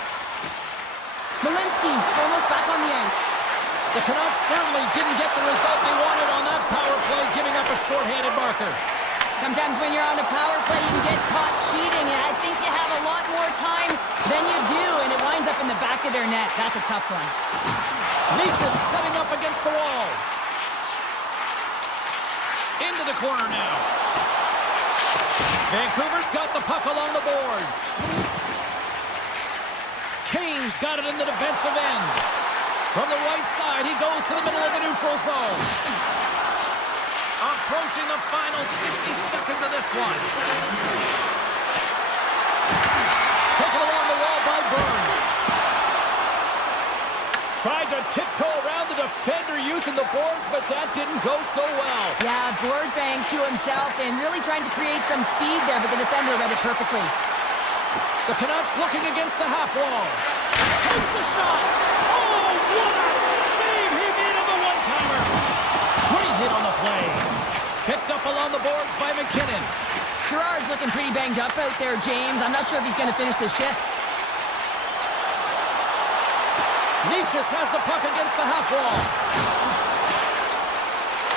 Malinsky's almost back on the ice. The Canucks certainly didn't get the result they wanted on that power play, giving up a shorthanded marker. Sometimes when you're on a power play, you can get caught cheating, and I think you have a lot more time than you do, and it winds up in the back of their net. That's a tough one. Leach setting up against the wall. Into the corner now. Vancouver's got the puck along the boards. Kane's got it in the defensive end. From the right side, he goes to the middle of the neutral zone. Approaching the final 60 seconds of this one. Taken along the wall by Burns. Tried to tiptoe around the defender using the boards, but that didn't go so well. Yeah, board bang to himself and really trying to create some speed there, but the defender read it perfectly. The Canucks looking against the half wall. Takes the shot. Oh, what a save he made on the one-timer. Great hit on the play. Picked up along the boards by McKinnon. Gerard's looking pretty banged up out there, James. I'm not sure if he's going to finish the shift. Nietzsche has the puck against the half wall.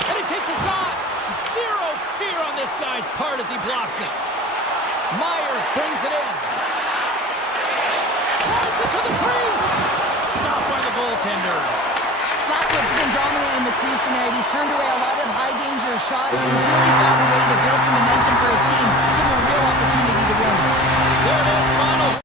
And he takes a shot. Zero fear on this guy's part as he blocks it. Myers brings it in. Drives it to the crease. Stopped by the goaltender. Blackwood's been dominant in the crease tonight. He's turned away a lot of high-danger shots and he's really found a way to build some momentum for his team, give him a real opportunity to win. There it is, final.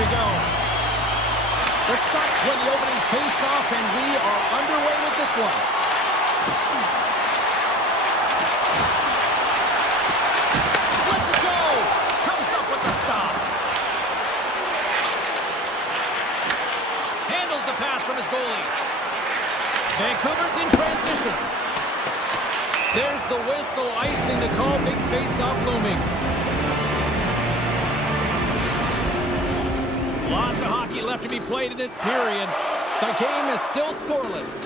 to go. The Sharks win the opening face-off, and we are underway with this one. Let's it go! Comes up with the stop. Handles the pass from his goalie. Vancouver's in transition. There's the whistle, icing the call, big face-off looming. Lots of hockey left to be played in this period. The game is still scoreless.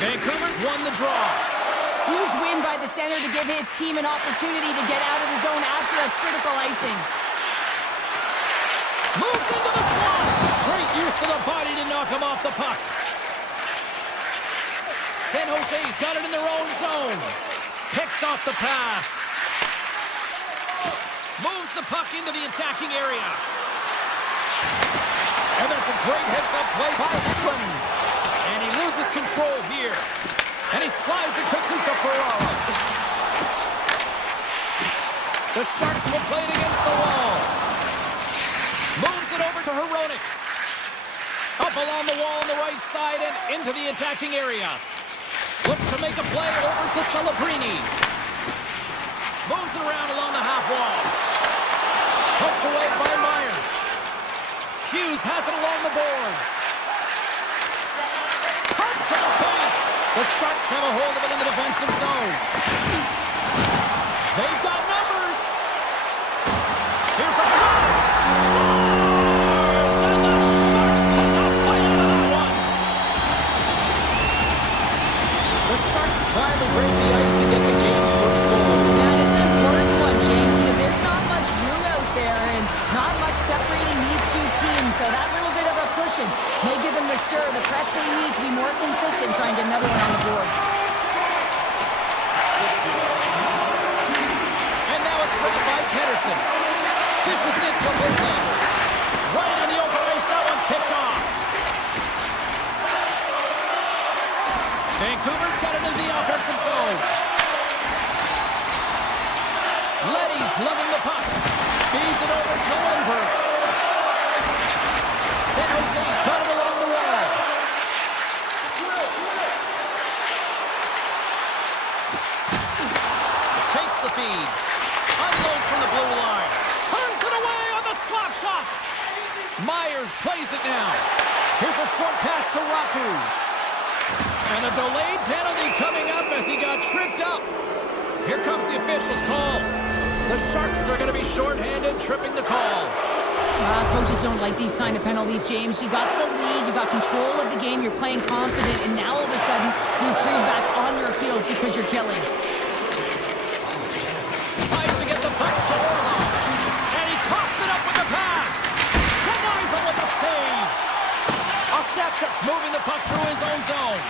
Vancouver's won the draw. Huge win by the center to give his team an opportunity to get out of the zone after a critical icing. Moves into the slot. Great use of the body to knock him off the puck. San Jose's got it in their own zone. Picks off the pass. Moves the puck into the attacking area. And that's a great heads-up play by Ekman. And he loses control here. And he slides it quickly to Ferraro. The Sharks will play it against the wall. Moves it over to Hronek. Up along the wall on the right side and into the attacking area. Looks to make a play over to Celebrini. Moves it around along the half wall. Poked away by Myers. Hughes has it along the boards. Cuts to the paint. The Sharks have a hold of it in the defensive zone. They've got numbers. Here's a shot. Scores! And the Sharks take a bite out of that one. The Sharks finally break the ice and get the game's first goal. That is an important one, James, because there's not much room out there and not much separating these two teams. So that little bit of a cushion may give them the stir, the press they need to be more consistent, trying to get another one on the board. And now it's grabbed by Pedersen. Dishes it to Whitlander. Right on the open ice, that one's picked off. Vancouver's got it into the offensive zone. Leddy's loving the puck. Feeds it over to Lindbergh. San Jose's got it along the wall. Takes the feed. Unloads from the blue line. Turns it away on the slap shot. Myers plays it now. Here's a short pass to Ratu. And a delayed penalty coming up as he got tripped up. Here comes the official's call. The Sharks are going to be shorthanded, tripping the call. Coaches don't like these kind of penalties, James. You got the lead, you got control of the game, you're playing confident, and now all of a sudden, you turn back on your heels because you're killing. Tries to get the puck to Orlov. And he coughs it up with the pass. Denies him with the save. Ostapchuk's moving the puck through his own zone.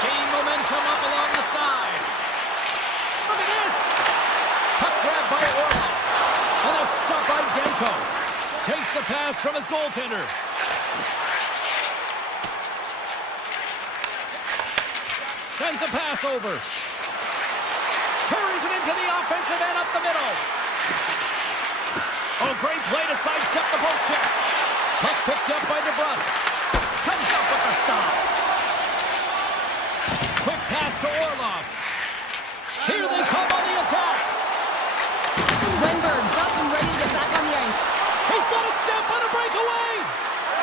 Gaining momentum up along the side. Look at this. Puck grab by Orlov. And that's stopped by Demko. Takes the pass from his goaltender. Sends a pass over. Carries it into the offensive end up the middle. Oh, great play to sidestep the poke check. Puck picked up by DeBrusque. Comes up with the stop. Quick pass to Orlov. Here they come on the attack. Lindbergh's up and ready to get back on the ice. He's got a step on a breakaway.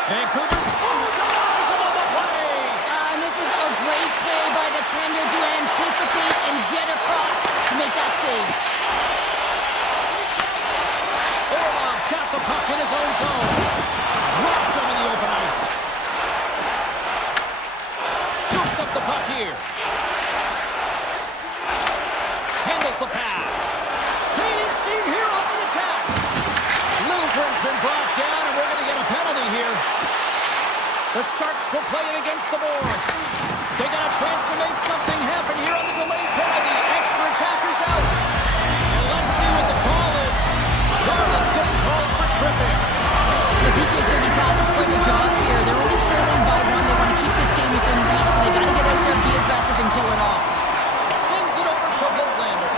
Vancouver's denies him on the play. And this is a great play by the tender to anticipate and get across to make that save. Orlov's got the puck in his own zone. Dropped him in the open ice. Scoops up the puck here. Handles the pass. Gaining steam here on the attack. Lindgren's been brought down, and we're going to get a penalty here. The Sharks will play it against the boards. They got a chance to make something happen here on the delayed penalty. Extra attackers out. And let's see what the call is. Garland's getting called for tripping. The PK's going to be tasked with quite a job here. They're only trailing by one. They want to keep this game within reach, so they got to get out there, be aggressive, and kill it off. Sends it over to Whitlander.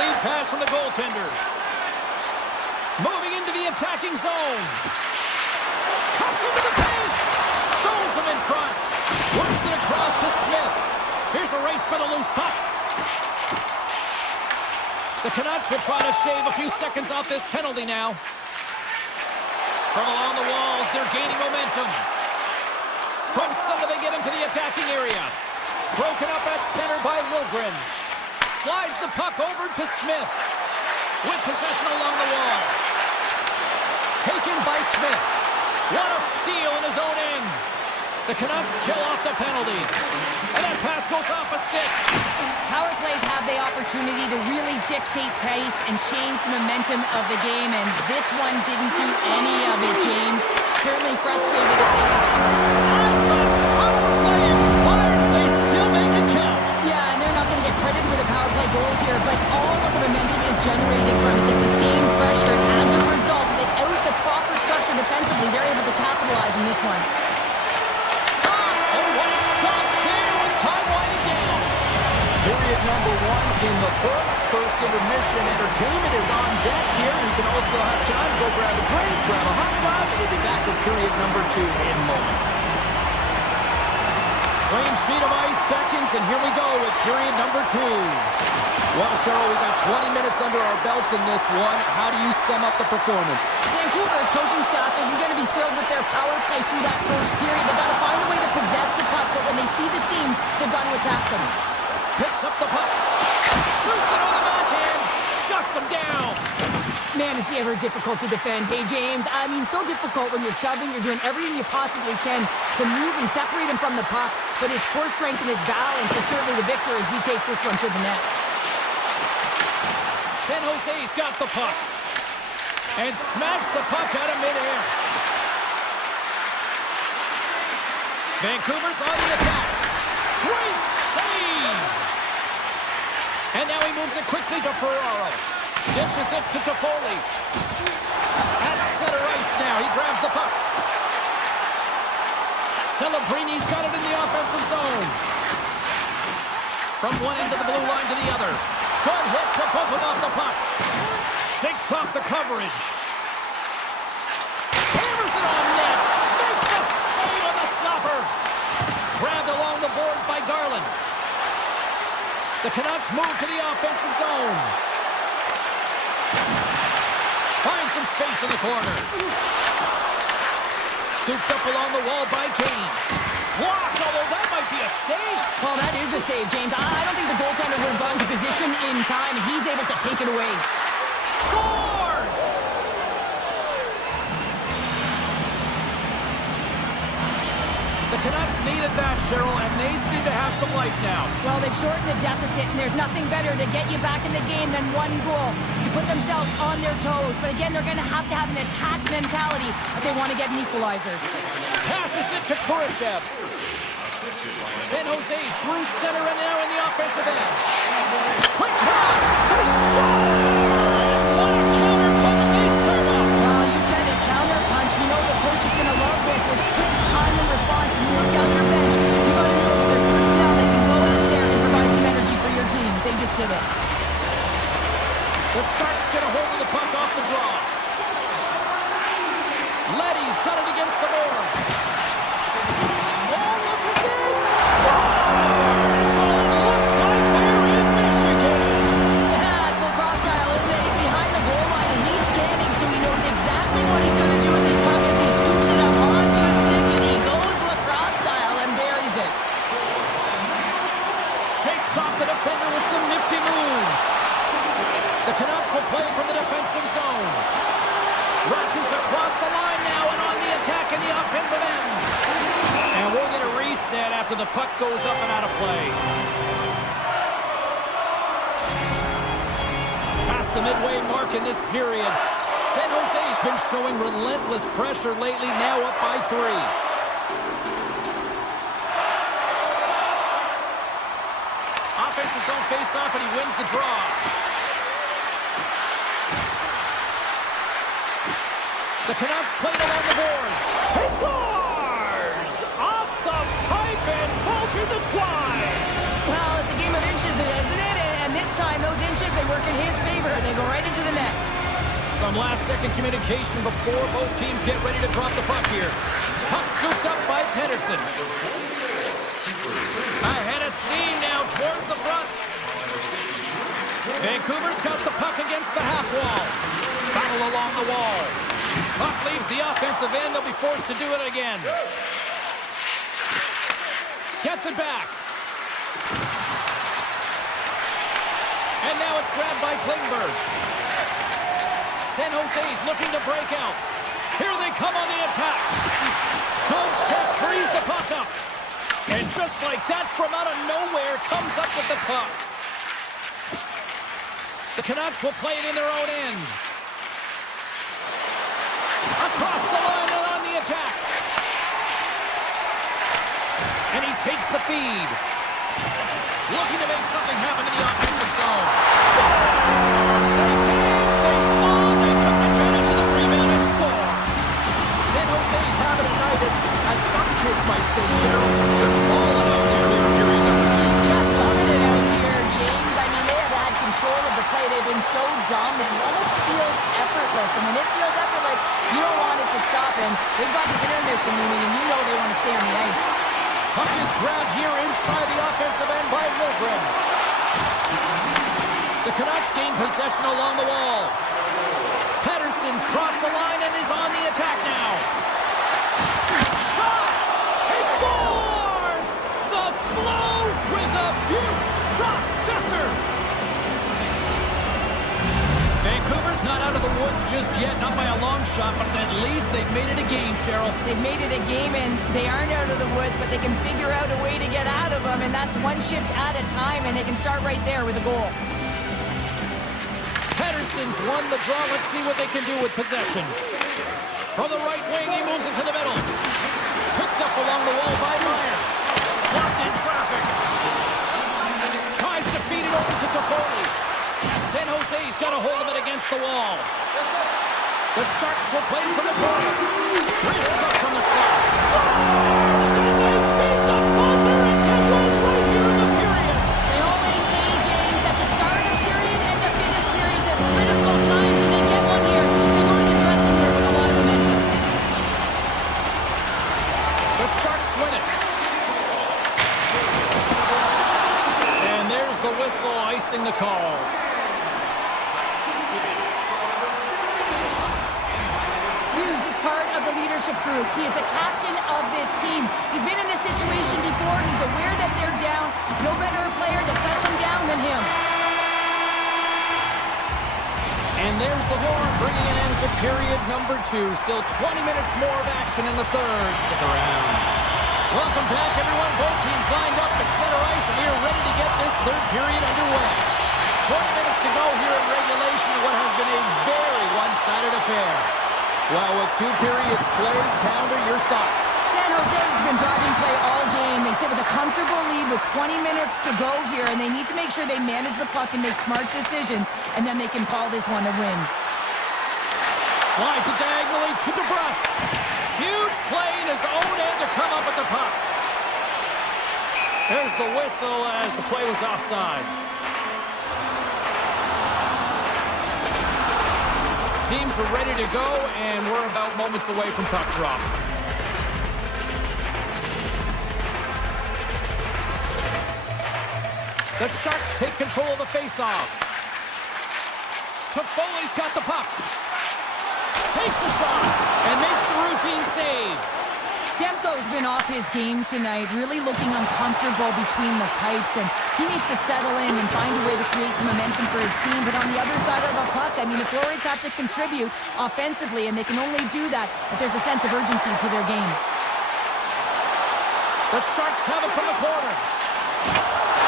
lead pass from the goaltender. Moving into the attacking zone. Cuts into the paint. Stones him in front. Works it across to Smith. Here's a race for the loose puck. The Canucks will try to shave a few seconds off this penalty now. From along the walls, they're gaining momentum. From center, they get into the attacking area. Broken up at center by Liljegren. Slides the puck over to Smith. With possession along the wall. Taken by Smith. What a steal in his own end. The Canucks kill off the penalty. And that pass goes off a stick. Power plays have the opportunity to really dictate pace and change the momentum of the game, and this one didn't do any of it, James. Certainly frustrated as they have. As the power play expires, they still make it count. Yeah, and they're not going to get credit for the power play goal here, but all of the momentum is generated from the sustained pressure. As a result, without the proper structure defensively, they're able to capitalize on this one. Period number one in the books. First intermission entertainment is on deck here. We can also have time to go grab a drink, grab a hot dog, and we'll be back with period number two in moments. Clean sheet of ice beckons, and here we go with period number two. Well, Cheryl, we got 20 minutes under our belts in this one. How do you sum up the performance? Vancouver's coaching staff isn't going to be thrilled with their power play through that first period. They've got to find a way to possess the puck, but when they see the seams, they've got to attack them. Picks up the puck. Shoots it on the backhand. Shuts him down. Man, is he ever difficult to defend. Hey, James, I mean, so difficult when you're shoving. You're doing everything you possibly can to move and separate him from the puck. But his core strength and his balance is certainly the victor as he takes this one to the net. San Jose's got the puck. And smacks the puck out of midair. Vancouver's on the attack. Great save! And now he moves it quickly to Ferraro. Dishes it to Toffoli. At center ice now, he grabs the puck. Celebrini's got it in the offensive zone. From one end of the blue line to the other. Good hit to bump him off the puck. Shakes off the coverage. Hammers it on net. Makes the save on the slapper. Grabbed along the boards by Garland. The Canucks move to the offensive zone. Finds some space in the corner. Scooped up along the wall by Kane. Blocked, although that might be a save. Well, that is a save, James. I don't think the goaltender would have gone to position in time, and he's able to take it away. Scores! The Canucks needed that, Cheryl, and they seem to have some life now. Well, they've shortened the deficit, and there's nothing better to get you back in the game than one goal to put themselves on their toes. But again, they're going to have an attack mentality if they want to get an equalizer. Passes it to Kurashev. San Jose's through center and now in the offensive end. Quick shot! They score! What a counter punch they serve up! Well, you said it, counter punch. You know the coach is going to love this quick time and response. When you look down your bench, you got to know that there's personnel that can go out there and provide some energy for your team. They just did it. The Sharks get a hold of the puck off the draw. Leddy's got it against the boards. Oh, look at this! Scores! Oh, it looks like we're in Michigan. Yeah, it's lacrosse style, isn't it? He's behind the goal line and he's scanning, so he knows exactly what he's going to do with this puck as he scoops it up onto his stick and he goes lacrosse style and buries it. Shakes off the defender with some nifty moves. The Canucks will play from the defensive zone. Rogers across the line now and on the attack in the offensive end. And we'll get a reset after the puck goes up and out of play. Past the midway mark in this period. San Jose's been showing relentless pressure lately, now up by 3. Offensive zone face-off and he wins the draw. The Canucks played along the boards. He scores! Off the pipe and Bolger the twine. Well, it's a game of inches, isn't it? And this time, those inches, they work in his favor. They go right into the net. Some last-second communication before both teams get ready to drop the puck here. Puck scooped up by Pedersen. Ahead of steam now towards the front. Vancouver's got the puck against the half wall. Battle along the wall. Puck leaves the offensive end. They'll be forced to do it again. Gets it back. And now it's grabbed by Klingberg. San Jose's looking to break out. Here they come on the attack. Good check, frees the puck up. And just like that, from out of nowhere, comes up with the puck. The Canucks will play it in their own end. Across the line and on the attack. And he takes the feed. Looking to make something happen in the offensive zone. Scores! They came, they saw, they took advantage of the rebound and score. San Jose's having a night, as some kids might say, Cheryl. They're balling out there in period number 2. Just loving it out here, James. I mean, they have had control of the play. They've been so dominant. It almost feels effortless. And when it feels effortless, you don't want it to stop. And they've got the intermission looming, and you know they want to stay on the ice. Puck is grabbed here inside the offensive end by Milgren. The Canucks gain possession along the wall. Pedersen's crossed the line and is on the attack now. Shot! He scores! The flow with a beaut! Brock Besser! Vancouver's not out of the woods just yet, not by a long shot, but at least they've made it a game, Cheryl. They've made it a game, and they aren't out of the woods, but they can figure out a way to get out of them, and that's one shift at a time, and they can start right there with a goal. Pedersen's won the draw. Let's see what they can do with possession. From the right wing, he moves into the middle. Picked up along the wall by Myers. Blocked in traffic. Tries to feed it over to Toffoli. San Jose's got a hold of it against the wall. The Sharks will play from the corner. Great shot from the slot. Scores! And they beat the buzzer and get one right here in the period. They always say, James, that to start a period and to finish periods at critical times, and they get one here. They go to the dressing room with a lot of momentum. The Sharks win it. And there's the whistle icing the call. The leadership group. He is the captain of this team. He's been in this situation before. He's aware that they're down. No better player to settle them down than him. And there's the horn, bringing an end to period number 2. Still 20 minutes more of action in the third. Stick around. Welcome back, everyone. Both teams lined up at center ice, and we are ready to get this third period underway. 20 minutes to go here in regulation of what has been a very one-sided affair. Well, with 2 periods played, Pounder, your thoughts? San Jose's been driving play all game. They sit with a comfortable lead with 20 minutes to go here, and they need to make sure they manage the puck and make smart decisions, and then they can call this one a win. Slides it diagonally to DeBrusque. Huge play in his own end to come up with the puck. There's the whistle as the play was offside. Teams are ready to go, and we're about moments away from puck drop. The Sharks take control of the faceoff. Toffoli's got the puck. Takes the shot and makes the routine save. Demko's been off his game tonight, really looking uncomfortable between the pipes, and he needs to settle in and find a way to create some momentum for his team. But on the other side of the puck, I mean, the Florids have to contribute offensively, and they can only do that if there's a sense of urgency to their game. The Sharks have it from the corner.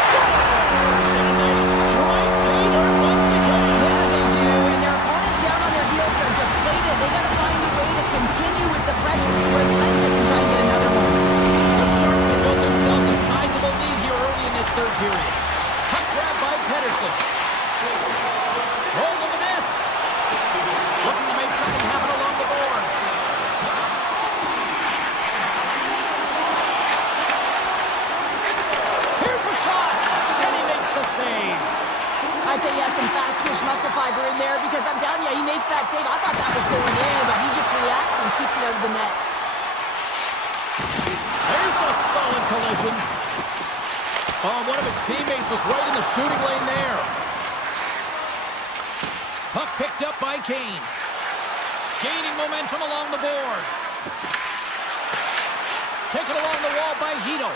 Scores! And they strike pay dirt once again. Yeah, they do, and their opponents down on their heels are deflated. They got to find a way to continue with the pressure, be relentless, and try and get another one. The Sharks have built themselves a sizable lead here early in this third period. Puck grab by Pedersen. Roll of the miss. Looking to make something happen along the boards. I'd say he has some fast twitch muscle fiber in there because I'm telling you, he makes that save. I thought that was going in, but he just reacts and keeps it out of the net. There's a solid collision. Oh, one of his teammates was right in the shooting lane there. Puck picked up by Kane. Gaining momentum along the boards. Taken along the wall by Hito.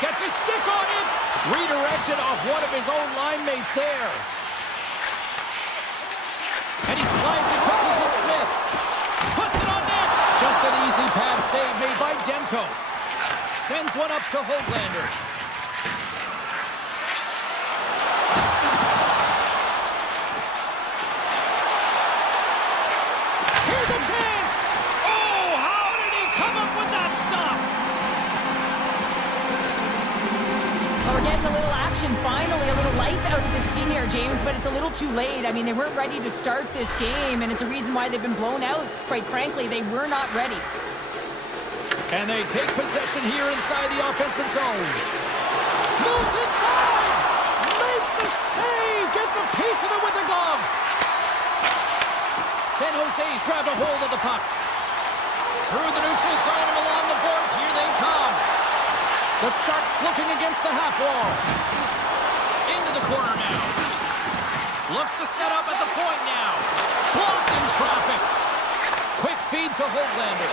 Gets his stick on it. Redirected off one of his own line mates there. And he slides it quickly to Smith. Puts it on net. Just an easy pad save made by Demko. Sends one up to Hoglander. Here's a chance! Oh, how did he come up with that stop? We're getting a little action, finally, a little life out of this team here, James, but it's a little too late. I mean, they weren't ready to start this game, and it's a reason why they've been blown out. Quite frankly, they were not ready. And they take possession here inside the offensive zone. Moves inside! Makes a save! Gets a piece of it with the glove! San Jose's grabbed a hold of the puck. Through the neutral zone and along the boards, here they come. The Sharks looking against the half wall. Into the corner now. Looks to set up at the point now. Blocked in traffic. Quick feed to Hoglander.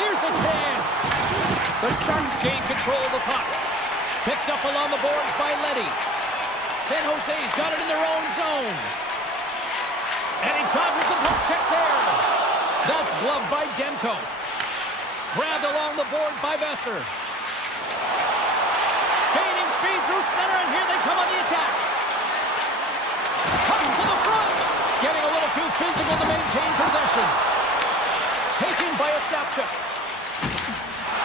Here's a chance. The Sharks gain control of the puck. Picked up along the boards by Leddy. San Jose's got it in their own zone. And he dodges the puck check there. That's gloved by Demko. Grabbed along the boards by Besser. Gaining speed through center, and here they come on the attack. Comes to the front. Getting a little too physical to maintain possession. Taken by Ostapchuk.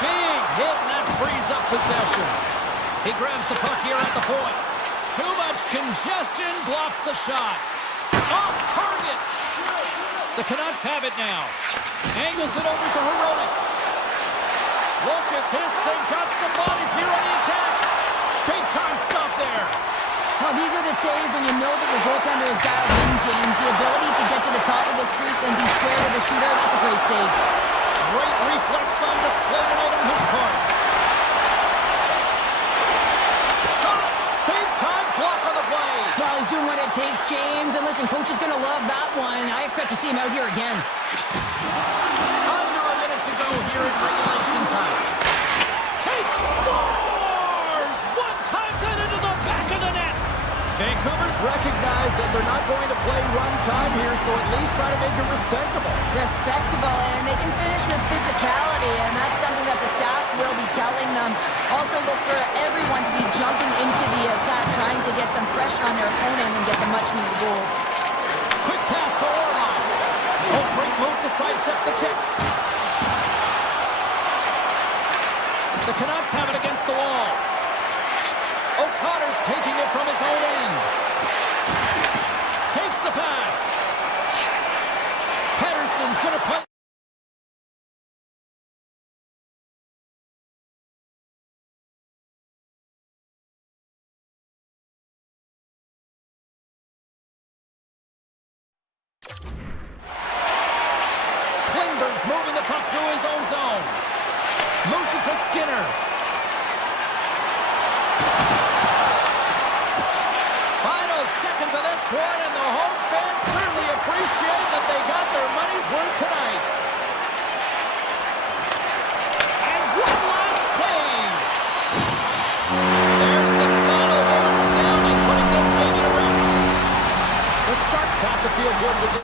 Big hit, and that frees up possession. He grabs the puck here at the point. Too much congestion, blocks the shot. Off target. The Canucks have it now. Angles it over to Heroic. Look at this. They've got some bodies here on the attack. Big time stop there. Well, these are the saves when you know that your goaltender is dialed in, James. The ability to get to the top of the crease and be square to the shooter, that's a great save. Great reflex on display tonight on his part. Shot. Big time block on the play. Well, he's doing what it takes, James. And listen, coach is going to love that one. I expect to see him out here again. Under a minute to go here in regulation time. He scores! One times it into the back of the net. Vancouver's recognize that they're not going to play run time here, so at least try to make it respectable. Respectable, and they can finish with physicality, and that's something that the staff will be telling them. Also look for everyone to be jumping into the attack, trying to get some pressure on their opponent and get some much-needed goals. Quick pass to Orlov. Oh, great move to sidestep the check. The Canucks have it against the wall. O'Connor's taking it from his own end. Takes the pass. Pettersson's going to play. Klingberg's moving the puck through his own zone. Moves it to Skinner. Final seconds of this one, and the home fans certainly appreciate that they got their money's worth tonight. And one last save. There's the final horn sounding, putting this baby to rest. The Sharks have to feel good with it.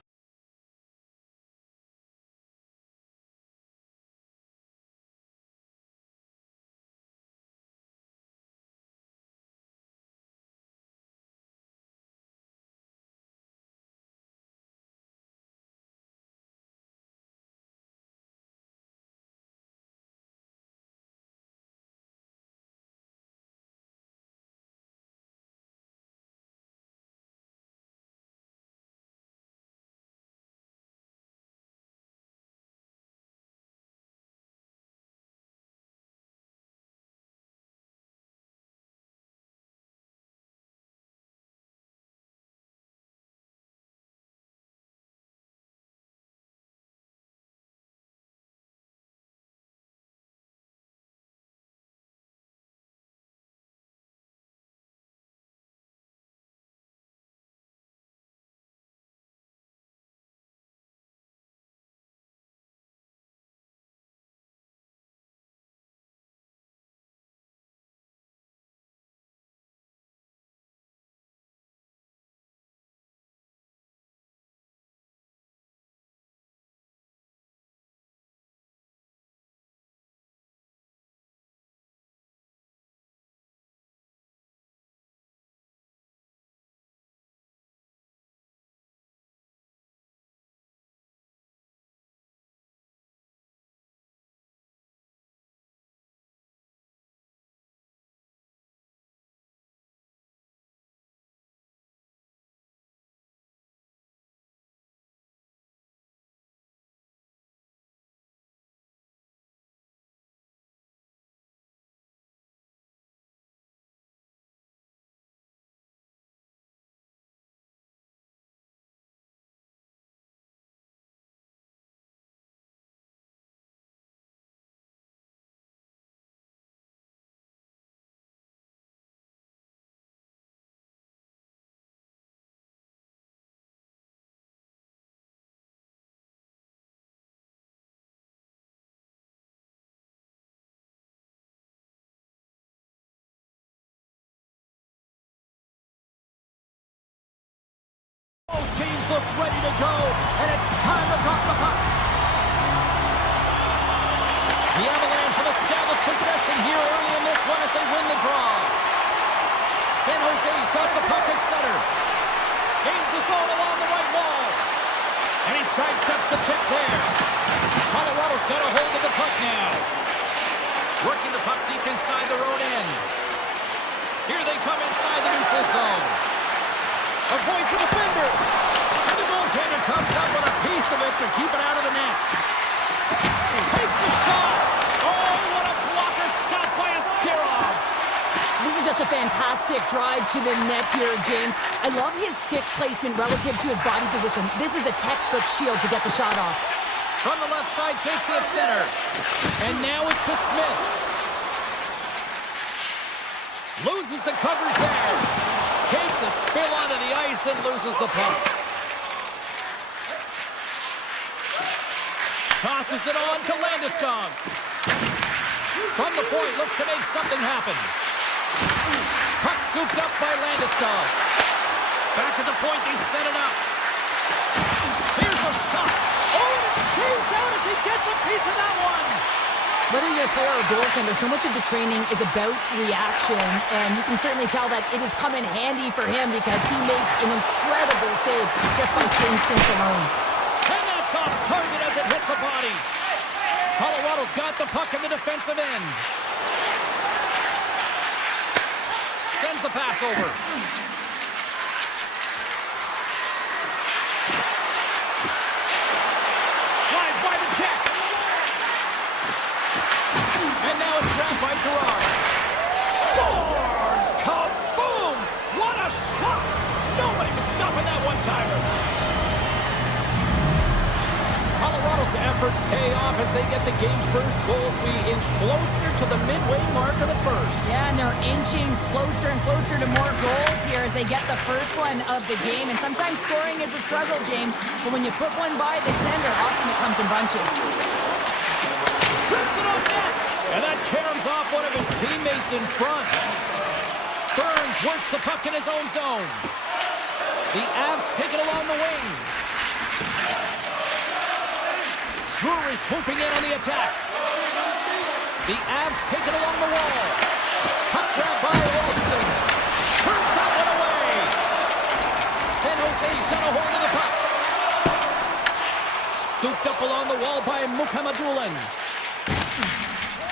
look ready to go, and it's time to drop the puck. The Avalanche have established possession here early in this one as they win the draw. San Jose's got the puck at center. Gains the zone along the right wall. And he sidesteps the check there. Colorado's got a hold of the puck now. Working the puck deep inside their own end. Here they come inside the neutral zone. Avoids the defender. And the goaltender comes up with a piece of it to keep it out of the net. Takes a shot. Oh, what a blocker stop by Askarov. This is just a fantastic drive to the net here, James. I love his stick placement relative to his body position. This is a textbook shield to get the shot off. From the left side, takes it at center. And now it's to Smith. Loses the coverage there. Takes a spill onto the ice and loses the puck. Tosses it on to Landeskog. From the point, looks to make something happen. Puck scooped up by Landeskog. Back at the point, they set it up. Here's a shot. Oh, and it stays out as he gets a piece of that one. Whether you're a player or goaltender, so much of the training is about reaction, and you can certainly tell that it has come in handy for him because he makes an incredible save just by instinct alone. And that's off target as it hits a body. Colorado's got the puck in the defensive end. Sends the pass over. Slides by the check. And now it's grabbed by Gerard. Scores! Kaboom! What a shot! Nobody was stopping that one-timer. Colorado's efforts pay off as they get the game's first goals. We inch closer to the midway mark of the first. Yeah, and they're inching closer and closer to more goals here as they get the first one of the game. And sometimes scoring is a struggle, James, but when you put one by the tender, often it comes in bunches. Trips it on net! And that caroms off one of his teammates in front. Burns works the puck in his own zone. The Avs take it along the wing. Drury swooping in on the attack. The Avs take it along the wall. Puck grab by Olsen. Turns that one away. San Jose's got a hold of the puck. Scooped up along the wall by Mukhamadullin.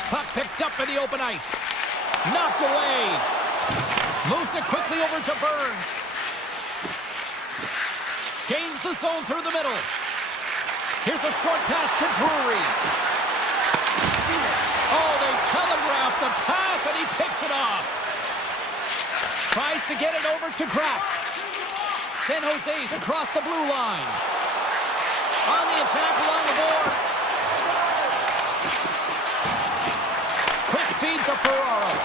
Puck picked up in the open ice. Knocked away. Moves it quickly over to Burns. Gains the zone through the middle. Here's a short pass to Drury. Oh, they telegraphed the pass, and he picks it off. Tries to get it over to Graf. San Jose's across the blue line. On the attack along the boards. Quick feed to Ferraro.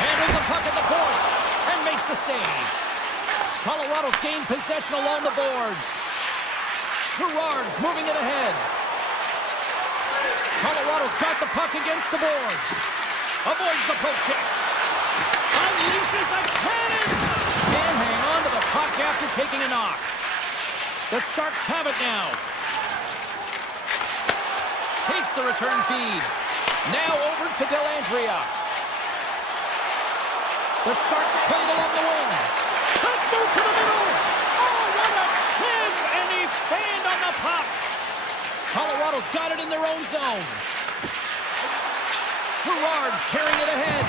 Handles the puck at the point and makes the save. Colorado's gained possession along the boards. Gerard's moving it ahead. Colorado's got the puck against the boards. Avoids the poke check. Unleashes a cannon. Can't hang on to the puck after taking a knock. The Sharks have it now. Takes the return feed. Now over to Dellandrea. The Sharks play it along the wing. Let's move to the middle. Oh, what a chance! And he fanned on the puck. Colorado's got it in their own zone. Gerard's carrying it ahead.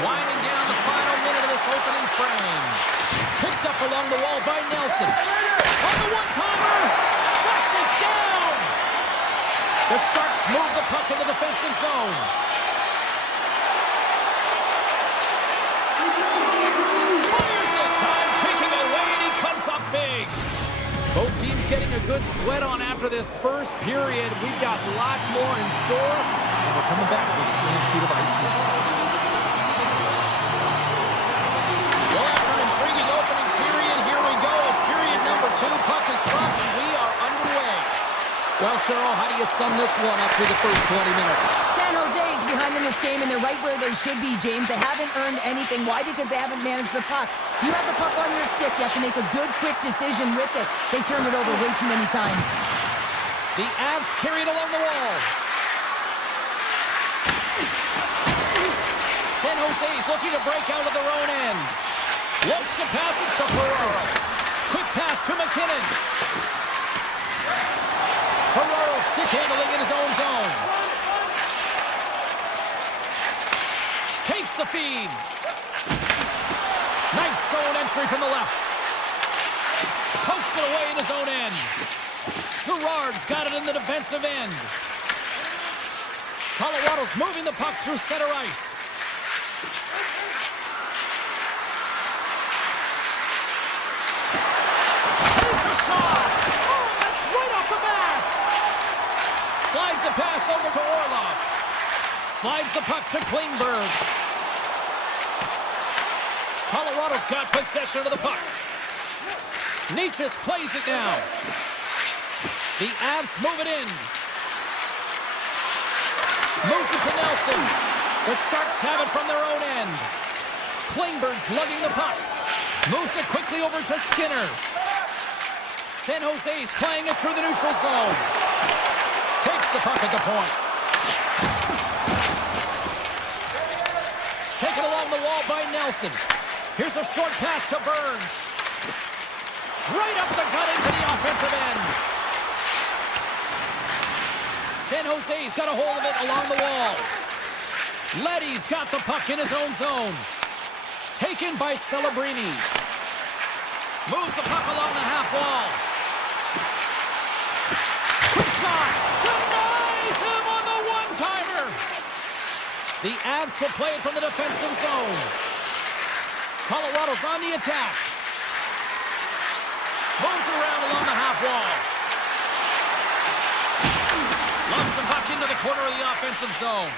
Winding down the final minute of this opening frame. Picked up along the wall by Nelson. On the one-timer. Shuts it down. The Sharks move the puck in the defensive zone. Fires it. Time taking away, and he comes up big. Both teams getting a good sweat on after this first period. We've got lots more in store, and we're coming back with a clean sheet of ice next. Well, after an intriguing opening period, here we go. It's period number 2. Puck is dropped, and we are underway. Well, Cheryl, how do you sum this one up through the first 20 minutes? San Jose's behind the this game, and they're right where they should be, James. They haven't earned anything. Why? Because they haven't managed the puck. You have the puck on your stick. You have to make a good, quick decision with it. They turned it over way too many times. The Avs carry it along the wall. San Jose's looking to break out of their own end. Looks to pass it to Ferraro. Quick pass to McKinnon. Ferraro stick handling in his own zone. Takes the feed. Nice zone entry from the left. Pokes it away in his own end. Gerard's got it in the defensive end. Colorado's moving the puck through center ice. Takes a shot. Oh, that's right off the mask. Slides the pass over to Orlov. Slides the puck to Klingberg. Colorado's got possession of the puck. Nietzsche plays it now. The Avs move it in. Moves it to Nelson. The Sharks have it from their own end. Klingberg's lugging the puck. Moves it quickly over to Skinner. San Jose's playing it through the neutral zone. Takes the puck at the point. Taken along the wall by Nelson. Here's a short pass to Burns. Right up the gut into the offensive end. San Jose's got a hold of it along the wall. Leddy's got the puck in his own zone. Taken by Celebrini. Moves the puck along the half wall. Quick shot. Denies him on the one-timer. The Avs will play it from the defensive zone. Colorado's on the attack. Moves it around along the half wall. Lobs the puck into the corner of the offensive zone.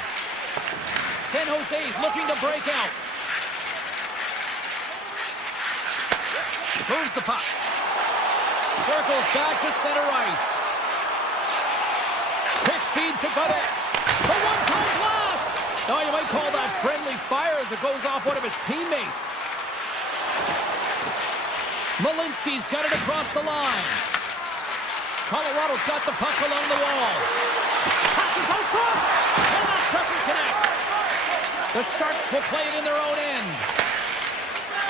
San Jose's looking to break out. Moves the puck. Circles back to center ice. Quick feed to Godet. The one-time blast! Oh, you might call that friendly fire as it goes off one of his teammates. Malinsky's got it across the line. Colorado's got the puck along the wall. Passes out front, and that doesn't connect. The Sharks will play it in their own end.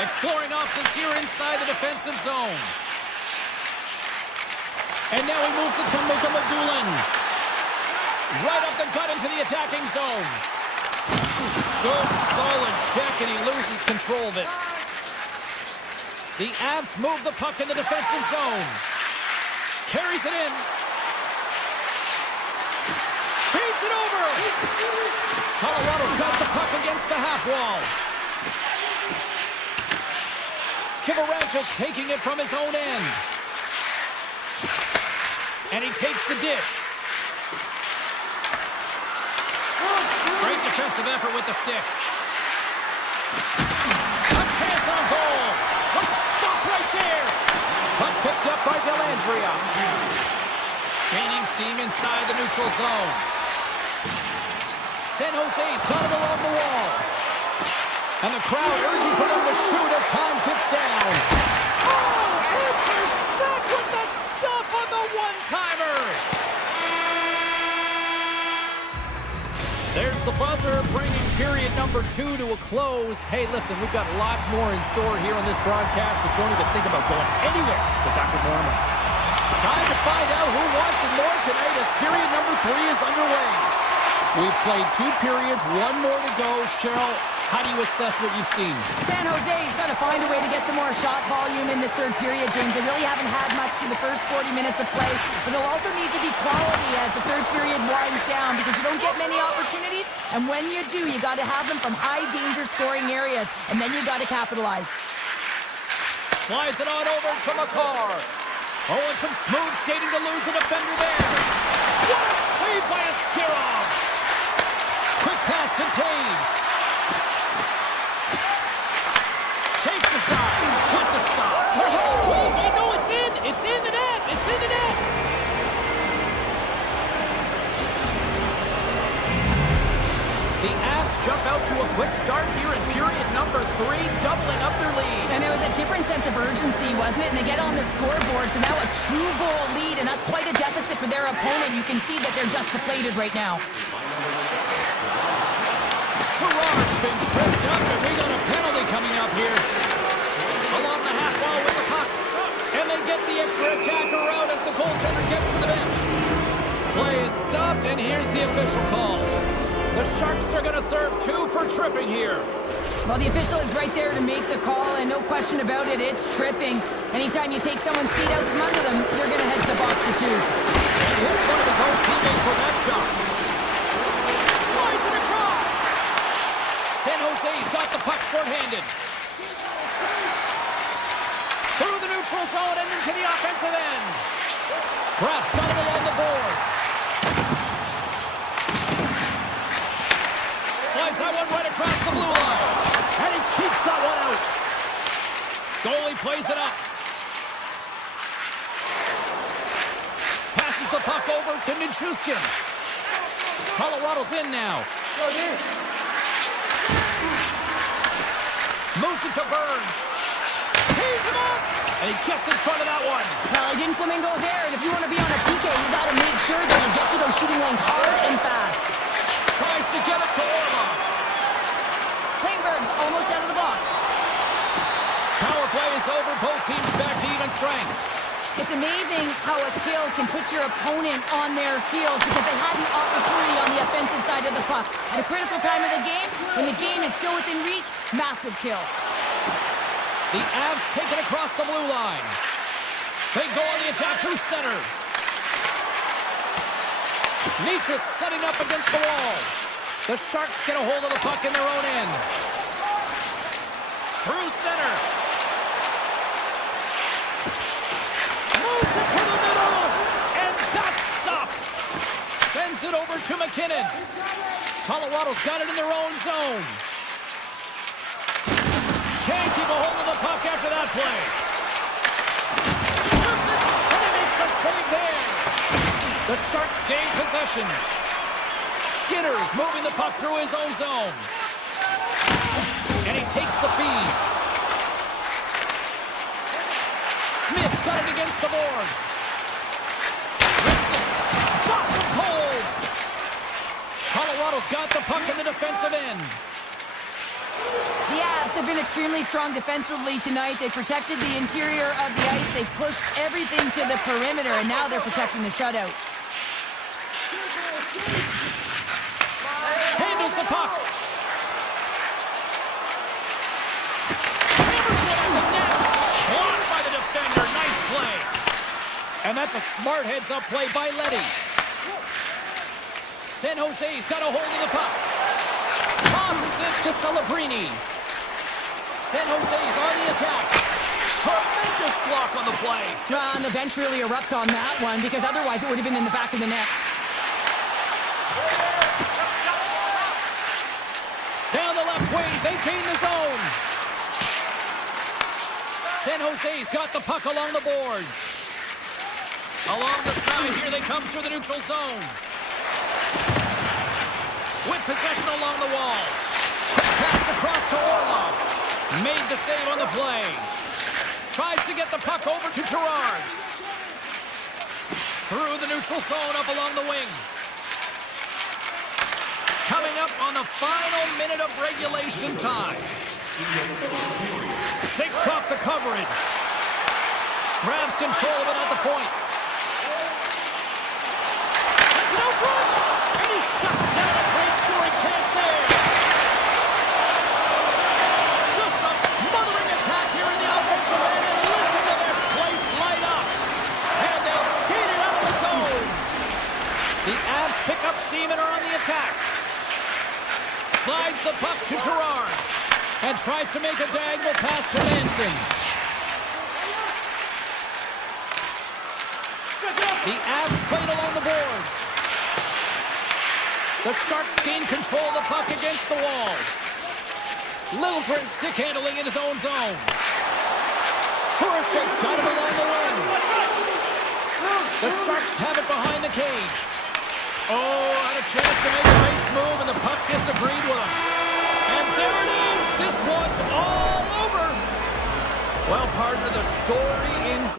Exploring options here inside the defensive zone. And now he moves it to Mika Magulin. Right up the gut into the attacking zone. Good solid check, and he loses control of it. The Avs move the puck in the defensive zone. Carries it in. Feeds it over. Colorado's got the puck against the half wall. Kivarenko's taking it from his own end. And he takes the dish. Great defensive effort with the stick. A chance on goal. Let's stop right there. Puck picked up by Dellandrea. Gaining steam inside the neutral zone. San Jose's got it along the wall. And the crowd urging for them to shoot as time ticks down. Oh, answers back with the stuff on the one-timer. There's the buzzer, bringing period number 2 to a close. Hey, listen, we've got lots more in store here on this broadcast, so don't even think about going anywhere with Dr. Mormon. Time to find out who wants it more tonight as period number 3 is underway. We've played 2 periods, 1 more to go. Cheryl, how do you assess what you've seen? San Jose's got to find a way to get some more shot volume in this third period, James. They really haven't had much through the first 40 minutes of play, but they'll also need to be quality as the third period winds down because you don't get many opportunities, and when you do, you got to have them from high-danger scoring areas, and then you got to capitalize. Slides it on over to Makar. Oh, and some smooth skating to lose the defender there. What a save by Askarov! Quick pass to Taves. Takes the shot with the stop. Wait, no, it's in! It's in the net! It's in the net! The jump out to a quick start here in period number 3, doubling up their lead. And there was a different sense of urgency, wasn't it? And they get on the scoreboard, so now a true goal lead, and that's quite a deficit for their opponent. You can see that they're just deflated right now. Gerard's been tripped up, and we got a penalty coming up here. Along the half wall with the puck. And they get the extra attacker out as the goaltender gets to the bench. Play is stopped, and here's the official call. The Sharks are going to serve 2 for tripping here. Well, the official is right there to make the call, and no question about it, it's tripping. Anytime you take someone's feet out from under them, they're going to head to the box to 2. And he hits one of his own teammates with that shot. Slides it across. San Jose's got the puck shorthanded. Through the neutral zone and into the offensive end. Graf's got it along the boards. Slides that one right across the blue line. And he keeps that one out. Goalie plays it up. Passes the puck over to Nichushkin. Colorado's in now. Moves it to Burns. He's him up. And he gets in front of that one. Well, he didn't flamingo there, and if you want to be on a PK, you got to make sure that you get to those shooting lanes hard and fast. Tries to get it to Orlov. Klingberg's almost out of the box. Power play is over. Both teams back to even strength. It's amazing how a kill can put your opponent on their heels because they had an opportunity on the offensive side of the puck. At a critical time of the game, when the game is still within reach, massive kill. The Avs take it across the blue line. They go on the attack through center. Nietzsche setting up against the wall. The Sharks get a hold of the puck in their own end. Through center. Moves it to the middle. And that's stopped. Sends it over to McKinnon. Colorado's got it in their own zone. Can't keep a hold of the puck after that play. Shoots it, and he makes a save there. The Sharks gain possession. Skinner's moving the puck through his own zone. And he takes the feed. Smith's got it against the boards. Wilson stops him cold. Colorado's got the puck in the defensive end. The Avs have been extremely strong defensively tonight. They protected the interior of the ice. They pushed everything to the perimeter, and now they're protecting the shutout. Handles the puck. Hammers one at the net. Blocked by the defender. Nice play. And that's a smart heads-up play by Letty. San Jose's got a hold of the puck. Tosses it to Celebrini. San Jose's on the attack. Tremendous block on the play. And the bench really erupts on that one because otherwise it would have been in the back of the net. Down the left wing, they gain the zone. San Jose's got the puck along the boards. Along the side, here they come through the neutral zone. With possession along the wall. Quick pass across to Orlov. Made the save on the play. Tries to get the puck over to Gerard. Through the neutral zone, up along the wing. Coming up on the final minute of regulation time. Takes off the coverage. Grabs control of it at the point. Sends it out front. And he shuts down a great scoring chance there. Just a smothering attack here in the offensive end. And listen to this place light up. And they'll skate it out of the zone. The Avs pick up steam and are on the attack. Slides the puck to Gerard. And tries to make a diagonal pass to Manson. The Avs played along the boards. The Sharks gain control of the puck against the wall. Littleton stick handling in his own zone. Horashek's got it along the wing. The Sharks have it behind the cage. Oh, had a chance to make a nice move, and the puck disagreed with him. Well, partner, the story in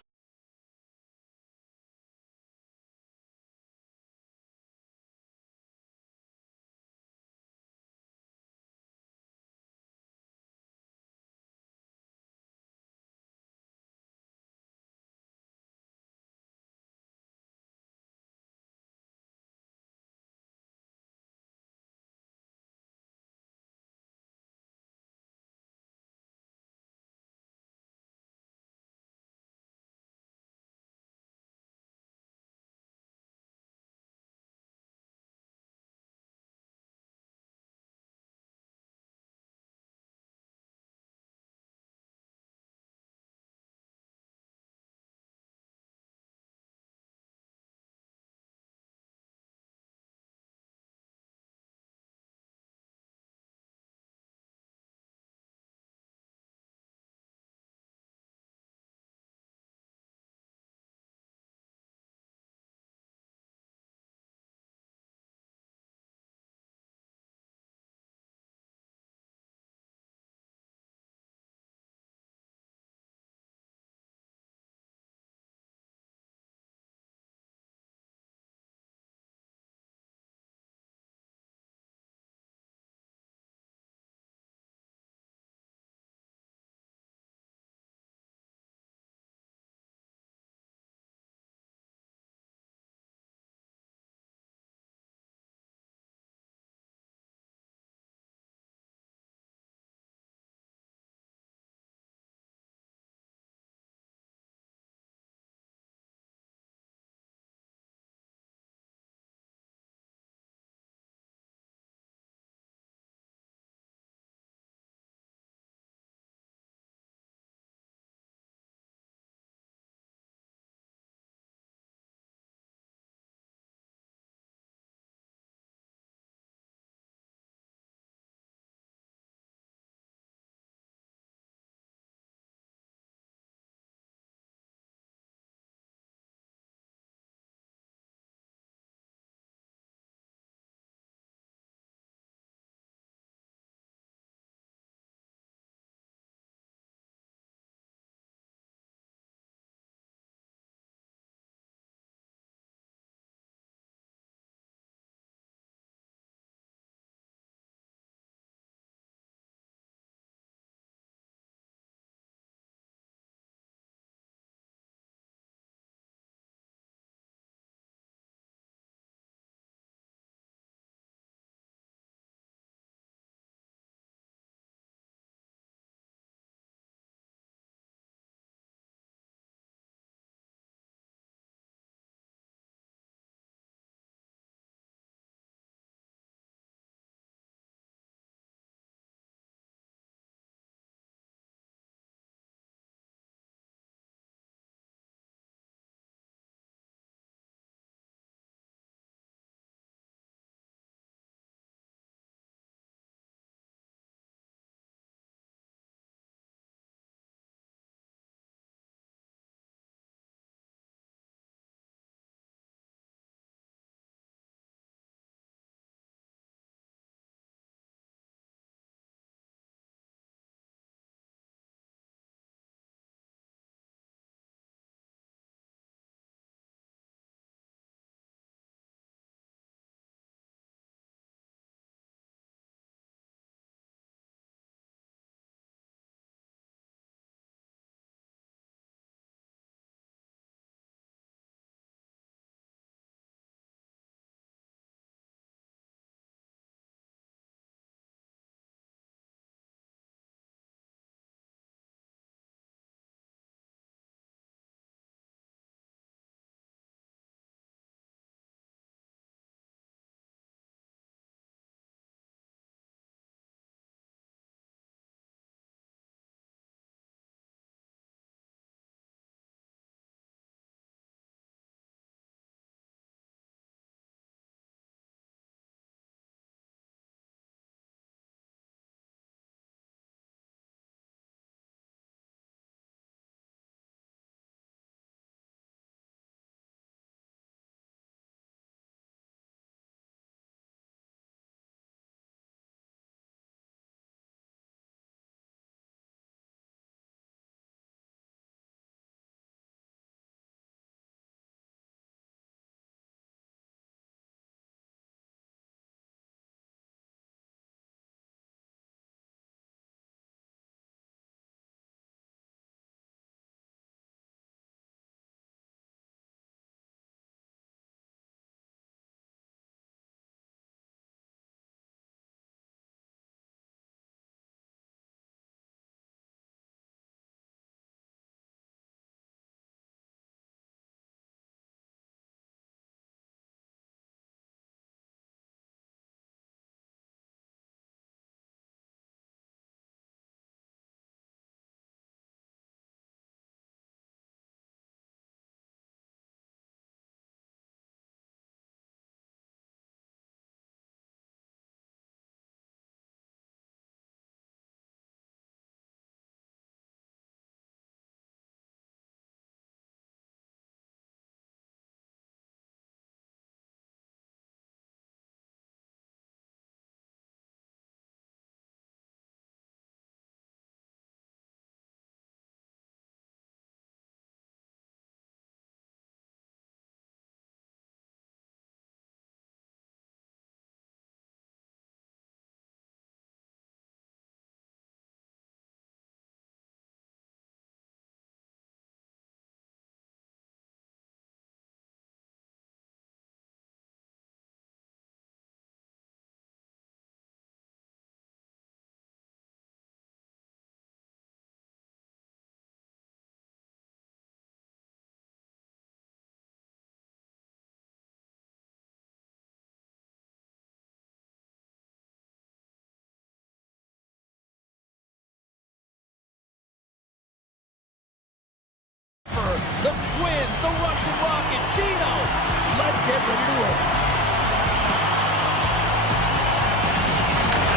get ready to roll.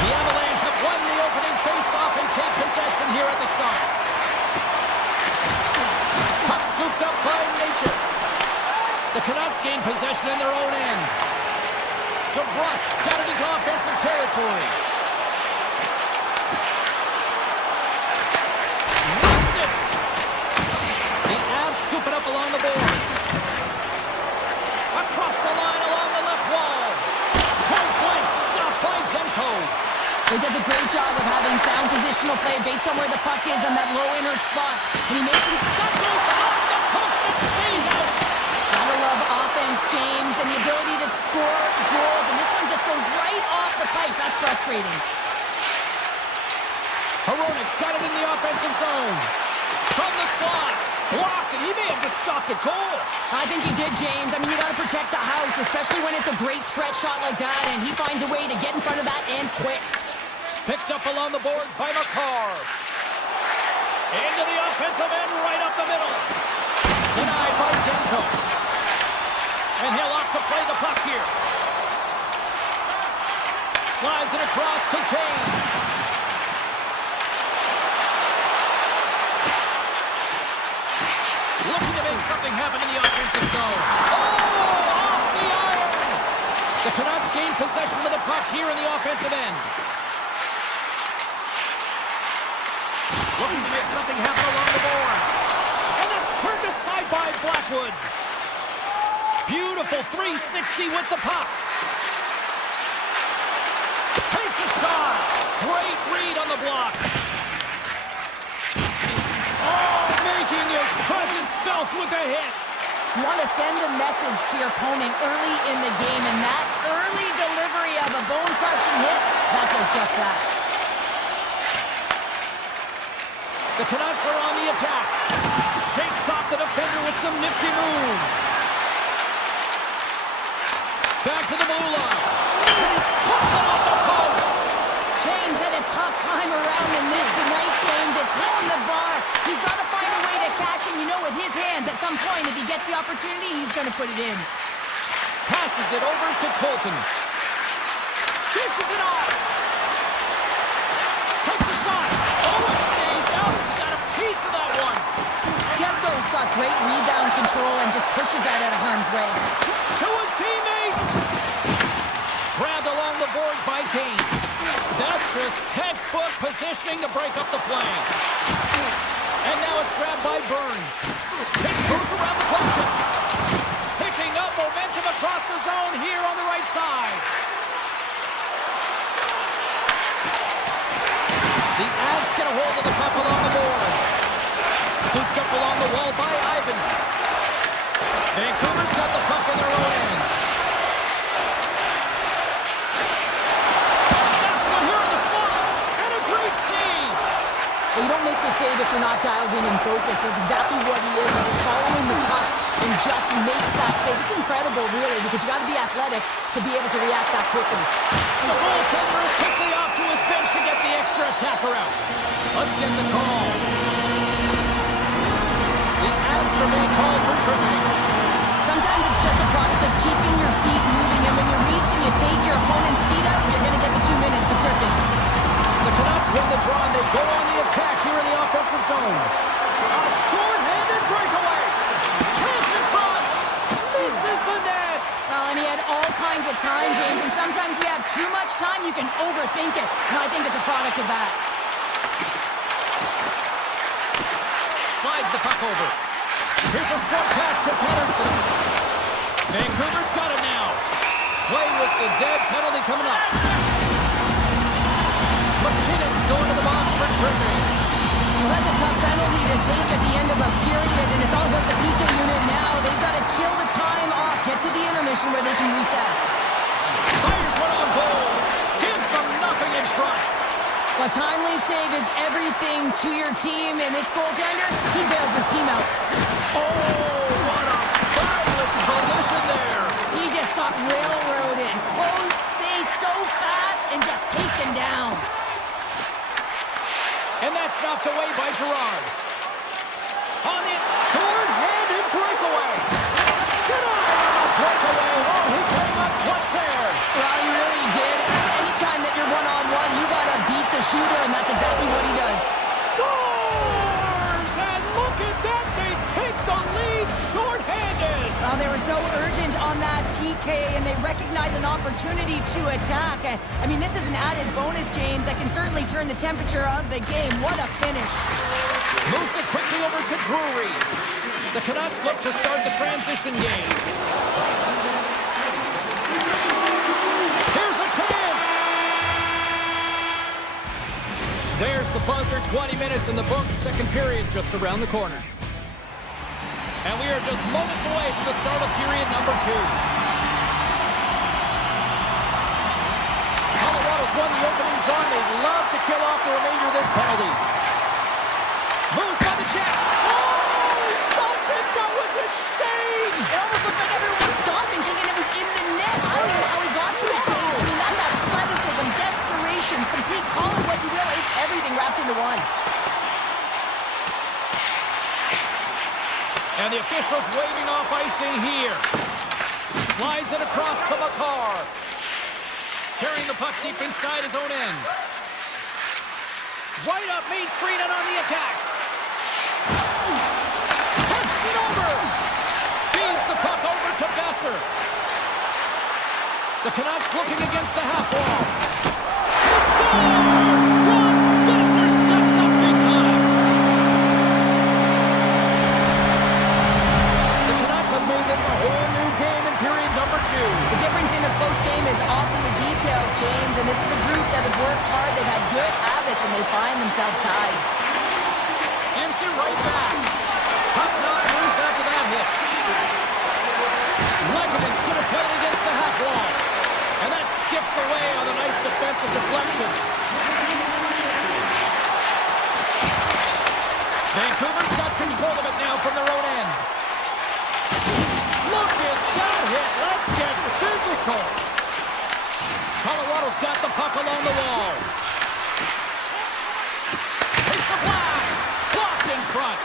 The Avalanche have won the opening face-off and take possession here at the start. Puck scooped up by Natchez. The Canucks gain possession in their own end. DeBrusk's got it into offensive territory. Wins it! The Avs scoop it up along the boards. Across the line along the left wall. Point blank stop by Demko. He does a great job of having sound positional play based on where the puck is in that low inner spot. And he makes him... That goes off the post and stays out. Gotta love offense, James, and the ability to score goals. And this one just goes right off the pipe. That's frustrating. Hronek's got it in the offensive zone. From the slot. Blocked, and he may have just stopped a goal. I think he did, James. I mean, you gotta protect the house, especially when it's a great threat shot like that. And he finds a way to get in front of that and quick. Picked up along the boards by McCarr. Into the offensive end, right up the middle. Denied by Demko. And he'll opt to play the puck here. Slides it across Kincaid. Looking to make something happen in the offensive zone. Oh, off the iron. The Canucks gain possession of the puck here in the offensive end. Looking to make something happen along the boards. And that's turned aside by Blackwood. Beautiful 360 with the puck. Takes a shot. Great read on the block. Oh, making his presence felt with the hit. You want to send a message to your opponent early in the game, and that early delivery of a bone-crushing hit, that does just that. The Canucks are on the attack. Shakes off the defender with some nifty moves. Back to the blue line. And he's puts it off the post. James had a tough time around the net tonight, James. It's hitting the bar. He's got to find a way to cash in, you know, with his hands. At some point, if he gets the opportunity, he's going to put it in. Passes it over to Colton. Dishes it off. Takes a shot. Oh, it stays out. He got a piece of that one. Demko's got great rebound control and just pushes that out of harm's way. To his teammate. Grabbed along the boards by Kane. That's just textbook positioning to break up the play. And now it's grabbed by Burns. It goes around the potion. Picking up momentum across the zone here on the right side. The Avs get a hold of the puck along the boards. Scooped up along the wall by Ivan. Vancouver's got the puck in their own end. Snaps one here in the slot. And a great save. Well, you don't make the save if you're not dialed in and focused. That's exactly what he is. He's following the puck and just makes that save. It's incredible, really, because you got to be athletic to be able to react that quickly. The goaltender is quickly off to his bench to get the extra attacker out. Let's get the call. The Avs are being called for tripping. Sometimes it's just a product of keeping your feet moving, and when you reach and you take your opponent's feet out, you're going to get the 2 minutes for tripping. The Canucks win the draw, and they go on the attack here in the offensive zone. A short-handed breakaway. Chance in front. Misses the net. Well, and he had all kinds of time, James, and sometimes we have too much time, you can overthink it. And I think it's a product of that. Slides the puck over. Here's a short pass to Pettersson. Vancouver's got it now. Play whistle dead, penalty coming up. McKinnon's going to the box for tripping. Well, that's a tough penalty to take at the end of a period, and it's all about the PK unit now. They've got to kill the time off, get to the intermission where they can reset. Fires one on goal. Gives them nothing in front. A timely save is everything to your team, and this goaltender, he bails his team out. Oh, what a violent collision there. He just got railroaded. Closed space so fast and just taken down. And that's knocked away by Girard. On the short-handed breakaway. Denied on a breakaway. shooter, and that's exactly what he does. Scores! And look at that, they take the lead shorthanded. Oh, they were so urgent on that PK, and they recognize an opportunity to attack. I mean, this is an added bonus, James, that can certainly turn the temperature of the game. What a finish. Moves it quickly over to Drury. The Canucks look to start the transition game. Here's a chance! There's the buzzer, 20 minutes in the books, second period just around the corner. And we are just moments away from the start of period number 2. Colorado's won the opening draw. They'd love to kill off the remainder of this penalty. Moves by the check. Oh, he stopped it. That was insane. It almost looked like everyone was stopping, thinking it was in the net. I don't know how he got to it, James. I mean, that's athleticism, desperation, complete, call it what you will. It's everything wrapped into one. And the officials waving off icing here. Slides it across to Makar. Carrying the puck deep inside his own end. Right up Main Street and on the attack. Passes it over. Feeds the puck over to Besser. The Canucks looking against the half wall. He scores! Brock Besser steps up big time. The Canucks have made this a whole new game in period number 2. The difference in a close game is often the details, James, and this is a group that have worked hard, they've had good habits, and they find themselves tied. Gives it right back. Puck knocked loose after that hit. Lekonen stood a play against the half wall. And that skips away on a nice defensive deflection. Vancouver's got control of it now from their own end. Look at that hit. Let's get physical. Colorado's got the puck along the wall. Takes a blast. Blocked in front.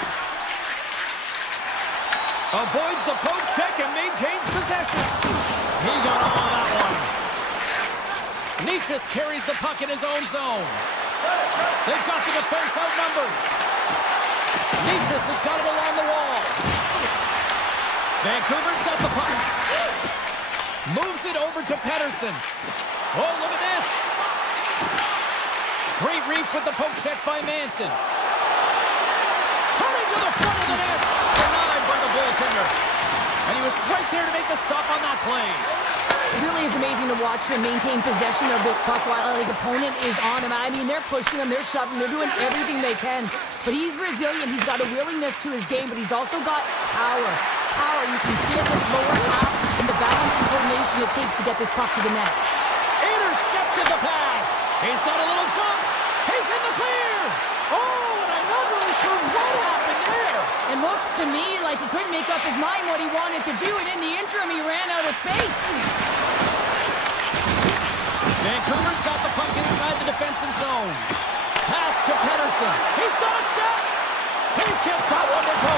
Avoids the poke check and maintains possession. He got all of that one. Nichas carries the puck in his own zone. They've got the defense outnumbered. Nichas has got it along the wall. Vancouver's got the puck. Moves it over to Pettersson. Oh, look at this. Great reach with the poke check by Manson. Cutting to the front of the net. Denied by the goaltender. And he was right there to make the stop on that play. It really is amazing to watch him maintain possession of this puck while his opponent is on him. I mean, they're pushing him, they're shoving, they're doing everything they can. But he's resilient, he's got a willingness to his game, but he's also got power. Power, you can see it this lower half and the balance and coordination it takes to get this puck to the net. Intercepted the pass. He's got a little jump. He's in the clear. Oh, and I'm not really sure what happened there. It looks to me like he couldn't make up his mind what he wanted to do, and in the interim, he ran out of space. Vancouver's got the puck inside the defensive zone. Pass to Pettersson. He's got a step. He kept that one to go.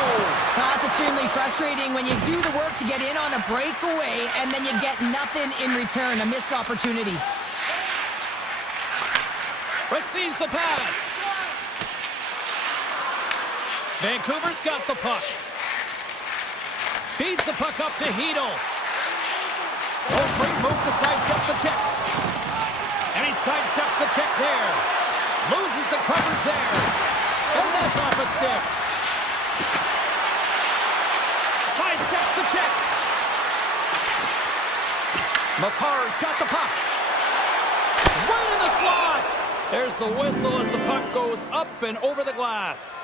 Well, that's extremely frustrating when you do the work to get in on a breakaway, and then you get nothing in return, a missed opportunity. Receives the pass. Vancouver's got the puck. Feeds the puck up to Hedl. Oh, great move to sidestep the check. And he sidesteps the check there. Loses the coverage there. And that's off a stick. Sidesteps the check. Makar's got the puck. Right in the slot. There's the whistle as the puck goes up and over the glass.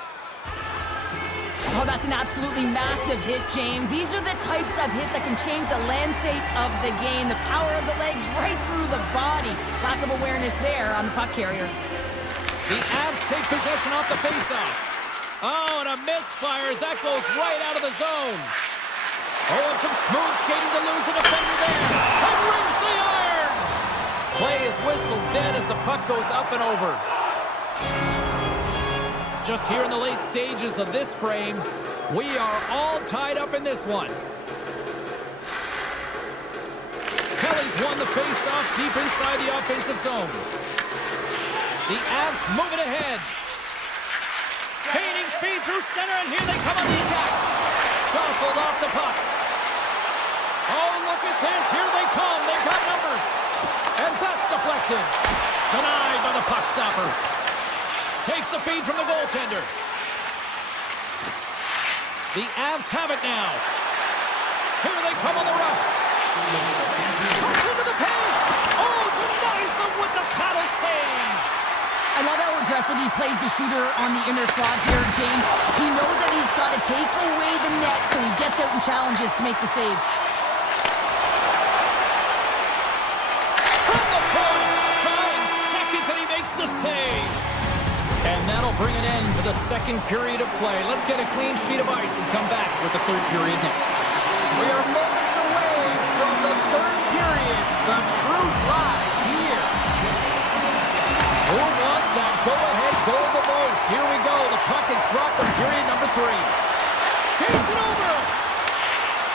Oh, that's an absolutely massive hit, James. These are the types of hits that can change the landscape of the game. The power of the legs right through the body. Lack of awareness there on the puck carrier. The Avs take possession off the faceoff. Oh, and a misfire as that goes right out of the zone. Oh, and some smooth skating to lose a defender there. And rings the iron. Play is whistled dead as the puck goes up and over. Just here in the late stages of this frame, we are all tied up in this one. Kelly's won the face-off deep inside the offensive zone. The Avs move it ahead. Gaining speed through center, and here they come on the attack. Jostled off the puck. Oh, look at this. Here they come. They've got numbers. And that's deflected. Denied by the puck stopper. Takes the feed from the goaltender. The Avs have it now. Here they come on the rush. Comes into the paint. Oh, denies them with the paddle save. I love how aggressive he plays the shooter on the inner slot here, James. He knows that he's got to take away the net, so he gets out and challenges to make the save. From the point, 5 seconds, and he makes the save. And that'll bring an end to the second period of play. Let's get a clean sheet of ice and come back with the third period next. We are moments away from the third period. The truth lies here. Who wants that go-ahead goal the most? Here we go. The puck is dropped in period number 3. Gives it over.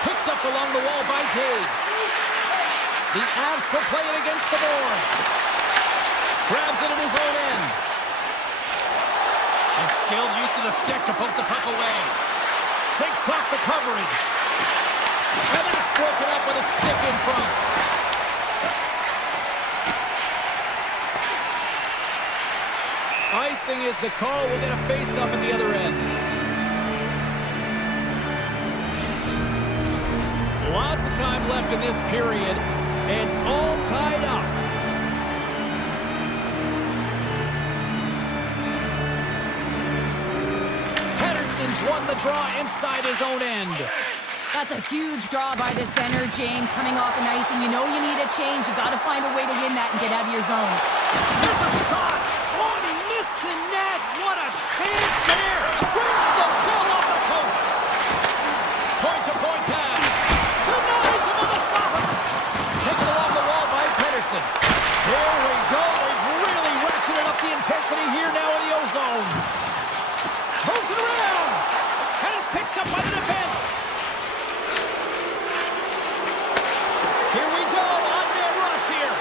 Picked up along the wall by Taves. The Avs will play it against the boards. Grabs it in his own end. A skilled use of the stick to poke the puck away. Shakes off the coverage. And that's broken up with a stick in front. Icing is the call. We'll get a face-up at the other end. Lots of time left in this period. It's all tied up. Pedersen's won the draw inside his own end. That's a huge draw by the center, James, coming off an icing. You know you need a change. You got to find a way to win that and get out of your zone. There's a shot. Oh, and he missed the net. What a chance there. Brings the ball off the post. Point-to-point pass. Denies him on the stopper. Taken along the wall by Pedersen. Here we go. They've really ratcheted up the intensity here now in the O-zone. Throws it around. And it's picked up by the defense. Here we go. On-man rush here.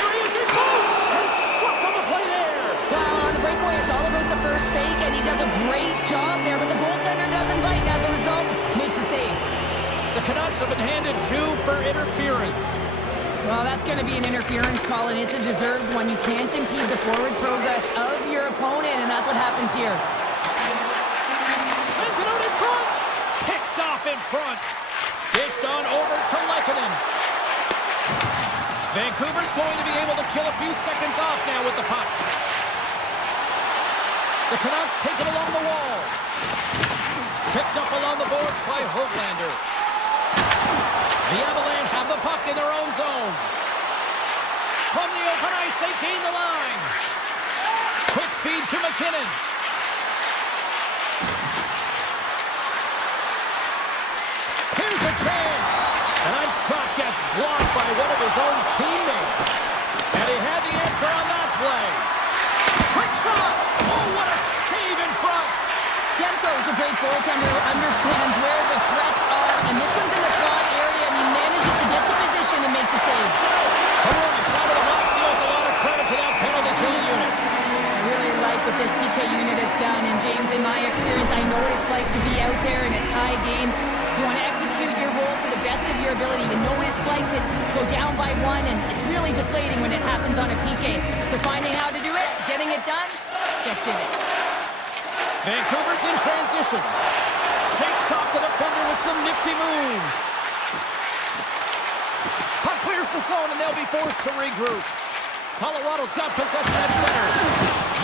Here he is in close. And stopped on the play there. Well, on the breakaway, it's all about the first fake, and he does a great job there, but the goaltender doesn't bite, and as a result, makes a save. The Canucks have been handed 2 for interference. Well, that's going to be an interference call, and it's a deserved one. You can't impede the forward progress of your opponent, and that's what happens here. Sends it out in front. Picked off in front. Dished on over to Lehkonen. Vancouver's going to be able to kill a few seconds off now with the puck. The Canucks take it along the wall. Picked up along the boards by Höglander. The Avalanche have the puck in their own zone. From the open ice, they gain the line. Quick feed to McKinnon. Here's a chance. And that shot gets blocked by one of his own teammates. And he had the answer on that play. Quick shot. Oh, what a save in front. Demko's a great goaltender who understands where the threats are, and this one's in the slot area, and he manages to get to position and make the save. Heroic side of the box. He owes a lot of credit to that penalty killing unit. I really like what this PK unit has done, and James, in my experience, I know what it's like to be out there in a tie game. You want to execute your role to the best of your ability. You know what it's like to go down by 1, and it's really deflating when it happens on a PK. So finding how to do it, getting it done, just did it. Vancouver's in transition. Shakes off the defender with some nifty moves. Puck clears the zone, and they'll be forced to regroup. Colorado's got possession at center.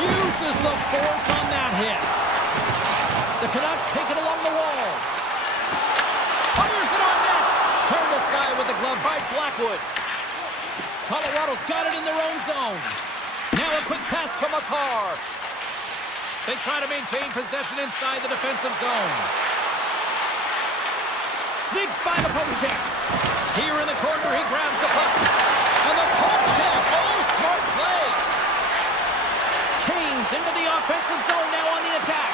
Uses the force on that hit. The Canucks take it along the wall. Fires it on net. Turned aside with the glove by Blackwood. Colorado's got it in their own zone. Now a quick pass to Makar. They try to maintain possession inside the defensive zone. Sneaks by the poke check. Here in the corner, he grabs the puck. And the poke check. Oh, smart play. Canes into the offensive zone now on the attack.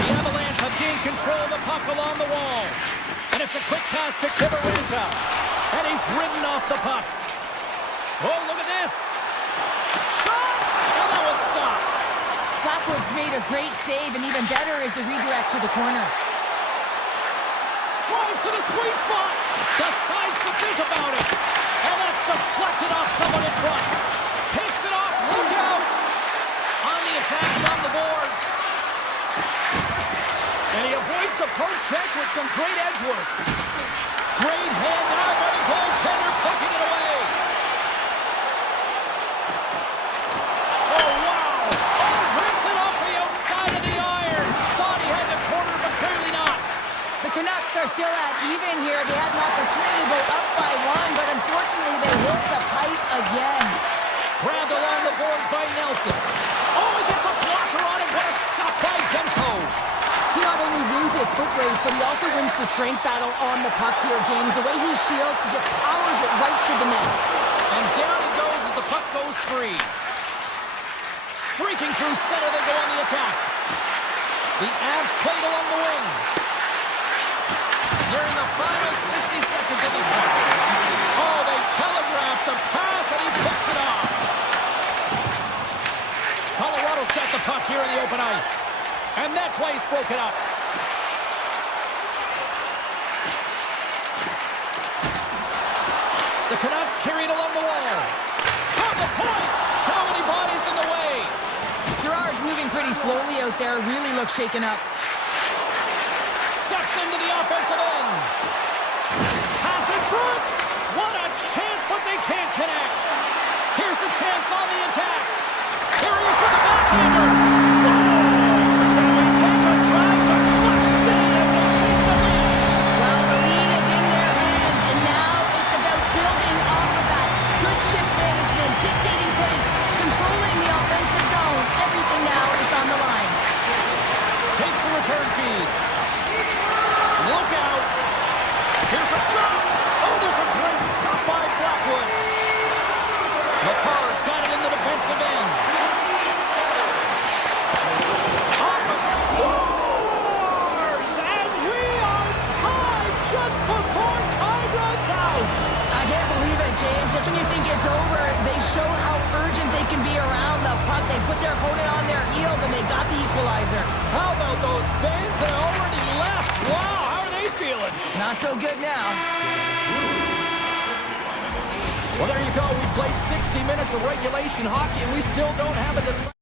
The Avalanche have gained control of the puck along the wall. And it's a quick pass to Kiberanta. And he's ridden off the puck. Oh, look at this. great save, and even better is the redirect to the corner. Drives to the sweet spot. Decides to think about it. And that's deflected off someone in front. Takes it off. Look out. On the attack and on the boards. And he avoids the poke check with some great edge work. Great hand eye by the goaltender, poking it away. Oh, wow. Oh, drinks it off the outside of the iron. Thought he had the corner, but clearly not. The Canucks are still at even here. They had an opportunity to go up by one, but unfortunately they hit the pipe again. Grabbed along the board by Nelson. Oh, he gets a blocker on it. What a stop by Demko. He not only wins his foot race, but he also wins the strength battle on the puck here, James. The way he shields, he just powers it right to the net. And down he goes as the puck goes free. Streaking through center, they go on the attack. The Avs played along the wing. During the final 60 seconds of this one. Oh, they telegraphed the pass, and he picks it off. Colorado's got the puck here in the open ice. And that play's broken up. The Canucks carried along the wall. On the point! How many bodies in the way? Gerard's moving pretty slowly out there, really looks shaken up. Steps into the offensive end. Pass in front. What a chance, but they can't connect. Here's a chance on the attack. Here he is with the backhander. Scores! And we take a drive to Clutch City as they take the lead. Well, the lead is in their hands, and now it's about building off of that. Good shift management, dictating pace, controlling the offensive zone. Everything now is on the line. Takes the return feed. Look out. Here's a shot. Oh, there's a great stop by Blackwood. McCarr's got it in the defensive end. Scores! And we are tied just before time runs out. I can't believe it, James. Just when you think it's over, they show how urgent they can be around the puck. They put their opponent on their heels, and they got the equalizer. How about those fans that already left? Wow, how are they feeling? Not so good now. Well, there you go. We played 60 minutes of regulation hockey, and we still don't have a decisive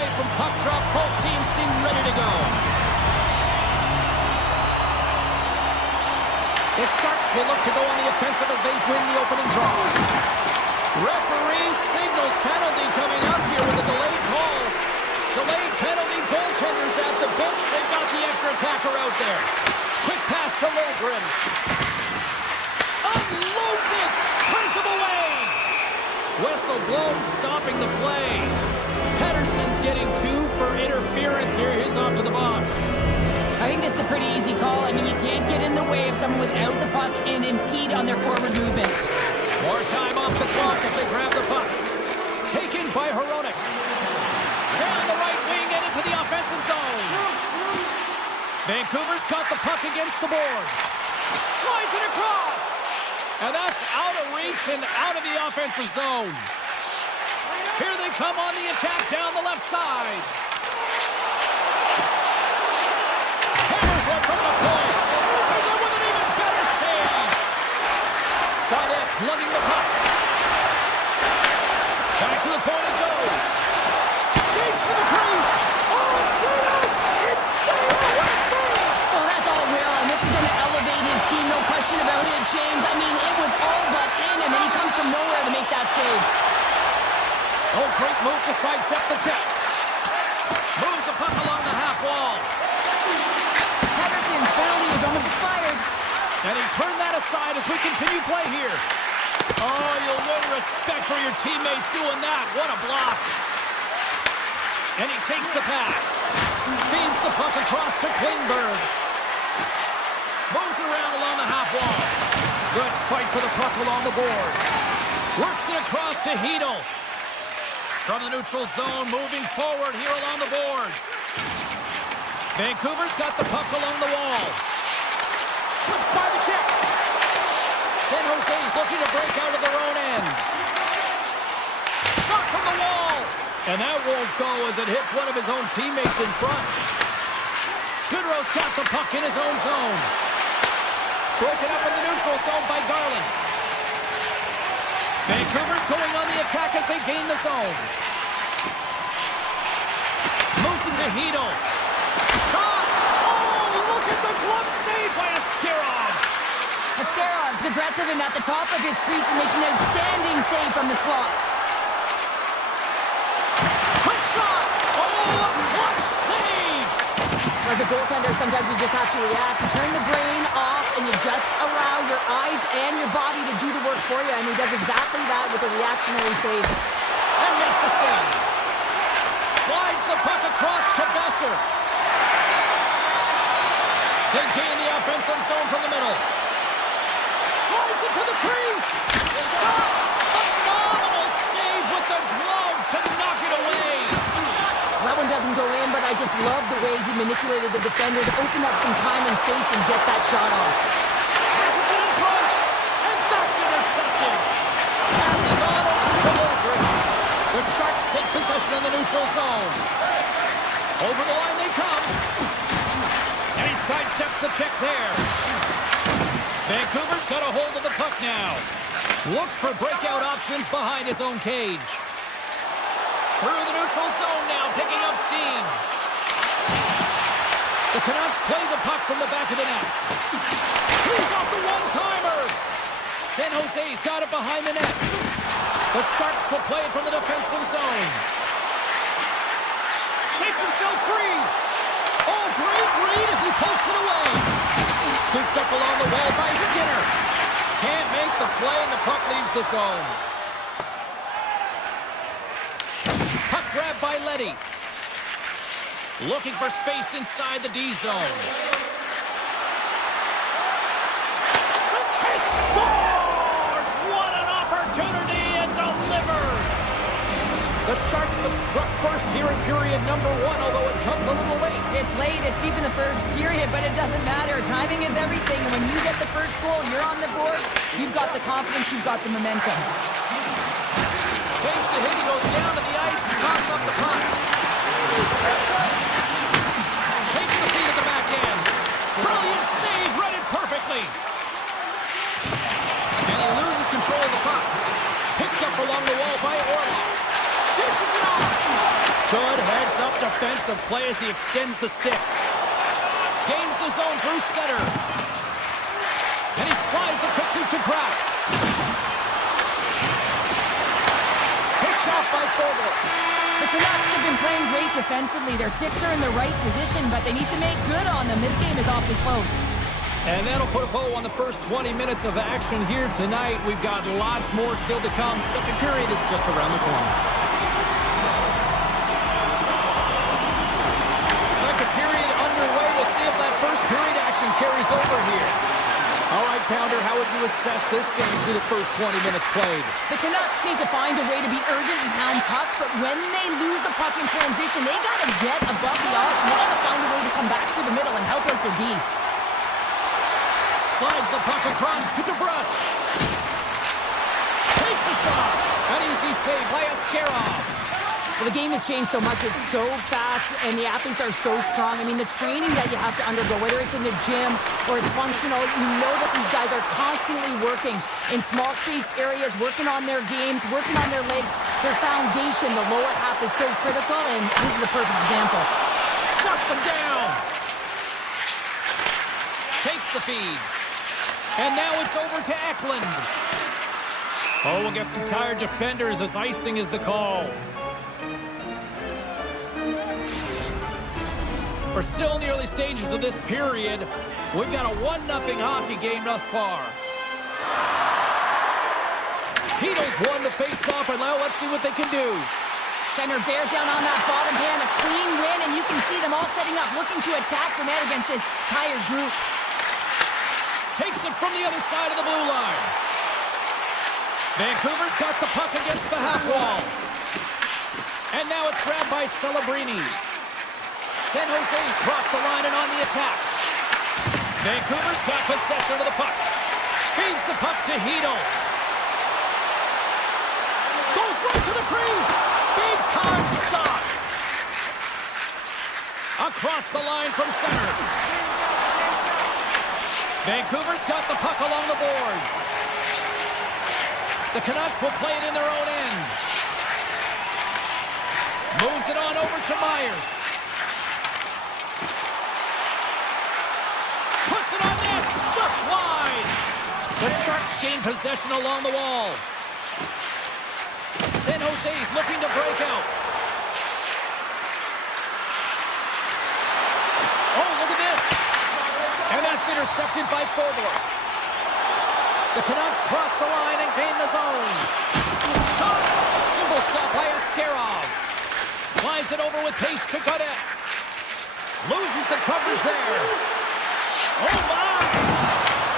From puck drop, both teams seem ready to go. The Sharks will look to go on the offensive as they win the opening draw. Referee signals penalty coming up here with a delayed call. Delayed penalty, goaltenders at the bench. They've got the extra attacker out there. Quick pass to Lundgren. Unloads it! Turns him away! Whistle blown, stopping the play. Pettersson's getting 2 for interference here. He's off to the box. I think this is a pretty easy call. I mean, you can't get in the way of someone without the puck and impede on their forward movement. More time off the clock as they grab the puck. Taken by Hronek. Down the right wing and into the offensive zone. Vancouver's got the puck against the boards. Slides it across. And that's out of reach and out of the offensive zone. Here they come on the attack down the left side. Hammers it from the point. It's over with an even better save. Gaudette's lugging the puck. Back to the point it goes. Skates to the crease. Oh, it's stayed out. It's stayed out. What a save. Well, that's all Will, and this is going to elevate his team, no question about it, James. I mean, it was all but in, and then he comes from nowhere to make that save. Oh, great move to sidestep the check. Moves the puck along the half wall. Pettersson's penalty is almost expired. And he turned that aside as we continue play here. Oh, you'll win respect for your teammates doing that. What a block. And he takes the pass. Feeds the puck across to Klingberg. Moves it around along the half wall. Good fight for the puck along the boards. Works it across to Hedel. From the neutral zone, moving forward here along the boards. Vancouver's got the puck along the wall. Slips by the check. San Jose's looking to break out of their own end. Shot from the wall. And that won't go as it hits one of his own teammates in front. Goodrow's got the puck in his own zone. Broken up in the neutral zone by Garland. Vancouver's going on the attack as they gain the zone. Moves into Hedel. Shot! Oh, look at the glove save by Askarov. Askarov's aggressive and at the top of his crease and makes an outstanding save from the slot. Quick shot! Oh, a clutch save! As a goaltender, sometimes you just have to react. You turn the brain off and you just allow your eyes and your body to do the work for you. And he does exactly that with a reactionary save. And makes the save. Slides the puck across to Besser. They gain the offensive zone from the middle. Drives it to the crease. Shot! Phenomenal save with the glove to knock it away. That one doesn't go in, but I just love the way he manipulated the defender to open up some time and space and get that shot off. Passes it in front, and that's intercepted. Passes on over to Lundgren. The Sharks take possession in the neutral zone. Over the line they come. And he sidesteps the check there. Vancouver's got a hold of the puck now. Looks for breakout options behind his own cage. Through the neutral zone now, picking up steam. The Canucks play the puck from the back of the net. He's off the one-timer. San Jose's got it behind the net. The Sharks will play it from the defensive zone. Shakes himself free. Oh, great read as he pokes it away. Scooped up along the wall by Skinner. Can't make the play and the puck leaves the zone. Puck grab by Leddy. Looking for space inside the D zone. He scores! What an opportunity and delivers! The Sharks have struck first here in period number 1, although it comes a little late. It's late, it's deep in the first period, but it doesn't matter. Timing is everything, and when you get the first goal, you're on the board, you've got the confidence, you've got the momentum. Takes the hit, he goes down to the ice and tosses up the puck. Takes the feed at the back end. Brilliant save, read it perfectly. And he loses control of the puck. Picked up along the wall by Orlov. Dishes it off. Good heads defensive play as he extends the stick. Gains the zone through center. And he slides it quickly to Kraft. Picked off by Fogle. The Canucks have been playing great defensively. Their six are in the right position, but they need to make good on them. This game is awfully close. And that'll put a bow on the first 20 minutes of action here tonight. We've got lots more still to come. Second period is just around the corner. Second period underway. We'll see if that first period action carries over here. All right, Pounder, how would you assess this game through the first 20 minutes played? The Canucks need to find a way to be urgent and pound pucks, but when they lose the puck in transition, they got to get above the option. They got to find a way to come back through the middle and help out their D. Slides the puck across to DeBrusque. Takes a shot. An easy save by Askarov. Well, the game has changed so much. It's so fast, and the athletes are so strong. I mean, the training that you have to undergo, whether it's in the gym or it's functional, you know that these guys are constantly working in small space areas, working on their games, working on their legs. Their foundation, the lower half, is so critical, and this is a perfect example. Shuts them down. Takes the feed. And now it's over to Eklund. Oh, we'll get some tired defenders as icing is the call. We're still in the early stages of this period. We've got a 1-0 hockey game thus far. Heedles won the face-off, and now let's see what they can do. Center bears down on that bottom hand, a clean win, and you can see them all setting up, looking to attack the net against this tired group. Takes it from the other side of the blue line. Vancouver's got the puck against the half wall. And now it's grabbed by Celebrini. San Jose's crossed the line and on the attack. Vancouver's got possession of the puck. Feeds the puck to Heedle. Goes right to the crease. Big time stop. Across the line from center. Vancouver's got the puck along the boards. The Canucks will play it in their own end. Moves it on over to Myers. Puts it on net, just wide. The Sharks gain possession along the wall. San Jose's looking to break out. Oh, look at this. And that's intercepted by Fogle. The Canucks cross the line and gain the zone. Shot. Simple stop by Askarov. Slides it over with pace to Godet. Loses the coverage there. Oh, my!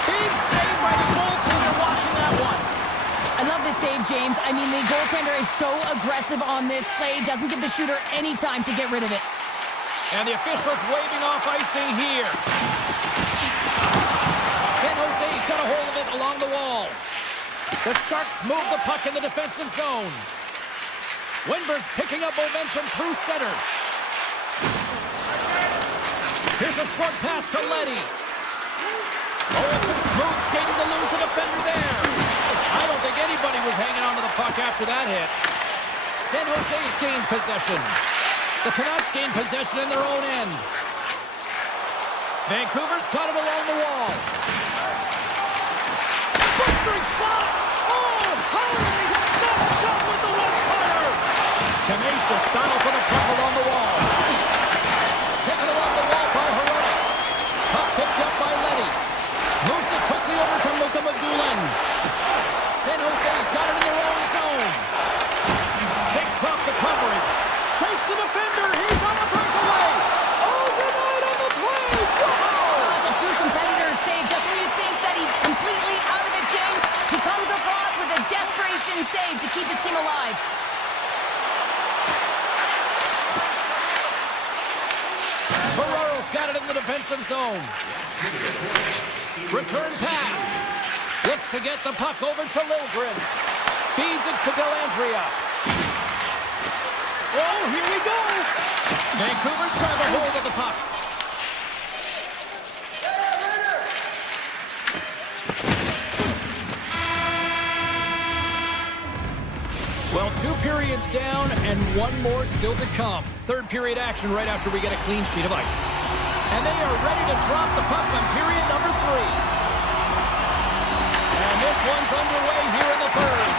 Big save by the goaltender washing that one. I love this save, James. I mean, the goaltender is so aggressive on this play. Doesn't give the shooter any time to get rid of it. And the officials waving off icing here. San Jose's got a hold of it along the wall. The Sharks move the puck in the defensive zone. Winberg's picking up momentum through center. Here's a short pass to Leddy. Oh, it's some smooth skating to lose the defender there. I don't think anybody was hanging on to the puck after that hit. San Jose's gained possession. The Canucks gain possession in their own end. Vancouver's caught it along the wall. Blistering shot! Oh, Hurley stepped up with the one-timer! Tenacious battle for the puck along the wall. Taken along the wall by Herrera. Puck picked up by Leddy. Moves it quickly over to Luka Magulin. San Jose's got it in their own zone. Shakes off the coverage. Shakes the defender. He's on a breakaway. Oh, denied on the play. Wow! That's a true competitor's save. Just when you think that he's completely out of it, James, he comes across with a desperation save to keep his team alive. Ferraro's got it in the defensive zone. Return pass. Looks to get the puck over to Liljegren. Feeds it to Dellandrea. Oh, here we go. Vancouver's got a hold of the puck. Well, 2 periods down and 1 more still to come. Third period action right after we get a clean sheet of ice. And they are ready to drop the puck on period number 3. And this one's underway here in the third.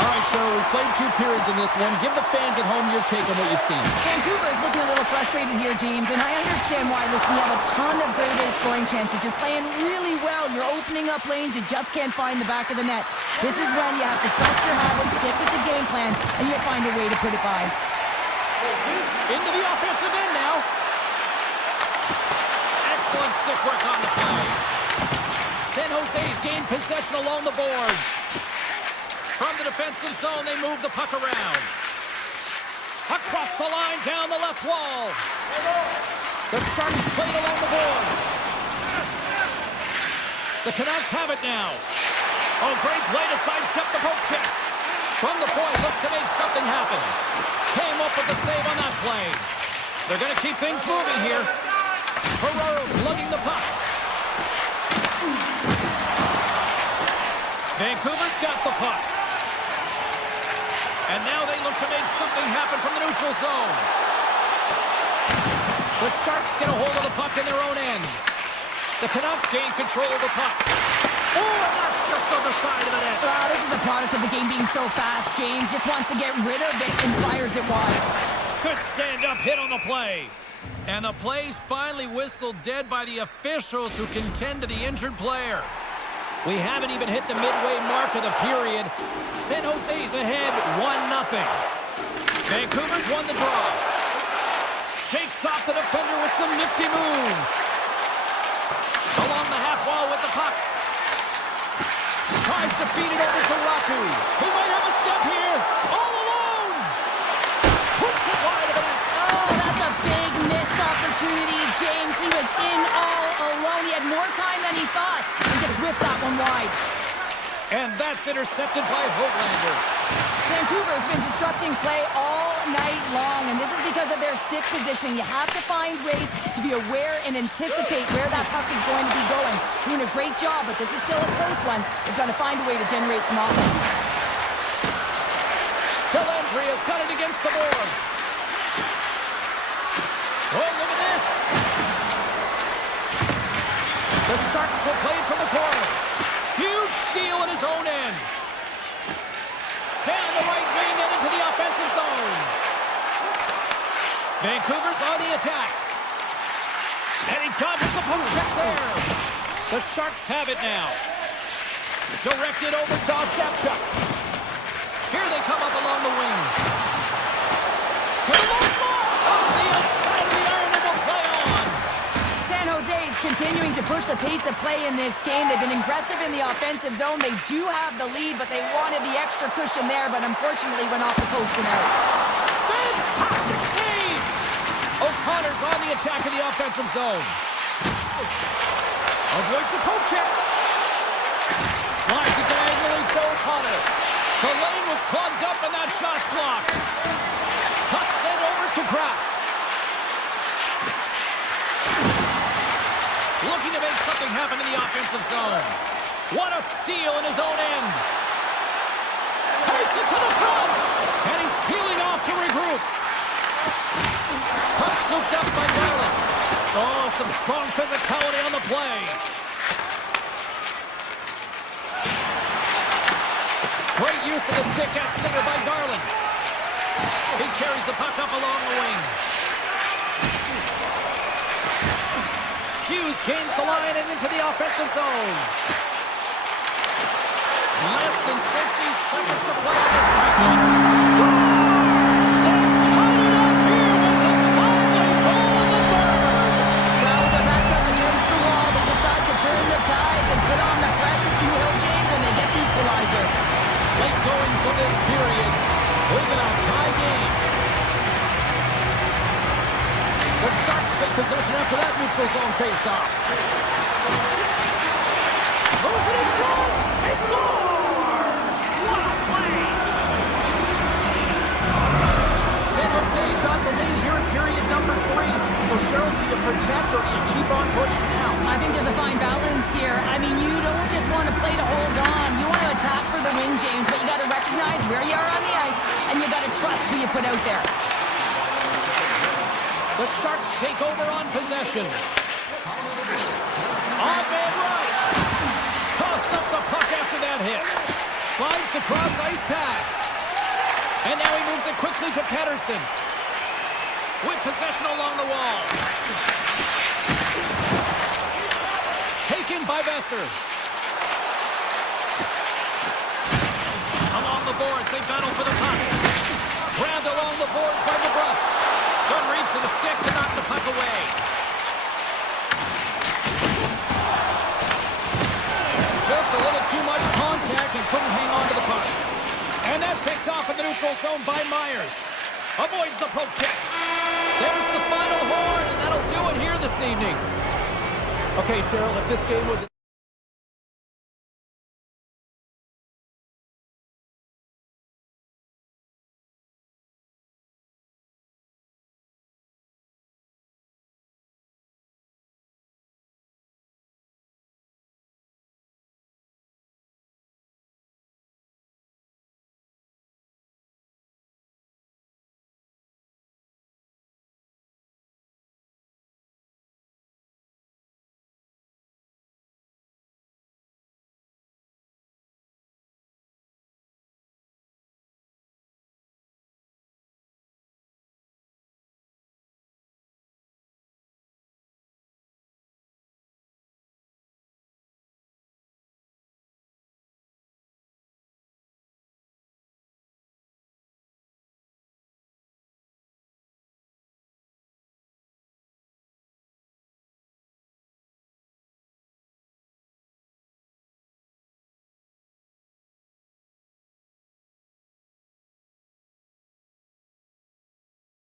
All right, Cheryl, we played 2 periods in this one. Give the fans at home your take on what you've seen. Vancouver's looking a little frustrated here, James, and I understand why. Listen, you have a ton of great A scoring chances. You're playing really well. You're opening up lanes. You just can't find the back of the net. This is when you have to trust your habits, stick with the game plan, and you'll find a way to put it by. Into the offensive end now. Excellent stick work on the play. San Jose's gained possession along the boards. From the defensive zone, they move the puck around. Across the line, down the left wall. The Sharks played along the boards. The Canucks have it now. Oh, great play to sidestep the poke check. From the point, looks to make something happen. Came up with the save on that play. They're going to keep things moving here. Ferraro's lugging the puck. Vancouver's got the puck. And now they look to make something happen from the neutral zone. The Sharks get a hold of the puck in their own end. The Canucks gain control of the puck. Oh, and that's just on the side of the net. This is a product of the game being so fast. James just wants to get rid of it and fires it wide. Good stand-up hit on the play. And the play's finally whistled dead by the officials who contend to the injured player. We haven't even hit the midway mark of the period. San Jose's ahead 1-0. Vancouver's won the draw. Shakes off the defender with some nifty moves. Along the half wall with the puck. Tries to feed it over to Ratu. He might have a step here. All alone. Puts it wide of the net. Oh, that's a big missed opportunity, James. He was in all alone. He had more time than he thought. And just whipped that one wide. And that's intercepted by Hoaglander. Vancouver's been disrupting play all night long, and this is because of their stick position. You have to find ways to be aware and anticipate where that puck is going to be going. Doing a great job, but this is still a close one. They've got to find a way to generate some offense. Dellandria's got it against the boards. Oh, look at this. The Sharks will play it from the corner. Huge steal in his own end. Down the right wing and into the offensive zone. Vancouver's on the attack. And he dodges the poke check there. The Sharks have it now. Directed over to Ostapchuk. Here they come up along the wing. To the low slot. Off the outside of the iron and will play on. San Jose's continuing to push the pace of play in this game. They've been aggressive in the offensive zone. They do have the lead, but they wanted the extra cushion there, but unfortunately went off the post and out. Fantastic save! O'Connor's on the attack in the offensive zone. Avoids the poke check. Slides it diagonally to O'Connor. The lane was clogged up and that shot's blocked. Puck sent over to Kraft. Looking to make something happen in the offensive zone. What a steal in his own end. Takes it to the front. And he's peeling off to regroup. Puck scooped up by Garland. Oh, some strong physicality on the play. Great use of the stick at center by Garland. He carries the puck up along the wing. Hughes gains the line and into the offensive zone. Less than 60 seconds to play in this tight one. Scores! They've tied it up here with a timely goal in the third. Well, with their backs up against the wall, they decide to turn the tides and put on the press, if you will, James, and they get the equalizer. Late goings of this period. We've got a tie game. The Sharks take possession after that neutral zone face-off. Moves it in front. He scores! What a play! San Jose's got the lead here in period number 3. So, Cheryl, do you protect or do you keep on pushing now? I think there's a fine balance here. I mean, you don't just want to play to hold on. You want to attack for the win, James, but you got to recognize where you are on the ice put out there. The Sharks take over on possession. On-man rush. Coughs up the puck after that hit. Slides the cross-ice pass. And now he moves it quickly to Pettersson. With possession along the wall. Taken by Besser. Along the boards, they battle for the puck. Grabbed along the boards by DeBrusque. Don't reach for the stick to knock the puck away. Just a little too much contact and couldn't hang on to the puck. And that's picked off in the neutral zone by Myers. Avoids the poke check. There's the final horn, and that'll do it here this evening. Okay, Cheryl, if this game was...